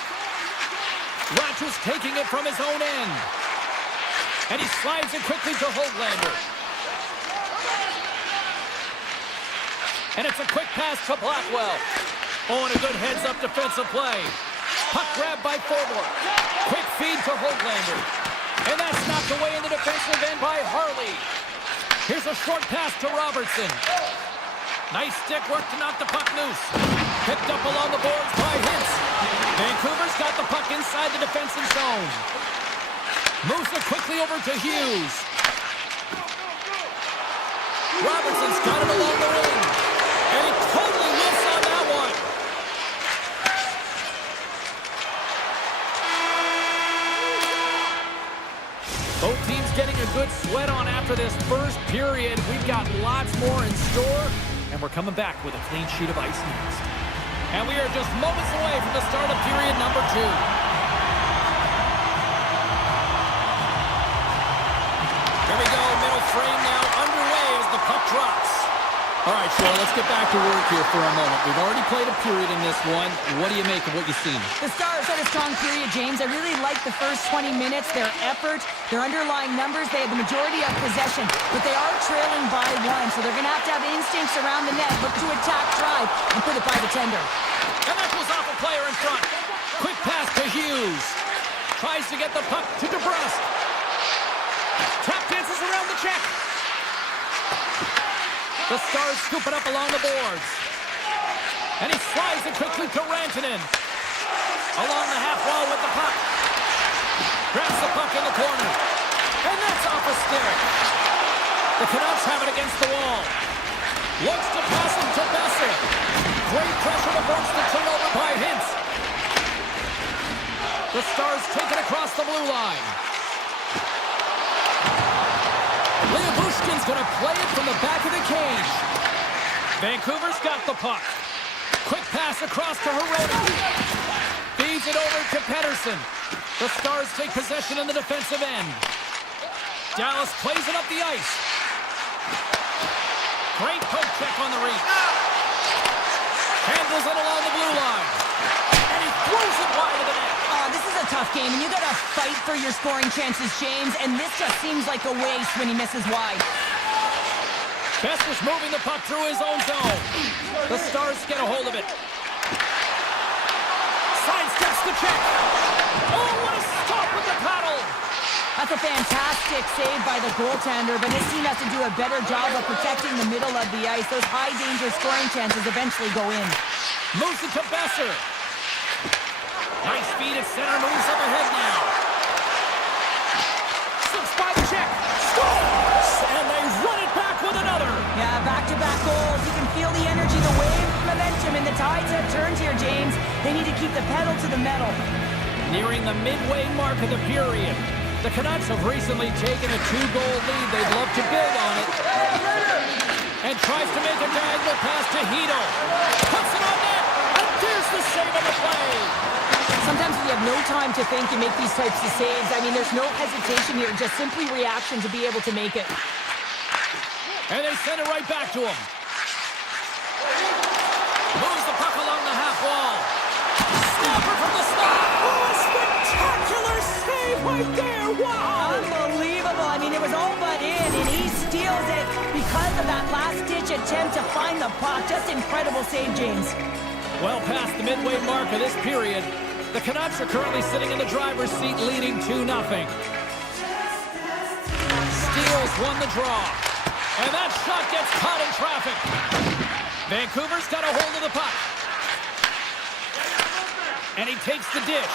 Ratchus taking it from his own end. And he slides it quickly to Hoglander. And it's a quick pass to Blackwell. Oh, and a good heads-up defensive play. Puck grab by Forward. Quick feed to Hoglander. And that's knocked away in the defensive end by Harley. Here's a short pass to Robertson. Nice stick work to knock the puck loose. Picked up along the boards by Hintz. Vancouver's got the puck inside the defensive zone. Moves it quickly over to Hughes. Robertson's got it along the ring. And he totally whiffs on that one. Both teams getting a good sweat on after this first period. We've got lots more in store, and we're coming back with a clean sheet of ice next. And we are just moments away from the start of period number 2. Here we go, middle frame now underway as the puck drops. All right, Shore, let's get back to work here for a moment. We've already played a period in this one. What do you make of what you've seen? The Stars had a strong period, James. I really liked the first 20 minutes, their effort, their underlying numbers. They had the majority of possession, but they are trailing by one, so they're going to have instincts around the net, look to attack, drive, and put it by the tender. And that was off a player in front. Quick pass to Hughes. Tries to get the puck to DeBrusque. Tap dances around the check. The Stars scoop it up along the boards. And he slides it quickly to Rantanen. Along the half wall with the puck. Grabs the puck in the corner. And that's off a stick. The Canucks have it against the wall. Looks to pass him to Besser. Great pressure to force the turnover by Hintz. The Stars take it across the blue line. Bushkin's going to play it from the back of the cage. Vancouver's got the puck. Quick pass across to Hirota. Feeds it over to Pettersson. The Stars take possession in the defensive end. Dallas plays it up the ice. Great poke check on the reach. Handles it along the blue line. And he throws it wide of the net. This is a tough game, and you got to fight for your scoring chances, James, and this just seems like a waste when he misses wide. Besser's moving the puck through his own zone. The Stars get a hold of it. Sidesteps the check. Oh, what a stop with the paddle! That's a fantastic save by the goaltender, but his team has to do a better job of protecting the middle of the ice. Those high-danger scoring chances eventually go in. Moves it to Besser. Nice feed at center, moves up ahead now. Slips by the check. Scores! And they run it back with another. Yeah, back-to-back goals. You can feel the energy, the wave, momentum, and the tides have turned here, James. They need to keep the pedal to the metal. Nearing the midway mark of the period. The Canucks have recently taken a 2-goal lead. They'd love to build on it. And tries to make a diagonal pass to Hito. Puts it on net. And there's the save of the play. Sometimes when you have no time to think, you make these types of saves. I mean, there's no hesitation here, just simply reaction to be able to make it. And they send it right back to him. Moves the puck along the half wall. Snapper from the slot. Oh, a spectacular save right there. Wow. Unbelievable. I mean, it was all but in, and he steals it because of that last-ditch attempt to find the puck. Just incredible save, James. Well past the midway mark of this period, the Canucks are currently sitting in the driver's seat leading 2-0. Steals won the draw. And that shot gets caught in traffic. Vancouver's got a hold of the puck. And he takes the dish.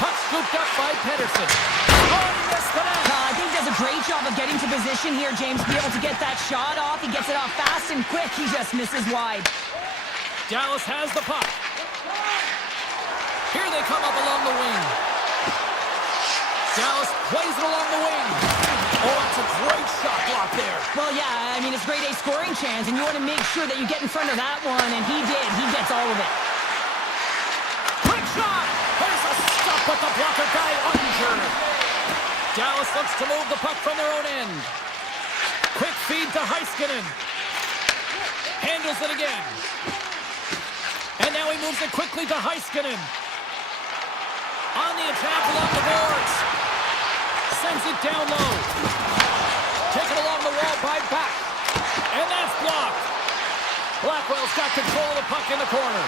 Puck scooped up by Pettersson. Oh, he missed the net. I think he does a great job of getting to position here, James, to be able to get that shot off. He gets it off fast and quick. He just misses wide. Dallas has the puck. Here they come up along the wing. Dallas plays it along the wing. Oh, that's a great shot block there. Well, yeah, I mean, it's a grade A scoring chance, and you want to make sure that you get in front of that one, and he did. He gets all of it. Quick shot. There's a stop with the blocker guy uninjured. Dallas looks to move the puck from their own end. Quick feed to Heiskanen. Handles it again. And now he moves it quickly to Heiskanen. On the attack along the boards. Sends it down low. Taken along the wall by Back. And that's blocked. Blackwell's got control of the puck in the corner.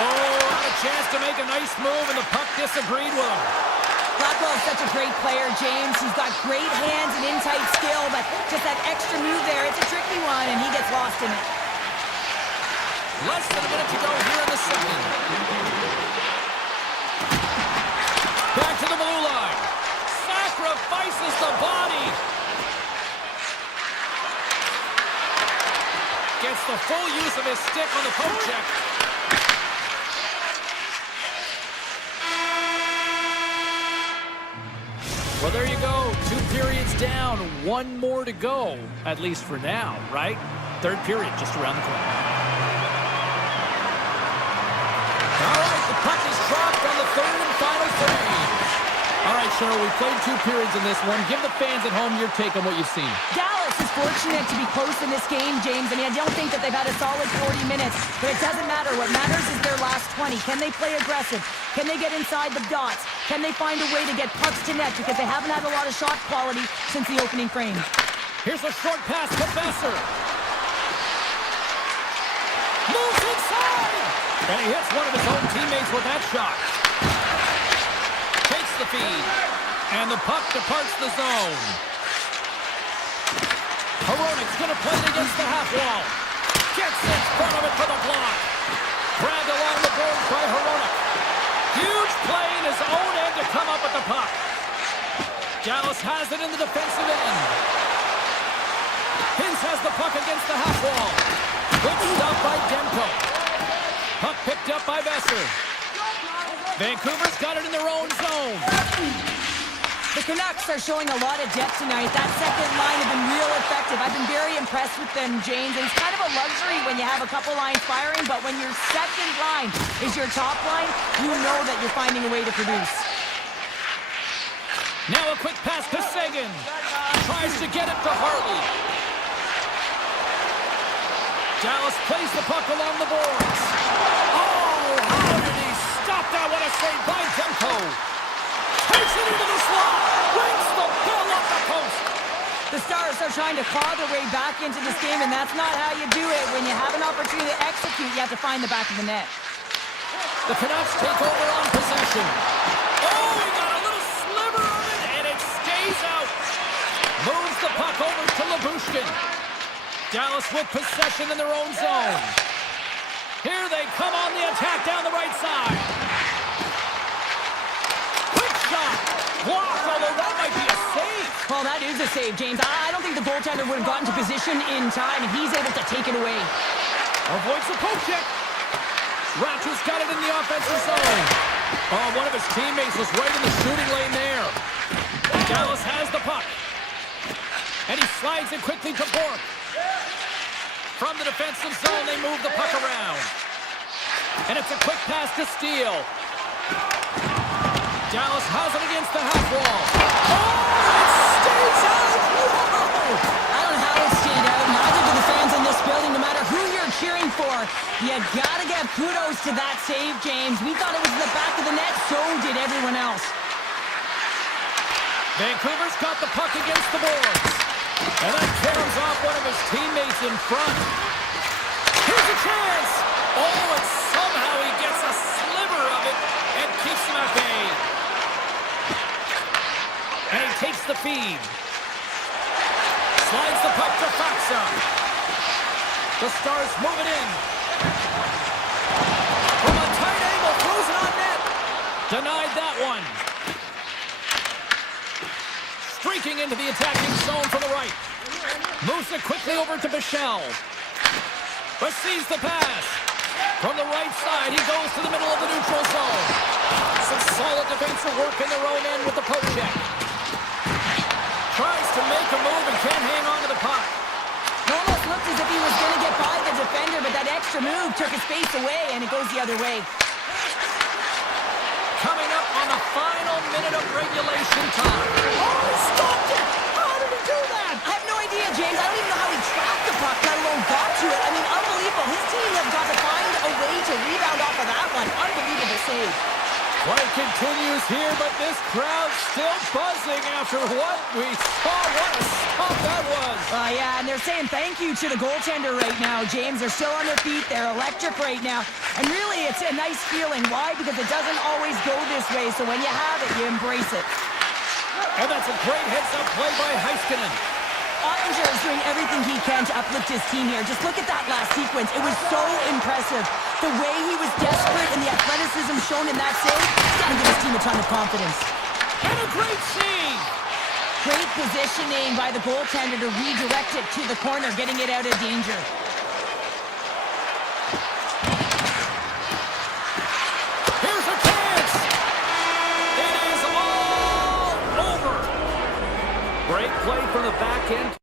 Oh, had a chance to make a nice move, and the puck disagreed with him. Blackwell is such a great player, James. He's got great hands and in-tight skill, but just that extra move there, it's a tricky one, and he gets lost in it. Less than a minute to go here in the second. Back to the blue line. Sacrifices the body. Gets the full use of his stick on the poke check. Well, there you go. 2 periods down. 1 more to go, at least for now, right? Third period just around the corner. All right, the puck is dropped on the third and final frame. All right, Cheryl, we played 2 periods in this one. Give the fans at home your take on what you've seen. Dallas is fortunate to be close in this game, James. I mean, I don't think that they've had a solid 40 minutes, but it doesn't matter. What matters is their last 20. Can they play aggressive? Can they get inside the dots? Can they find a way to get pucks to net? Because they haven't had a lot of shot quality since the opening frame. Here's a short pass to Besser. Moves inside! And he hits one of his own teammates with that shot. Takes the feed. And the puck departs the zone. Hronik's going to play it against the half wall. Gets in front of it for the block. Grabbed along the boards by Hronik. Huge play in his own end to come up with the puck. Dallas has it in the defensive end. Hintz has the puck against the half wall. Good stop by Demko. Puck picked up by Besser. Vancouver's got it in their own zone. The Canucks are showing a lot of depth tonight. That second line has been real effective. I've been very impressed with them, James. And it's kind of a luxury when you have a couple lines firing, but when your second line is your top line, you know that you're finding a way to produce. Now a quick pass to Seguin. Tries to get it to Hartley. Dallas plays the puck along the boards. Oh, how did he stop that? What a save by Demko. Takes it into the slot. Wins the ball off the post. The Stars are trying to claw their way back into this game, and that's not how you do it. When you have an opportunity to execute, you have to find the back of the net. The Canucks take over on possession. Oh, he got a little sliver of it, and it stays out. Moves the puck over to Lyubushkin. Dallas with possession in their own zone. Here they come on the attack down the right side. Quick shot. Blocked, although that might be a save. Well, that is a save, James. I don't think the goaltender would have gotten to position in time, and he's able to take it away. Avoids the poke check. Ratcher's got it in the offensive zone. Oh, one of his teammates was right in the shooting lane there. Dallas has the puck. And he slides it quickly to Bork. From the defensive zone, they move the puck around. And it's a quick pass to Steele. Dallas has it against the half wall. Oh, it stays out! Whoa! I don't know how it stayed out. Neither do the fans in this building, no matter who you're cheering for. You gotta give kudos to that save, James. We thought it was in the back of the net, so did everyone else. Vancouver's got the puck against the boards. And that carries off one of his teammates in front. Here's a chance. Oh, and somehow he gets a sliver of it and keeps him at bay. And he takes the feed. Slides the puck to Faksa. The Stars move it in. From a tight angle, throws it on net. Denied that one. Streaking into the attacking zone from the right. Moves it quickly over to Bichelle. Receives the pass. From the right side, he goes to the middle of the neutral zone. Some solid defensive work in their own end with the poke check. Tries to make a move and can't hang on to the puck. It almost looked as if he was going to get by the defender, but that extra move took his space away, and it goes the other way. Coming up on the final minute of regulation time. Oh, he stopped it! How did he do that? I have no idea, James. I don't even know how he tracked the puck, let alone got to it. I mean, unbelievable. His team has got to find a way to rebound off of that one. Unbelievable save. Play continues here, but this crowd's still buzzing after what we saw. What a stop that was. Yeah, and they're saying thank you to the goaltender right now, James. They're still on their feet. They're electric right now. And really, it's a nice feeling. Why? Because it doesn't always go this way. So when you have it, you embrace it. And that's a great heads-up play by Heiskanen. Ottinger is doing everything he can to uplift his team here. Just look at that last sequence. It was so impressive. The way he was desperate and the athleticism shown in that save, he's got to give his team a ton of confidence. And a great save. Great positioning by the goaltender to redirect it to the corner, getting it out of danger. Here's a chance. It is all over. Great play from the back end.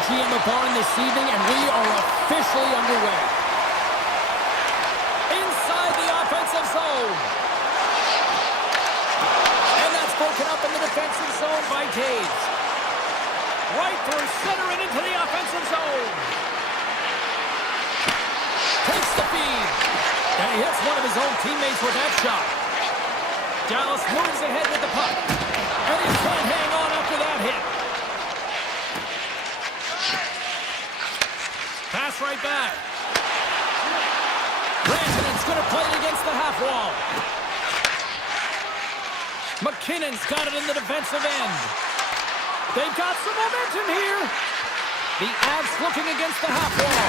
energy in the barn this evening, and we are officially underway. Inside the offensive zone. And that's broken up in the defensive zone by Taves. Right through center and into the offensive zone. Takes the feed. And he hits one of his own teammates with that shot. Dallas moves ahead with the puck. And he can't hang on after that hit. Pass right back. Rantanen's going to play it against the half wall. McKinnon's got it in the defensive end. They've got some momentum here. The Avs looking against the half wall.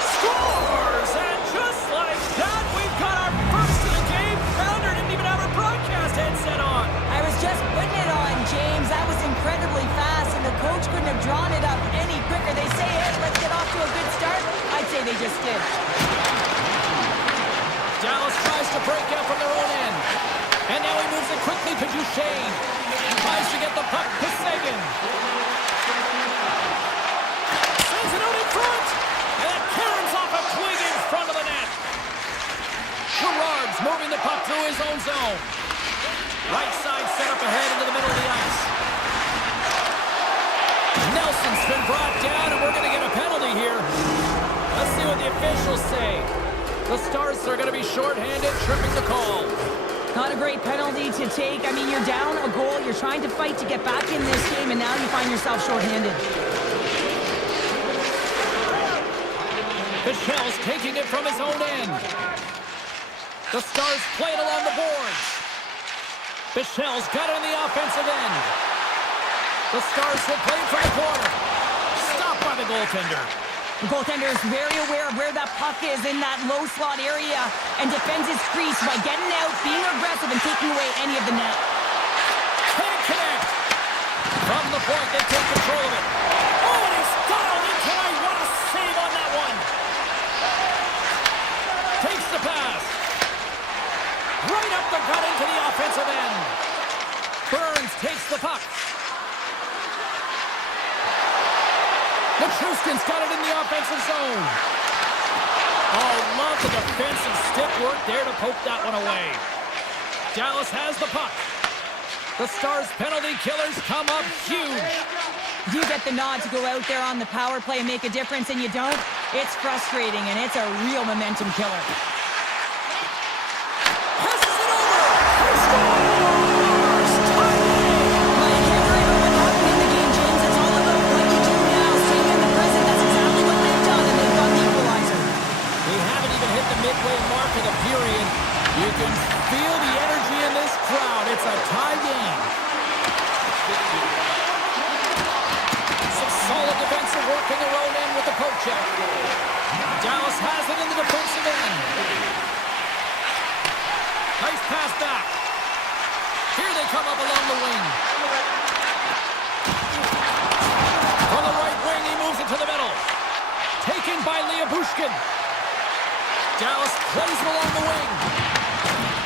Scores! And just like that, we've got our first of the game. Founder didn't even have her broadcast headset on. I was just putting it on, James. That was incredibly fast, and the coach couldn't have drawn it up any quicker. They say, hey, let's get off to a good start. I'd say they just did. Dallas tries to break out from their own end. And now he moves it quickly to Duchesne. Tries to get the puck to Sagan. Sends it out in front. And it caroms off a twig in front of the net. Gerard's moving the puck through his own zone. Right side set up ahead into the middle of the ice. Nelson's been brought down, and we're going to get a penalty here. Let's see what the officials say. The Stars are going to be shorthanded, tripping the call. Not a great penalty to take. I mean, you're down a goal. You're trying to fight to get back in this game, and now you find yourself shorthanded. Michel's taking it from his own end. The Stars play it along the boards. Michel's got it in the offensive end. The Stars will play it from the corner. Stopped by the goaltender. The goaltender is very aware of where that puck is in that low slot area and defends his crease by getting out, being aggressive, and taking away any of the net. Can't connect. From the point, they take control of it. Oh, and he's dialed in tonight. What a save on that one. Takes the pass. Right up the gut into the offensive end. Burns takes the puck. Matruskin's got it in the offensive zone. Oh, love the defensive stick work there to poke that one away. Dallas has the puck. The Stars' penalty killers come up huge. You get the nod to go out there on the power play and make a difference, and you don't. It's frustrating, and it's a real momentum killer. Passes it over. He scores! Well, you can't worry about what happened in the game, James. It's all about what you do now. Staying in the present, that's exactly what they've done, and they've got the equalizer. We haven't even hit the midway mark of the period. You can feel the energy in this crowd. It's a tie game. Some solid defensive work in their own end with the poke check. Dallas has it in the defensive end. Nice pass back. Here they come up along the wing. From the right wing, he moves it to the middle. Taken by Bushkin. Dallas plays it along the wing.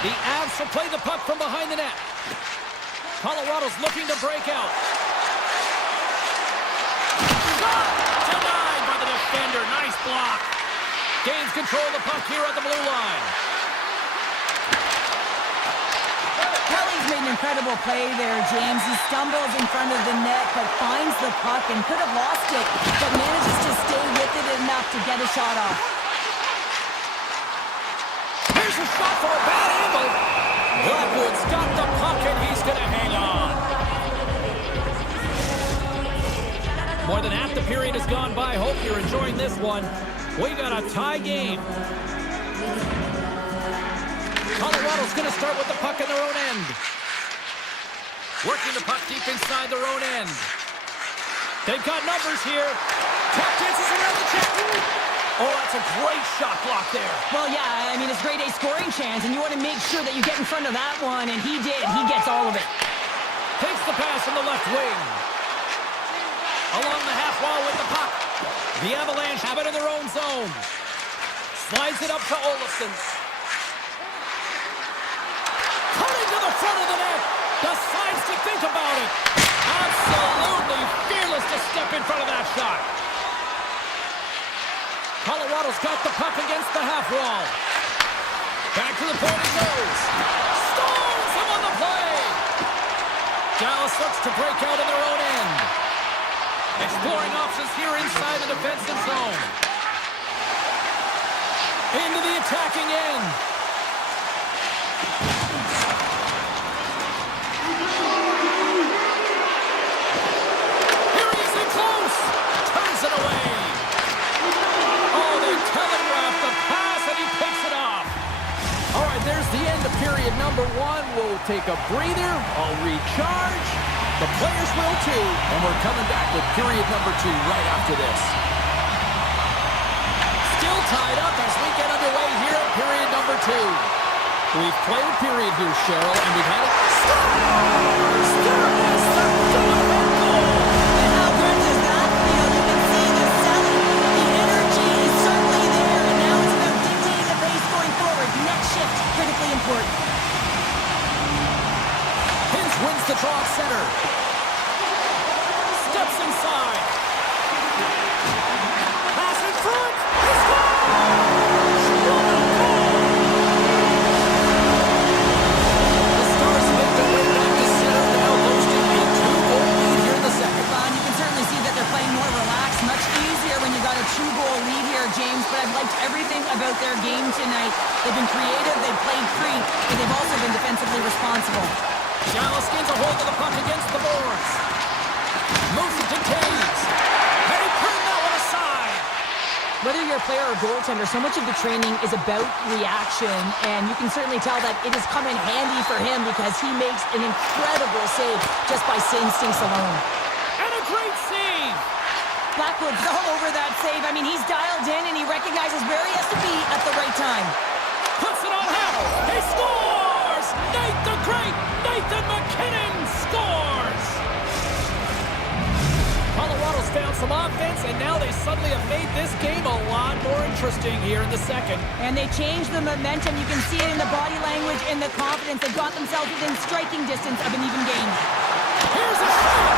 The Avs will play the puck from behind the net. Colorado's looking to break out. Shot! Denied by the defender. Nice block. Gains control of the puck here at the blue line. Kelly's made an incredible play there, James. He stumbles in front of the net, but finds the puck and could have lost it, but manages to stay with it enough to get a shot off. Here's a shot for a bad angle. Blackwood's got the puck, and he's going to hang on. More than half the period has gone by. Hope you're enjoying this one. We got a tie game. Colorado's going to start with the puck in their own end. Working the puck deep inside their own end. They've got numbers here. Tap dances around the check. Oh, that's a great shot block there. Well, yeah, I mean, it's grade A scoring chance, and you want to make sure that you get in front of that one, and he did. He gets all of it. Takes the pass from the left wing. Along the half wall with the puck. The Avalanche have it in their own zone. Slides it up to Olofsson. Cutting to the front of the net. Decides to think about it. Absolutely fearless to step in front of that shot. Colorado's got the puck against the half wall. Back to the point it goes. Stalls him on the play. Dallas looks to break out in their own end. Exploring options here inside the defensive zone. Into the attacking end. Here he is in close. Turns it away. Oh, they telegraph the pass and he picks it off. All right, there's the end of period number one. We'll take a breather. I'll recharge. The players will too. And we're coming back with period number two right after this. Still tied up as we get underway here at period number two. We've played a period here, Cheryl, and we've had it. Stars! There is the go-ahead goal! And how good does that feel? You can see the selling. The energy is certainly there, and now it's about dictating the pace going forward. Next shift, critically important. Hintz wins the draw at center. Steps inside. Pass in front. He scores! What a goal! The Stars make their way back to center now, boasting a 2-goal lead here in the second. And you can certainly see that they're playing more relaxed, much easier when you got a 2-goal lead here, James. But I've liked everything about their game tonight. They've been creative, they've played free, and they've also been defensively responsible. Dallas gains a hold of the puck against the boards. Moves it to Taves. And he turned that one aside. Whether you're a player or goaltender, so much of the training is about reaction, and you can certainly tell that it has come in handy for him because he makes an incredible save just by instincts alone. And a great save. Blackwood's all over that save. I mean, he's dialed in, and he recognizes where he has to be at the right time. Puts it on half. He scores! Nathan Great! Nathan McKinnon scores! Colorado's found some offense, and now they suddenly have made this game a lot more interesting here in the second. And they changed the momentum. You can see it in the body language and the confidence. They got themselves within striking distance of an even game. Here's a shot!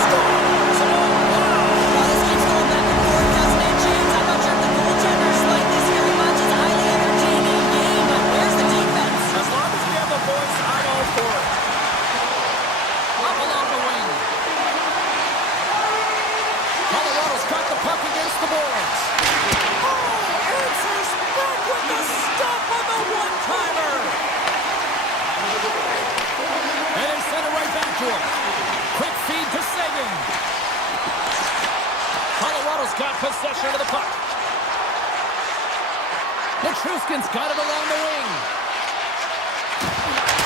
Scores! Oh, wow! Well, this keeps going back and forth, doesn't it, James? I'm not sure if the goaltenders like this very much. It's a highly entertaining game, but where's the defense? As long as we have the voice, I'm all for it. Up along the wing. Colorado's got the puck against the boards. Oh, answers back with the stop on the one-timer. And they send it right back to him. Quick feed to Sagan. Colorado's got possession of the puck. Nichushkin's got it along the wing.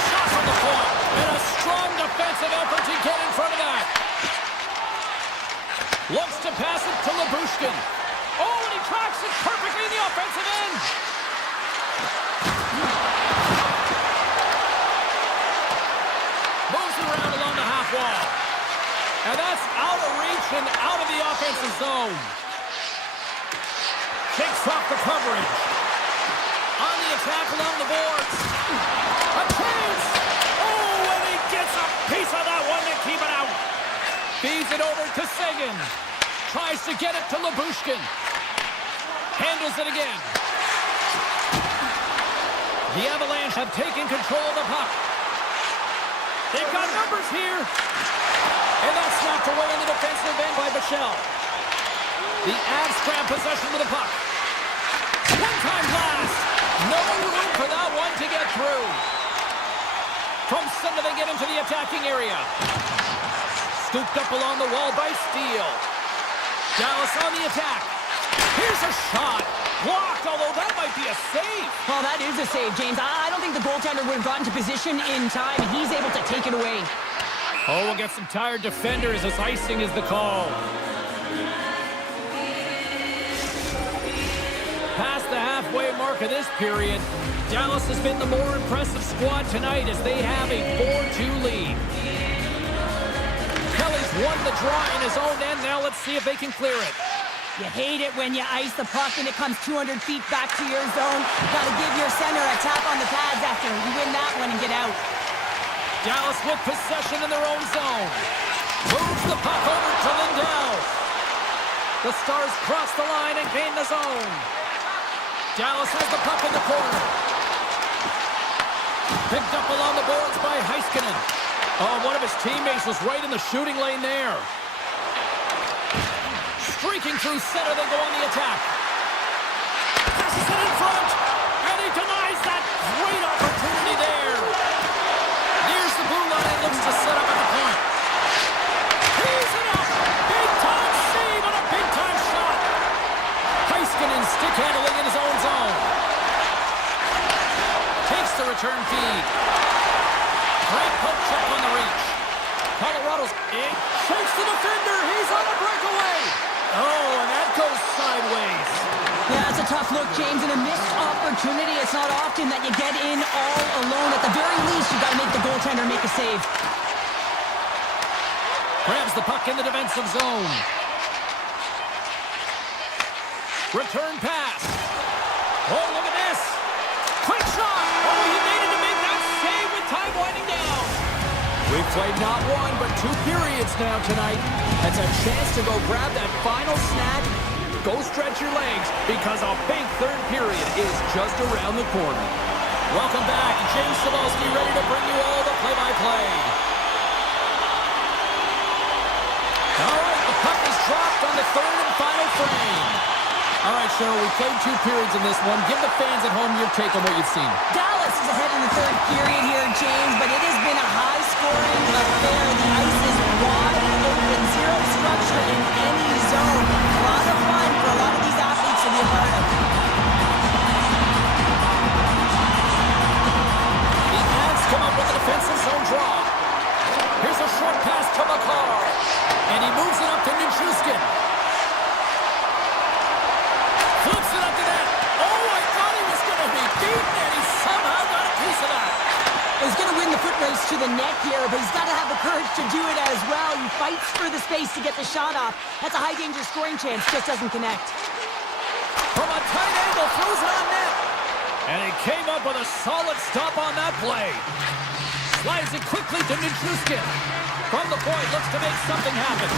Shot from the point. And a strong defensive effort to get in front of that. Looks to pass it to Labushkin. Oh, and he tracks it perfectly in the offensive end. Moves it around along the half wall. And that's out of reach and out of the offensive zone. Shakes off the coverage. On the attack along the boards. A chance! Oh, and he gets a piece of that one to keep it out. Feeds it over to Sagan. Tries to get it to Labushkin. Handles it again. The Avalanche have taken control of the puck. They've got numbers here. And that's knocked away in the defensive end by Bichelle. The Avs grab possession of the puck. One-time blast. No room for that one to get through. From center they get into the attacking area. Scooped up along the wall by Steele. Dallas on the attack. Here's a shot. Blocked, although that might be a save. Well, that is a save, James. I don't think the goaltender would have gotten to position in time. He's able to take it away. Oh, we'll get some tired defenders as icing is the call. Past the halfway mark of this period, Dallas has been the more impressive squad tonight as they have a 4-2 lead. Kelly's won the draw in his own end. Now let's see if they can clear it. You hate it when you ice the puck and it comes 200 feet back to your zone. Got to give your center a tap on the pads after you win that one and get out. Dallas with possession in their own zone. Moves the puck over to Lindell. The Stars cross the line and gain the zone. Dallas has the puck in the corner. Picked up along the boards by Heiskanen. Oh, one of his teammates was right in the shooting lane there. Streaking through center, they go on the attack. Passes it in front, and he denies that great opportunity there. Nears the blue line and looks to set up at the point. He's it up! Big-time save on a big-time shot. Heiskanen stick handling in his own zone. Takes the return feed. Great poke check on the reach. Colorado's in. Shakes the defender. He's on a breakaway. Oh, and that goes sideways. Yeah, it's a tough look, James, and a missed opportunity. It's not often that you get in all alone. At the very least, you got to make the goaltender make a save. Grabs the puck in the defensive zone. Return pass. Oh, look at this. Quick shot. Oh, he made it to make that save with time winding down. We've played not one, but 2 periods now tonight. That's a chance to go grab that final snack. Go stretch your legs, because a big third period is just around the corner. Welcome back. James Cybulski ready to bring you all the play-by-play. All right, the puck is dropped on the third and final frame. All right, Cheryl, we played 2 periods in this one. Give the fans at home your take on what you've seen. Dallas is ahead in the third period here, James, but it has been a high-scoring affair. The ice is wide open, zero structure in any zone. A lot of fun for a lot of these athletes to be a part of. The Avs come up with a defensive zone draw. Here's a short pass to Makar, and he moves it up to Nichushkin. Flips it up to that. Oh, I thought he was going to be beaten, and he somehow got a piece of that. He's going to win the foot race to the net here, but he's got to have the courage to do it as well. He fights for the space to get the shot off. That's a high-danger scoring chance, just doesn't connect. From a tight angle, throws it on net. And he came up with a solid stop on that play. Slides it quickly to Nichushkin. From the point, looks to make something happen.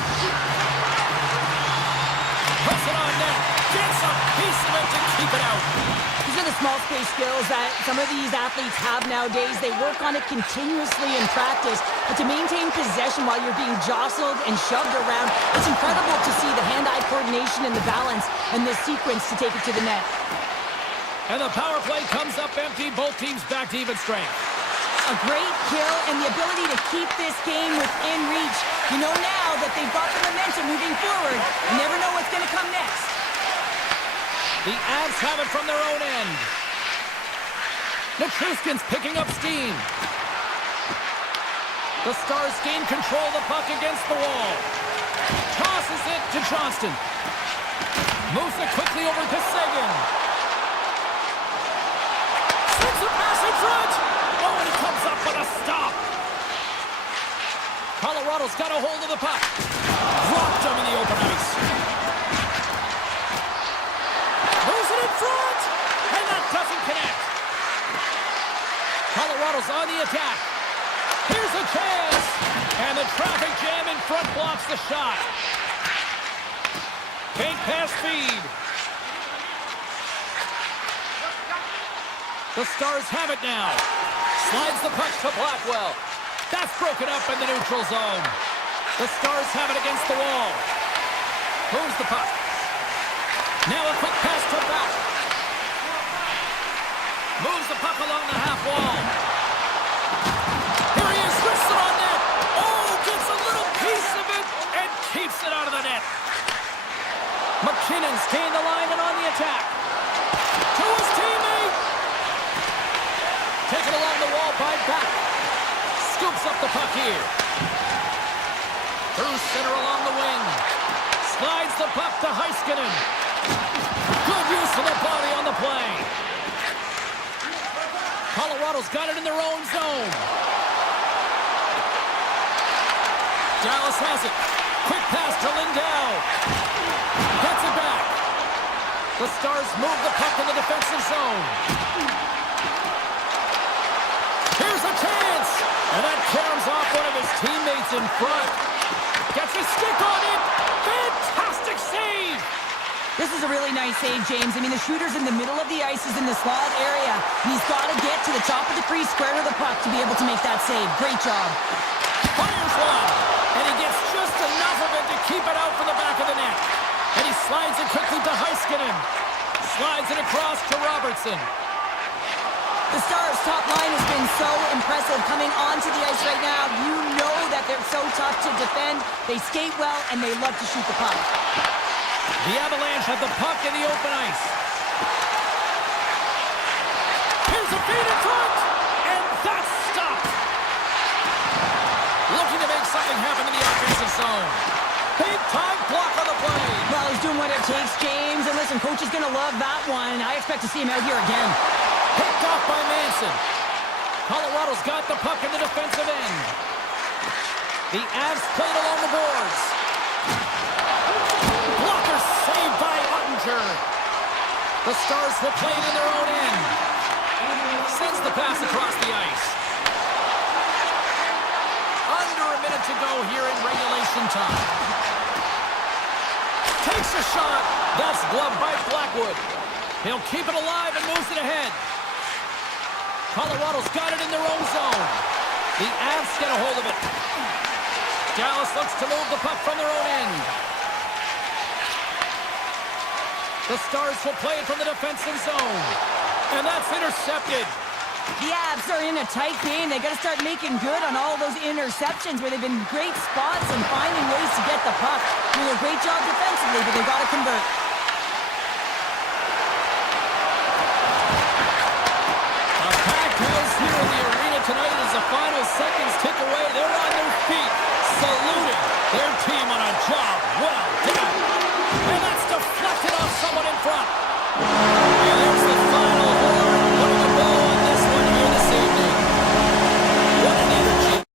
Puts it on net. Gets a piece of it to keep it out. These are the small space skills that some of these athletes have nowadays. They work on it continuously in practice, but to maintain possession while you're being jostled and shoved around, it's incredible to see the hand-eye coordination and the balance and the sequence to take it to the net. And the power play comes up empty. Both teams back to even strength. A great kill and the ability to keep this game within reach. You know now that they've got the momentum moving forward. You never know what's going to come next. The Avs have it from their own end. Nichushkin's picking up steam. The Stars gain control of the puck against the wall. Tosses it to Johnston. Moves it quickly over to Seguin. Sends a pass in front. Oh, and he comes up with a stop. Colorado's got a hold of the puck. Dropped him in the open ice. Moves it in front. And that doesn't connect. Colorado's on the attack. Here's a chance. And the traffic jam in front blocks the shot. Fake pass feed. The Stars have it now. Slides the puck to Blackwell. That's broken up in the neutral zone. The Stars have it against the wall. Moves the puck. Now a quick pass to back. Moves the puck along the half wall. Here he is, wrists it on net. Oh, gets a little piece of it and keeps it out of the net. McKinnon's gained the line and on the attack. To his teammate. Taken along the wall by Back. Scoops up the puck here. Through center along the wing. Slides the puck to Heiskanen. Good use of the body on the play. Colorado's got it in their own zone. Dallas has it. Quick pass to Lindell. Gets it back. The Stars move the puck in the defensive zone. Here's a chance. And that caroms off one of his teammates in front. Gets his stick on it. Fantastic save. This is a really nice save, James. I mean, the shooter's in the middle of the ice. He's in the slot area. And he's got to get to the top of the crease, square to the puck to be able to make that save. Great job. Fires one. And he gets just enough of it to keep it out from the back of the net. And he slides it quickly to Heiskanen. Slides it across to Robertson. The Stars' top line has been so impressive coming onto the ice right now. You know that they're so tough to defend. They skate well, and they love to shoot the puck. The Avalanche have the puck in the open ice. Here's a feed in front, and that's stopped. Looking to make something happen in the offensive zone. Big time block on the play. Well, he's doing what it takes, James. And listen, coach is going to love that one. I expect to see him out here again. Picked off by Manson. Colorado's got the puck in the defensive end. The Avs played along the boards. Blocker saved by Ottinger. The Stars will play it in their own end. Sends the pass across the ice. Under a minute to go here in regulation time. Takes a shot. That's gloved by Blackwood. He'll keep it alive and moves it ahead. Colorado's got it in their own zone. The Avs get a hold of it. Dallas looks to move the puck from their own end. The Stars will play it from the defensive zone. And that's intercepted. The Avs are in a tight game. They got to start making good on all those interceptions where they've been great spots and finding ways to get the puck. Doing a great job defensively, but they've got to convert. Here in the arena tonight as the final seconds tick away. They're on their feet, saluting their team on a job well done. And that's deflected off someone in front. And there's the final horn, putting a bow on this one here this evening. What an energy.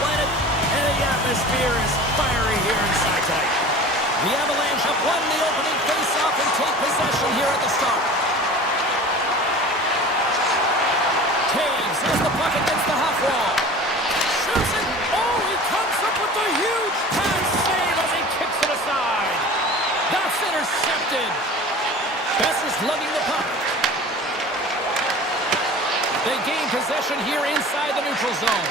planet, and the atmosphere is fiery here inside tonight. The Avalanche have won the opening face-off and take possession here at the start. Taves has the puck against the half wall. Shoots it. Oh, he comes up with a huge pass save as he kicks it aside. That's intercepted. Besser's lugging the puck. They gain possession here inside the neutral zone.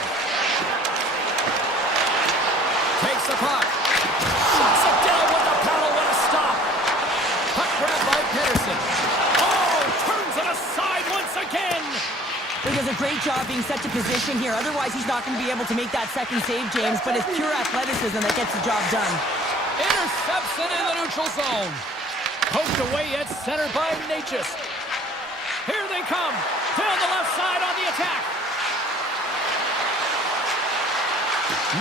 Takes the puck. Shuts it down with the paddle. What a stop. Puck grab by Pedersen. Oh, turns it aside once again. He does a great job being set to position here. Otherwise, he's not going to be able to make that second save, James. But it's pure athleticism that gets the job done. Intercepts it in the neutral zone. Poked away at center by Natchez. Here they come. Down the left side on the attack.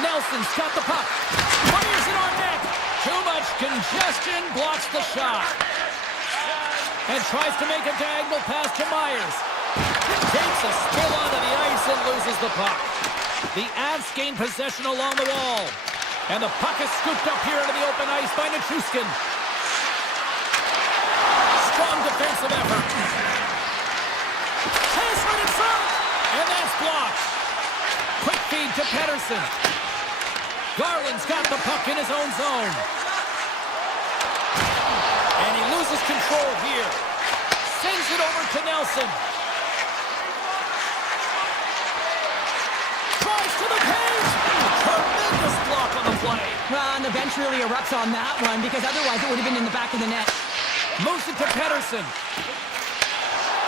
Nelson's got the puck. Fires it on net. Too much congestion. Blocks the shot. And tries to make a diagonal pass to Myers. Takes a spill onto the ice and loses the puck. The Avs gain possession along the wall. And the puck is scooped up here into the open ice by Nichushkin. Strong defensive effort. Chase right in front. And that's blocked. Quick feed to Pedersen. Garland's got the puck in his own zone. And he loses control here. Sends it over to Nelson. Tries to the page. Tremendous block on the play. Well, and the bench really erupts on that one because otherwise it would have been in the back of the net. Moves it to Pedersen.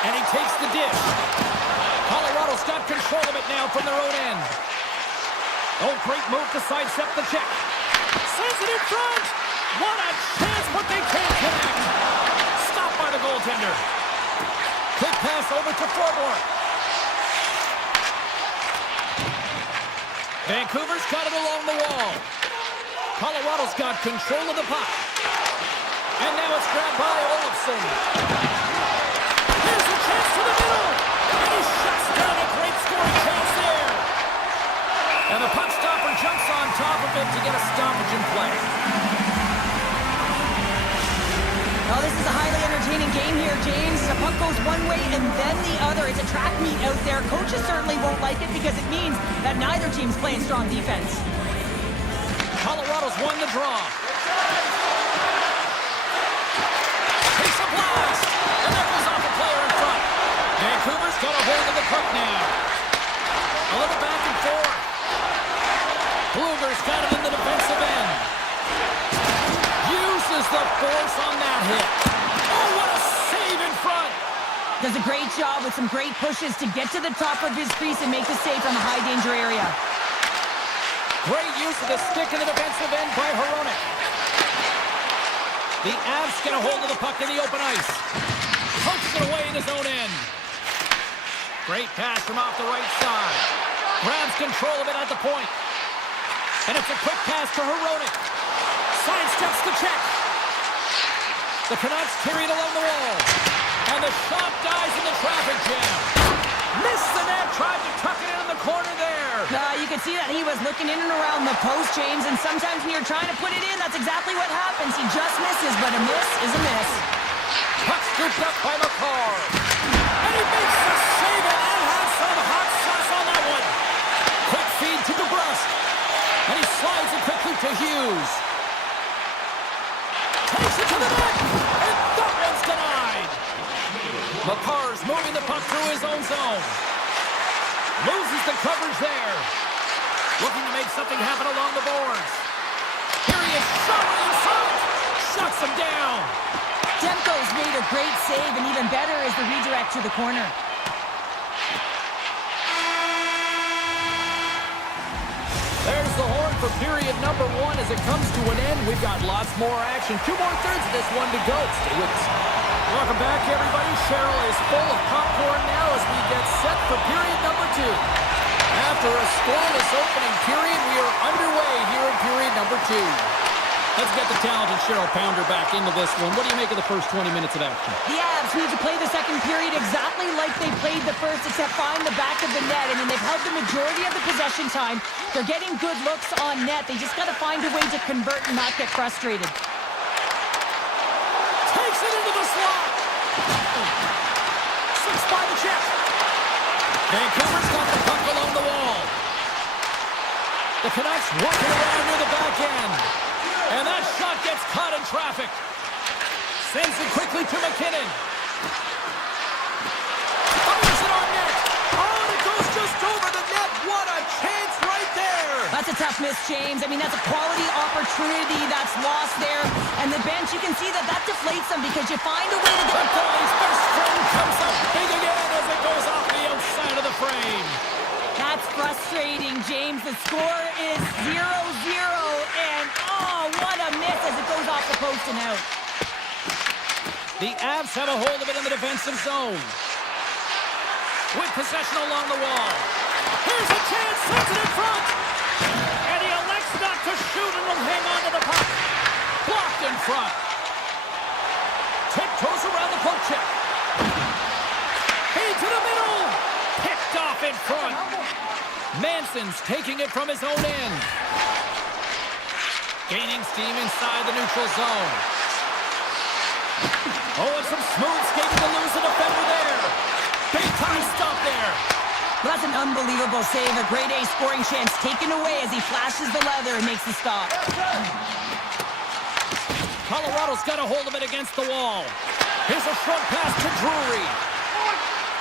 And he takes the dish. Colorado's got control of it now from their own end. Oh, great move to sidestep the check. Sends it in front. What a chance, but they can't connect. Stopped by the goaltender. Quick pass over to Forbort. Vancouver's got it along the wall. Colorado's got control of the puck. And now it's grabbed by Olofsson. Here's a chance to the middle. And he shuts down a great scoring chance there. And the puck stopper jumps on top of it to get a stoppage in play. Oh, this is a highly entertaining game here, James. The puck goes one way and then the other. It's a track meet out there. Coaches certainly won't like it because it means that neither team's playing strong defense. Colorado's won the draw. Takes a blast. And that goes off a player in front. Vancouver's got a hold of the puck now. A little back and forth. Bluger's got it in the defensive end. Uses the force on that hit. Oh, what a save in front. Does a great job with some great pushes to get to the top of his crease and make the save from the high danger area. Great use of the stick in the defensive end by Hronek. The Avs get a hold of the puck in the open ice. Pokes it away in his own end. Great pass from off the right side. Grabs control of it at the point. And it's a quick pass to Hronek. Sidesteps the check. The Canucks carry it along the wall. And the shot dies in the traffic jam. Missed the net, tried to tuck it in the corner there. You can see that he was looking in and around the post, James, and sometimes when you're trying to put it in, that's exactly what happens. He just misses, but a miss is a miss. Puck scooped up by McCarr. And he makes the save, and that has some hot sauce on that one. Quick feed to DeBrusque. And he slides it quickly to Hughes. Takes it to the net, and that one's denied. McCarr's moving the puck through his own zone. Loses the coverage there. Looking to make something happen along the boards. Here he is, shot in front. Shuts him down. Demko's made a great save, and even better is the redirect to the corner. There's the horn for period number 1 as it comes to an end. We've got lots more action. 2 more thirds of this one to go. Stay with us. Welcome back, everybody. Cheryl is full of popcorn now as we get set for period number 2. After a scoreless opening period, we are underway here in period number 2. Let's get the talented Cheryl Pounder back into this one. What do you make of the first 20 minutes of action? The Avs need to play the second period exactly like they played the first, except find the back of the net. I mean, they've held the majority of the possession time. They're getting good looks on net. They just got to find a way to convert and not get frustrated. Takes it into the slot. 6 by the check. Vancouver's got the puck along the wall. The Canucks walking around near the back end. And that shot gets caught in traffic. Sends it quickly to McKinnon. Fires it on net. Oh, and it goes just over the net. What a chance right there. That's a tough miss, James. I mean, that's a quality opportunity that's lost there. And the bench, you can see that deflates them because you find a way to get... But Gully's first string comes up big again as it goes off the outside of the frame. That's frustrating, James. The score is 0-0, and oh, what a miss as it goes off the post and out. The Avs have a hold of it in the defensive zone. With possession along the wall. Here's a chance, sends it in front. And he elects not to shoot and will hang on to the puck. Blocked in front. Tiptoes around the poke check. Feed to the middle. Picked off in front. Manson's taking it from his own end. Gaining steam inside the neutral zone. Oh, and some smooth skating to lose the defender there. Big time stop there. Well, that's an unbelievable save. A grade A scoring chance taken away as he flashes the leather and makes the stop. Colorado's got a hold of it against the wall. Here's a short pass to Drury.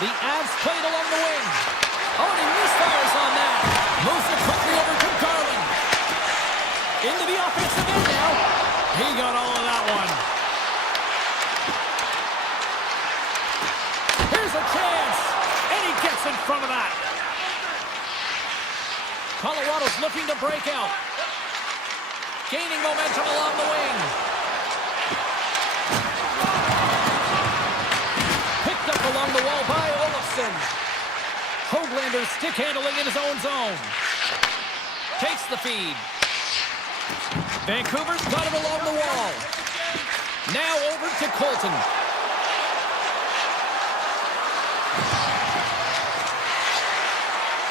The Avs played along the wing. Oh, and he misfires on that. Moves it quickly over to Garland. Into the offensive end now. He got all of that one. Here's a chance. And he gets in front of that. Colorado's looking to break out. Gaining momentum along the wing. Picked up along the wall by Olofsson. Hoglander stick handling in his own zone. Takes the feed. Vancouver's got it along the wall. Now over to Colton.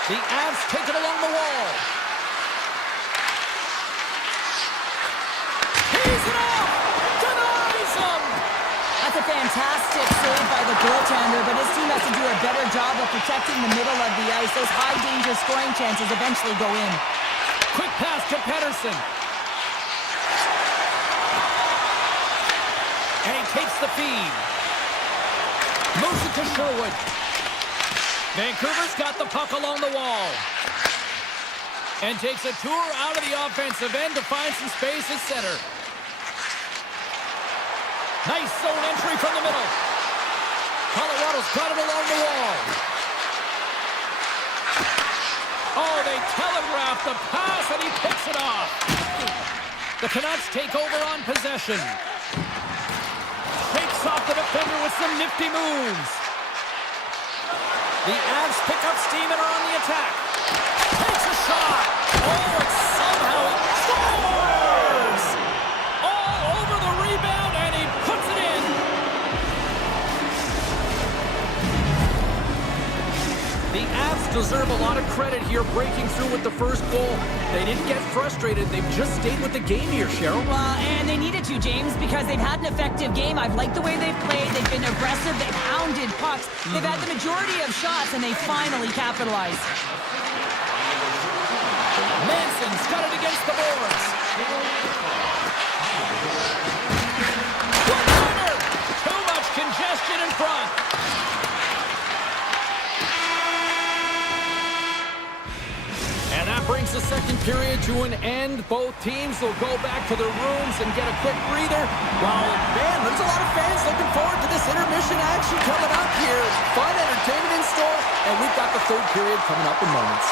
The Avs take it along the wall. He's it off! Denies him! That's a fantastic save by the goaltender, but his team has to do a better job of protecting the middle of the ice. Those high-danger scoring chances eventually go in. Quick pass to Pettersson. And he takes the feed. Moves it to Sherwood. Vancouver's got the puck along the wall. And takes a tour out of the offensive end to find some space at center. Nice zone entry from the middle. Colorado's got it along the wall. Oh, they telegraph the pass and he picks it off. The Canucks take over on possession. Shakes off the defender with some nifty moves. The Avs pick up steam and are on the attack. Takes a shot. Oh, and somehow he scores! All over the rebound, and he puts it in. The Avs deserve a lot of credit here, breaking through with the first goal. They didn't get frustrated. They've just stayed with the game here, Cheryl. Well, and they needed to, James, because they've had an effective game. I've liked the way they've played. They've been aggressive. They've hounded pucks. They've had the majority of shots, and they finally capitalized. Manson's got it against the boards. One-timer! Too much congestion in front. And that brings the second period to an end. Both teams will go back to their rooms and get a quick breather. Well, man, there's a lot of fans looking forward to this intermission action coming up here. Fun entertainment in store, and we've got the third period coming up in moments.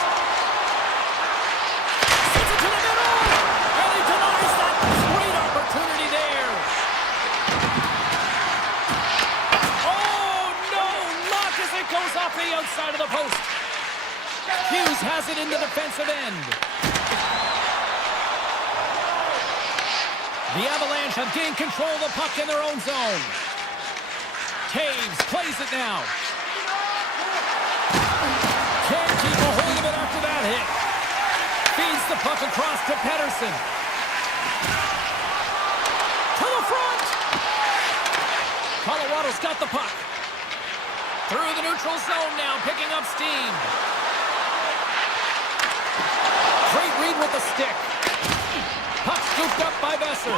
Sends it to the middle, and he denies that great opportunity there. Oh, no, luck as it goes off the outside of the post. Hughes has it in the defensive end. The Avalanche have gained control of the puck in their own zone. Taves plays it now. Can't keep a hold of it after that hit. Feeds the puck across to Pettersson. To the front. Colorado's got the puck. Through the neutral zone now, picking up steam. Great read with the stick. Puck scooped up by Besser.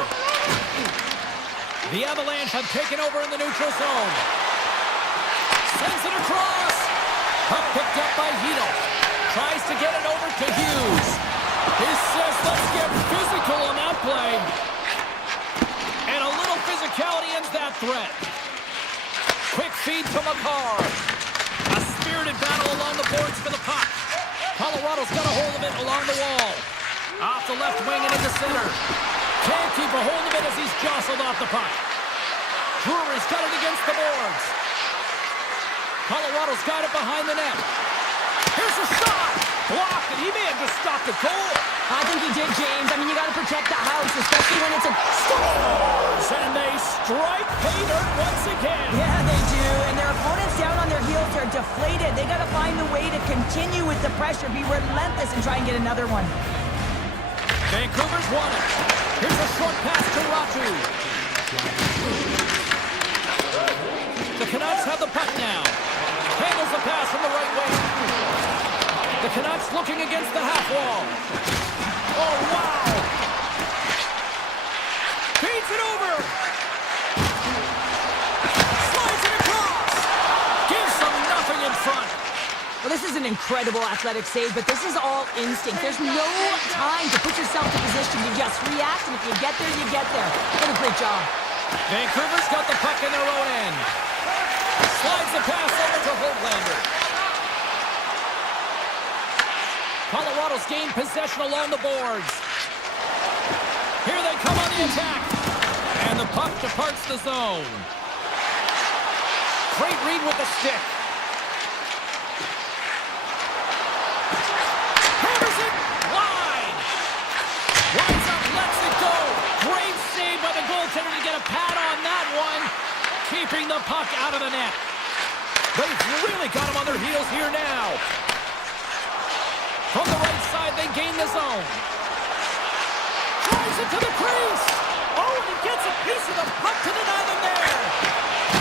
The Avalanche have taken over in the neutral zone. Sends it across. Puck picked up by Hito. Tries to get it over to Hughes. He says, let's get physical on that play. And a little physicality ends that threat. Quick feed to Makar. A spirited battle along the boards for the puck. Colorado's got a hold of it along the wall. Off the left wing and into center. Can't keep a hold of it as he's jostled off the puck. Brewery's got it against the boards. Colorado's got it behind the net. Here's a shot. Blocked, and he may have just stopped the goal. I think he did, James. I mean, you got to protect the house, especially when it's a... Scores! And they strike pay dirt once again. Yeah, they do. And their opponents down on their heels are deflated. They got to find a way to continue with the pressure, be relentless, and try and get another one. Vancouver's won it. Here's a short pass to Ratu. The Canucks have the puck now. Handles the pass from the right wing. The Canucks looking against the half wall. Oh, wow! Feeds it over. Slides it across. Gives them nothing in front. Well, this is an incredible athletic save, but this is all instinct. There's no time to put yourself in position. You just react, and if you get there, you get there. What a great job. Vancouver's got the puck in their own end. Slides the pass over to Holtlander. Colorado's gained possession along the boards. Here they come on the attack. And the puck departs the zone. Great read with the stick. Hammers it wide. Winds up, lets it go. Great save by the goaltender to get a pad on that one. Keeping the puck out of the net. They've really got him on their heels here now. From the right side, they gain the zone. Drives it to the crease. Oh, and he gets a piece of the puck to deny them there.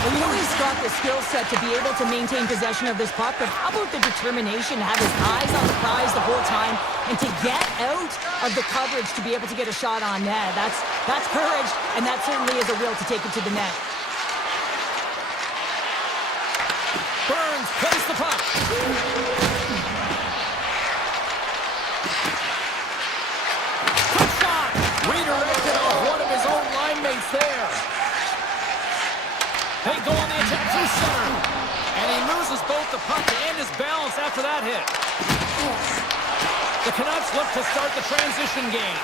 Well, you know he's got the skill set to be able to maintain possession of this puck, but how about the determination to have his eyes on the prize the whole time and to get out of the coverage to be able to get a shot on net? That's courage, and that certainly is a will to take it to the net. Burns plays the puck. Quick shot. Redirected off one of his own line mates there. They go on the attack through center. And he loses both the puck and his balance after that hit. The Canucks look to start the transition game.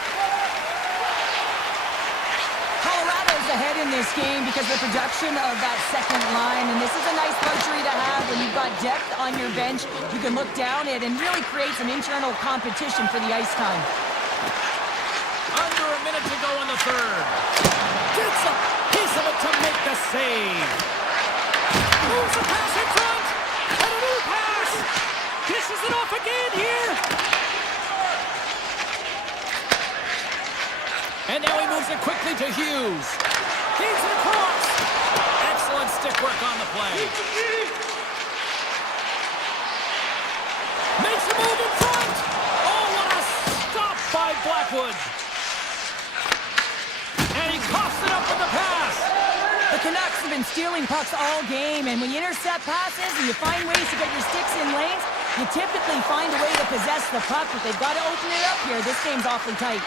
Colorado's ahead in this game because of the production of that second line, and this is a nice luxury to have when you've got depth on your bench. You can look down it and really create some internal competition for the ice time. Under a minute to go in the third. Gets a piece of it to make the save. Moves the pass in front. And a new pass. Dishes it off again here. And now he moves it quickly to Hughes. Feeds it across. Excellent stick work on the play. Makes a move in front. Oh, what a stop by Blackwood. And he coughs it up with the pass. The Canucks have been stealing pucks all game, and when you intercept passes and you find ways to get your sticks in lanes, you typically find a way to possess the puck, but they've got to open it up here. This game's awfully tight.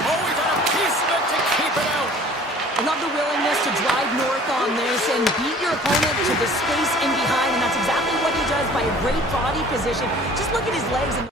Oh, he got a piece of it to keep it out. I love the willingness to drive north on this and beat your opponent to the space in behind, and that's exactly what he does by a great body position. Just look at his legs and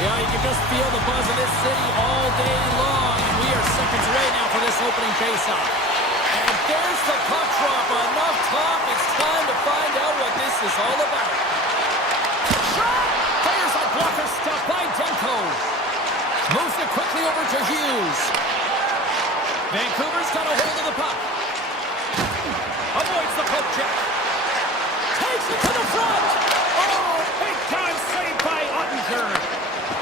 Yeah, you can just feel the buzz in this city all day long. And we are seconds away now for this opening faceoff. And there's the puck drop. Enough talk. It's time to find out what this is all about. Shot! Fires a blocker stop by Denko. Moves it quickly over to Hughes. Vancouver's got a hold of the puck. Avoids the poke check. Takes it to the front. Oh, big time save by Ottinger.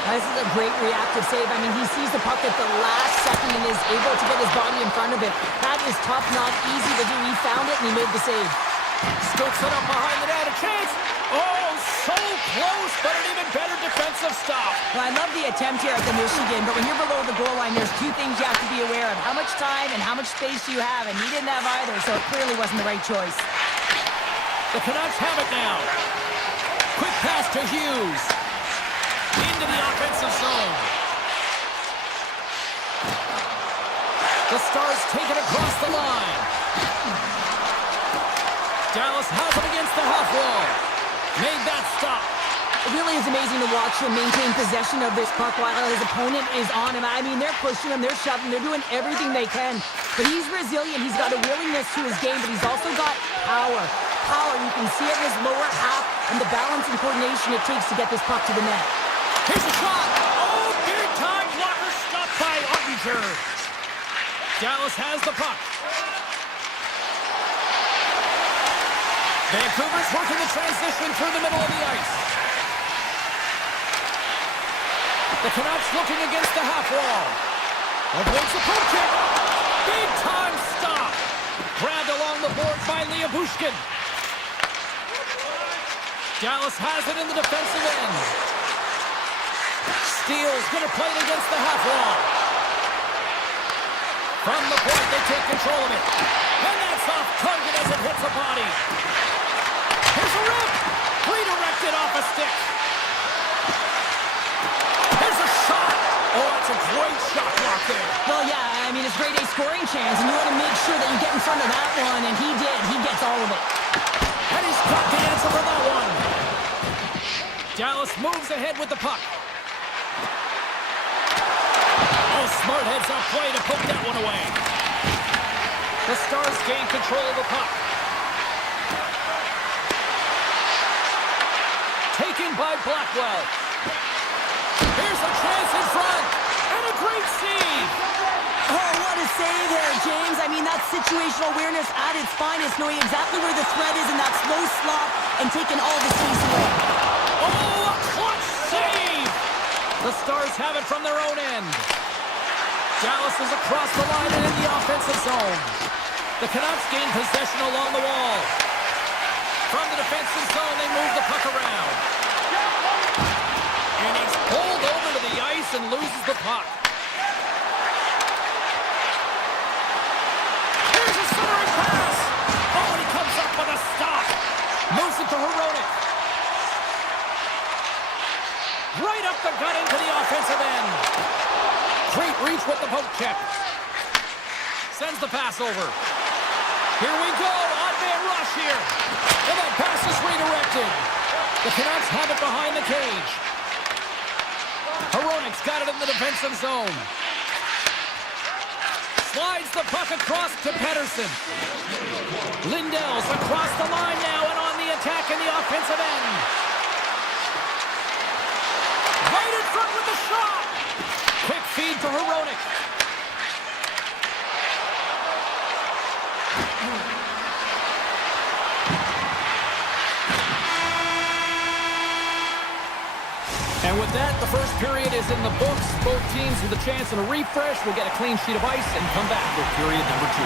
This is a great reactive save. I mean, he sees the puck at the last second and is able to get his body in front of it. That is tough, not easy to do. He found it and he made the save. Scoops it up behind the net. A chance. Oh, so close, but an even better defensive stop. Well, I love the attempt here at the Michigan, but when you're below the goal line, there's two things you have to be aware of. How much time and how much space do you have? And he didn't have either, so it clearly wasn't the right choice. The Canucks have it now. Quick pass to Hughes. Into the offensive zone. The Stars take it across the line. Dallas has it against the half wall. Made that stop. It really is amazing to watch him maintain possession of this puck while his opponent is on him. I mean, they're pushing him, they're shoving, they're doing everything they can. But he's resilient. He's got a willingness to his game, but he's also got power. Power, you can see it in his lower half and the balance and coordination it takes to get this puck to the net. Here's a shot. Oh, big time blocker stopped by Ottinger. Dallas has the puck. Vancouver's working the transition through the middle of the ice. The Canucks looking against the half wall. Avoids the poke check. Big time stop. Grabbed along the boards by Bushkin. Dallas has it in the defensive end. Steele's going to play it against the half wall. From the point, they take control of it. And that's off target as it hits a body. Here's a rip. Redirected off a stick. Here's a shot. Oh, that's a great shot block there. Well, yeah, I mean, it's grade A scoring chance, and you want to make sure that you get in front of that one, and he did. He gets all of it. And he's got the answer for that one. Dallas moves ahead with the puck. Oh, smart heads-up play to put that one away. The Stars gain control of the puck. Taken by Blackwell. Here's a chance in front. And a great save. Oh, what a save there, James. I mean, that's situational awareness at its finest, knowing exactly where the threat is in that slow slot and taking all the space away. Oh, a clutch save. The Stars have it from their own end. Dallas is across the line and in the offensive zone. The Canucks gain possession along the wall. From the defensive zone, they move the puck around. And he's pulled over to the ice and loses the puck. Here's a centering pass. Oh, and he comes up with a stop. Moves it to Hronek. Right up the gut into the offensive end. Great reach with the poke check. Sends the pass over. Here we go. Odd man rush here. And that pass is redirected. The Canucks have it behind the cage. Hronek's got it in the defensive zone. Slides the puck across to Pettersson. Lindell's across the line now and on the attack in the offensive end. Right in front with the shot. Quick feed to Hronek. And with that, the first period is in the books. Both teams with a chance and a refresh will get a clean sheet of ice and come back for period number 2.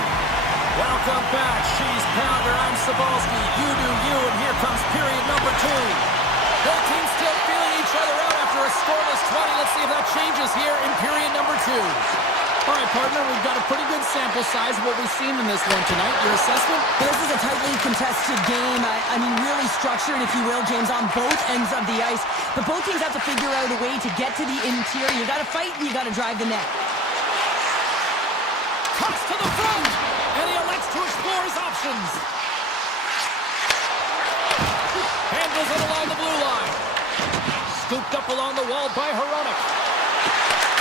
Welcome back. She's Pounder. I'm Sabalski. You do you, and here comes period number 2. Both teams still feeling each other out after a scoreless 20. Let's see if that changes here in period number 2. All right, partner, we've got a pretty good sample size of what we've seen in this one tonight. Your assessment? This is a tightly contested game. I mean, really structured, if you will, James, on both ends of the ice. But both teams have to figure out a way to get to the interior. You got to fight and you got to drive the net. Cuts to the front, and he elects to explore his options. Handles it along the blue line. scooped up along the wall by Hronek.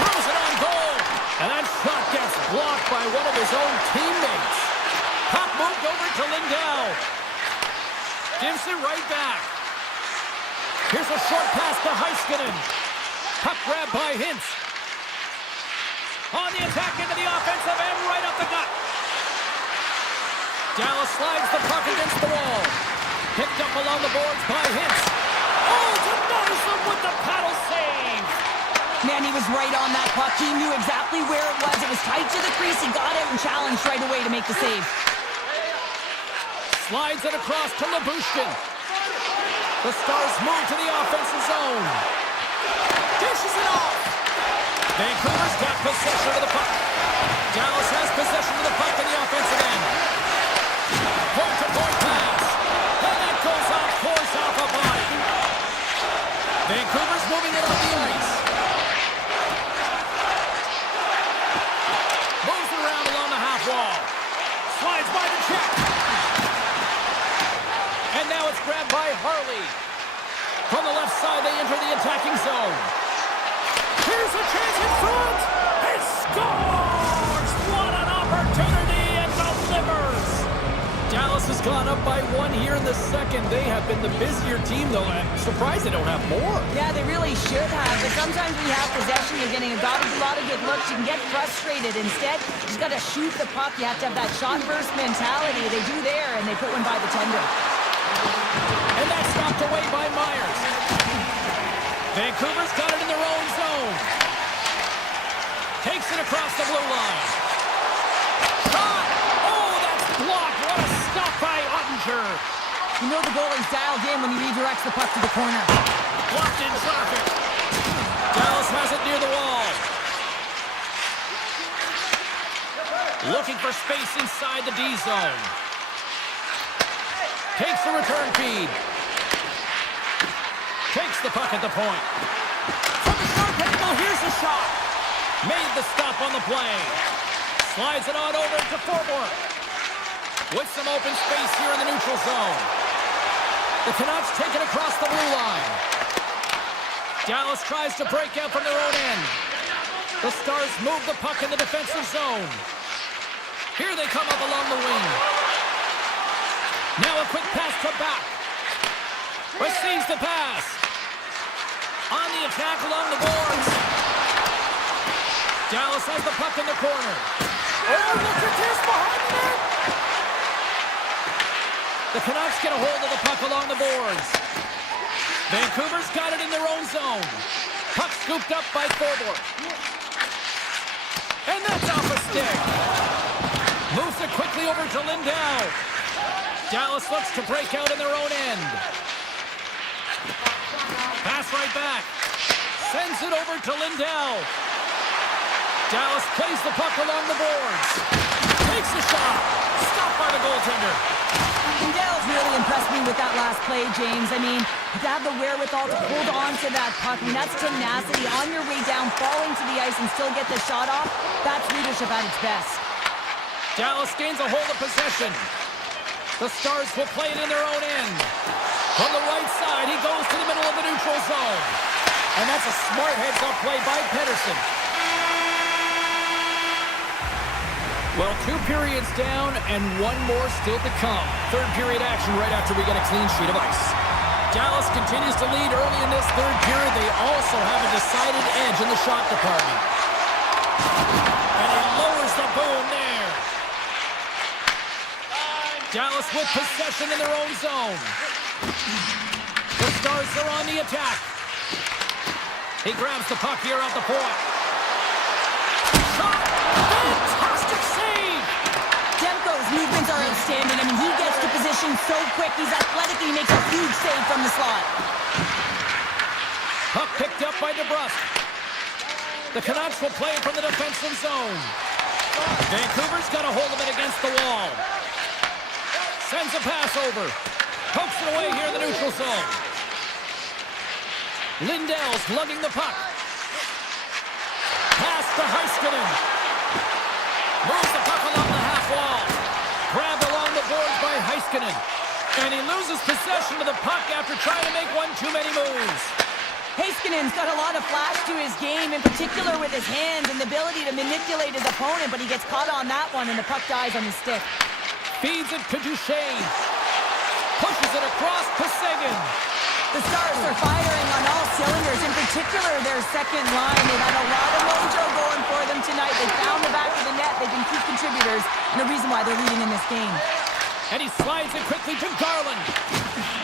Throws it on goal. And that shot gets blocked by one of his own teammates. Puck moved over to Lindell. Gives it right back. Here's a short pass to Heiskanen. Puck grab by Hintz. On the attack into the offensive end, right up the gut. Dallas slides the puck against the wall. Picked up along the boards by Hintz. Oh, denies him with the paddle save. Man, he was right on that puck. He knew exactly where it was. It was tight to the crease. He got out and challenged right away to make the save. Slides it across to Labushkin. The Stars move to the offensive zone. Dishes it off. Vancouver's got possession of the puck. Dallas has possession of the puck in the offensive end. Point-to-point pass. And that goes off course off a body. Vancouver's moving it up the ice. Moves it around along the half wall. Slides by the check. And now it's grabbed by Harley. From the left side, they enter the attacking zone. Here's a chance in front. He scores! What an opportunity and delivers! Dallas has gone up by one here in the second. They have been the busier team, though. I'm surprised they don't have more. Yeah, they really should have. But sometimes when you have possession, you're getting a lot of good looks. You can get frustrated. Instead, you just got to shoot the puck. You have to have that shot-first mentality. They do there, and they put one by the tender. And that's knocked away by Myers. Vancouver's got it in their own zone. Takes it across the blue line. Shot! Oh, that's blocked. What a stop by Ottinger. You know the goalie's dialed in when he redirects the puck to the corner. Blocked in traffic. Dallas has it near the wall. Looking for space inside the D zone. Takes the return feed. Takes the puck at the point. From the short angle, here's the shot. Made the stop on the play. Slides it on over to Forborg. With some open space here in the neutral zone. The Canucks take it across the blue line. Dallas tries to break out from their own end. The Stars move the puck in the defensive zone. Here they come up along the wing. Now a quick pass to back. Receives the pass. On the attack along the boards. Dallas has the puck in the corner. Oh, look at this behind the net. The Canucks get a hold of the puck along the boards. Vancouver's got it in their own zone. Puck scooped up by Forborg. And that's off a stick. Moves it quickly over to Lindell. Dallas looks to break out in their own end. Pass right back. Sends it over to Lindell. Dallas plays the puck along the boards. Takes the shot. Stopped by the goaltender. Lindell's really impressed me with that last play, James. I mean, to have the wherewithal to hold on to that puck, I mean, that's tenacity. On your way down, falling to the ice and still get the shot off, that's leadership at its best. Dallas gains a hold of possession. The Stars will play it in their own end. From the right side, he goes to the middle of the neutral zone. And that's a smart heads-up play by Pettersson. Well, 2 periods down and 1 more still to come. Third period action right after we get a clean sheet of ice. Dallas continues to lead early in this third period. They also have a decided edge in the shot department. And he lowers the boom there. Dallas with possession in their own zone. The Stars are on the attack. He grabs the puck here at the point. Shot! Fantastic save! Demko's movements are outstanding. I mean, he gets to position so quick. He's athletic and he makes a huge save from the slot. Puck picked up by DeBrusque. The Canucks will play it from the defensive zone. Vancouver's got a hold of it against the wall. Sends a pass over. Pokes it away here in the neutral zone. Lindell's lugging the puck. Pass to Heiskanen. Moves the puck along the half wall. Grabbed along the boards by Heiskanen. And he loses possession of the puck after trying to make one too many moves. Heiskanen's got a lot of flash to his game, in particular with his hands and the ability to manipulate his opponent, but he gets caught on that one and the puck dies on his stick. Feeds it to Duchesne. Pushes it across to Seguin. The Stars are firing on all cylinders, in particular their second line. They've had a lot of mojo going for them tonight. They found the back of the net. They've been key contributors and a reason why they're leading in this game. And he slides it quickly to Garland.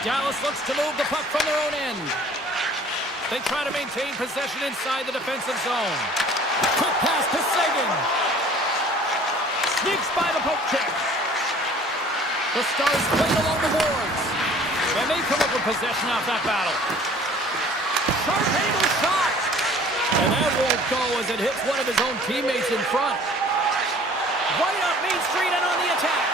Dallas looks to move the puck from their own end. They try to maintain possession inside the defensive zone. Quick pass to Seguin. Sneaks by the poke check. The Stars played along the boards. And they come up with possession off that battle. Sharp angle shot. And that won't go as it hits one of his own teammates in front. Right up Main Street and on the attack.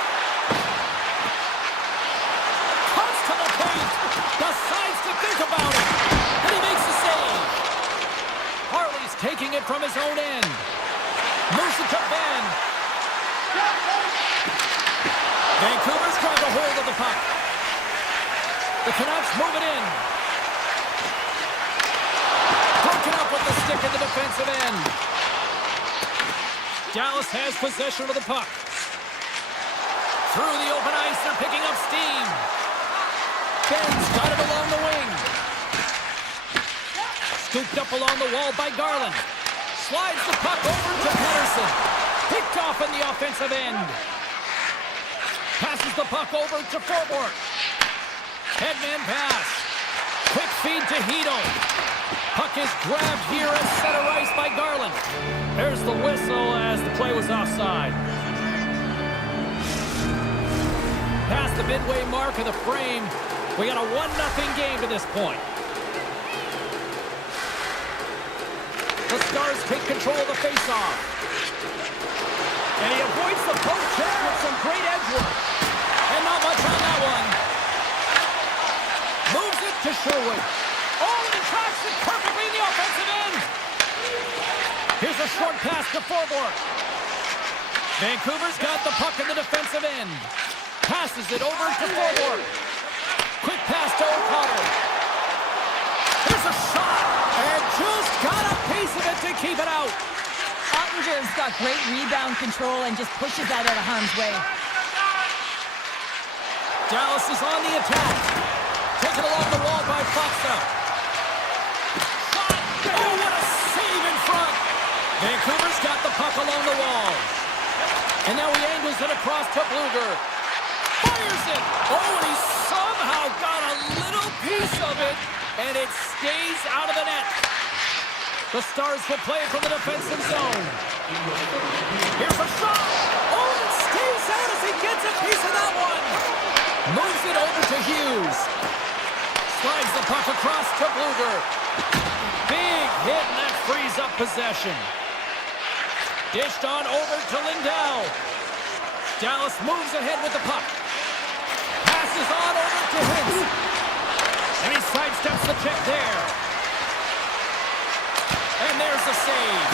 Comes to the paint. Decides to think about it. And he makes the save. Harley's taking it from his own end. Moves it to Ben. Vancouver's grabbed a hold of the puck. The Canucks move it in. Broken up with the stick in the defensive end. Dallas has possession of the puck. Through the open ice, they're picking up steam. Ben's got it along the wing. Scooped up along the wall by Garland. Slides the puck over to Pedersen. Picked off in the offensive end. Passes the puck over to Forward. Headman pass. Quick feed to Hito. Puck is grabbed here at center ice by Garland. There's the whistle as the play was offside. Past the midway mark of the frame, we got a 1-0 game to this point. The Stars take control of the faceoff. And he avoids the poke check with some great edge work. And not much on that one. Moves it to Sherwood. Oh, and he tracks it perfectly in the offensive end. Here's a short pass to Forborg. Vancouver's got the puck in the defensive end. Passes it over to Forborg. Quick pass to O'Connor. Here's a shot. And just got a piece of it to keep it out. Ottinger's got great rebound control and just pushes that out of harm's way. Dallas is on the attack. Taken along the wall by Foxa. Shot! Oh, what a save in front! Vancouver's got the puck along the wall. And now he angles it across to Bluger. Fires it! Oh, and he somehow got a little piece of it, and it stays out of the net. The Stars will play from the defensive zone. Here's a shot! Oh, it stays out as he gets a piece of that one! Moves it over to Hughes. Slides the puck across to Bluger. Big hit, and that frees up possession. Dished on over to Lindell. Dallas moves ahead with the puck. Passes on over to Hintz. And he sidesteps the check there. And there's the save.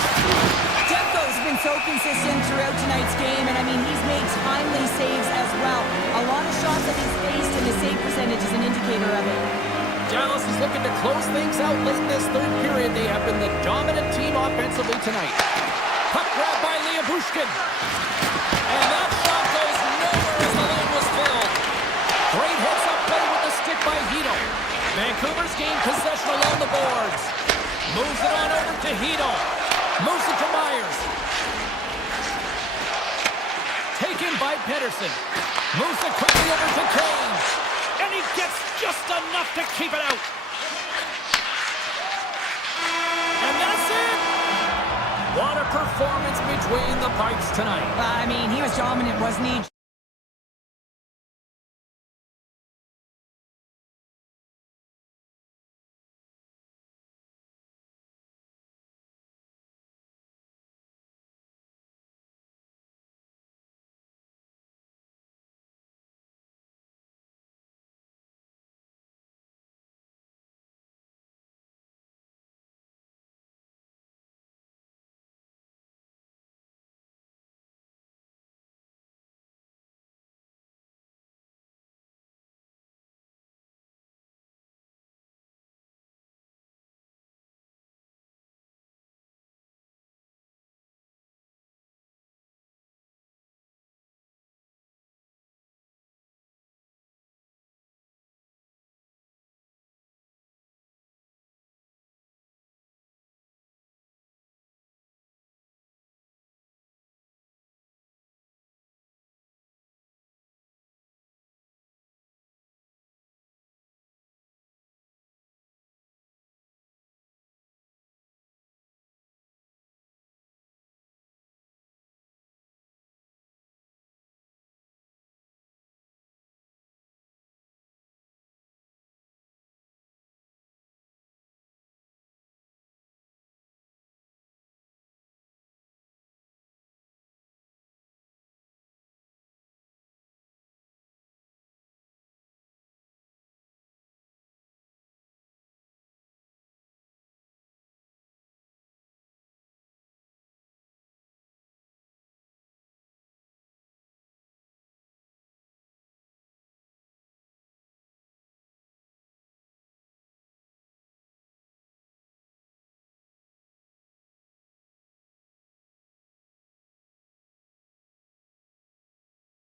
Demko's been so consistent throughout tonight's game, and I mean, he's made timely saves as well. A lot of shots that he's faced, and the save percentage is an indicator of it. Dallas is looking to close things out late in this third period. They have been the dominant team offensively tonight. Puck grab by Liabushkin. And that shot goes nowhere as the lane was filled. Great hits up play with the stick by Hito. Vancouver's gained possession along the boards. Moves it on over to Hito. Moves it to Myers. Taken by Pedersen. Moves it quickly over to Kane. And he gets just enough to keep it out. And that's it. What a performance between the pipes tonight. I mean, he was dominant, wasn't he?